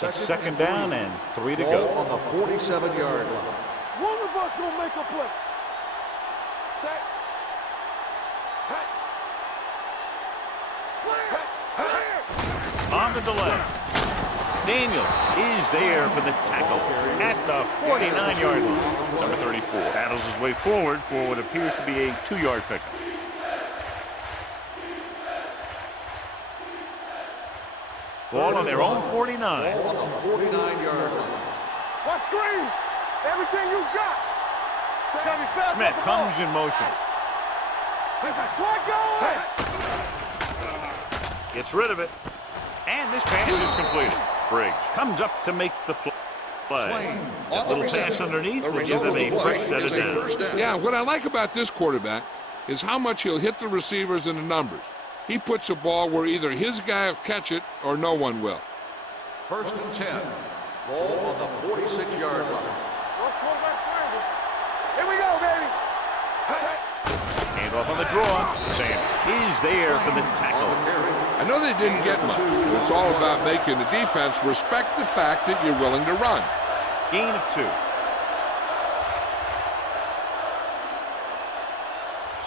It's second down and 3 to Ball go. on the 47-yard line. One of us gonna make a play. Set. On the delay. Daniels is there for the tackle at the 49-yard line. Number 34 battles his way forward for what appears to be a 2-yard pickup. Ball on their own 49. Ball on the 49-yard line. What screen? Everything you got. Smith comes in motion. Gets rid of it. And this pass is completed. Briggs comes up to make the play. That little pass underneath will give them a fresh set of downs. Yeah, what I like about this quarterback is how much he'll hit the receivers and the numbers. He puts a ball where either his guy will catch it or no one will. First and 10. Ball on the 46-yard line. Here we go, baby. Hand off on the draw. Sanders is there for the tackle. I know they didn't get much, but it's all about making the defense respect the fact that you're willing to run. Gain of 2.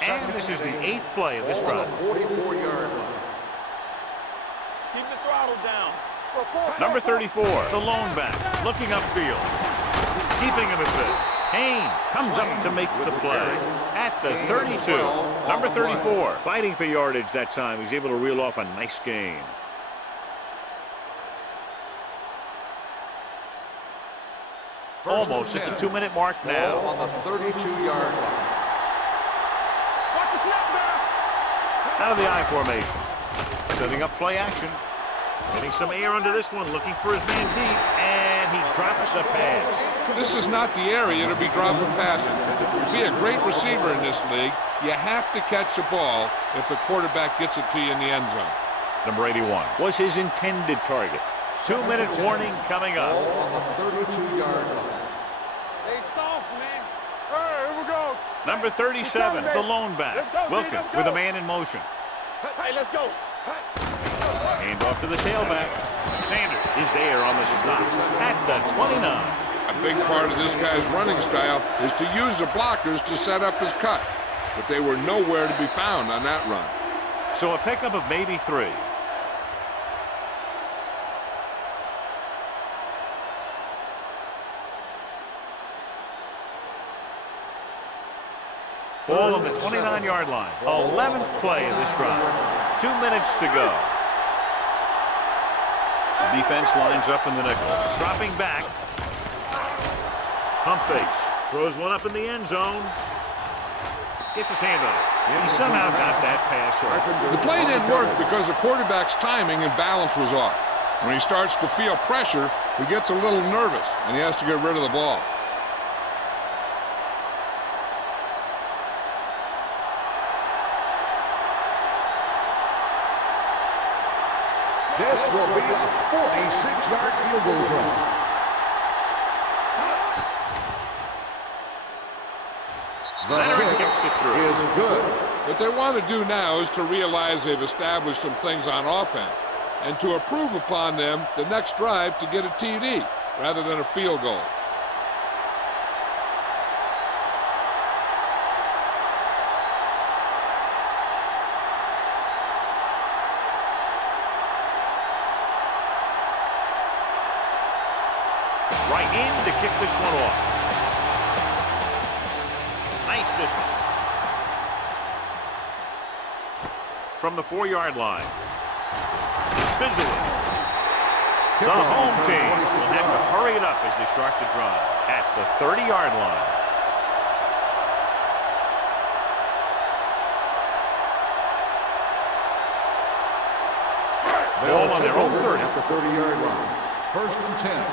And this is the 8th play of this drive. 44-yard line. Keep the throttle down. Number 34, the lone back, looking upfield. Keeping him at bit. Haynes comes up to make the play at the 32. Number 34, fighting for yardage that time. He's able to reel off a nice gain. Almost at the 2-minute mark now. Ball on the 32-yard line. Out of the I formation. Setting up play action. Getting some air under this one, looking for his man deep, and he drops the pass. This is not the area to be dropping passes. To be a great receiver in this league, you have to catch the ball if the quarterback gets it to you in the end zone. Number 81 was his intended target. 2-minute warning coming up. Ball on the 32-yard line. Hey, soft, man. All right, here we go. Number 37, the lone back. Wilkins with a man in motion. Hey, let's go. Hand off to the tailback. Sanders is there on the stop at the 29. A big part of this guy's running style is to use the blockers to set up his cut, but they were nowhere to be found on that run. So a pickup of maybe 3. Ball on the 29-yard line. 11th play of this drive. 2 minutes to go. The defense lines up in the nickel. Dropping back. Pump fakes. Throws one up in the end zone. Gets his hand on it. He somehow got that pass off. The play didn't work because the quarterback's timing and balance was off. When he starts to feel pressure, he gets a little nervous, and he has to get rid of the ball. This will be a 46-yard field goal try. Leonard kicks it through. Is good. What they want to do now is to realize they've established some things on offense and to improve upon them the next drive to get a TD rather than a field goal. Right in to kick this one off. Nice distance. From the 4-yard line. Spins it in. The home team will have to hurry it up as they start the drive at the 30-yard line. Ball on their own 30. At the 30-yard line. 1st and 10.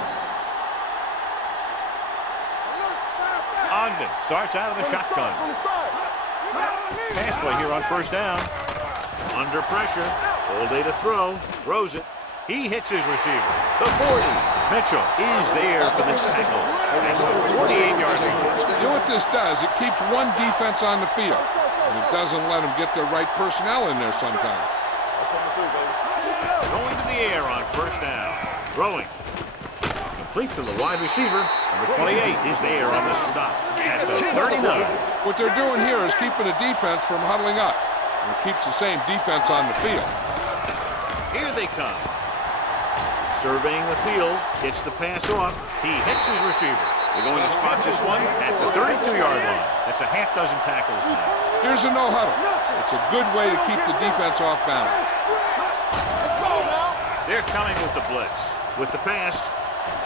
Ogden starts out of the shotgun. Pass play here on 1st down. Under pressure. All day to throw. Throws it. He hits his receiver. The 40. Mitchell is there for this tackle. At the 48-yard line. You know what this does? It keeps one defense on the field, and it doesn't let them get the right personnel in there sometimes. Going to the air on 1st down. Throwing. Complete to the wide receiver. Number 28 is there on the stop at the 39. What they're doing here is keeping the defense from huddling up. And it keeps the same defense on the field. Here they come. Surveying the field. Gets the pass off. He hits his receiver. They're going to spot this one at the 32-yard line. That's a half dozen tackles now. Here's a no-huddle. It's a good way to keep the defense off balance. They're coming with the blitz. With the pass.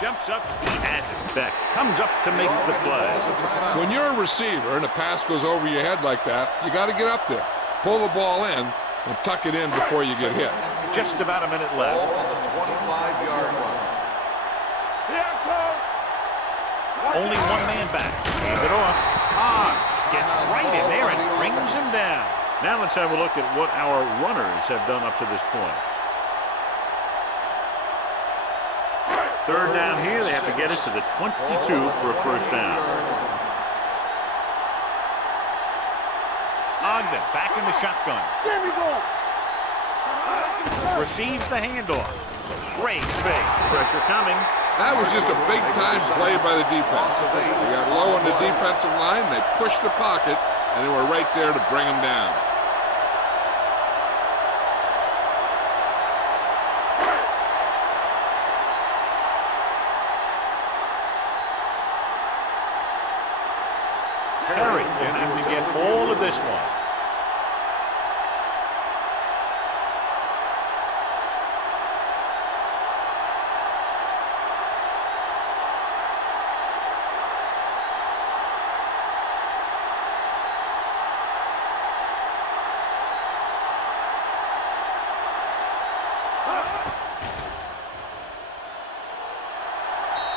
Jumps up. He has it. Beck comes up to make the play. When you're a receiver and a pass goes over your head like that, you got to get up there, pull the ball in, and tuck it in before you get hit. Just about a minute left. Ball on the 25-yard line. Only one man back. Hand it off. Gets right in there and brings him down. Now let's have a look at what our runners have done up to this point. 3rd down here. They have to get it to the 22 for a 1st down. Ogden back in the shotgun. Receives the handoff. Great fake. Pressure coming. That was just a big-time play by the defense. They got low on the defensive line, they pushed the pocket, and they were right there to bring him down. Perry will have to get all of this one.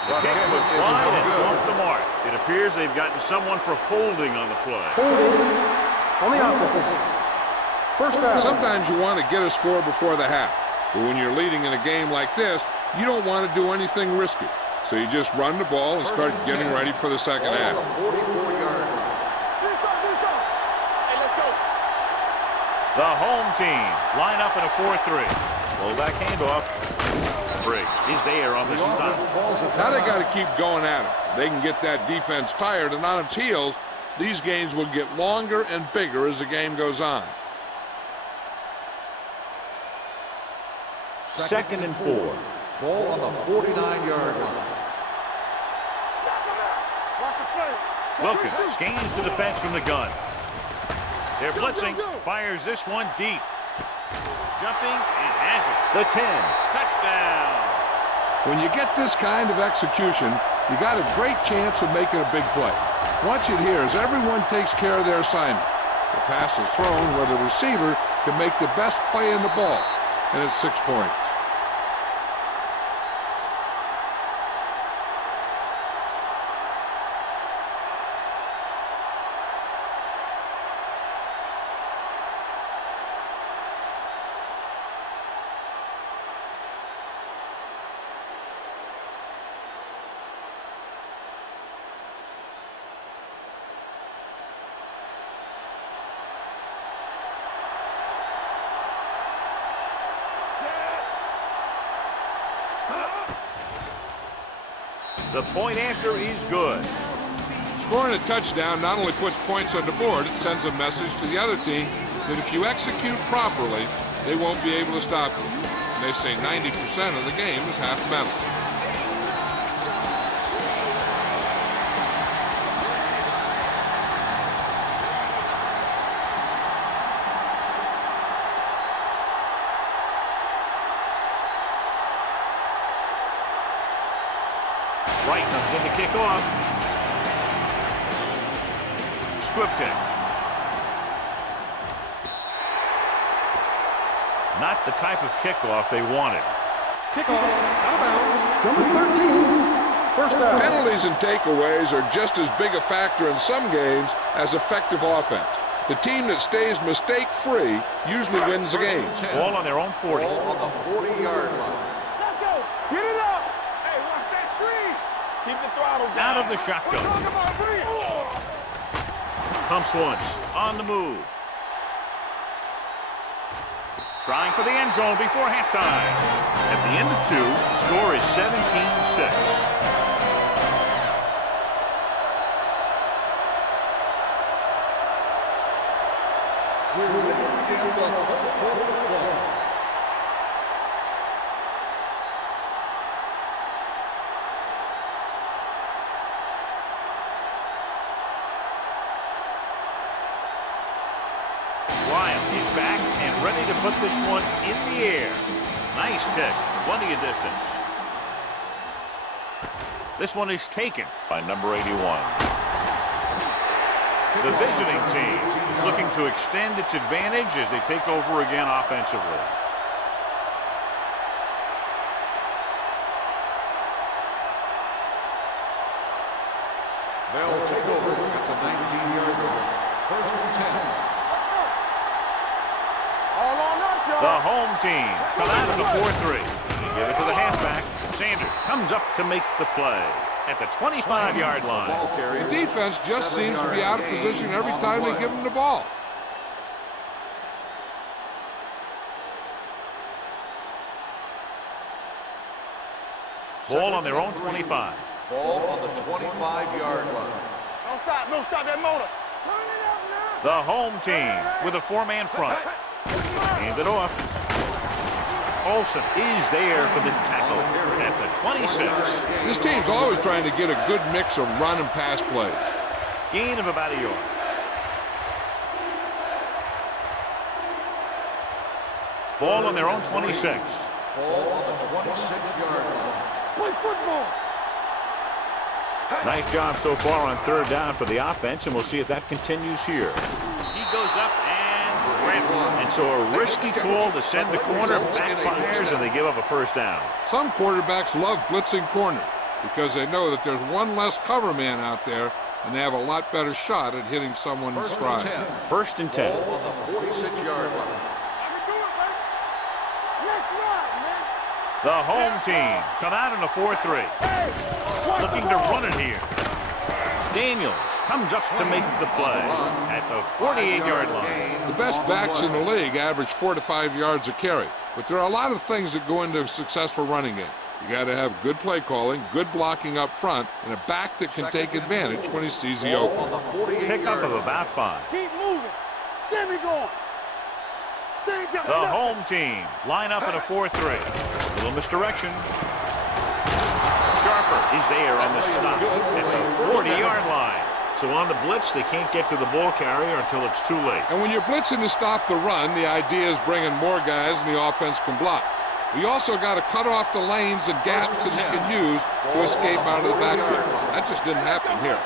The kick was wide and off the mark. It appears they've gotten someone for holding on the play. Holding on the offense. First down. Sometimes you want to get a score before the half, but when you're leading in a game like this, you don't want to do anything risky. So you just run the ball and start getting ready for the second half. Ball on the 44-yard line. Hey, let's go. The home team line up in a 4-3. Fullback handoff. Briggs is there on the stop. Now they got to keep going at it. They can get that defense tired and on its heels. These games will get longer and bigger as the game goes on. 2nd and 4. Ball on the 49-yard line. Wilkins gains the defense from the gun. They're blitzing. Fires this one deep. Jumping and has it. The 10. Touchdown. When you get this kind of execution, you got a great chance of making a big play. Watch it here as everyone takes care of their assignment. The pass is thrown where the receiver can make the best play in the ball, and it's 6 points. The point after is good. Scoring a touchdown not only puts points on the board, it sends a message to the other team that if you execute properly, they won't be able to stop you. And they say 90% of the game is half mental. Wright comes in to kick off. Squib kick. Not the type of kickoff they wanted. Kickoff out of bounds. Number 13. First down. Penalties and takeaways are just as big a factor in some games as effective offense. The team that stays mistake-free usually wins the game. Ball on their own 40. Ball on the 40-yard line. Let's go. Get it up. Hey, watch that screen. Keep the throttles Out of the shotgun. Pumps once. On the move. Trying for the end zone before halftime. At the end of 2, the score is 17-6. Wild is back and ready to put this one in the air. Nice kick, plenty of distance. This one is taken by number 81. The visiting team is looking to extend its advantage as they take over again offensively. They'll take over at the 19-yard line. 1st and 10. The home team come out of the 4-3. They give it to the halfback. Sanders comes up to make the play at the 25-yard line. The defense just seems to be out of position every time they give them the ball. Ball on their own 25. Ball on the 25-yard line. Don't stop that motor. The home team with a 4-man front. Hand it off. Olsen is there for the tackle at the 26. This team's always trying to get a good mix of run and pass plays. Gain of about a yard. Ball on their own 26. Ball on the 26-yard line. Play football. Nice job so far on 3rd down for the offense, and we'll see if that continues here. He goes up and grabs it. And so a risky call to send the corner backfires, and they give up a 1st down. Some quarterbacks love blitzing corner. because they know that there's one less cover man out there, and they have a lot better shot at hitting someone in stride. First and 10. Ball on the 46-yard line. The home team come out in a 4-3. Looking to run it here. Daniels comes up to make the play at the 48-yard line. The best backs in the league average 4 to 5 yards a carry, but there are a lot of things that go into a successful running game. You got to have good play calling, good blocking up front, and a back that can take advantage when he sees the opening. Pickup of about 5. Keep moving. Get me going. The home team line up in a 4-3. Little misdirection. Sharper is there on the stop at the 40-yard line. So on the blitz, they can't get to the ball carrier until it's too late. And when you're blitzing to stop the run, the idea is bringing more guys and the offense can block. We also got to cut off the lanes and gaps that he can use to escape out of the backfield. That just didn't happen here.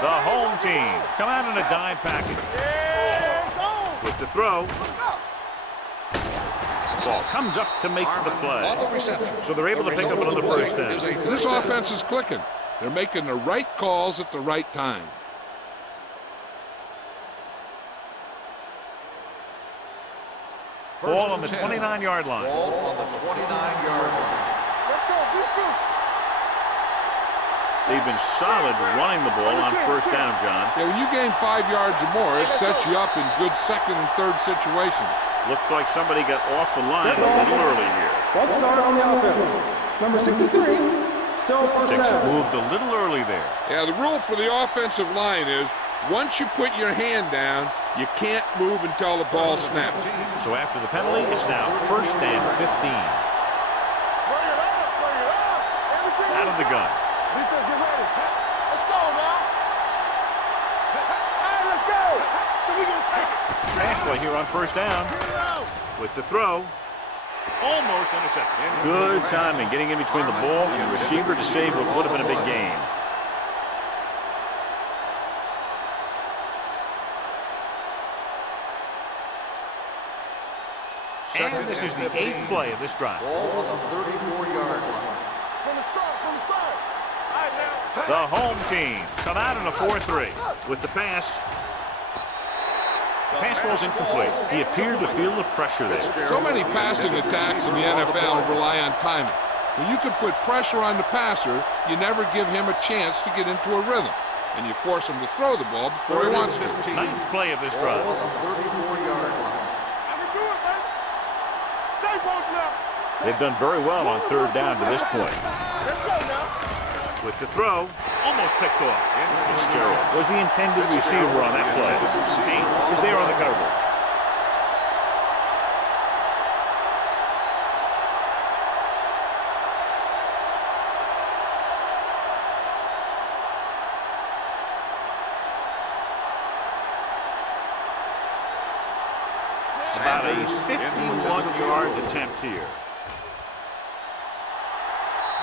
The home team come out in a dime package. With the throw. Ball comes up to make the play. So they're able to pick up another first down. This offense is clicking. They're making the right calls at the right time. Ball on the 29-yard line. Ball on the 29-yard line. Let's go. They've been solid running the ball on first down, John. Yeah, when you gain 5 yards or more, it sets you up in good second and third situations. Looks like somebody got off the line a little early here. Let's start on the offense. Number 63, still first Six down. moved a little early there. Yeah, the rule for the offensive line is once you put your hand down, you can't move until the ball snaps. So after the penalty, it's now first and 15. Out of the gun. Defense, get ready. Let's go now. All right, let's go. So we gonna take it. Pass play here on first down. With the throw. Almost intercepted. Good timing getting in between the ball and the receiver to save what would have been a big gain. And this is the 8th play of this drive. Ball on the 34-yard line. From the start. All right, now. The home team come out in a 4-3 with the pass. Pass falls incomplete. He appeared to feel the pressure there. So many passing attacks in the NFL rely on timing. When you can put pressure on the passer, you never give him a chance to get into a rhythm, and you force him to throw the ball before he wants to. 9th play of this drive. Ball on the 34-yard line. I can do it, man. Stay both now. They've done very well on third down to this point. Let's go now. With the throw, almost picked off. Fitzgerald was the intended receiver on that play. Payne was there on the coverage. About a 51-yard attempt here.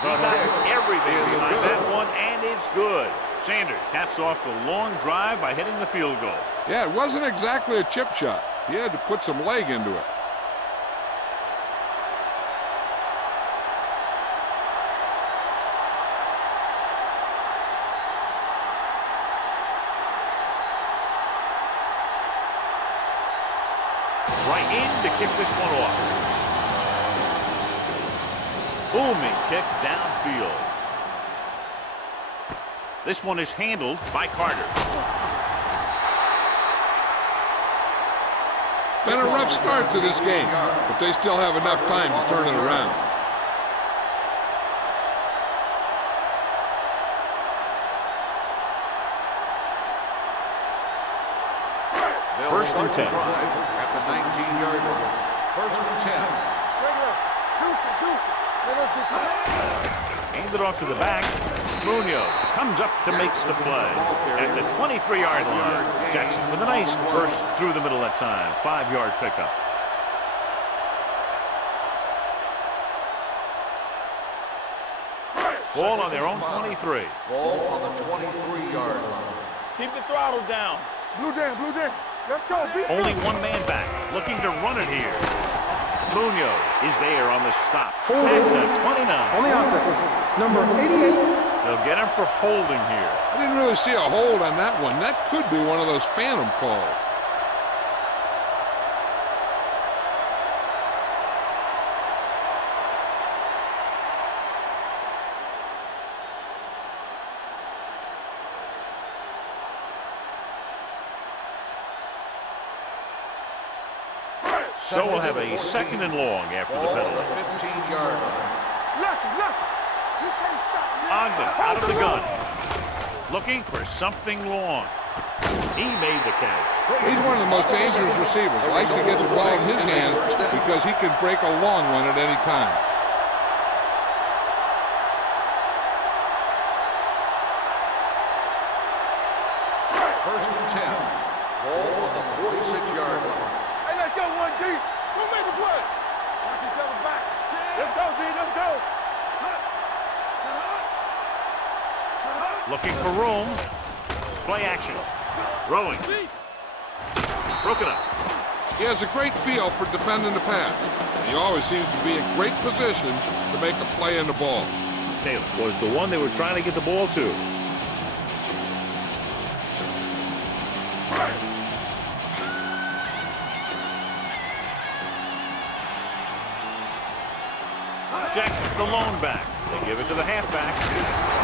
He got everything behind that one, and it's good. Sanders caps off the long drive by hitting the field goal. Yeah, it wasn't exactly a chip shot. He had to put some leg into it. Right in to kick this one off. Booming kick downfield. This one is handled by Carter. Been a rough start to this game, but they still have enough time to turn it around. First and 10. At the 19-yard line. First and 10. Handed off to the back. Munoz comes up to make the play at the 23-yard line. Jackson with a nice burst through the middle that time. 5-yard pickup. Ball on their own 23. Ball on the 23-yard line. Keep the throttle down. Blue down. Let's go. Only one man back, looking to run it here. Munoz is there on the stop at the 29. On the offense, number 88. They'll get him for holding here. I didn't really see a hold on that one. That could be one of those phantom calls. So we'll have a second and long after the Ball on penalty. the 15-yard line. Lucky. You can't stop. Ogden out of the gun. Looking for something long. He made the catch. He's one of the most dangerous receivers. Likes to get the ball in his hands because he can break a long one at any time. First and 10. Ball on the 46-yard line. Hey, let's go, 1D. Go make the play. Watch each other back. Let's go, D. Let's go. Looking for room. Play action. Throwing. Broken up. He has a great feel for defending the pass. He always seems to be in great position to make a play in the ball. Taylor was the one they were trying to get the ball to. Jackson, the lone back. They give it to the halfback.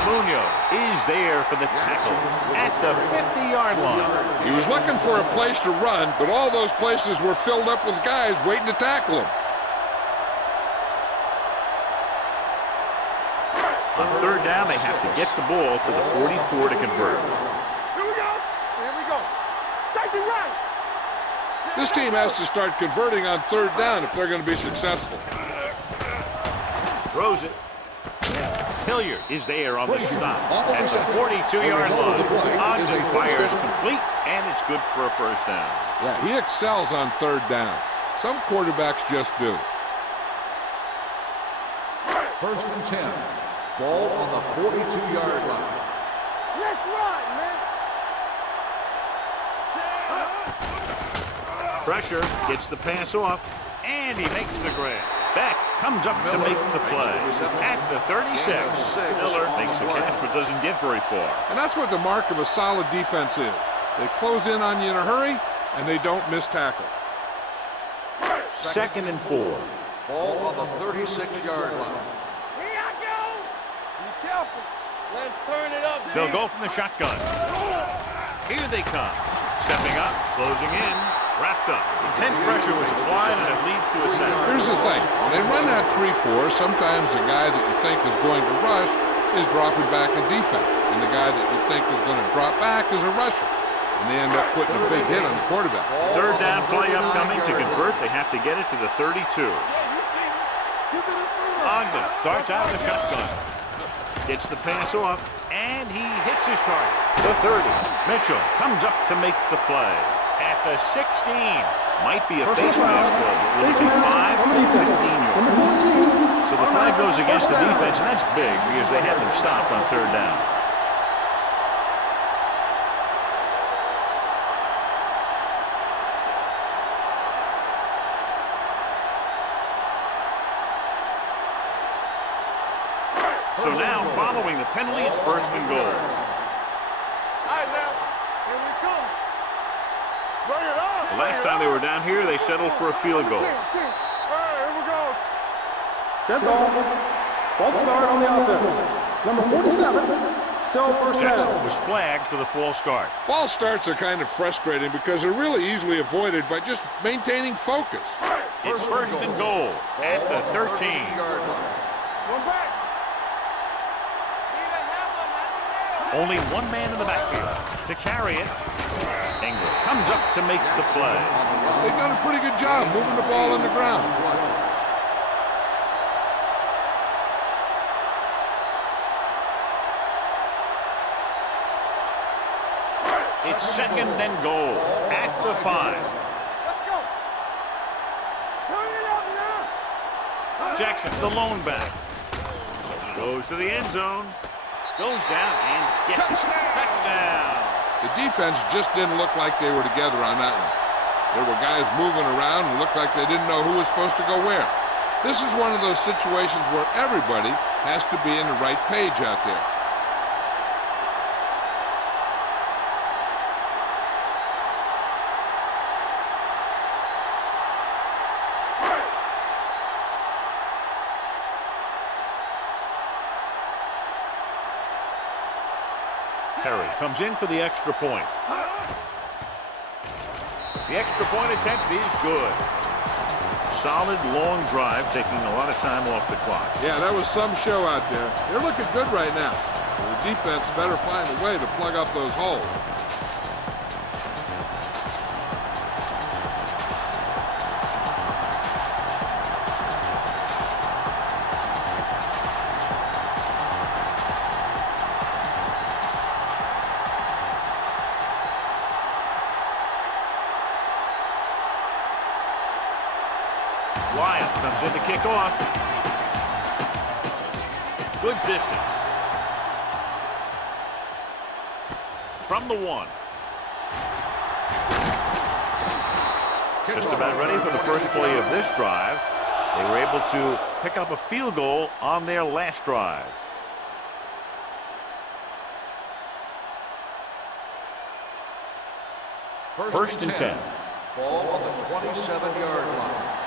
Munoz is there for the tackle at the 50-yard line. He was looking for a place to run, but all those places were filled up with guys waiting to tackle him. On third down, they have to get the ball to the 44 to convert. Here we go. Safety right. This team has to start converting on third down if they're going to be successful. Throws it. Hilliard is there on the stop at the 42-yard line. Ogden fires complete, and it's good for a first down. Yeah, he excels on third down. Some quarterbacks just do. First and 10. Ball on the 42-yard line. Let's run, man. Pressure, gets the pass off, and he makes the grab. Beck comes up to make the play at the 36. Miller makes the catch but doesn't get very far. And that's what the mark of a solid defense is. They close in on you in a hurry, and they don't miss tackle. Second and 4. Ball on the 36-yard line. Here I go. Be careful. Let's turn it up. They'll go from the shotgun. Here they come. Stepping up, closing in, wrapped up. Intense pressure was applied, and it leads to a sack. Here's the thing. When they run that 3-4, sometimes the guy that you think is going to rush is dropping back in defense. And the guy that you think is going to drop back is a rusher. And they end up putting a big hit on the quarterback. Third down play upcoming. To convert, they have to get it to the 32. Ogden starts out of the shotgun. Gets the pass off, and he hits his target. The 30. Mitchell comes up to make the play. At the 16. Might be a face mask call. Will it be 5 or 15 yards? Number 14. So the flag goes against the defense, and that's big because they had them stopped on third down. So now, following the penalty, it's first and goal. All right, now. Here we come. Bring it on. The last time they were down here, they settled for a field goal. All right, here we go. Dead ball. False start on the offense. Number 47. Still first Jackson down. was flagged for the false start. False starts are kind of frustrating because they're really easily avoided by just maintaining focus. It's first and goal at the 13. One back. Only one man in the backfield to carry it. Ingram comes up to make the play. They've done a pretty good job moving the ball on the ground. It's second and goal at the 5. Let's go. Turn it up now. Jackson, the lone back. Goes to the end zone. Goes down and gets it. Touchdown. The defense just didn't look like they were together on that one. There were guys moving around and looked like they didn't know who was supposed to go where. This is one of those situations where everybody has to be in the right page out there. Perry comes in for the extra point. The extra point attempt is good. Solid, long drive, taking a lot of time off the clock. Yeah, that was some show out there. They're looking good right now. The defense better find a way to plug up those holes. Wyatt comes in to kick off. Good distance. From the 1. Just about ready for the first play of this drive. They were able to pick up a field goal on their last drive. First and 10. Ball on the 27-yard line.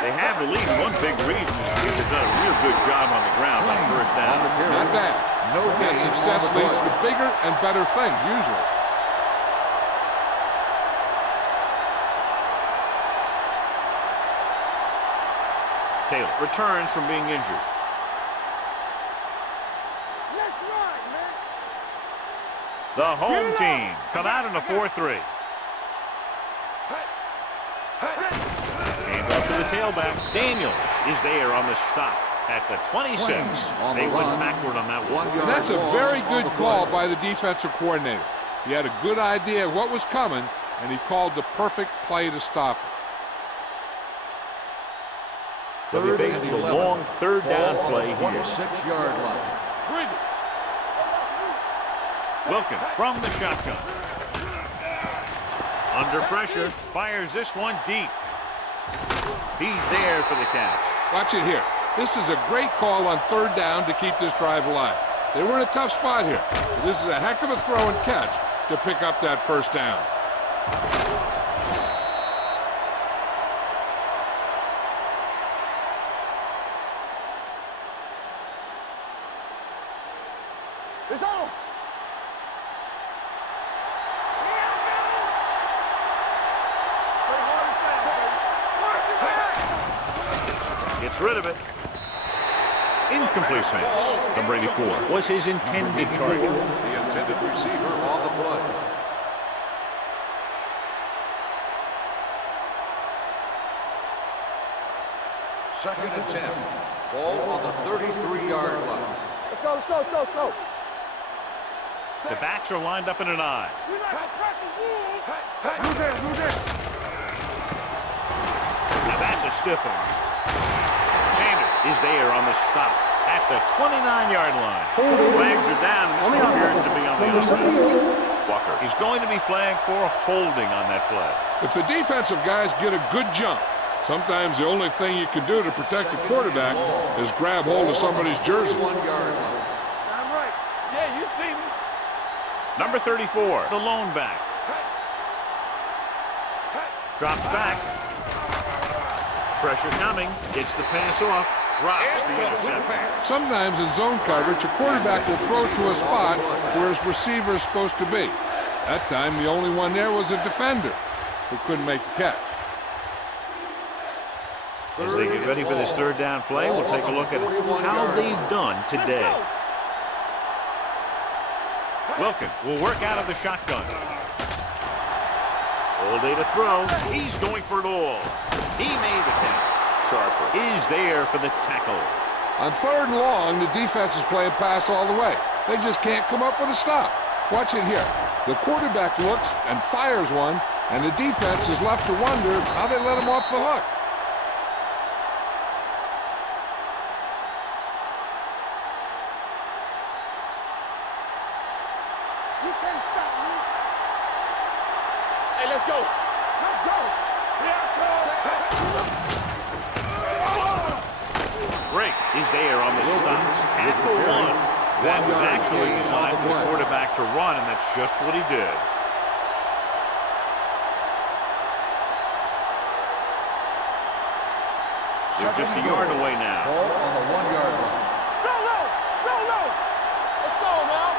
They have the lead. One big reason is because they've done a real good job on the ground on first down. Not bad. That success leads to bigger and better things, usually. Taylor returns from being injured. Let's run, man. The home team come out in a 4-3. Hand off to the tailback. Daniels is there on the stop at the 26. They went backward on that one. And that's a very good call by the defensive coordinator. He had a good idea of what was coming, and he called the perfect play to stop it. So they faced the long third down play here. 26-yard line. Wilkins from the shotgun. Under pressure, fires this one deep. He's there for the catch. Watch it here. This is a great call on third down to keep this drive alive. They were in a tough spot here, but this is a heck of a throw and catch to pick up that first down. It's on. Gets rid of it. Incomplete pass. Number 84 was his intended target. The intended receiver on the play. Second and 10. Ball on the 33-yard line. Let's go, let's go, let's go, let's go. The backs are lined up in an eye. Now that's a stiff one. Sanders is there on the stop at the 29-yard line. Flags are down, and this one appears to be on the offense. Walker is going to be flagged for holding on that play. If the defensive guys get a good jump, sometimes the only thing you can do to protect the quarterback is grab hold of somebody's jersey. 1-yard line. I'm right. Yeah, you see me. Number 34, the lone back. Drops back. Pressure coming. Gets the pass off. Drops the interception. Sometimes in zone coverage, a quarterback will throw to a spot where his receiver is supposed to be. That time, the only one there was a defender who couldn't make the catch. As they get ready for this third down play, we'll take a look at how they've done today. Wilkins will work out of the shotgun. All day to throw. He's going for it all. He made the catch. Sharper is there for the tackle. On third and long, the defense is playing pass all the way. They just can't come up with a stop. Watch it here. The quarterback looks and fires one, and the defense is left to wonder how they let him off the hook. You can't stop me. is there on the stop at the 1. That was actually designed for the quarterback to run, and that's just what he did. They're just a yard away now. Ball on the 1-yard line. Let's go now.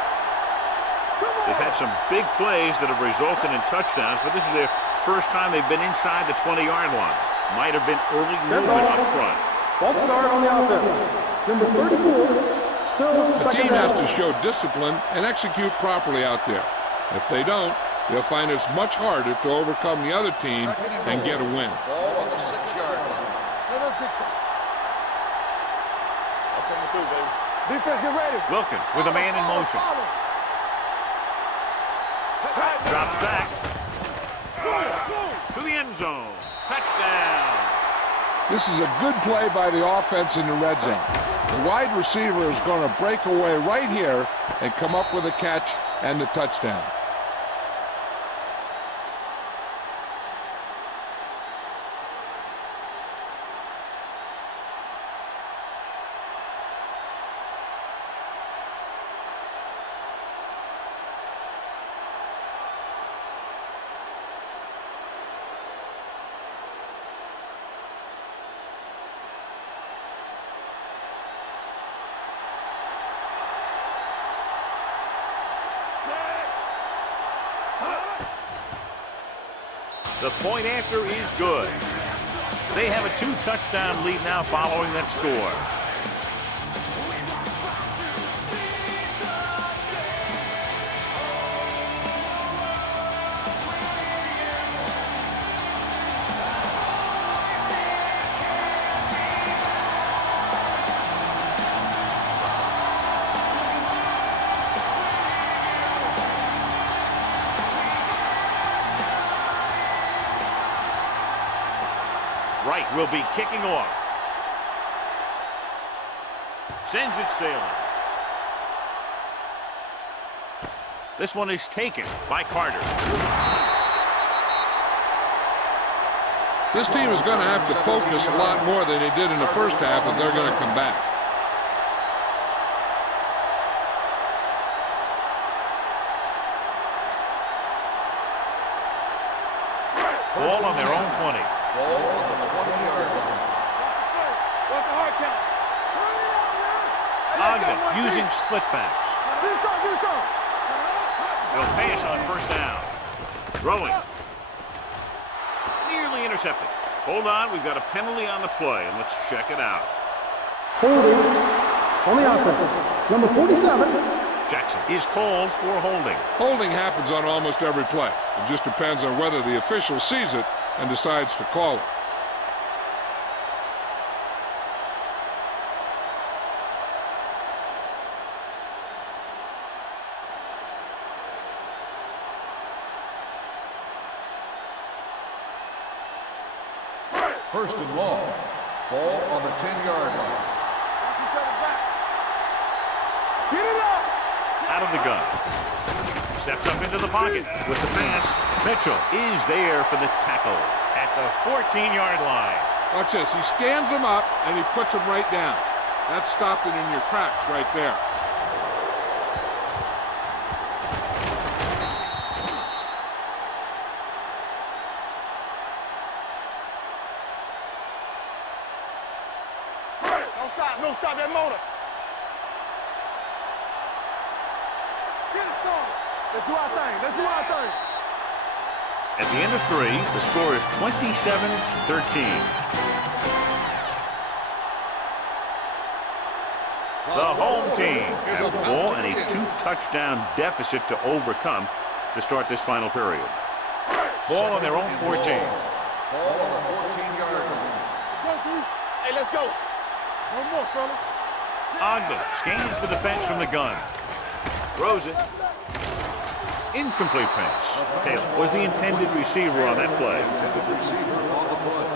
They've had some big plays that have resulted in touchdowns, but this is their first time they've been inside the 20-yard line. Might have been early movement up front. False start on the offense. Number 34, still The second team has down. to show discipline and execute properly out there. If they don't, they'll find it's much harder to overcome the other team and get a win. Ball on the 6-yard line. Let us dictate. I'm coming through, baby. Defense, get ready. Wilkins with a man in motion. Drops back to the end zone. Touchdown. This is a good play by the offense in the red zone. The wide receiver is going to break away right here and come up with a catch and the touchdown. The point after is good. They have a 2-touchdown lead now following that score. Wright will be kicking off. Sends it sailing. This one is taken by Carter. This team is going to have to focus a lot more than they did in the first half if they're going to come back. Ball on their own 20. Ball on the 20-yard line. What's the hard count? Ogden using split backs. Give us some. They'll pass on first down. Throwing. Nearly intercepted. Hold on, we've got a penalty on the play, and let's check it out. Holding on the offense. Number 47. Jackson is called for holding. Holding happens on almost every play. It just depends on whether the official sees it and decides to call it. First and long. Ball on the 10-yard line. Get it up. Out of the gun. Steps up into the pocket with the pass. Mitchell is there for the tackle at the 14-yard line. Watch this. He stands him up and he puts him right down. That's stopping in your tracks right there. Don't stop that motor. Get it, son. Let's do our thing. At the end of 3, the score is 27-13. The home team has the ball and a 2-touchdown deficit to overcome to start this final period. Ball on their own 14. Ball on the 14-yard line. Hey, let's go. One more, fella. Ogden scans the defense from the gun. Throws it. Incomplete pass. Taylor was the intended receiver on that play. Intended receiver on the play.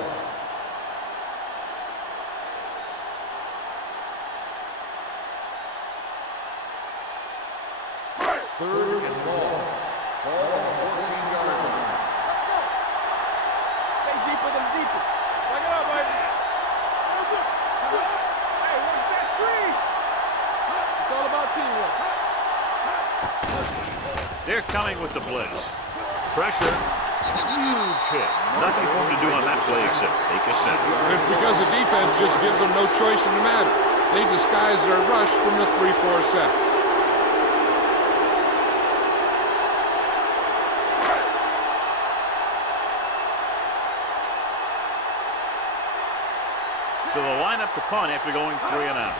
Third and long. Ball on the 14-yard line. Stay deeper than deepest. Bring it up, baby. Hey, what's that coming with the blitz. Pressure. Huge hit. Nothing for him to do on that play except take a set. It's because the defense just gives them no choice in the matter. They disguise their rush from the 3-4 set. So they'll line up to punt after going 3 and out.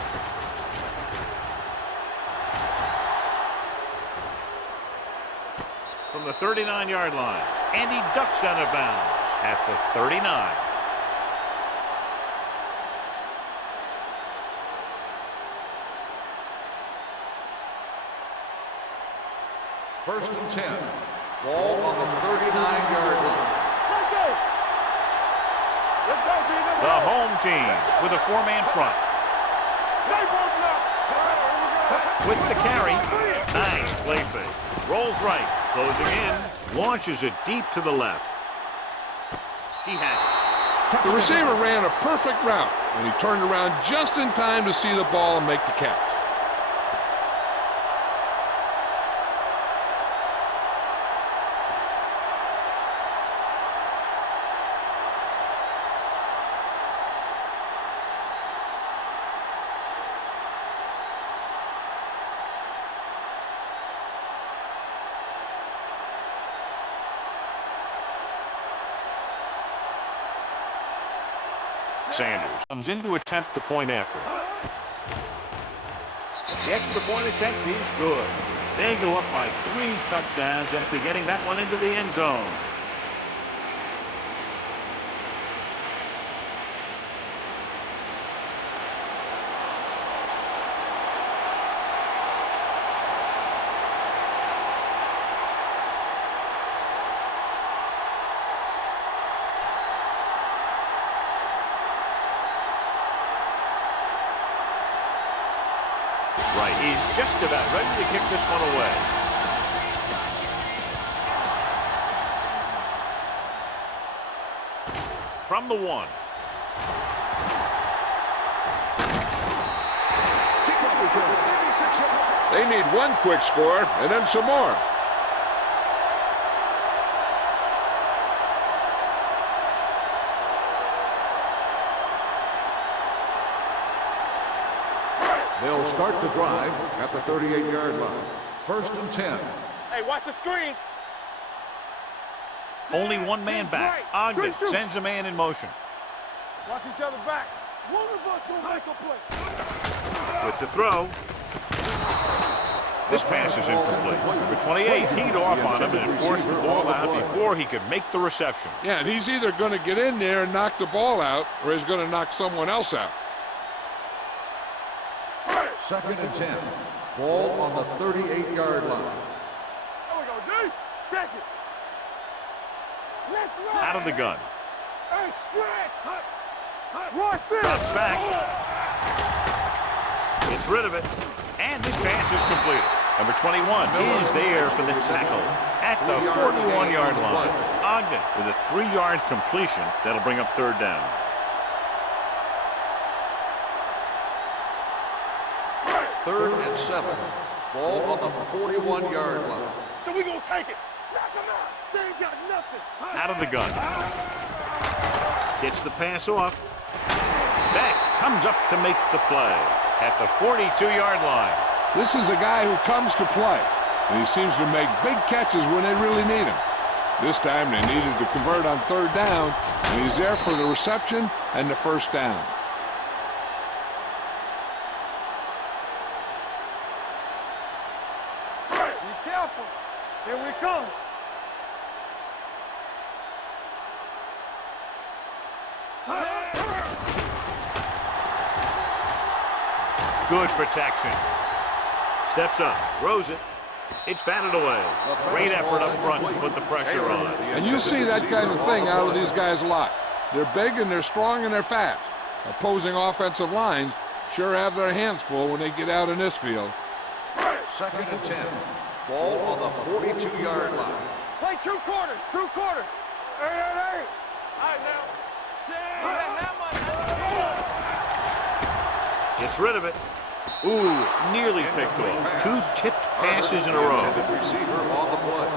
From the 39-yard line. And he ducks out of bounds at the 39. First and 10. Ball on the 39-yard line. The home team with a 4-man front. With the carry. Nice play fake. Rolls right. Closing in. Launches it deep to the left. He has it. The receiver ran a perfect route, and he turned around just in time to see the ball and make the catch. Sanders comes in to attempt the point after. The extra point attempt is good. They go up by 3 touchdowns after getting that one into the end zone. Right, he's just about ready to kick this one away. From the 1. They need one quick score and then some more. They'll start the drive at the 38-yard line. First and 10. Hey, watch the screen. Only one man back. Ogden sends a man in motion. Watch each other back. One of us will make a play. With the throw. This pass is incomplete. Number 28 teed off on him and forced the ball out before he could make the reception. Yeah, and he's either going to get in there and knock the ball out, or he's going to knock someone else out. Second and 10. Ball on the 38-yard line. There we go, D. Check it. Let's run. Out of the gun. Hey, stretch. Watch this. Drops back. Gets rid of it. And this pass is completed. Number 21 is there for the tackle at the 41-yard line. Ogden with a 3-yard completion. That'll bring up 3rd down. Third and 7. Ball on the 41-yard line. So we gonna take it. Knock them out. They ain't got nothing. Out of the gun. Gets the pass off. Beck comes up to make the play at the 42-yard line. This is a guy who comes to play, and he seems to make big catches when they really need him. This time they needed to convert on 3rd down, and he's there for the reception and the 1st down. Be careful. Here we come. Good protection. Steps up, throws it. It's batted away. Great effort up front to put the pressure on. And you see that kind of thing out of these guys a lot. They're big and they're strong and they're fast. Opposing offensive lines sure have their hands full when they get out in this field. Second and 10. Ball on the 42-yard line. Play 2 quarters. 2 quarters. Hey. All right, now. Gets rid of it. Ooh, nearly picked off. 2 tipped passes in a row. Intended receiver on the play.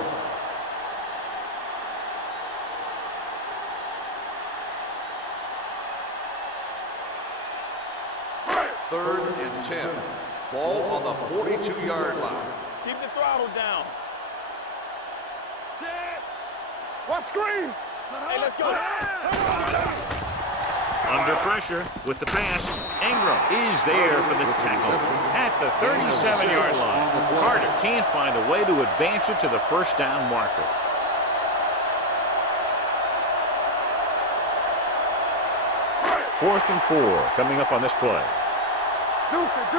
Third and 10. Ball on the 42-yard line. Keep the throttle down. Set. What screen? Hey, let's go. Under pressure with the pass. Ingram is there for the tackle at the 37-yard line. Carter can't find a way to advance it to the first down marker. Fourth and 4 coming up on this play. Deuce it.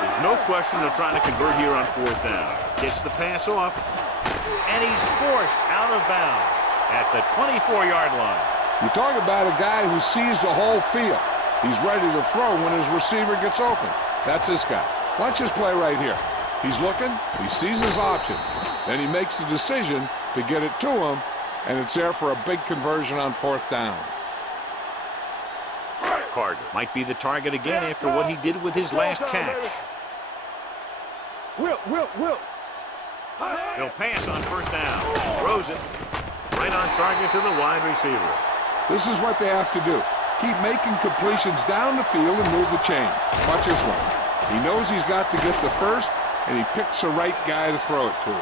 There's no question of trying to convert here on 4th down. Gets the pass off, and he's forced out of bounds at the 24-yard line. You talk about a guy who sees the whole field. He's ready to throw when his receiver gets open. That's this guy. Watch this play right here. He's looking, he sees his options, then he makes the decision to get it to him, and it's there for a big conversion on 4th down. Carter might be the target again after what he did with his last catch. Will. He'll pass on 1st down. Throws it right on target to the wide receiver. This is what they have to do. Keep making completions down the field and move the chains. Watch this one. He knows he's got to get the first, and he picks the right guy to throw it to.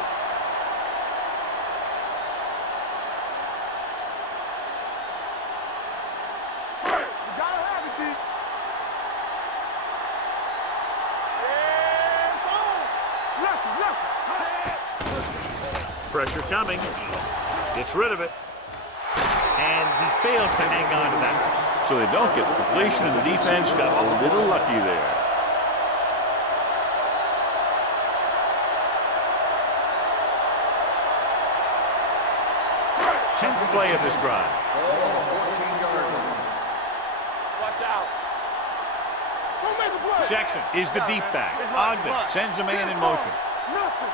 Pressure coming. Gets rid of it. And he fails to hang on to that. So they don't get the completion, and the defense got a little lucky there. Tenth play of this drive. Ball on the 14-yard line. Watch out. Don't make a play. Jackson is the deep back. Ogden sends a man in motion. Nothing.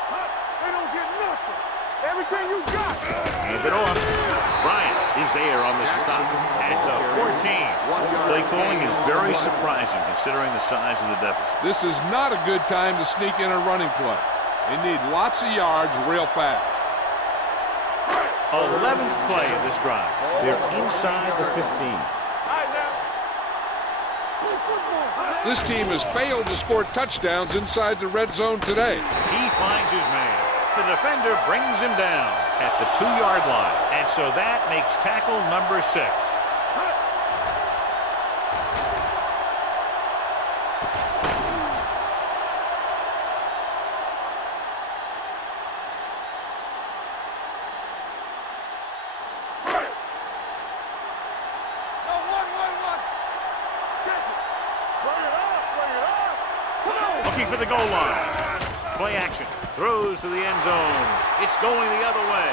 They don't get nothing. Everything you got. Hand it off. Bryant is there on the stop at the 14. Play calling is very surprising considering the size of the deficit. This is not a good time to sneak in a running play. They need lots of yards real fast. 11th play of this drive. They're inside the 15. All right, now. Play football. This team has failed to score touchdowns inside the red zone today. He finds his man. The defender brings him down at the 2-yard line. And so that makes tackle number 6. Looking for the goal line. Play action. Throws to the end zone. It's going the other way.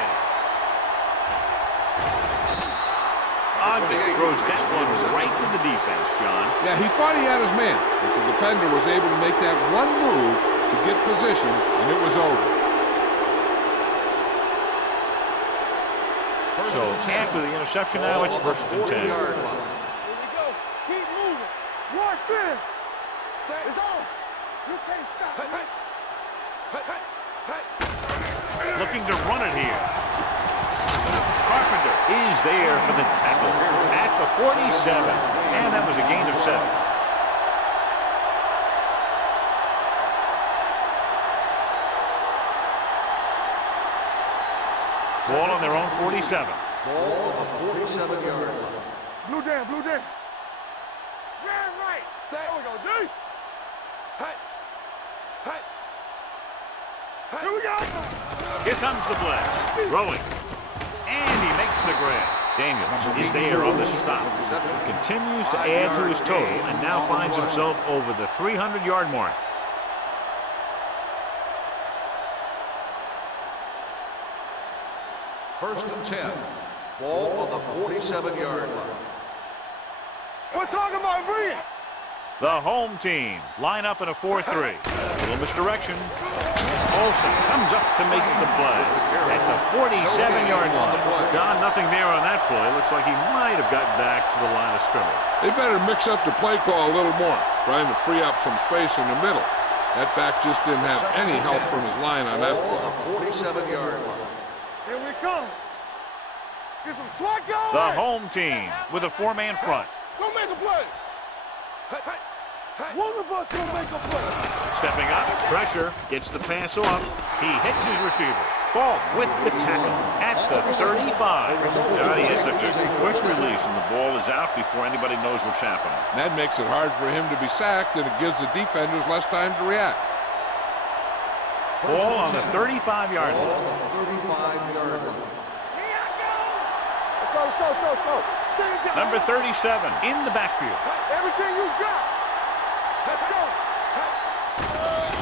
Ogden throws that one right to the defense, John. Yeah, he thought he had his man, but the defender was able to make that one move to get position, and it was over. So after the interception now, it's 1st and 10. Here we go. Keep moving. Watch in. It's on. You can't stop. Looking to run it here. Carpenter is there for the tackle at the 47. And that was a gain of 7. Ball on their own 47. Ball on the 47-yard line. Blue down. Ran right. There we go, D. Here we go. Here comes the blast. Throwing. And he makes the grab. Daniels is there on the stop. Continues to add to his total and now finds himself over the 300-yard mark. First and 10. Ball on the 47-yard line. We're talking about Bree. The home team line up in a 4-3. Little misdirection. Olsen comes up to make the play at the 47-yard line. John, nothing there on that play. Looks like he might have gotten back to the line of scrimmage. They better mix up the play call a little more, trying to free up some space in the middle. That back just didn't have any help from his line on that play. On the 47-yard line. Here we come. Get some swat going. The home team with a four-man front. Go make a play. One of us will make a play. Stepping up, pressure, gets the pass off. He hits his receiver. Fall with the tackle at the 35. God, he has such a quick release, and the ball is out before anybody knows what's happening. That makes it hard for him to be sacked, and it gives the defenders less time to react. Ball on the 35-yard Ball line. on the 35-yard line. Let's go. Number 37 in the backfield. Everything you got. Let's go.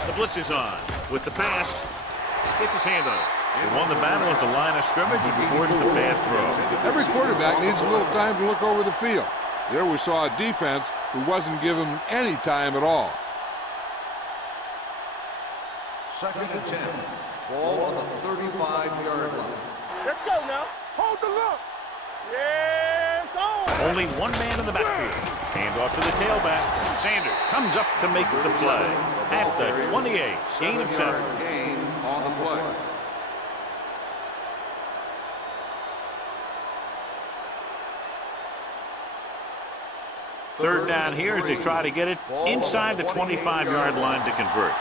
The blitz is on with the pass. Gets his hand on it. He won the battle at the line of scrimmage and forced a bad throw. Every quarterback needs a little time to look over the field. There we saw a defense who wasn't given any time at all. 2nd and 10. Ball on the 35-yard line. Let's go now. Hold the look. Yes, on. Only one man in the backfield. Hand off to the tailback. Sanders comes up to make the play at the 28. Gain of 7. 7-yard gain on the play. Third down here as they try to get it inside the 25-yard line to convert.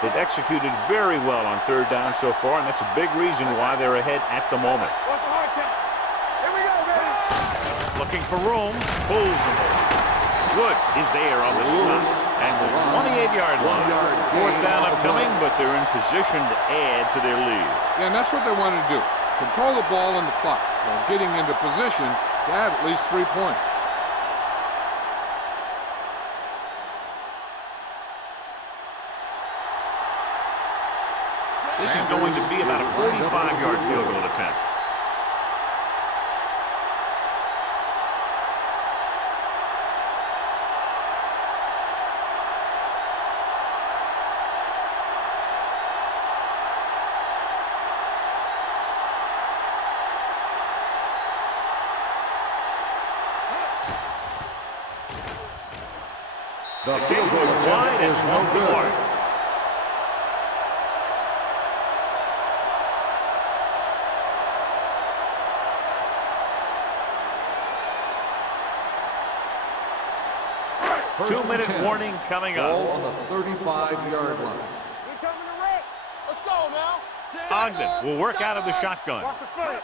They've executed very well on third down so far, and that's a big reason why they're ahead at the moment. Watch the hard count. Here we go, baby. Looking for room, pulls them. Wood is there on the stop and the 28-yard line. Fourth down upcoming, but they're in position to add to their lead. Yeah, and that's what they want to do. Control the ball and the clock while getting into position to add at least 3 points. This is going to be about a 45-yard field goal attempt. The field goal Wide and attempt is no off the good. mark. First and 2-minute 10. warning coming Ball up. on the 35-yard line. We coming to wreck. Let's go now. Ogden will work out of the shotgun. Watch the front.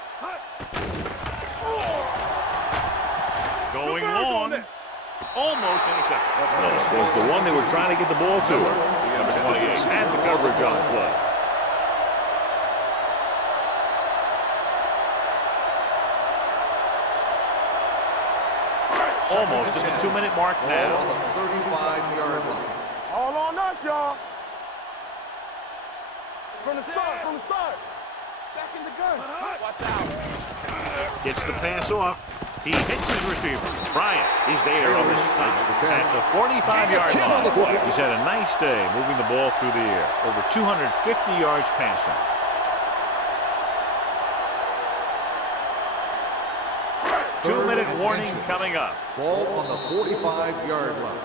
Going long. Almost intercepted. Notice was the one they were trying to get the ball to. Number 28 had the coverage on the play. Almost at the 2-minute mark Ball now. on the 35-yard line. All on us, y'all. From the start. Back in the gun. Watch out. Gets the pass off. He hits his receiver. Bryant is there on the stop at the 45-yard line. He's had a nice day moving the ball through the air. Over 250 yards passing. Two-minute warning coming up. Ball on the 45-yard line.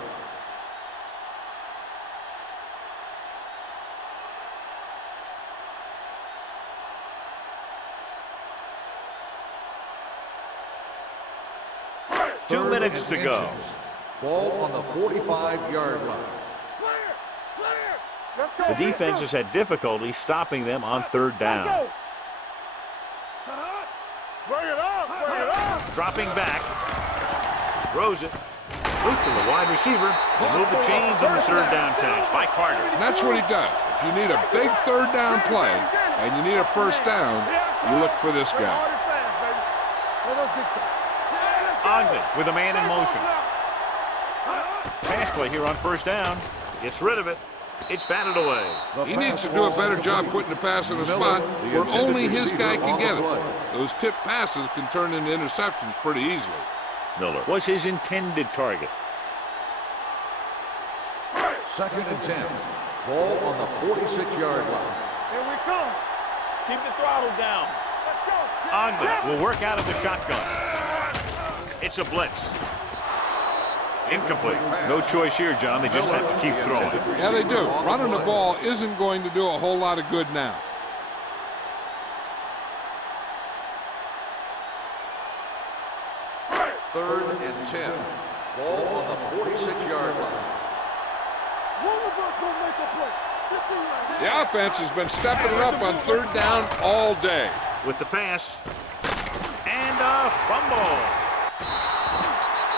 Two minutes to go. Ball on the 45-yard line. Let's go. The defense has had difficulty stopping them on third down. Bring it up. Dropping back. Throws it. Root to the wide receiver. They move the chains on the third down catch by Carter. And that's what he does. If you need a big third down play and you need a first down, you look for this guy. Let us get to Ogden with a man in motion. Pass play here on first down. Gets rid of it. It's batted away. He needs to do a better job putting the pass in a spot where only his guy can get it. Those tip passes can turn into interceptions pretty easily. Miller was his intended target. 2nd and 10. Ball on the 46-yard line. Here we come. Keep the throttle down. Let's go. Ogden will work out of the shotgun. It's a blitz. Incomplete. No choice here, John. They just have to keep throwing. Yeah, they do. Running the ball isn't going to do a whole lot of good now. Third and 10. Ball on the 46-yard line. One of us will make a play. The offense has been stepping it up on third down all day. With the pass. And a fumble.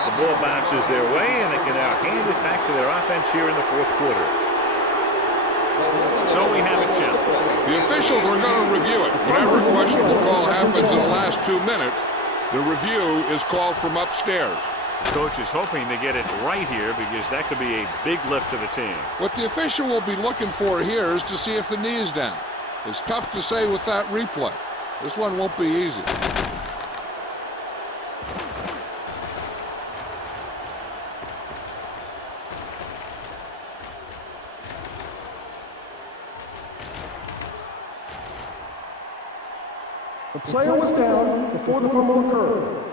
The ball bounces their way, and they can now hand it back to their offense here in the fourth quarter. So we have a challenge. The officials are going to review it. Whenever a questionable call happens in the last 2 minutes, the review is called from upstairs. Coach is hoping to get it right here because that could be a big lift to the team. What the official will be looking for here is to see if the knee is down. It's tough to say with that replay. This one won't be easy. The player was down before the fumble occurred.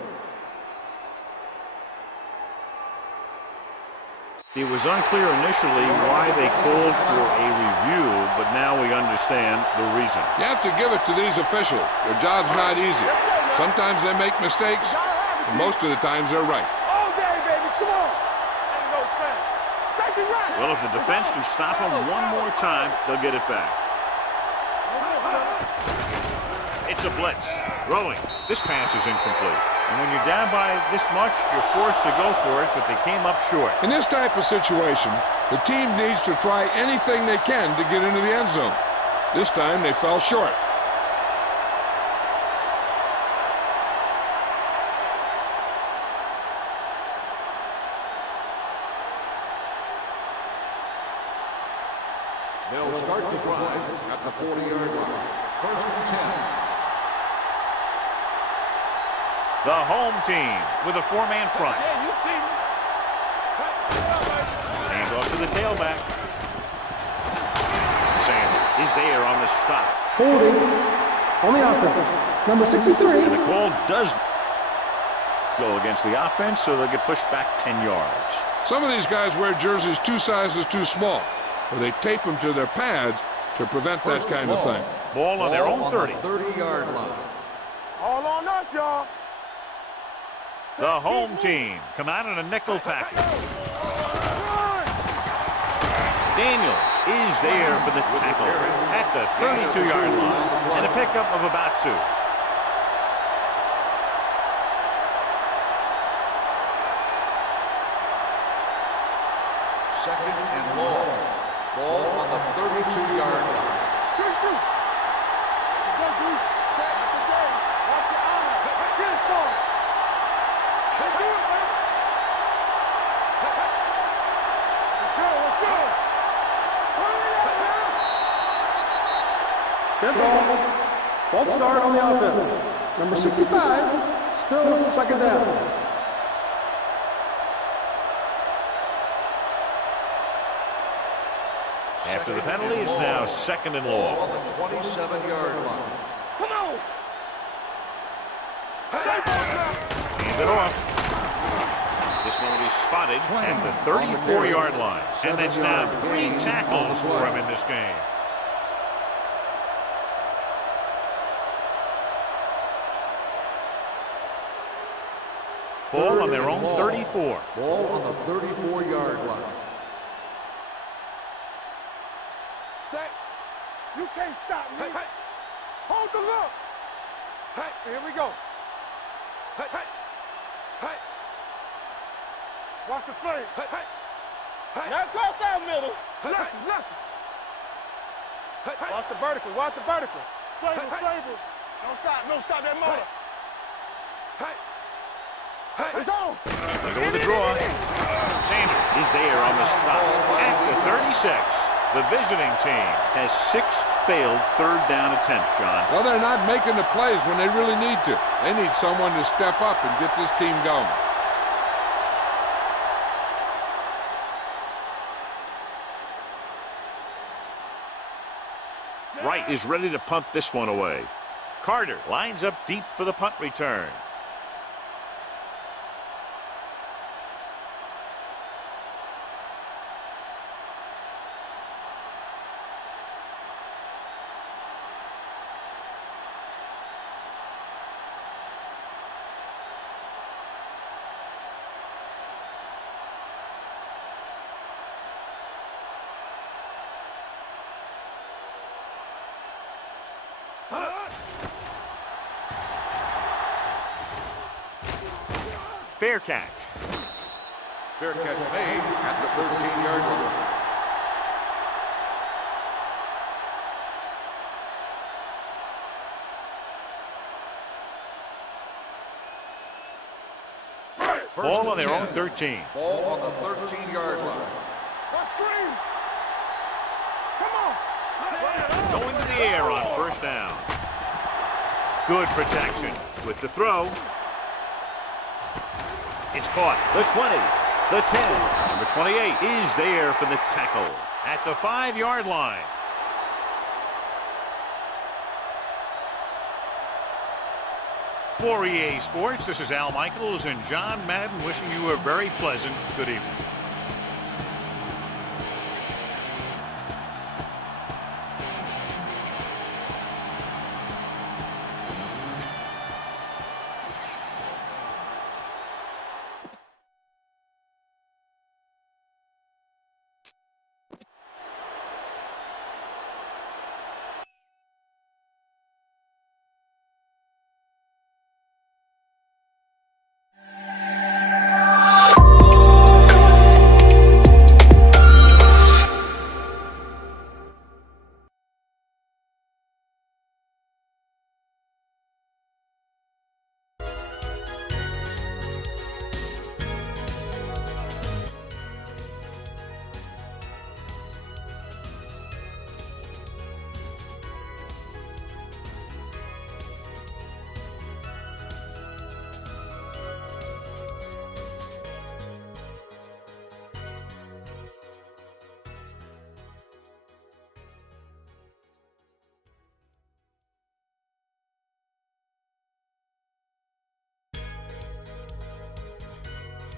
It was unclear initially why they called for a review, but now we understand the reason. You have to give it to these officials. Their job's not easy. Sometimes they make mistakes, and most of the times they're right. All day, baby. Come on. Ain't no thing. Take it right. Well, if the defense can stop them one more time, they'll get it back. It's a blitz. Throwing. This pass is incomplete. And when you're down by this much, you're forced to go for it, but they came up short. In this type of situation, the team needs to try anything they can to get into the end zone. This time, they fell short. They'll start the drive at the 40-yard line. First and 10. The home team with a four-man front. Yeah, you see me. Hands off to the tailback. Sanders is there on the stop. Holding on the offense. Number 63. And the call does go against the offense, so they'll get pushed back 10 yards. Some of these guys wear jerseys 2 sizes too small, or they tape them to their pads to prevent that kind of thing. Ball on their own 30. 30-yard line. All on us, y'all. The home team come out in a nickel package. Daniels is there for the tackle at the 32-yard line and a pickup of about 2. Second and long. Ball on the 32-yard line. Good shoot. Go, dude. Set at the game. Watch your eyes. Get it, son. Let's do it, baby. Let's go, let's go. Turn it up now. Dead ball. False start on the offense. Number 65. Still second down. After the penalty, it's now second and Ball long. on the 27-yard line. Come on. Hand it off. This one will be spotted at the 34-yard line. And that's now 3 tackles for him in this game. Ball on their own 34. Ball on the 34-yard line. Stay. You can't stop me. Hey, hey. Hold the look. Hey, here we go. Hey, hey. Hey. Watch the flame. Hey, hey. Hey. Now cross out middle. Hey, left, hey. Left. Hey, hey. Watch the vertical. Watch the vertical. Flavor, hey, hey. Flavor. Don't stop. Don't stop that motor. Hey. Hey. Hey. It's on. They go with the draw. Sanders is there on the stop at the 36. The visiting team has 6 failed third down attempts, John. Well, they're not making the plays when they really need to. They need someone to step up and get this team going. White is ready to punt this one away. Carter lines up deep for the punt return. Fair catch. Fair catch made at the 13-yard line. Ball on their own 13. Ball on the 13-yard line. Let's scream. Come on. Going to the air on first down. Good protection with the throw. It's caught. The 20, the 10, number 28 is there for the tackle at the 5-yard line. For EA Sports, this is Al Michaels and John Madden wishing you a very pleasant good evening.